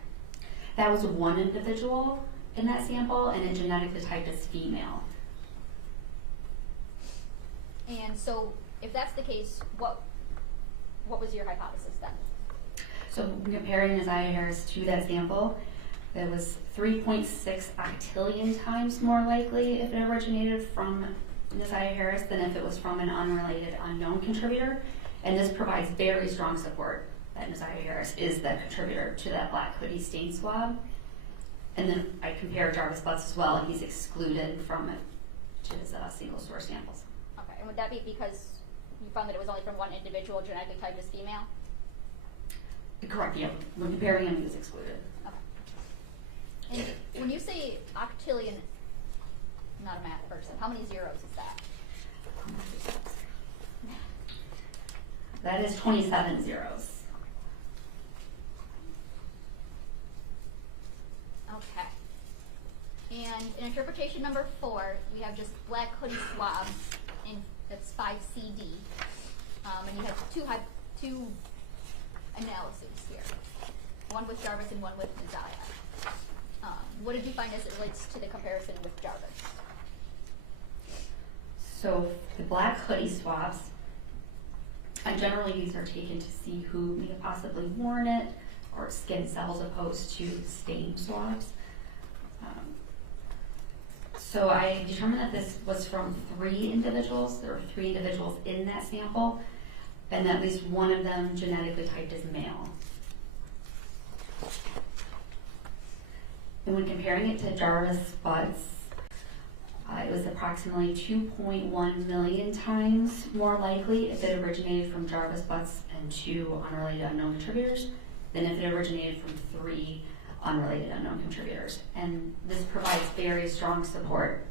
That was 1 individual in that sample, and it genetically typed as female. And so, if that's the case, what was your hypothesis then? So comparing Najee Harris to that sample, it was 3.6 octillion times more likely if it originated from Najee Harris than if it was from an unrelated unknown contributor. And this provides very strong support that Najee Harris is the contributor to that black hoodie stain swab. And then I compare Jarvis Butts as well, and he's excluded from it to his single source samples. Okay, and would that be because you found that it was only from 1 individual genetically typed as female? Correct, yeah. When comparing him, he was excluded. Okay. And when you say octillion, I'm not a math person, how many zeros is that? That is 27 zeros. Okay. And in interpretation number 4, we have just black hoodie swabs, that's 5CD. And you have two analyses here. one with Jarvis and one with Neziah. What did you find as it relates to the comparison with Jarvis? So the black hoodie swabs, and generally these are taken to see who may have possibly worn it, or skin cells opposed to stain swabs. So I determined that this was from 3 individuals. There were 3 individuals in that sample, and at least one of them genetically typed as male. And when comparing it to Jarvis butts, it was approximately 2.1 million times more likely if it originated from Jarvis butts and 2 unrelated unknown contributors than if it originated from 3 unrelated unknown contributors. And this provides very strong support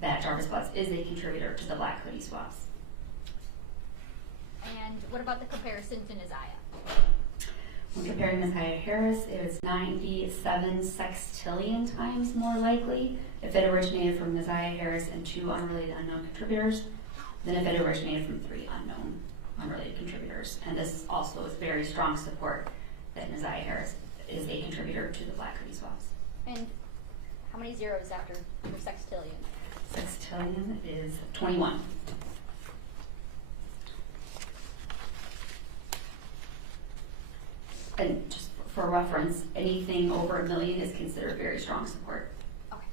that Jarvis butts is a contributor to the black hoodie swabs. And what about the comparison to Neziah? When comparing Neziah Harris, it was 97 sextillion times more likely if it originated from Neziah Harris and 2 unrelated unknown contributors than if it originated from 3 unrelated contributors. And this also is very strong support that Neziah Harris is a contributor to the black hoodie swabs. And how many zeros after your sextillion? Sextillion is 21. And just for reference, anything over 1 million is considered very strong support. Okay.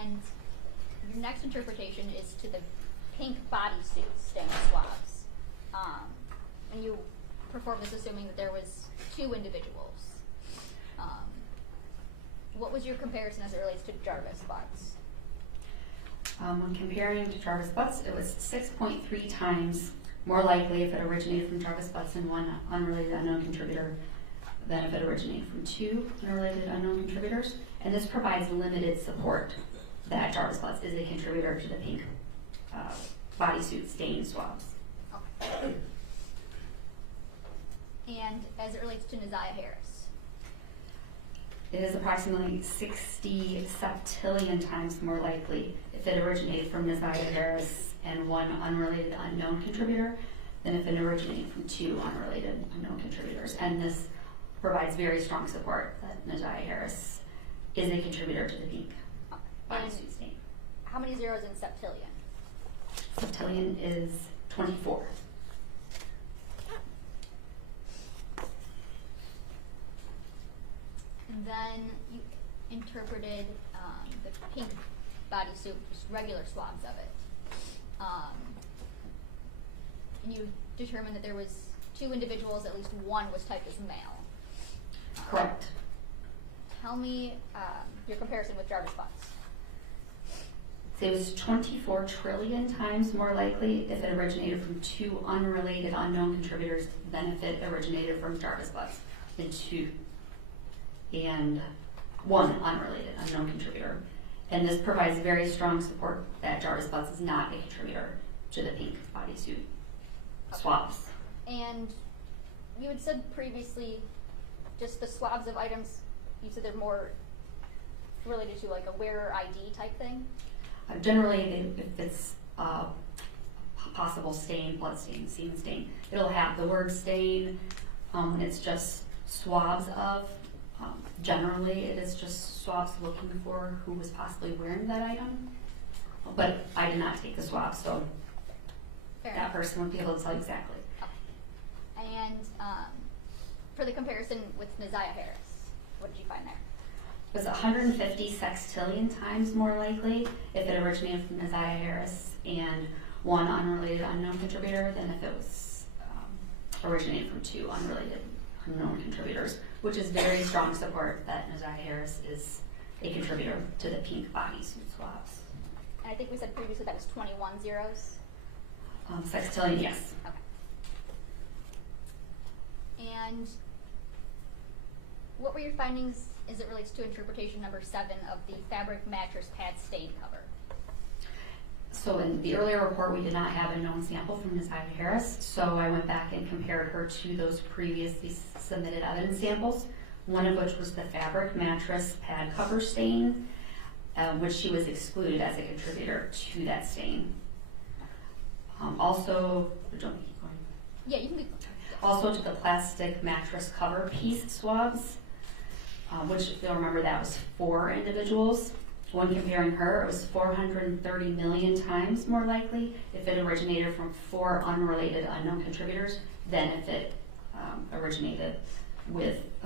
And your next interpretation is to the pink bodysuit stain swabs. And you performed this assuming that there was 2 individuals. What was your comparison as it relates to Jarvis butts? When comparing to Jarvis butts, it was 6.3 times more likely if it originated from Jarvis butts and 1 unrelated unknown contributor than if it originated from 2 unrelated unknown contributors. And this provides limited support that Jarvis butts is a contributor to the pink bodysuit stain swabs. Okay. And as it relates to Neziah Harris? It is approximately 60 septillion times more likely if it originated from Neziah Harris and 1 unrelated unknown contributor than if it originated from 2 unrelated unknown contributors. And this provides very strong support that Neziah Harris is a contributor to the pink bodysuit stain. How many zeros in septillion? Septillion is 24. And then you interpreted the pink bodysuit, just regular swabs of it. And you determined that there was 2 individuals, at least 1 was typed as male. Correct. Tell me your comparison with Jarvis butts. So it was 24 trillion times more likely if it originated from 2 unrelated unknown contributors than if it originated from Jarvis butts and 1 unrelated unknown contributor. And this provides very strong support that Jarvis butts is not a contributor to the pink bodysuit swabs. And you had said previously, just the swabs of items, you said they're more related to like a wearer ID type thing? Generally, if it's possible stain, blood stain, semen stain, it'll have the word stain. It's just swabs of. Generally, it is just swabs looking for who was possibly wearing that item. But I did not take the swab, so that person would be able to tell exactly. Okay. And for the comparison with Neziah Harris, what did you find there? It was 150 sextillion times more likely if it originated from Neziah Harris and 1 unrelated unknown contributor than if it was originated from 2 unrelated unknown contributors, which is very strong support that Neziah Harris is a contributor to the pink bodysuit swabs. And I think we said previously that was 21 zeros? Sextillion, yes. Okay. And what were your findings as it relates to interpretation number 7 of the fabric mattress pad stain cover? So in the earlier report, we did not have a known sample from Neziah Harris, so I went back and compared her to those previously submitted evidence samples, one of which was the fabric mattress pad cover stain, which she was excluded as a contributor to that stain. Also, Yeah, you can Also to the plastic mattress cover piece swabs, which if you'll remember that was 4 individuals. When comparing her, it was 430 million times more likely if it originated from 4 unrelated unknown contributors than if it originated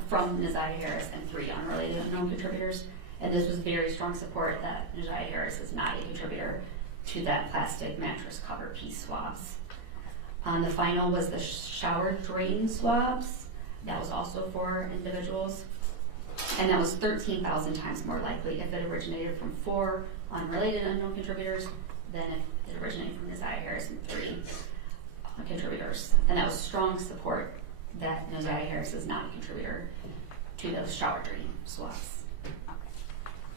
from Neziah Harris and 3 unrelated unknown contributors. And this was very strong support that Neziah Harris is not a contributor to that plastic mattress cover piece swabs. The final was the shower drain swabs. That was also 4 individuals. And that was 13,000 times more likely if it originated from 4 unrelated unknown contributors than if it originated from Neziah Harris and 3 contributors. And that was strong support that Neziah Harris is not a contributor to those shower drain swabs.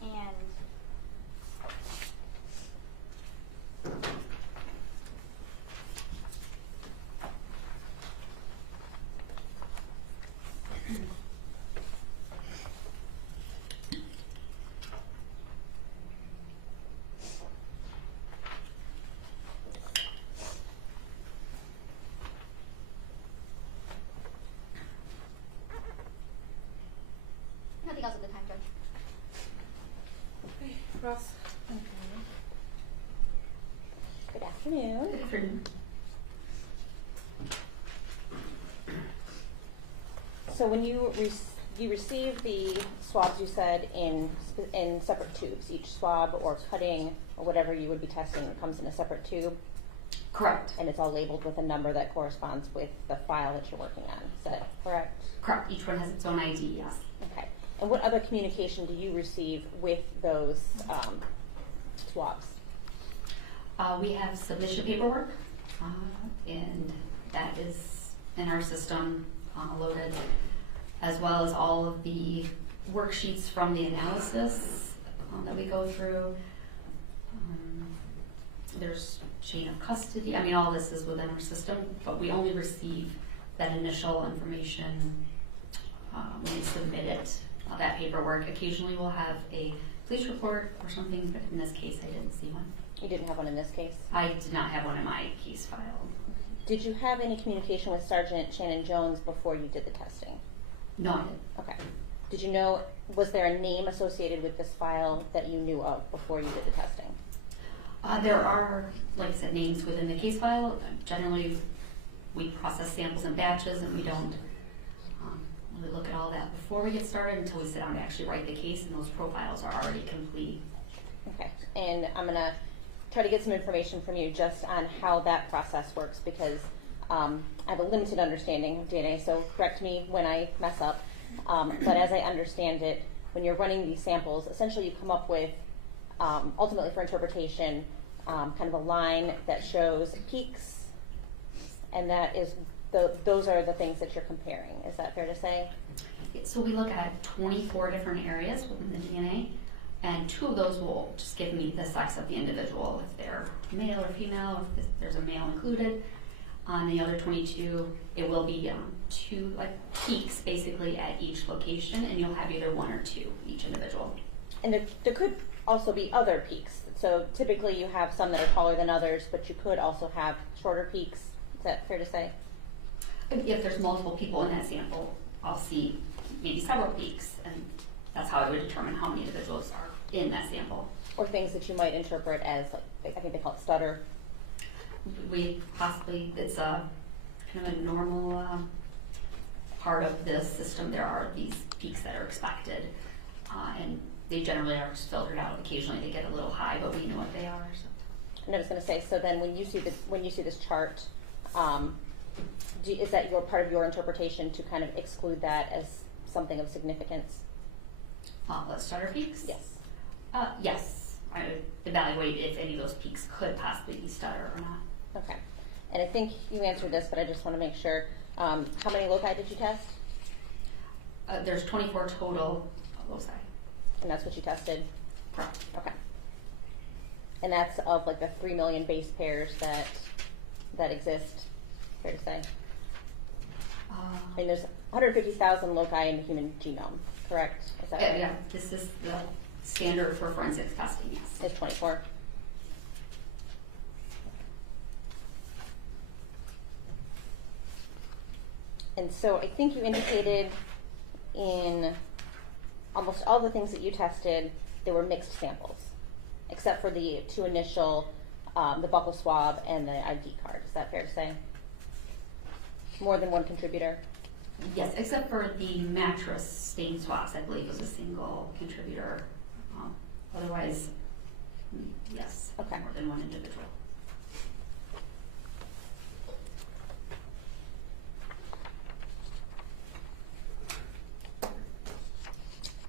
And nothing else at the time, Judge. Okay, Ross. Good afternoon. Good afternoon. So when you receive the swabs, you said in separate tubes. Each swab or cutting or whatever you would be testing comes in a separate tube. Correct. And it's all labeled with a number that corresponds with the file that you're working on. Is that correct? Correct. Each one has its own ID, yes. Okay. And what other communication do you receive with those swabs? We have submission paperwork, and that is in our system loaded, as well as all of the worksheets from the analysis that we go through. There's chain of custody. I mean, all this is within our system, but we only receive that initial information when we submit it, that paperwork. Occasionally we'll have a police report or something, but in this case I didn't see one. You didn't have one in this case? I did not have one in my case file. Did you have any communication with Sergeant Shannon Jones before you did the testing? No, I didn't. Okay. Did you know, was there a name associated with this file that you knew of before you did the testing? There are, like I said, names within the case file. Generally, we process samples in batches, and we don't really look at all that before we get started until we sit down to actually write the case, and those profiles are already complete. Okay. And I'm going to try to get some information from you just on how that process works, because I have a limited understanding of DNA, so correct me when I mess up. But as I understand it, when you're running these samples, essentially you come up with, ultimately for interpretation, kind of a line that shows peaks, and that is those are the things that you're comparing. Is that fair to say? So we look at 24 different areas within the DNA, and 2 of those will just give me the sex of the individual, if they're male or female, if there's a male included. On the other 22, it will be 2 peaks basically at each location, and you'll have either 1 or 2 each individual. And there could also be other peaks. So typically you have some that are taller than others, but you could also have shorter peaks. Is that fair to say? If there's multiple people in that sample, I'll see maybe several peaks, and that's how I would determine how many individuals are in that sample. Or things that you might interpret as, like, I think they call it stutter. It's a kind of a normal part of this system. There are these peaks that are expected, and they generally are filtered out. Occasionally they get a little high, but we know what they are. So. And I was going to say, so then when you see this chart, is that your part of your interpretation to kind of exclude that as something of significance? The stutter peaks? Yes. Yes. I would evaluate if any of those peaks could possibly be stutter or not. Okay. And I think you answered this, but I just want to make sure. How many loci did you test? There's 24 total loci. And that's what you tested? Correct. Okay. And that's of like the 3 million base pairs that exist, fair to say? And there's 150,000 loci in the human genome, correct? Is that right? Yeah, this is the standard for forensics testing, yes. It's 24. And so I think you indicated in almost all the things that you tested, they were mixed samples, except for the two initial, the buccal swab and the ID card. Is that fair to say? More than one contributor? Yes, except for the mattress stain swabs, I believe was a single contributor. Otherwise, yes, okay. More than one individual.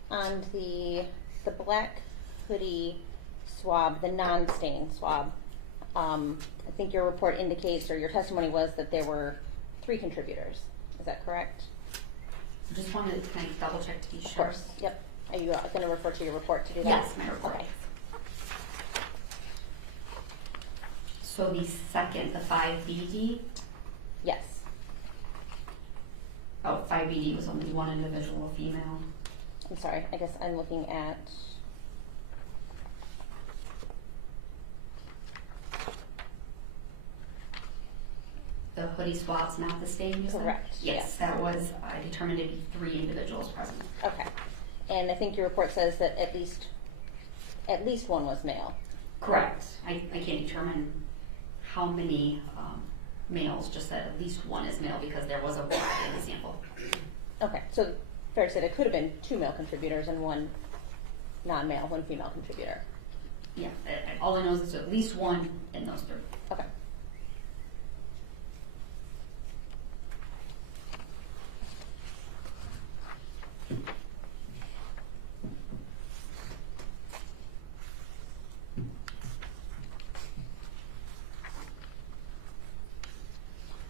On the black hoodie swab, the non-stain swab, I think your report indicates, or your testimony was, that there were 3 contributors. Is that correct? I just wanted to kind of double check to be sure. Of course, yep. Are you going to refer to your report to do that? Yes, my report. Okay. So the second, the 5BD? Yes. Oh, 5BD was only one individual, a female. I'm sorry, I guess I'm looking at the hoodie swabs, not the stain, you said? Correct, Yes, yes. that was determined to be 3 individuals present. Okay. And I think your report says that at least one was male. Correct. I can't determine how many males, just that at least one is male because there was a variety in the sample. Okay, so fair to say there could have been 2 male contributors and 1 non-male, 1 female contributor. Yeah, all I know is there's at least one in those 3. Okay.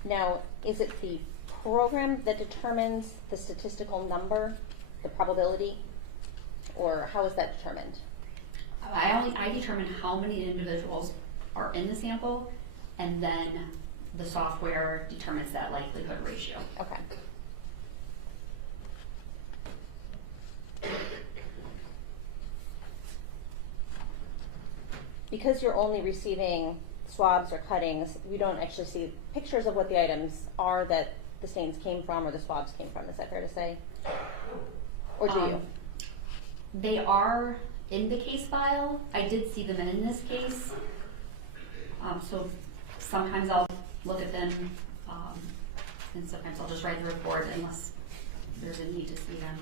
Now, is it the program that determines the statistical number, the probability, or how is that determined? I determine how many individuals are in the sample, and then the software determines that likelihood ratio. Okay. Because you're only receiving swabs or cuttings, you don't actually see pictures of what the items are that the stains came from or the swabs came from. Is that fair to say? Or do you? They are in the case file. I did see them in this case. So sometimes I'll look at them, and sometimes I'll just write the report unless there's a need to see them.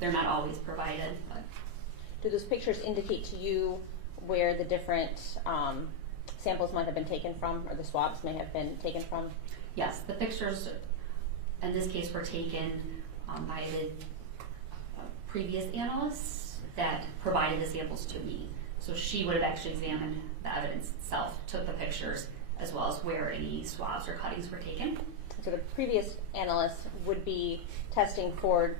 They're not always provided, but. Do those pictures indicate to you where the different samples might have been taken from, or the swabs may have been taken from? Yes, the pictures in this case were taken by the previous analysts that provided the samples to me. So she would have actually examined the evidence itself, took the pictures, as well as where any swabs or cuttings were taken. So the previous analyst would be testing for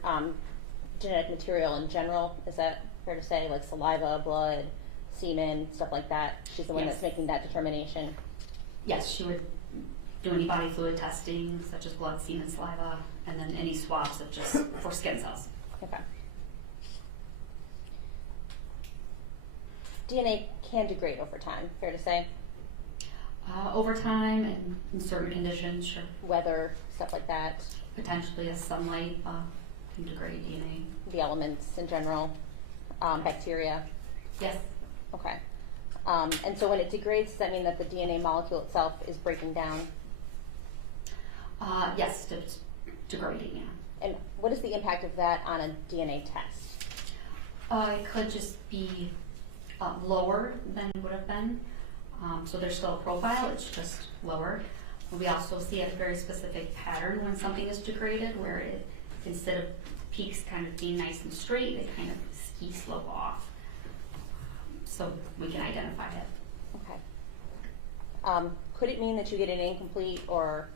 genetic material in general. Is that fair to say, like saliva, blood, semen, stuff like that? She's the one that's making that determination? Yes, she would do any body fluid testing, such as blood, semen, saliva, and then any swabs of just for skin cells. Okay. DNA can degrade over time, fair to say? Over time and in certain conditions, sure. Weather, stuff like that? Potentially as sunlight can degrade DNA. The elements in general, bacteria? Yes. Okay. And so when it degrades, does that mean that the DNA molecule itself is breaking down? Yes, it's degrading, yeah. And what is the impact of that on a DNA test? It could just be lower than it would have been. So there's still a profile, it's just lower. We also see a very specific pattern when something is degraded, where it, instead of peaks kind of being nice and straight, they kind of ski slope off. So we can identify it. Okay. Could it mean that you get an incomplete or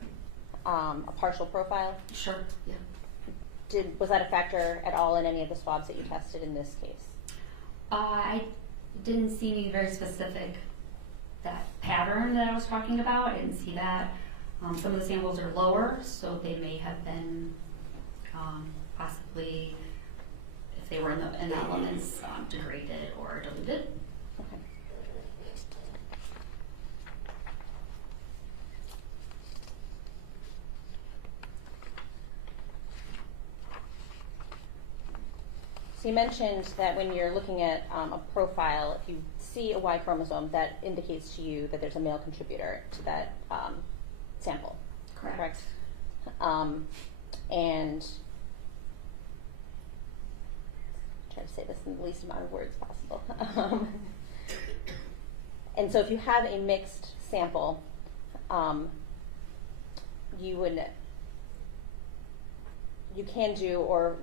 a partial profile? Sure, yeah. Was that a factor at all in any of the swabs that you tested in this case? I didn't see any very specific, that pattern that I was talking about. I didn't see that. Some of the samples are lower, so they may have been possibly, if they were in the elements, degraded or diluted. Okay. So you mentioned that when you're looking at a profile, if you see a Y chromosome, that indicates to you that there's a male contributor to that sample. Correct. And try to say this in the least amount of words possible. And so if you have a mixed sample, you can do, or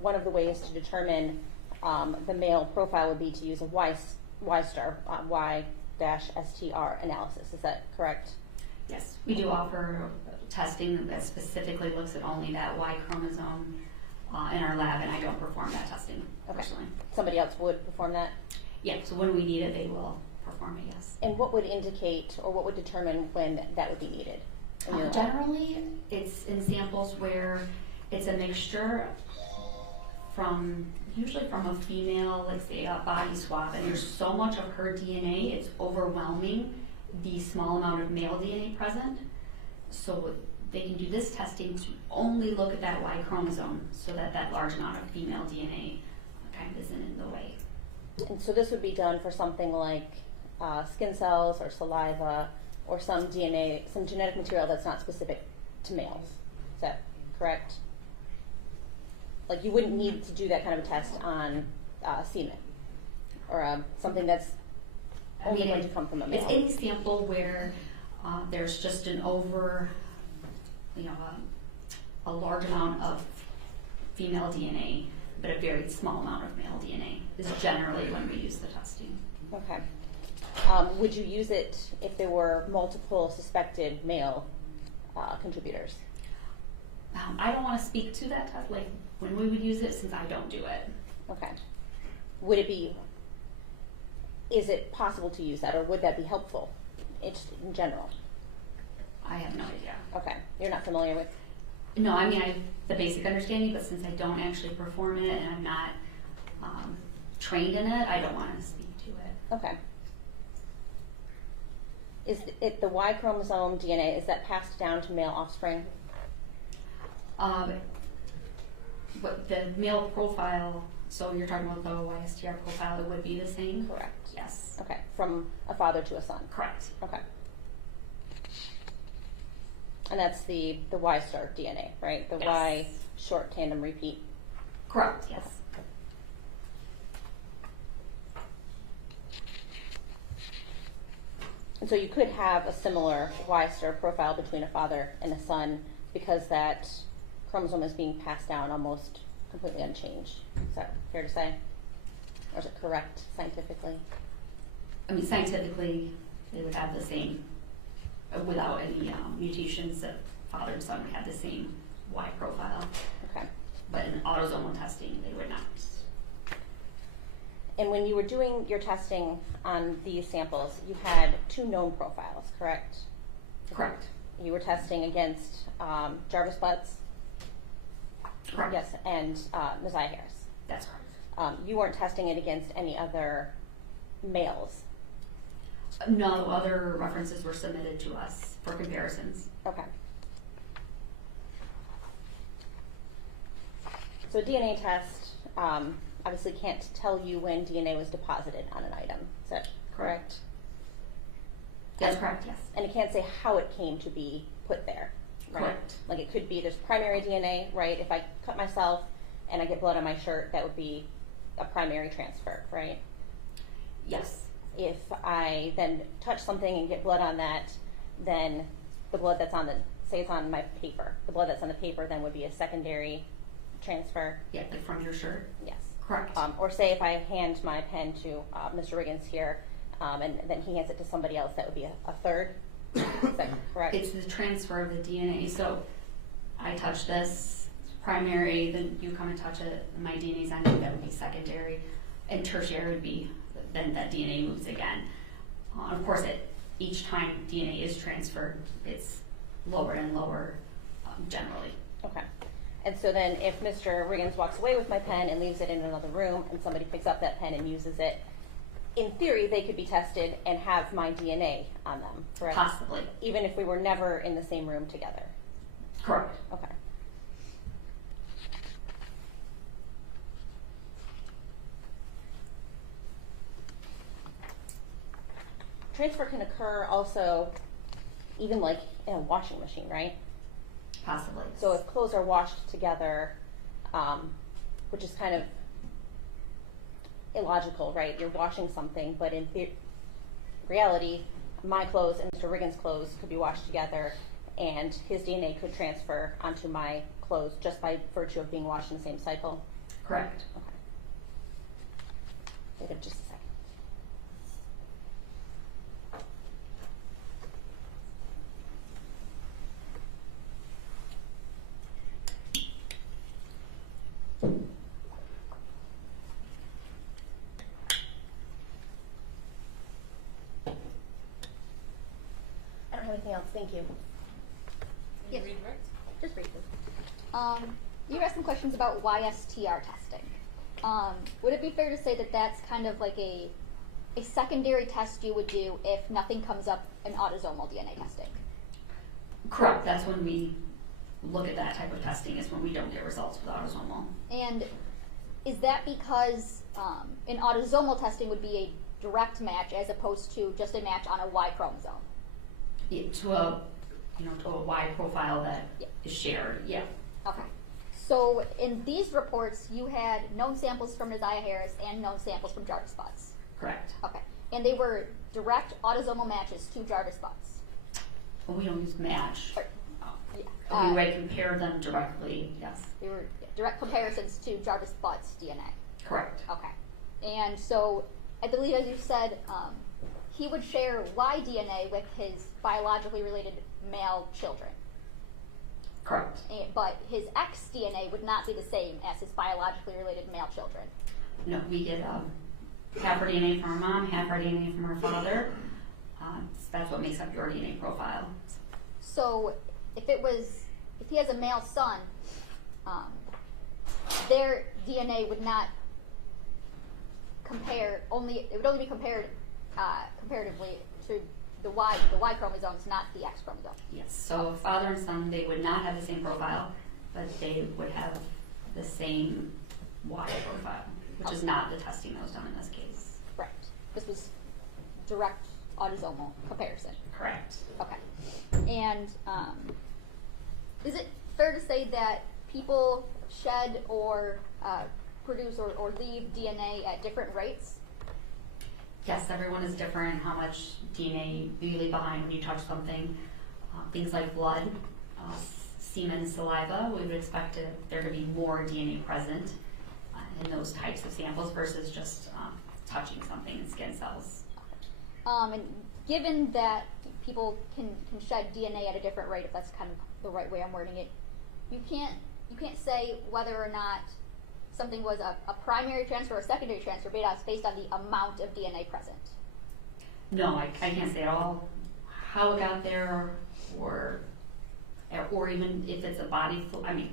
one of the ways to determine the male profile would be to use a Y-STR analysis. Is that correct? Yes, we do offer testing that specifically looks at only that Y chromosome in our lab, and I don't perform that testing personally. Somebody else would perform that? Yeah, so when we need it, they will perform it, yes. And what would indicate, or what would determine when that would be needed? Generally, it's in samples where it's a mixture usually from a female, let's say a body swab, and there's so much of her DNA, it's overwhelming the small amount of male DNA present. So they can do this testing to only look at that Y chromosome so that that large amount of female DNA kind of isn't in the way. And so this would be done for something like skin cells or saliva or some DNA, some genetic material that's not specific to males. Is that correct? Like you wouldn't need to do that kind of a test on semen or something that's only going to come from a male. It's any sample where there's just an a large amount of female DNA, but a very small amount of male DNA is generally when we use the testing. Okay. Would you use it if there were multiple suspected male contributors? I don't want to speak to that test, like when we would use it, since I don't do it. Okay. Would it be, is it possible to use that, or would that be helpful in general? I have no idea. Okay. You're not familiar with? No, I mean, I have the basic understanding, but since I don't actually perform it and I'm not trained in it, I don't want to speak to it. Okay. Is it the Y chromosome DNA, is that passed down to male offspring? But the male profile, so you're talking about the YSTR profile, it would be the same? Correct. Yes. Okay. From a father to a son? Correct. Okay. And that's the Y-STR DNA, right? The Yes. Y short tandem repeat. Correct, yes. And so you could have a similar Y-STR profile between a father and a son because that chromosome is being passed down almost completely unchanged. Is that fair to say? Or is it correct scientifically? I mean, scientifically, they would have the same, without any mutations, that father and son would have the same Y profile. Okay. But in autosomal testing, they would not. And when you were doing your testing on these samples, you had 2 known profiles, correct? Correct. You were testing against Jarvis Butts? Correct. Yes, and Messiah Harris? That's correct. You weren't testing it against any other males? No other references were submitted to us for comparisons. Okay. So a DNA test obviously can't tell you when DNA was deposited on an item. Is that correct? That's correct, yes. And it can't say how it came to be put there, right? Correct. Like it could be there's primary DNA, right? If I cut myself and I get blood on my shirt, that would be a primary transfer, right? Yes. If I then touch something and get blood on that, then the blood that's on say it's on my paper, the blood that's on the paper then would be a secondary transfer. Yeah, like from your shirt? Yes. Correct. Or say if I hand my pen to Mr. Riggins here, and then he hands it to somebody else, that would be a third. Is that correct? It's the transfer of the DNA. So I touch this, primary, then you come and touch it, my DNA's on it, that would be secondary. And tertiary would be, then that DNA moves again. Of course, each time DNA is transferred, it's lower and lower generally. Okay. And so then if Mr. Riggins walks away with my pen and leaves it in another room and somebody picks up that pen and uses it, in theory, they could be tested and have my DNA on them, correct? Possibly. Even if we were never in the same room together? Correct. Okay. transfer can occur also even like in a washing machine, right? Possibly. So if clothes are washed together, which is kind of illogical, right? You're washing something, but in reality, my clothes and Mr. Riggins' clothes could be washed together, and his DNA could transfer onto my clothes just by virtue of being washed in the same cycle? Correct. Okay. Wait just a second. I don't have anything else. Thank you. Yes. Just briefly. You asked some questions about YSTR testing. Would it be fair to say that that's kind of like a secondary test you would do if nothing comes up in autosomal DNA testing? Correct. That's when we look at that type of testing, is when we don't get results with autosomal. And is that because in autosomal testing would be a direct match as opposed to just a match on a Y chromosome? Yeah, to a Y profile that is shared. Yeah. Okay. So in these reports, you had known samples from Neziah Harris and known samples from Jarvis Butts. Correct. Okay. And they were direct autosomal matches to Jarvis Butts. Well, we don't use match. Yeah. We would compare them directly. Yes. They were direct comparisons to Jarvis Butts' DNA. Correct. Okay. And so I believe, as you said, he would share Y DNA with his biologically related male children. Correct. But his X DNA would not be the same as his biologically related male children. No, we get half our DNA from our mom, half our DNA from our father. That's what makes up your DNA profile. So if he has a male son, their DNA would not compare, it would only be compared comparatively to the Y chromosomes, not the X chromosome. Yes, so father and son, they would not have the same profile, but they would have the same Y profile, which is not the testing that was done in this case. Right. This was direct autosomal comparison. Correct. Okay. And is it fair to say that people shed or produce or leave DNA at different rates? Yes, everyone is different. How much DNA do you leave behind when you touch something? Things like blood, semen, saliva, we would expect there to be more DNA present in those types of samples versus just touching something in skin cells. And given that people can shed DNA at a different rate, if that's kind of the right way I'm wording it, you can't say whether or not something was a primary transfer or a secondary transfer based on the amount of DNA present. No, I can't say at all how it got there, or even if it's a body fluid. I mean,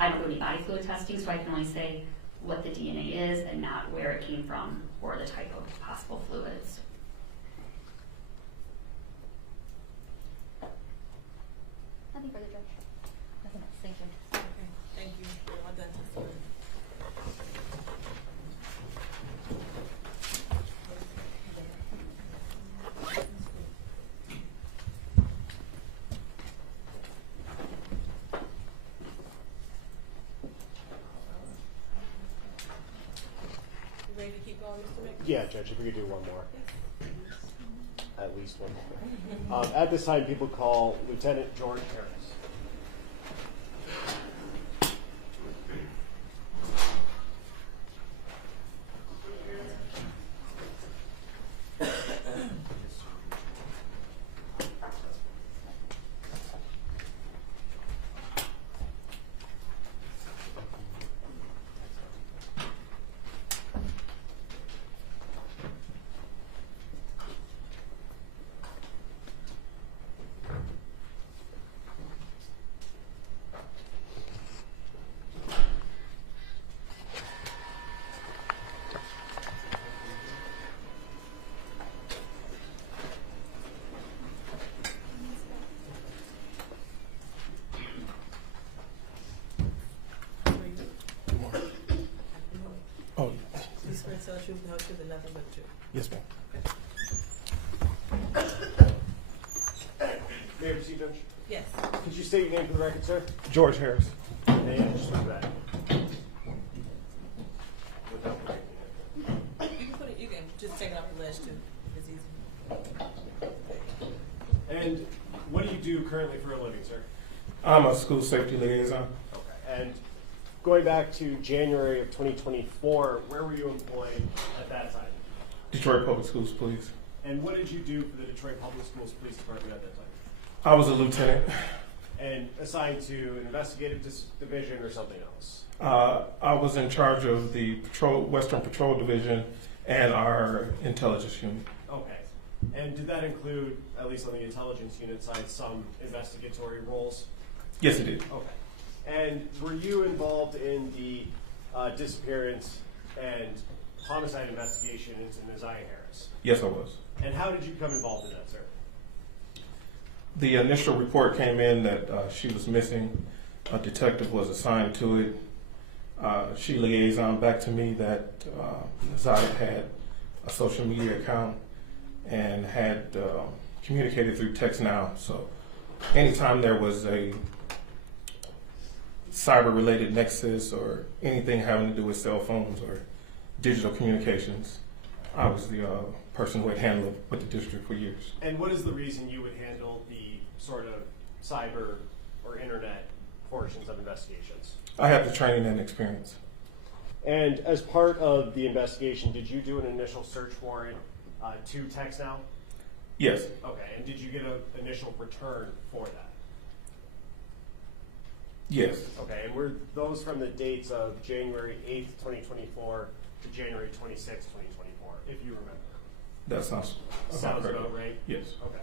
I don't do any body fluid testing, so I can only say what the DNA is and not where it came from or the type of possible fluids. Nothing further, Judge. Nothing else. Thank you. Okay. Thank you. You're all done. You ready to keep going, Mr. Rick? Yeah, Judge, if we could do one more. At least one more. At this time, people call Lieutenant George Harris. Oh. Please swear to tell the truth, the whole truth, and nothing but the truth. Yes, ma'am. Okay. May I proceed, Judge? Yes. Could you state your name for the record, sir? George Harris. And just like that. Without breaking it. You can put it. You can just take it off the ledge too. It's easy. And what do you do currently for a living, sir? I'm a school safety liaison. Okay. And going back to January of 2024, where were you employed at that time? Detroit Public Schools Police. And what did you do for the Detroit Public Schools Police Department at that time? I was a lieutenant. And assigned to an investigative division or something else? I was in charge of the Western Patrol Division and our intelligence unit. Okay. And did that include, at least on the intelligence unit side, some investigatory roles? Yes, it did. Okay. And were you involved in the disappearance and homicide investigation into Neziah Harris? Yes, I was. And how did you become involved in that, sir? The initial report came in that she was missing. A detective was assigned to it. She liaisoned back to me that Wyatt had a social media account and had communicated through text now. So anytime there was a cyber-related nexus or anything having to do with cell phones or digital communications, I was the person who had handled it with the district for years. And what is the reason you would handle the sort of cyber or internet portions of investigations? I have the training and experience. And as part of the investigation, did you do an initial search warrant to TextNow? Yes. Okay, and did you get an initial return for that? Yes. Okay, and were those from the dates of January 8th, 2024 to January 26th, 2024, if you remember? That sounds about right? Yes. Okay.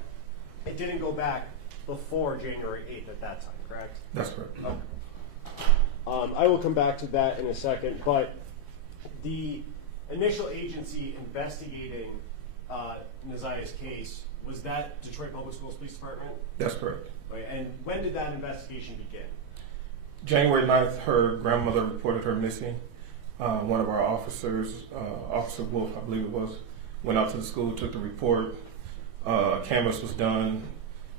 It didn't go back before January 8th at that time, correct? That's correct. Okay. I will come back to that in a second, but the initial agency investigating Neziah's case, was that Detroit Public Schools Police Department? That's correct. Okay. And when did that investigation begin? January 9th, her grandmother reported her missing. One of our officers, Officer Wolf, I believe it was, went out to the school, took the report. Canvas was done.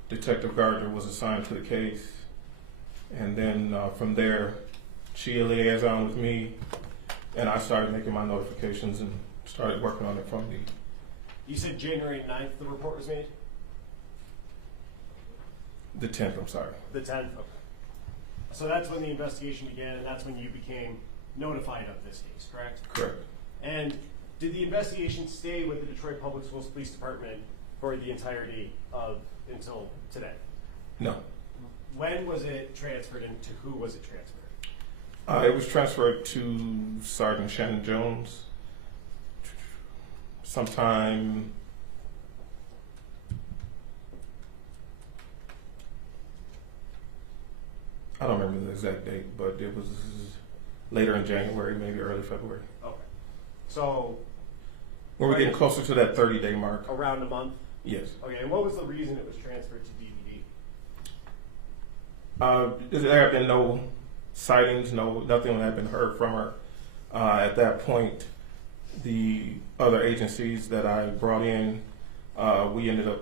Detective Gardner was assigned to the case. And then from there, she liaisoned with me, and I started making my notifications and started working on it from the... You said January 9th the report was made? The 10th, I'm sorry. The 10th? Okay. So that's when the investigation began, and that's when you became notified of this case, correct? Correct. And did the investigation stay with the Detroit Public Schools Police Department for the entirety of until today? No. When was it transferred, and to who was it transferred? It was transferred to Sergeant Shannon Jones sometime I don't remember the exact date, but it was later in January, maybe early February. Okay. So Were we getting closer to that 30-day mark? around a month? Yes. Okay, and what was the reason it was transferred to DVD? There have been no sightings, nothing had been heard from her. At that point, the other agencies that I brought in, we ended up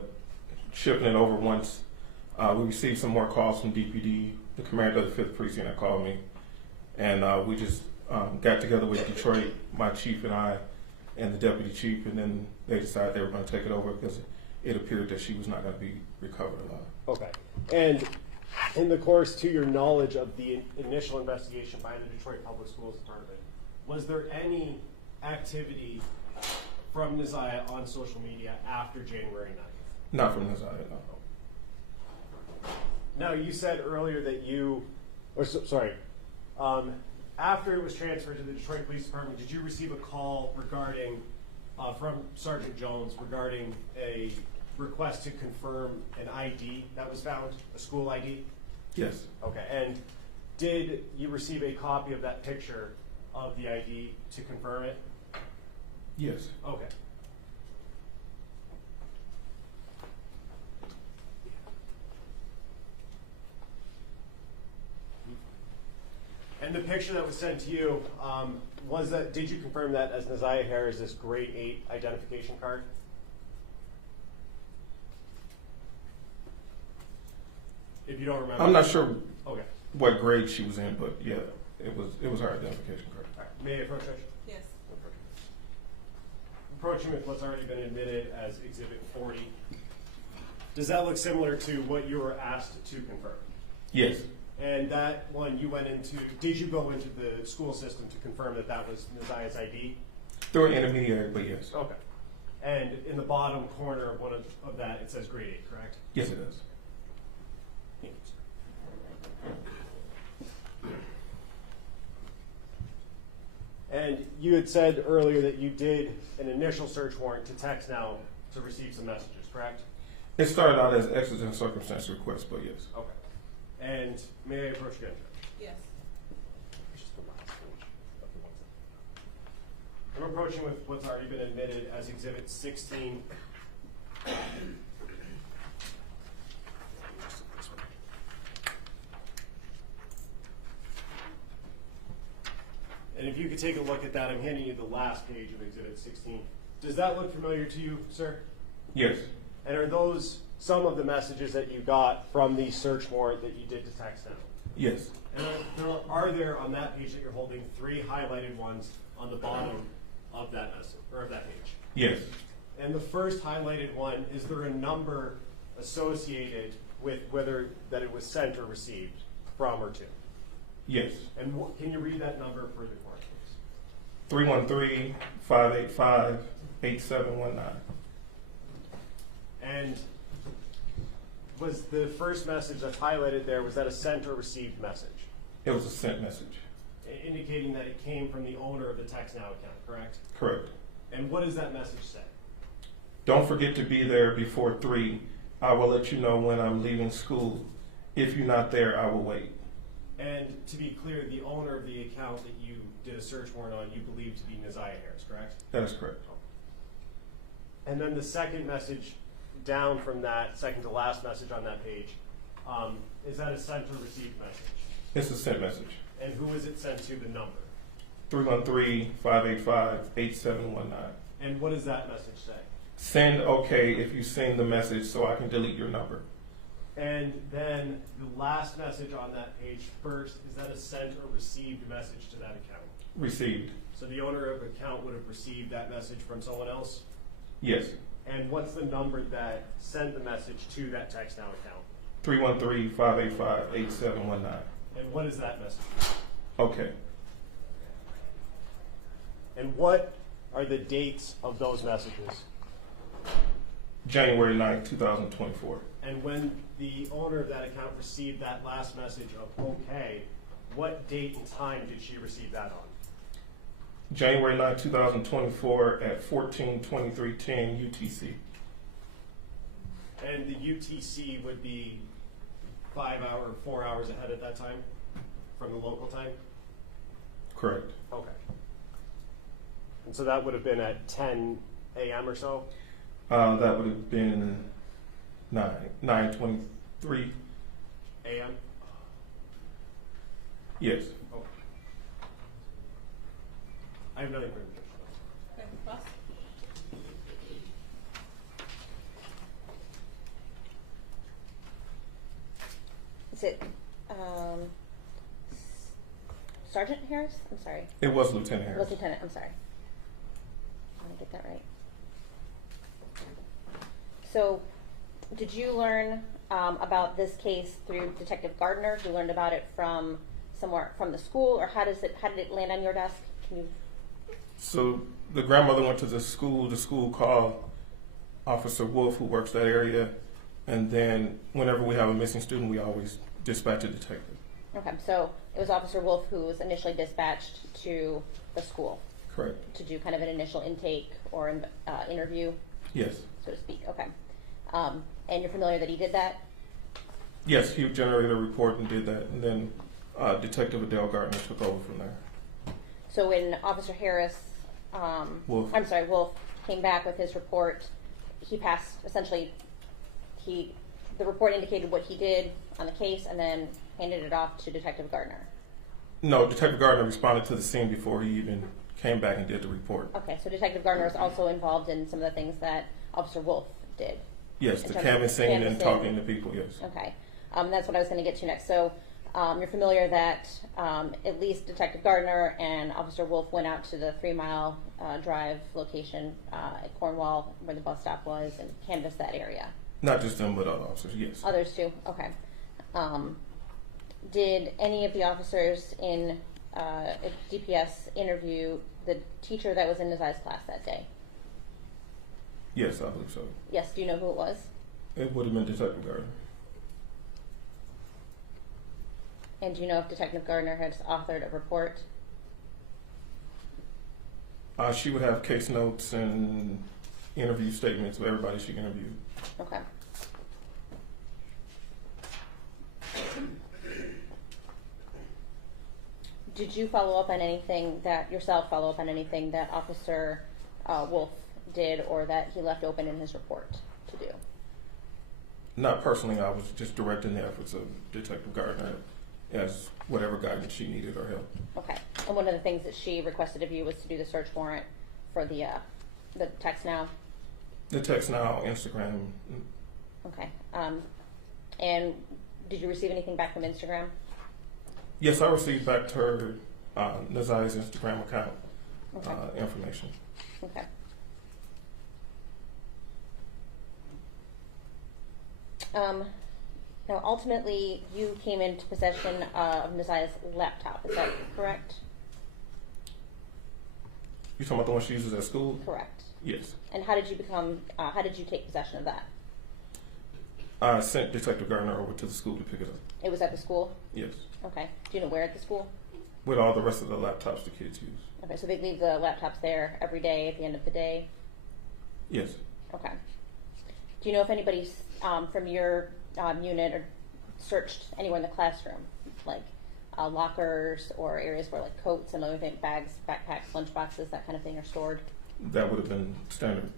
shipping it over once. We received some more calls from DPD. The commander of the 5th Precinct had called me, and we just got together with Detroit, my chief and I, and the deputy chief, and then they decided they were going to take it over because it appeared that she was not going to be recovered alive. Okay. And in the course, to your knowledge of the initial investigation by the Detroit Public Schools Department, was there any activity from Neziah on social media after January 9th? Not from Neziah, no. Now, you said earlier that after it was transferred to the Detroit Police Department, did you receive a call regarding, from Sergeant Jones, regarding a request to confirm an ID that was found, a school ID? Yes. Okay, and did you receive a copy of that picture of the ID to confirm it? Yes. Okay. And the picture that was sent to you, did you confirm that as Neziah Harris' grade 8 identification card? If you don't remember. I'm not sure Okay. what grade she was in, but yeah, it was her identification card. All right. May I approach Judge? Yes. Approaching with what's already been admitted as Exhibit 40. Does that look similar to what you were asked to confirm? Yes. And that one you went into, did you go into the school system to confirm that that was Naziah's ID? Through an intermediary, but yes. Okay. And in the bottom corner of one of that, it says grade 8, correct? Yes, it is. And you had said earlier that you did an initial search warrant to text now to receive some messages, correct? It started out as exigent circumstance request, but yes. Okay. And may I approach again, Judge? Yes. Just the last page of the ones that- I'm approaching with what's already been admitted as Exhibit 16. And if you could take a look at that, I'm handing you the last page of Exhibit 16. Does that look familiar to you, sir? Yes. And are those some of the messages that you got from the search warrant that you did to text now? Yes. And are there on that page that you're holding 3 highlighted ones on the bottom of that message or of that page? Yes. And the first highlighted one, is there a number associated with whether that it was sent or received from or to? Yes. And can you read that number for the court, please? 313-585-8719. And was the first message that's highlighted there, was that a sent or received message? It was a sent message. Indicating that it came from the owner of the TextNow account, correct? Correct. And what does that message say? Don't forget to be there before 3. I will let you know when I'm leaving school. If you're not there, I will wait. And to be clear, the owner of the account that you did a search warrant on, you believe to be Naziah Harris, correct? That is correct. And then the second message down from that, second to last message on that page, is that a sent or received message? It's a sent message. And who is it sent to, the number? 313-585-8719. And what does that message say? Send okay if you send the message so I can delete your number. And then the last message on that page first, is that a sent or received message to that account? Received. So the owner of the account would have received that message from someone else? Yes. And what's the number that sent the message to that TextNow account? 313-585-8719. And what is that message? Okay. And what are the dates of those messages? January 9th, 2024. And when the owner of that account received that last message of okay, what date and time did she receive that on? January 9th, 2024 at 14:23:10 UTC. And the UTC would be 4 hours ahead at that time from the local time? Correct. Okay. And so that would have been at 10 a.m. or so? That would have been 9:23 a.m.? Yes. Okay. I have nothing further. Okay, Ross? Is it Sergeant Harris? I'm sorry. It was Lieutenant It Harris. was Lieutenant, I'm sorry. I want to get that right. So, did you learn about this case through Detective Gardner? You learned about it from somewhere from the school, or how did it land on your desk? Can you? So the grandmother went to the school called Officer Wolf, who works that area, and then whenever we have a missing student, we always dispatch a detective. Okay, so it was Officer Wolf who was initially dispatched to the school. Correct. To do kind of an initial intake or interview. Yes. So to speak. Okay. And you're familiar that he did that? Yes, he generated a report and did that, and then Detective Adele Gardner took over from there. So when Officer Harris, Wolf came back with his report, he passed, essentially, the report indicated what he did on the case and then handed it off to Detective Gardner. No, Detective Gardner responded to the scene before he even came back and did the report. Okay, so Detective Gardner is also involved in some of the things that Officer Wolf did. Yes, the canvassing and talking to people, yes. Okay. That's what I was going to get to next. So you're familiar that at least Detective Gardner and Officer Wolf went out to the 3 Mile Drive location at Cornwall where the bus stop was and canvassed that area. Not just them, but other officers, yes. Others too? Okay. Did any of the officers in DPS interview the teacher that was in Nazai's class that day? Yes, I believe so. Yes. Do you know who it was? It would have been Detective Gardner. And do you know if Detective Gardner has authored a report? She would have case notes and interview statements with everybody she interviewed. Okay. Did you follow up on anything that Officer Wolf did or that he left open in his report to do? Not personally, I was just directing the efforts of Detective Gardner as whatever guidance she needed or help. Okay. And one of the things that she requested of you was to do the search warrant for the text now? The text now, Instagram. Okay. And did you receive anything back from Instagram? Yes, I received back to her Nazai's Instagram account information. Okay. Now, ultimately, you came into possession of Nazai's laptop. Is that correct? You talking about the one she uses at school? Correct. Yes. And how did you take possession of that? I sent Detective Gardner over to the school to pick it up. It was at the school? Yes. Okay. Do you know where at the school? With all the rest of the laptops the kids use. Okay, so they leave the laptops there every day at the end of the day? Yes. Okay. Do you know if anybody from your unit or searched anywhere in the classroom, like lockers or areas where like coats and other things, bags, backpacks, lunch boxes, that kind of thing are stored? That would have been standard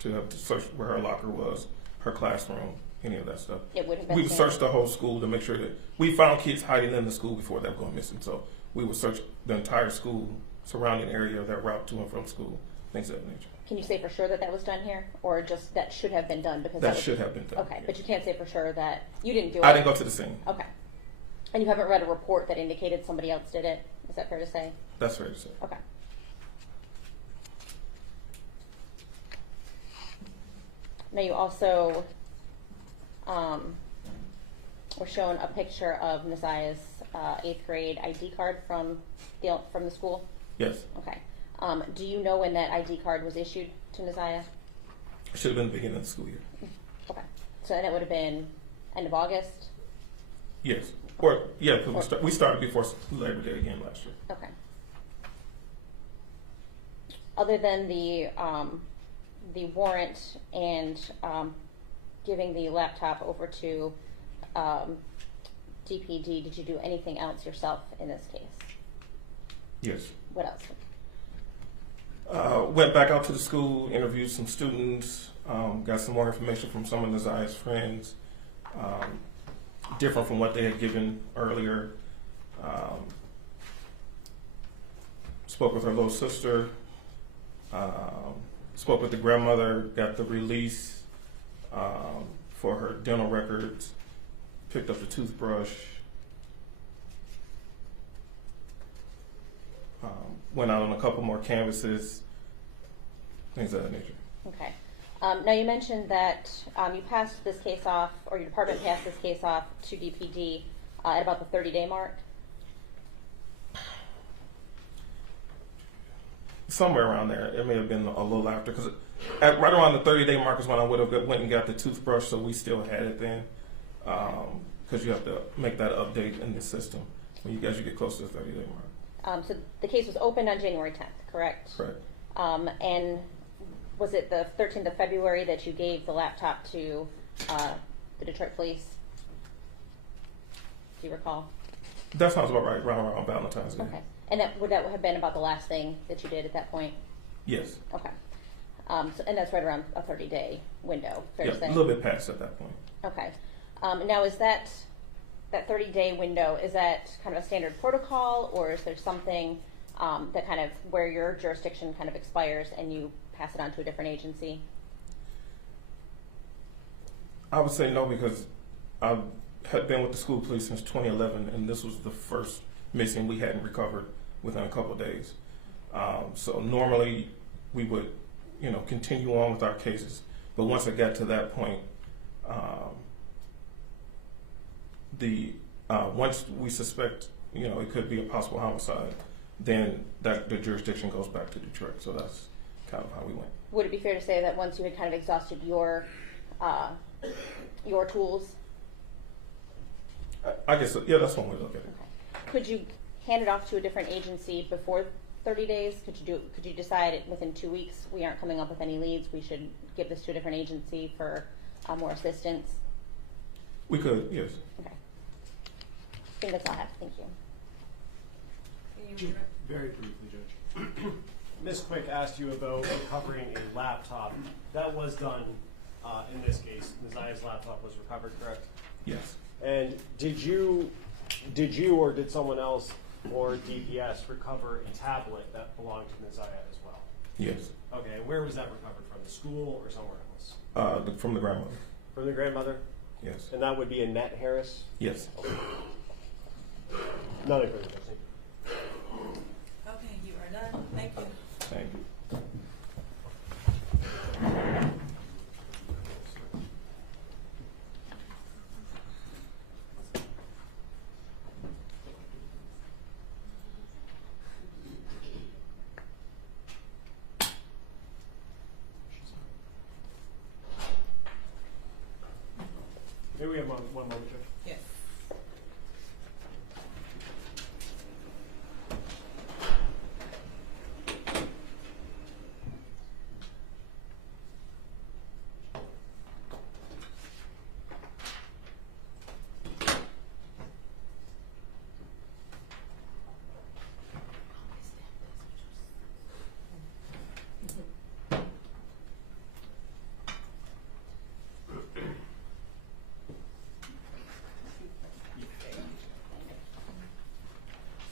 to have to search where her locker was, her classroom, any of that stuff. It would have been. We would search the whole school to make sure that we found kids hiding in the school before they were going missing. So we would search the entire school, surrounding area, that route to and from school, things of that nature. Can you say for sure that that was done here, or just that should have been done? Because that should have been done. Okay, yeah. But you can't say for sure that you didn't do it. I didn't go to the scene. Okay. And you haven't read a report that indicated somebody else did it? Is that fair to say? That's fair to say. Okay. Now you also were shown a picture of Nazai's 8th grade ID card from the school? Yes. Okay. Do you know when that ID card was issued to Nazai? It should have been the beginning of the school year. Okay. So then it would have been end of August? Yes. Or, yeah, because we started before Labor Day again last year. Okay. Other than the warrant and giving the laptop over to DPD, did you do anything else yourself in this case? Yes. What else? Went back out to the school, interviewed some students, got some more information from some of Nazai's friends, different from what they had given earlier. Spoke with her little sister, spoke with the grandmother, got the release for her dental records, picked up the toothbrush, went out on a couple more canvases, things of that nature. Okay. Now you mentioned that you passed this case off, or your department passed this case off to DPD at about the 30-day mark? Somewhere around there. It may have been a little after, because right around the 30-day mark is when I would have went and got the toothbrush, so we still had it then, because you have to make that update in the system when you get close to the 30-day mark. So the case was opened on January 10th, correct? Correct. And was it the 13th of February that you gave the laptop to the Detroit police? Do you recall? That sounds about right, around Valentine's Day. Okay. And would that have been about the last thing that you did at that point? Yes. Okay. And that's right around a 30-day window, fair to say? A little bit past at that point. Okay. Now, is that 30-day window, is that kind of a standard protocol, or is there something that kind of where your jurisdiction kind of expires and you pass it on to a different agency? I would say no, because I had been with the school police since 2011, and this was the first missing we hadn't recovered within a couple of days. So normally we would, continue on with our cases, but once it got to that point, once we suspect, it could be a possible homicide, then the jurisdiction goes back to Detroit. So that's kind of how we went. Would it be fair to say that once you had kind of exhausted your tools? I guess, yeah, that's one way to look at it. Okay. Could you hand it off to a different agency before 30 days? Could you decide within 2 weeks we aren't coming up with any leads, we should give this to a different agency for more assistance? We could, yes. Okay. I think that's all I have. Thank you. Very briefly, Judge. Ms. Quick asked you about recovering a laptop. That was done in this case. Ms. Aya's laptop was recovered, correct? Yes. And did you or did someone else or DPS recover a tablet that belonged to Ms. Aya as well? Yes. Okay, and where was that recovered from? The school or somewhere else? From the grandmother. From the grandmother? Yes. And that would be Annette Harris? Yes. Okay. Not a good question. Okay, you are done. Thank you. Thank you. Maybe we have one moment, Judge. Yes.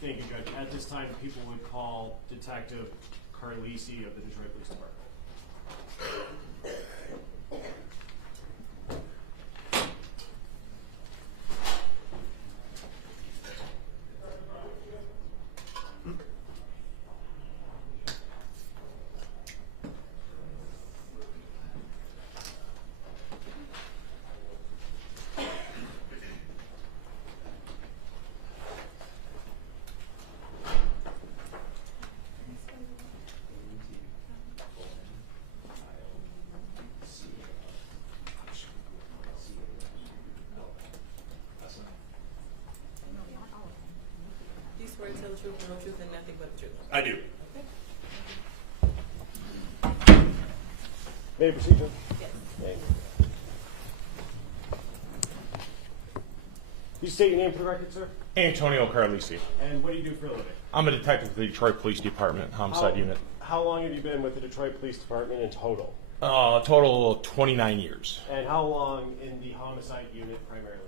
Thank you, Judge. At this time, people would call Detective Carlisi of the Detroit Police Department. Do you swear to tell the truth, the whole truth, and nothing but the truth? I do. Okay. May I proceed, Judge? Yes. Thank you. You state your name for the record, sir? Antonio Carlisi. And what do you do for a living? I'm a detective with the Detroit Police Department, homicide unit. How long have you been with the Detroit Police Department in total? Total of 29 years. And how long in the homicide unit primarily?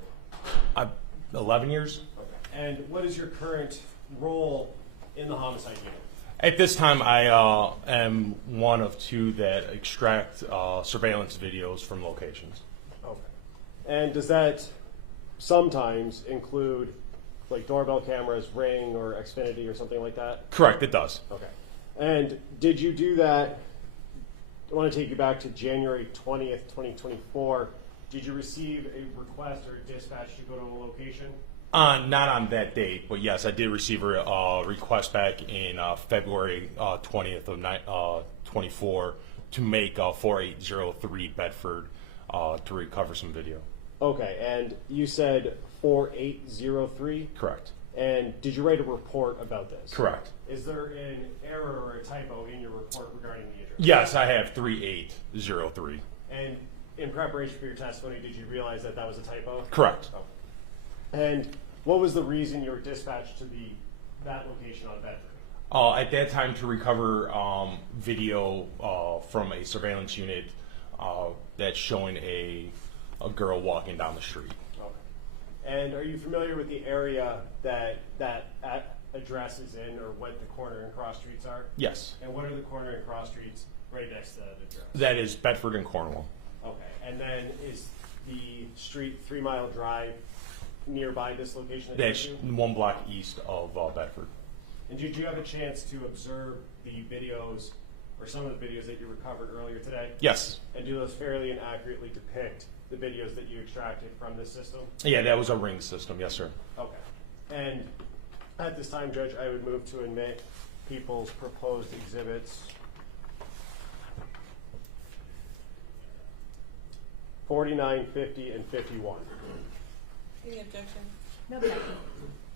11 years. Okay. And what is your current role in the homicide unit? At this time, I am one of two that extract surveillance videos from locations. Okay. And does that sometimes include like doorbell cameras, Ring or Xfinity or something like that? Correct, it does. Okay. And did you do that? I want to take you back to January 20th, 2024. Did you receive a request or a dispatch to go to a location? Not on that date, but yes, I did receive a request back in February 20th of 24 to make 4803 Bedford to recover some video. Okay, and you said 4803? Correct. And did you write a report about this? Correct. Is there an error or a typo in your report regarding the address? Yes, I have 3803. And in preparation for your testimony, did you realize that that was a typo? Correct. Okay. And what was the reason you were dispatched to that location on Bedford? At that time, to recover video from a surveillance unit that's showing a girl walking down the street. Okay. And are you familiar with the area that address is in, or what the corner and cross streets are? Yes. And what are the corner and cross streets right next to that address? That is Bedford and Cornwall. Okay. And then is the street 3 Mile Drive nearby this location? That's 1 block east of Bedford. And did you have a chance to observe the videos, or some of the videos that you recovered earlier today? Yes. And do those fairly and accurately depict the videos that you extracted from this system? Yeah, that was a ring system. Yes, sir. Okay. And at this time, Judge, I would move to admit people's proposed exhibits 49, 50, and 51. Any objection? No objection.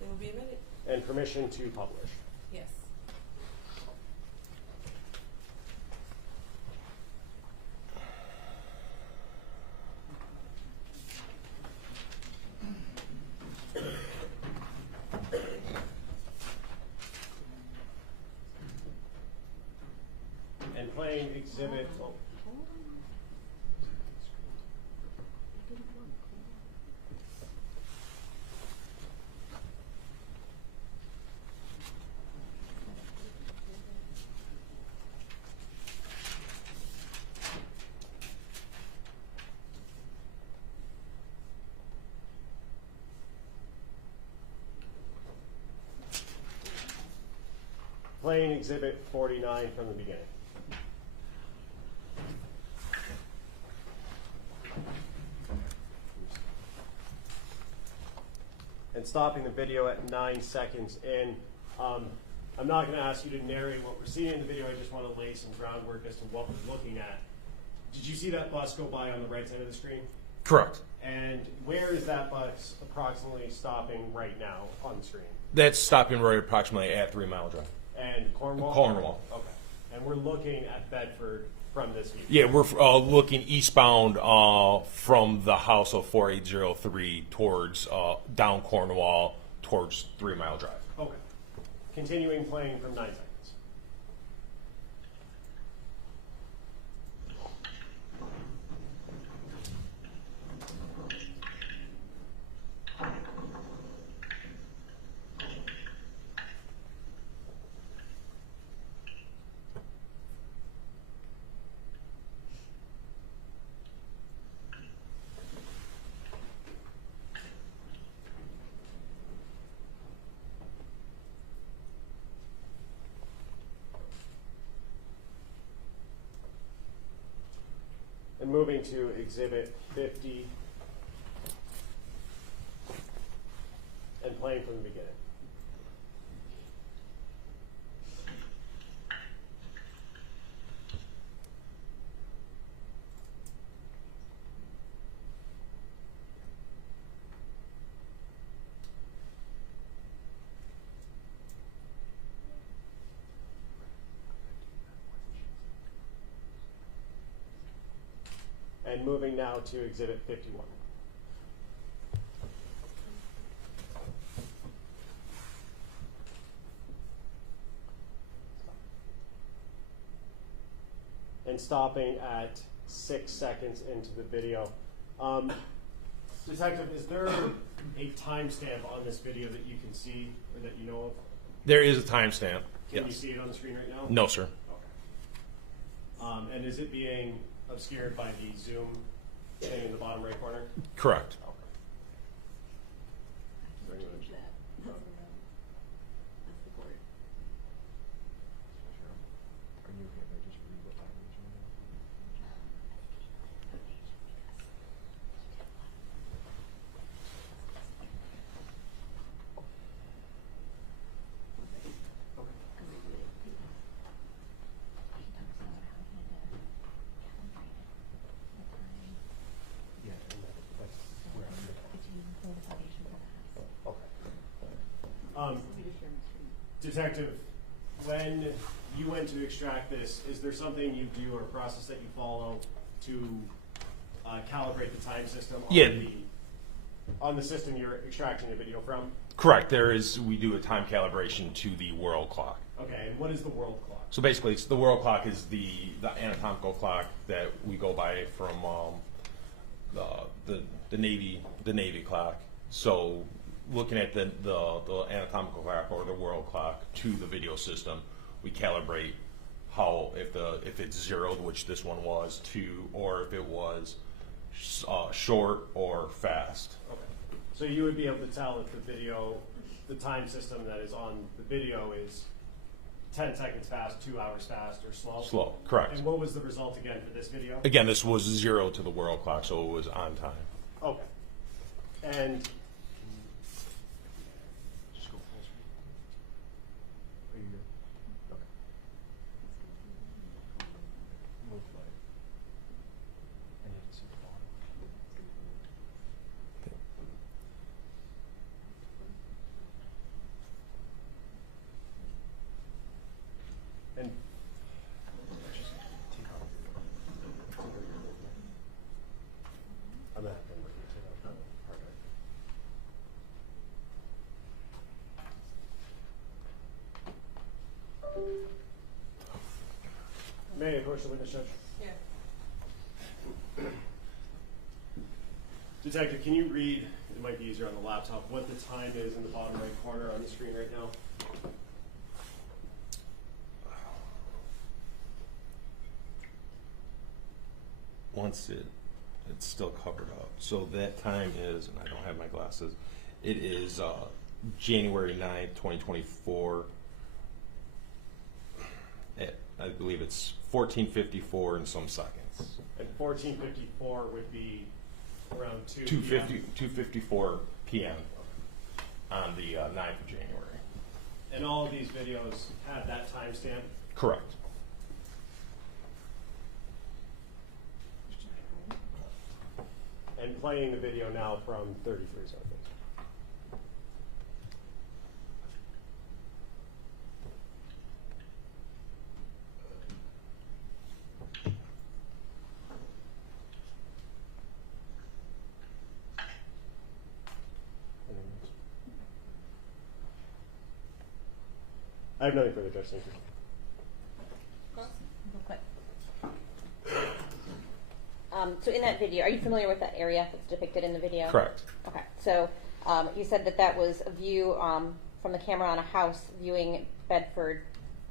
They will be admitted. And permission to publish. Yes. And playing exhibit. Oh. Playing exhibit 49 from the beginning. And stopping the video at 9 seconds in. I'm not going to ask you to narrate what we're seeing in the video. I just want to lay some groundwork as to what we're looking at. Did you see that bus go by on the right side of the screen? Correct. And where is that bus approximately stopping right now on the screen? That's stopping right approximately at 3 Mile Drive. And Cornwall? Cornwall. Okay. And we're looking at Bedford from this view? Yeah, we're looking eastbound from the house of 4803 towards down Cornwall towards 3 Mile Drive. Okay. Continuing playing from 9 seconds. And moving to exhibit 50 and playing from the beginning. And moving now to exhibit 51. And stopping at 6 seconds into the video. Detective, is there a timestamp on this video that you can see or that you know of? There is a timestamp. Can Yes. you see it on the screen right now? No, sir. Okay. And is it being obscured by the zoom thing in the bottom right corner? Correct. Okay. Is there anyone- Detective, when you went to extract this, is there something you do or a process that you follow to calibrate the time system on the system you're extracting the video from? Correct. We do a time calibration to the world clock. Okay, and what is the world clock? So basically, the world clock is the anatomical clock that we go by from the Navy clock. So looking at the anatomical clock or the world clock to the video system, we calibrate how if it's zeroed, which this one was, or if it was short or fast. Okay. So you would be able to tell if the video, the time system that is on the video is 10 seconds fast, 2 hours fast, or slow? Slow, correct. And what was the result again for this video? Again, this was 0 to the world clock, so it was on time. Okay. And are you good? Okay. Move light. And you can see the bottom. And I'm not going to take out the hard drive. May I approach the witness, Judge? Yeah. Detective, can you read, it might be easier on the laptop, what the time is in the bottom right corner on the screen right now? Once it's still covered up. So that time is, and I don't have my glasses, it is January 9th, 2024. I believe it's 14:54 and some seconds. And 14:54 would be around 2:54 p.m. on the 9th of January. And all of these videos have that timestamp? Correct. And playing the video now from 33 seconds. I have nothing further, Judge. Thank you. So in that video, are you familiar with that area that's depicted in the video? Correct. Okay, so you said that that was a view from the camera on a house viewing Bedford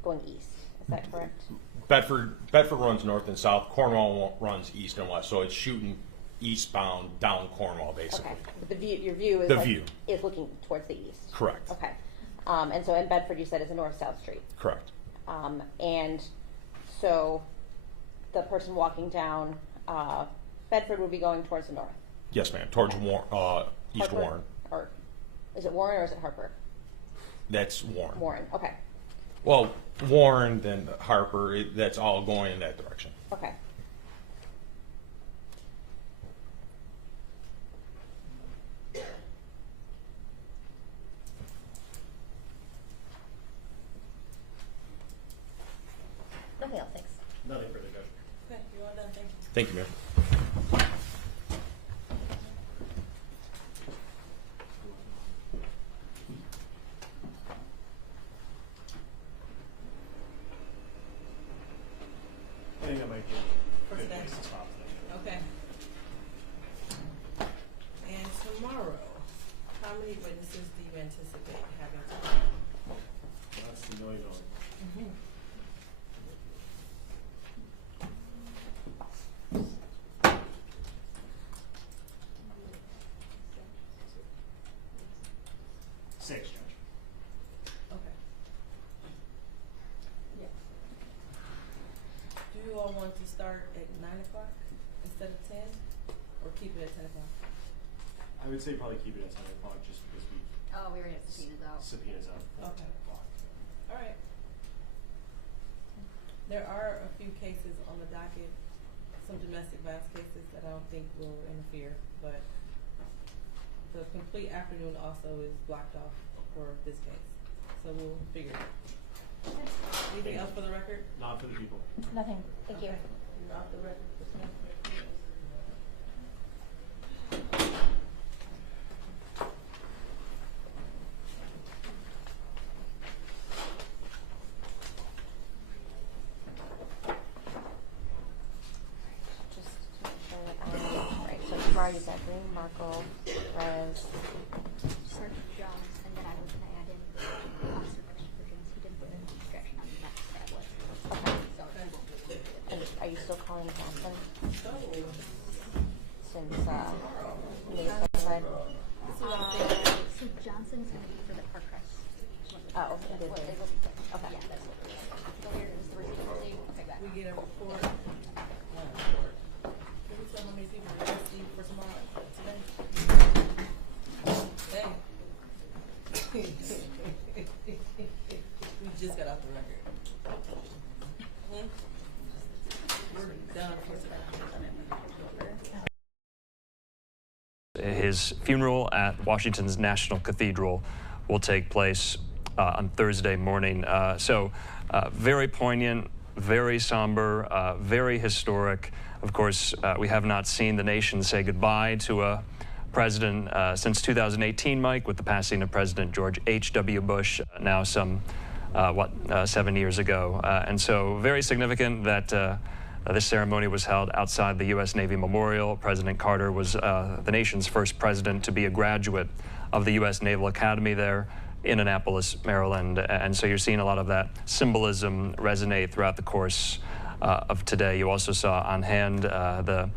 going east. Is that correct? Bedford runs north and south. Cornwall runs east and west. So it's shooting eastbound down Cornwall, basically. Okay, but the view, your view is is looking towards the east. Correct. Okay, and so in Bedford, you said is a north-south street. Correct. And so the person walking down Bedford would be going towards the north. Yes, ma'am. Towards East Harper? Warren. Or is it Warren or is it Harper? That's Warren. Warren. Okay. Well, Warren, then Harper. That's all going in that direction. Okay. Nothing else, thanks. Nothing further, Judge. Okay, you're all done. Thank you. Thank you, ma'am. I think that might be For good today. place to stop today. Okay. And tomorrow, how many witnesses do you anticipate having tomorrow? That's the $1 million. Six, Judge. Okay. Yeah. Do you all want to start at 9 o'clock instead of 10? Or keep it at 10 o'clock? I would say probably keep it at 10 o'clock just because we Oh, we already have subpoenas out. subpoenas out at Okay. 10 o'clock. All right. There are a few cases on the docket, some domestic violence cases that I don't think will interfere, but the complete afternoon also is blocked off for this case. So we'll figure it out. Anything else for the record? Not for the people. Nothing. Thank you. You're off the record. Just to make sure that right. So tomorrow you said Green, Markle, Rez. Sergeant Jones, and then I was going to add in Officer Christopher Jones. He didn't put any discretion on that tablet. Okay. So he won't be able to do it. And are you still calling Johnson? So, Since Mabe testified? this is Oh, it is. Okay. Yeah, that's what it is. Go here, is the receipt receipt? Okay, got it. We get a report. One report. Can we tell how many people are arrested for tomorrow, today? Hey. We just got off the record. We're done for today. His funeral at Washington's National Cathedral will take place on Thursday morning. Very poignant, very somber, very historic. Of course, we have not seen the nation say goodbye to a president since 2018, Mike, with the passing of President George H.W. Bush, now some, 7 years ago. And so very significant that this ceremony was held outside the U.S. Navy Memorial. President Carter was the nation's first president to be a graduate of the U.S. Naval Academy there in Annapolis, Maryland. And so you're seeing a lot of that symbolism resonate throughout the course of today. You also saw on hand the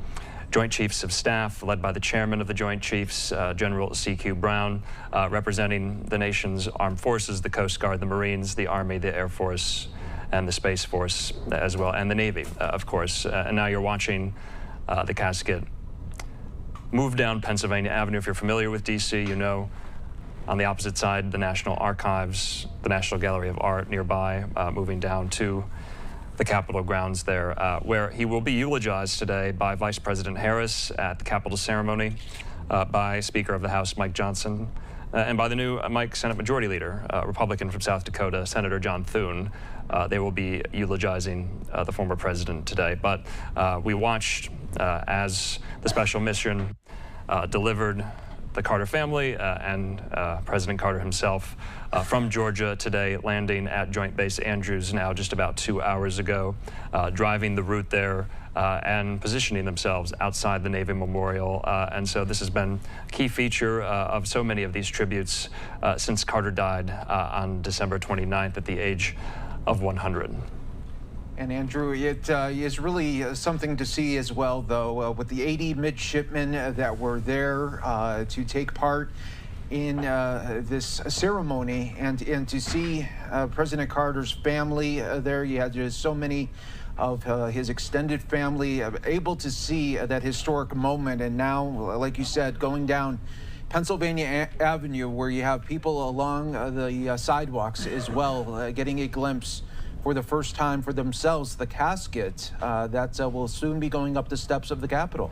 Joint Chiefs of Staff, led by the chairman of the Joint Chiefs, General C.Q. Brown, representing the nation's armed forces, the Coast Guard, the Marines, the Army, the Air Force, and the Space Force as well, and the Navy, of course. And now you're watching the casket move down Pennsylvania Avenue. If you're familiar with D.C., you know on the opposite side, the National Archives, the National Gallery of Art nearby, moving down to the Capitol grounds there, where he will be eulogized today by Vice President Harris at the Capitol ceremony, by Speaker of the House Mike Johnson, and by the new Senate Majority Leader, Republican from South Dakota, Senator John Thune. They will be eulogizing the former president today. But we watched as the special mission delivered the Carter family and President Carter himself from Georgia today, landing at Joint Base Andrews now just about 2 hours ago, driving the route there and positioning themselves outside the Navy Memorial. And so this has been a key feature of so many of these tributes since Carter died on December 29th at the age of 100. And Andrew, it is really something to see as well, though, with the 80 midshipmen that were there to take part in this ceremony, and to see President Carter's family there. You had just so many of his extended family able to see that historic moment. And now, like you said, going down Pennsylvania Avenue, where you have people along the sidewalks as well, getting a glimpse for the first time for themselves, the casket that will soon be going up the steps of the Capitol.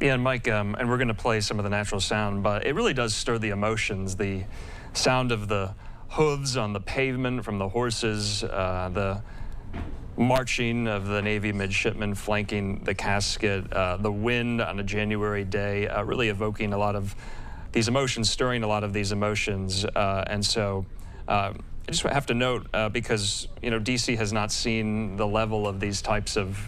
Yeah, and Mike, and we're going to play some of the natural sound, but it really does stir the emotions. The sound of the hooves on the pavement from the horses, the marching of the Navy midshipmen flanking the casket, the wind on a January day, really evoking a lot of these emotions, stirring a lot of these emotions. And so I just have to note, because, you know, D.C. has not seen the level of these types of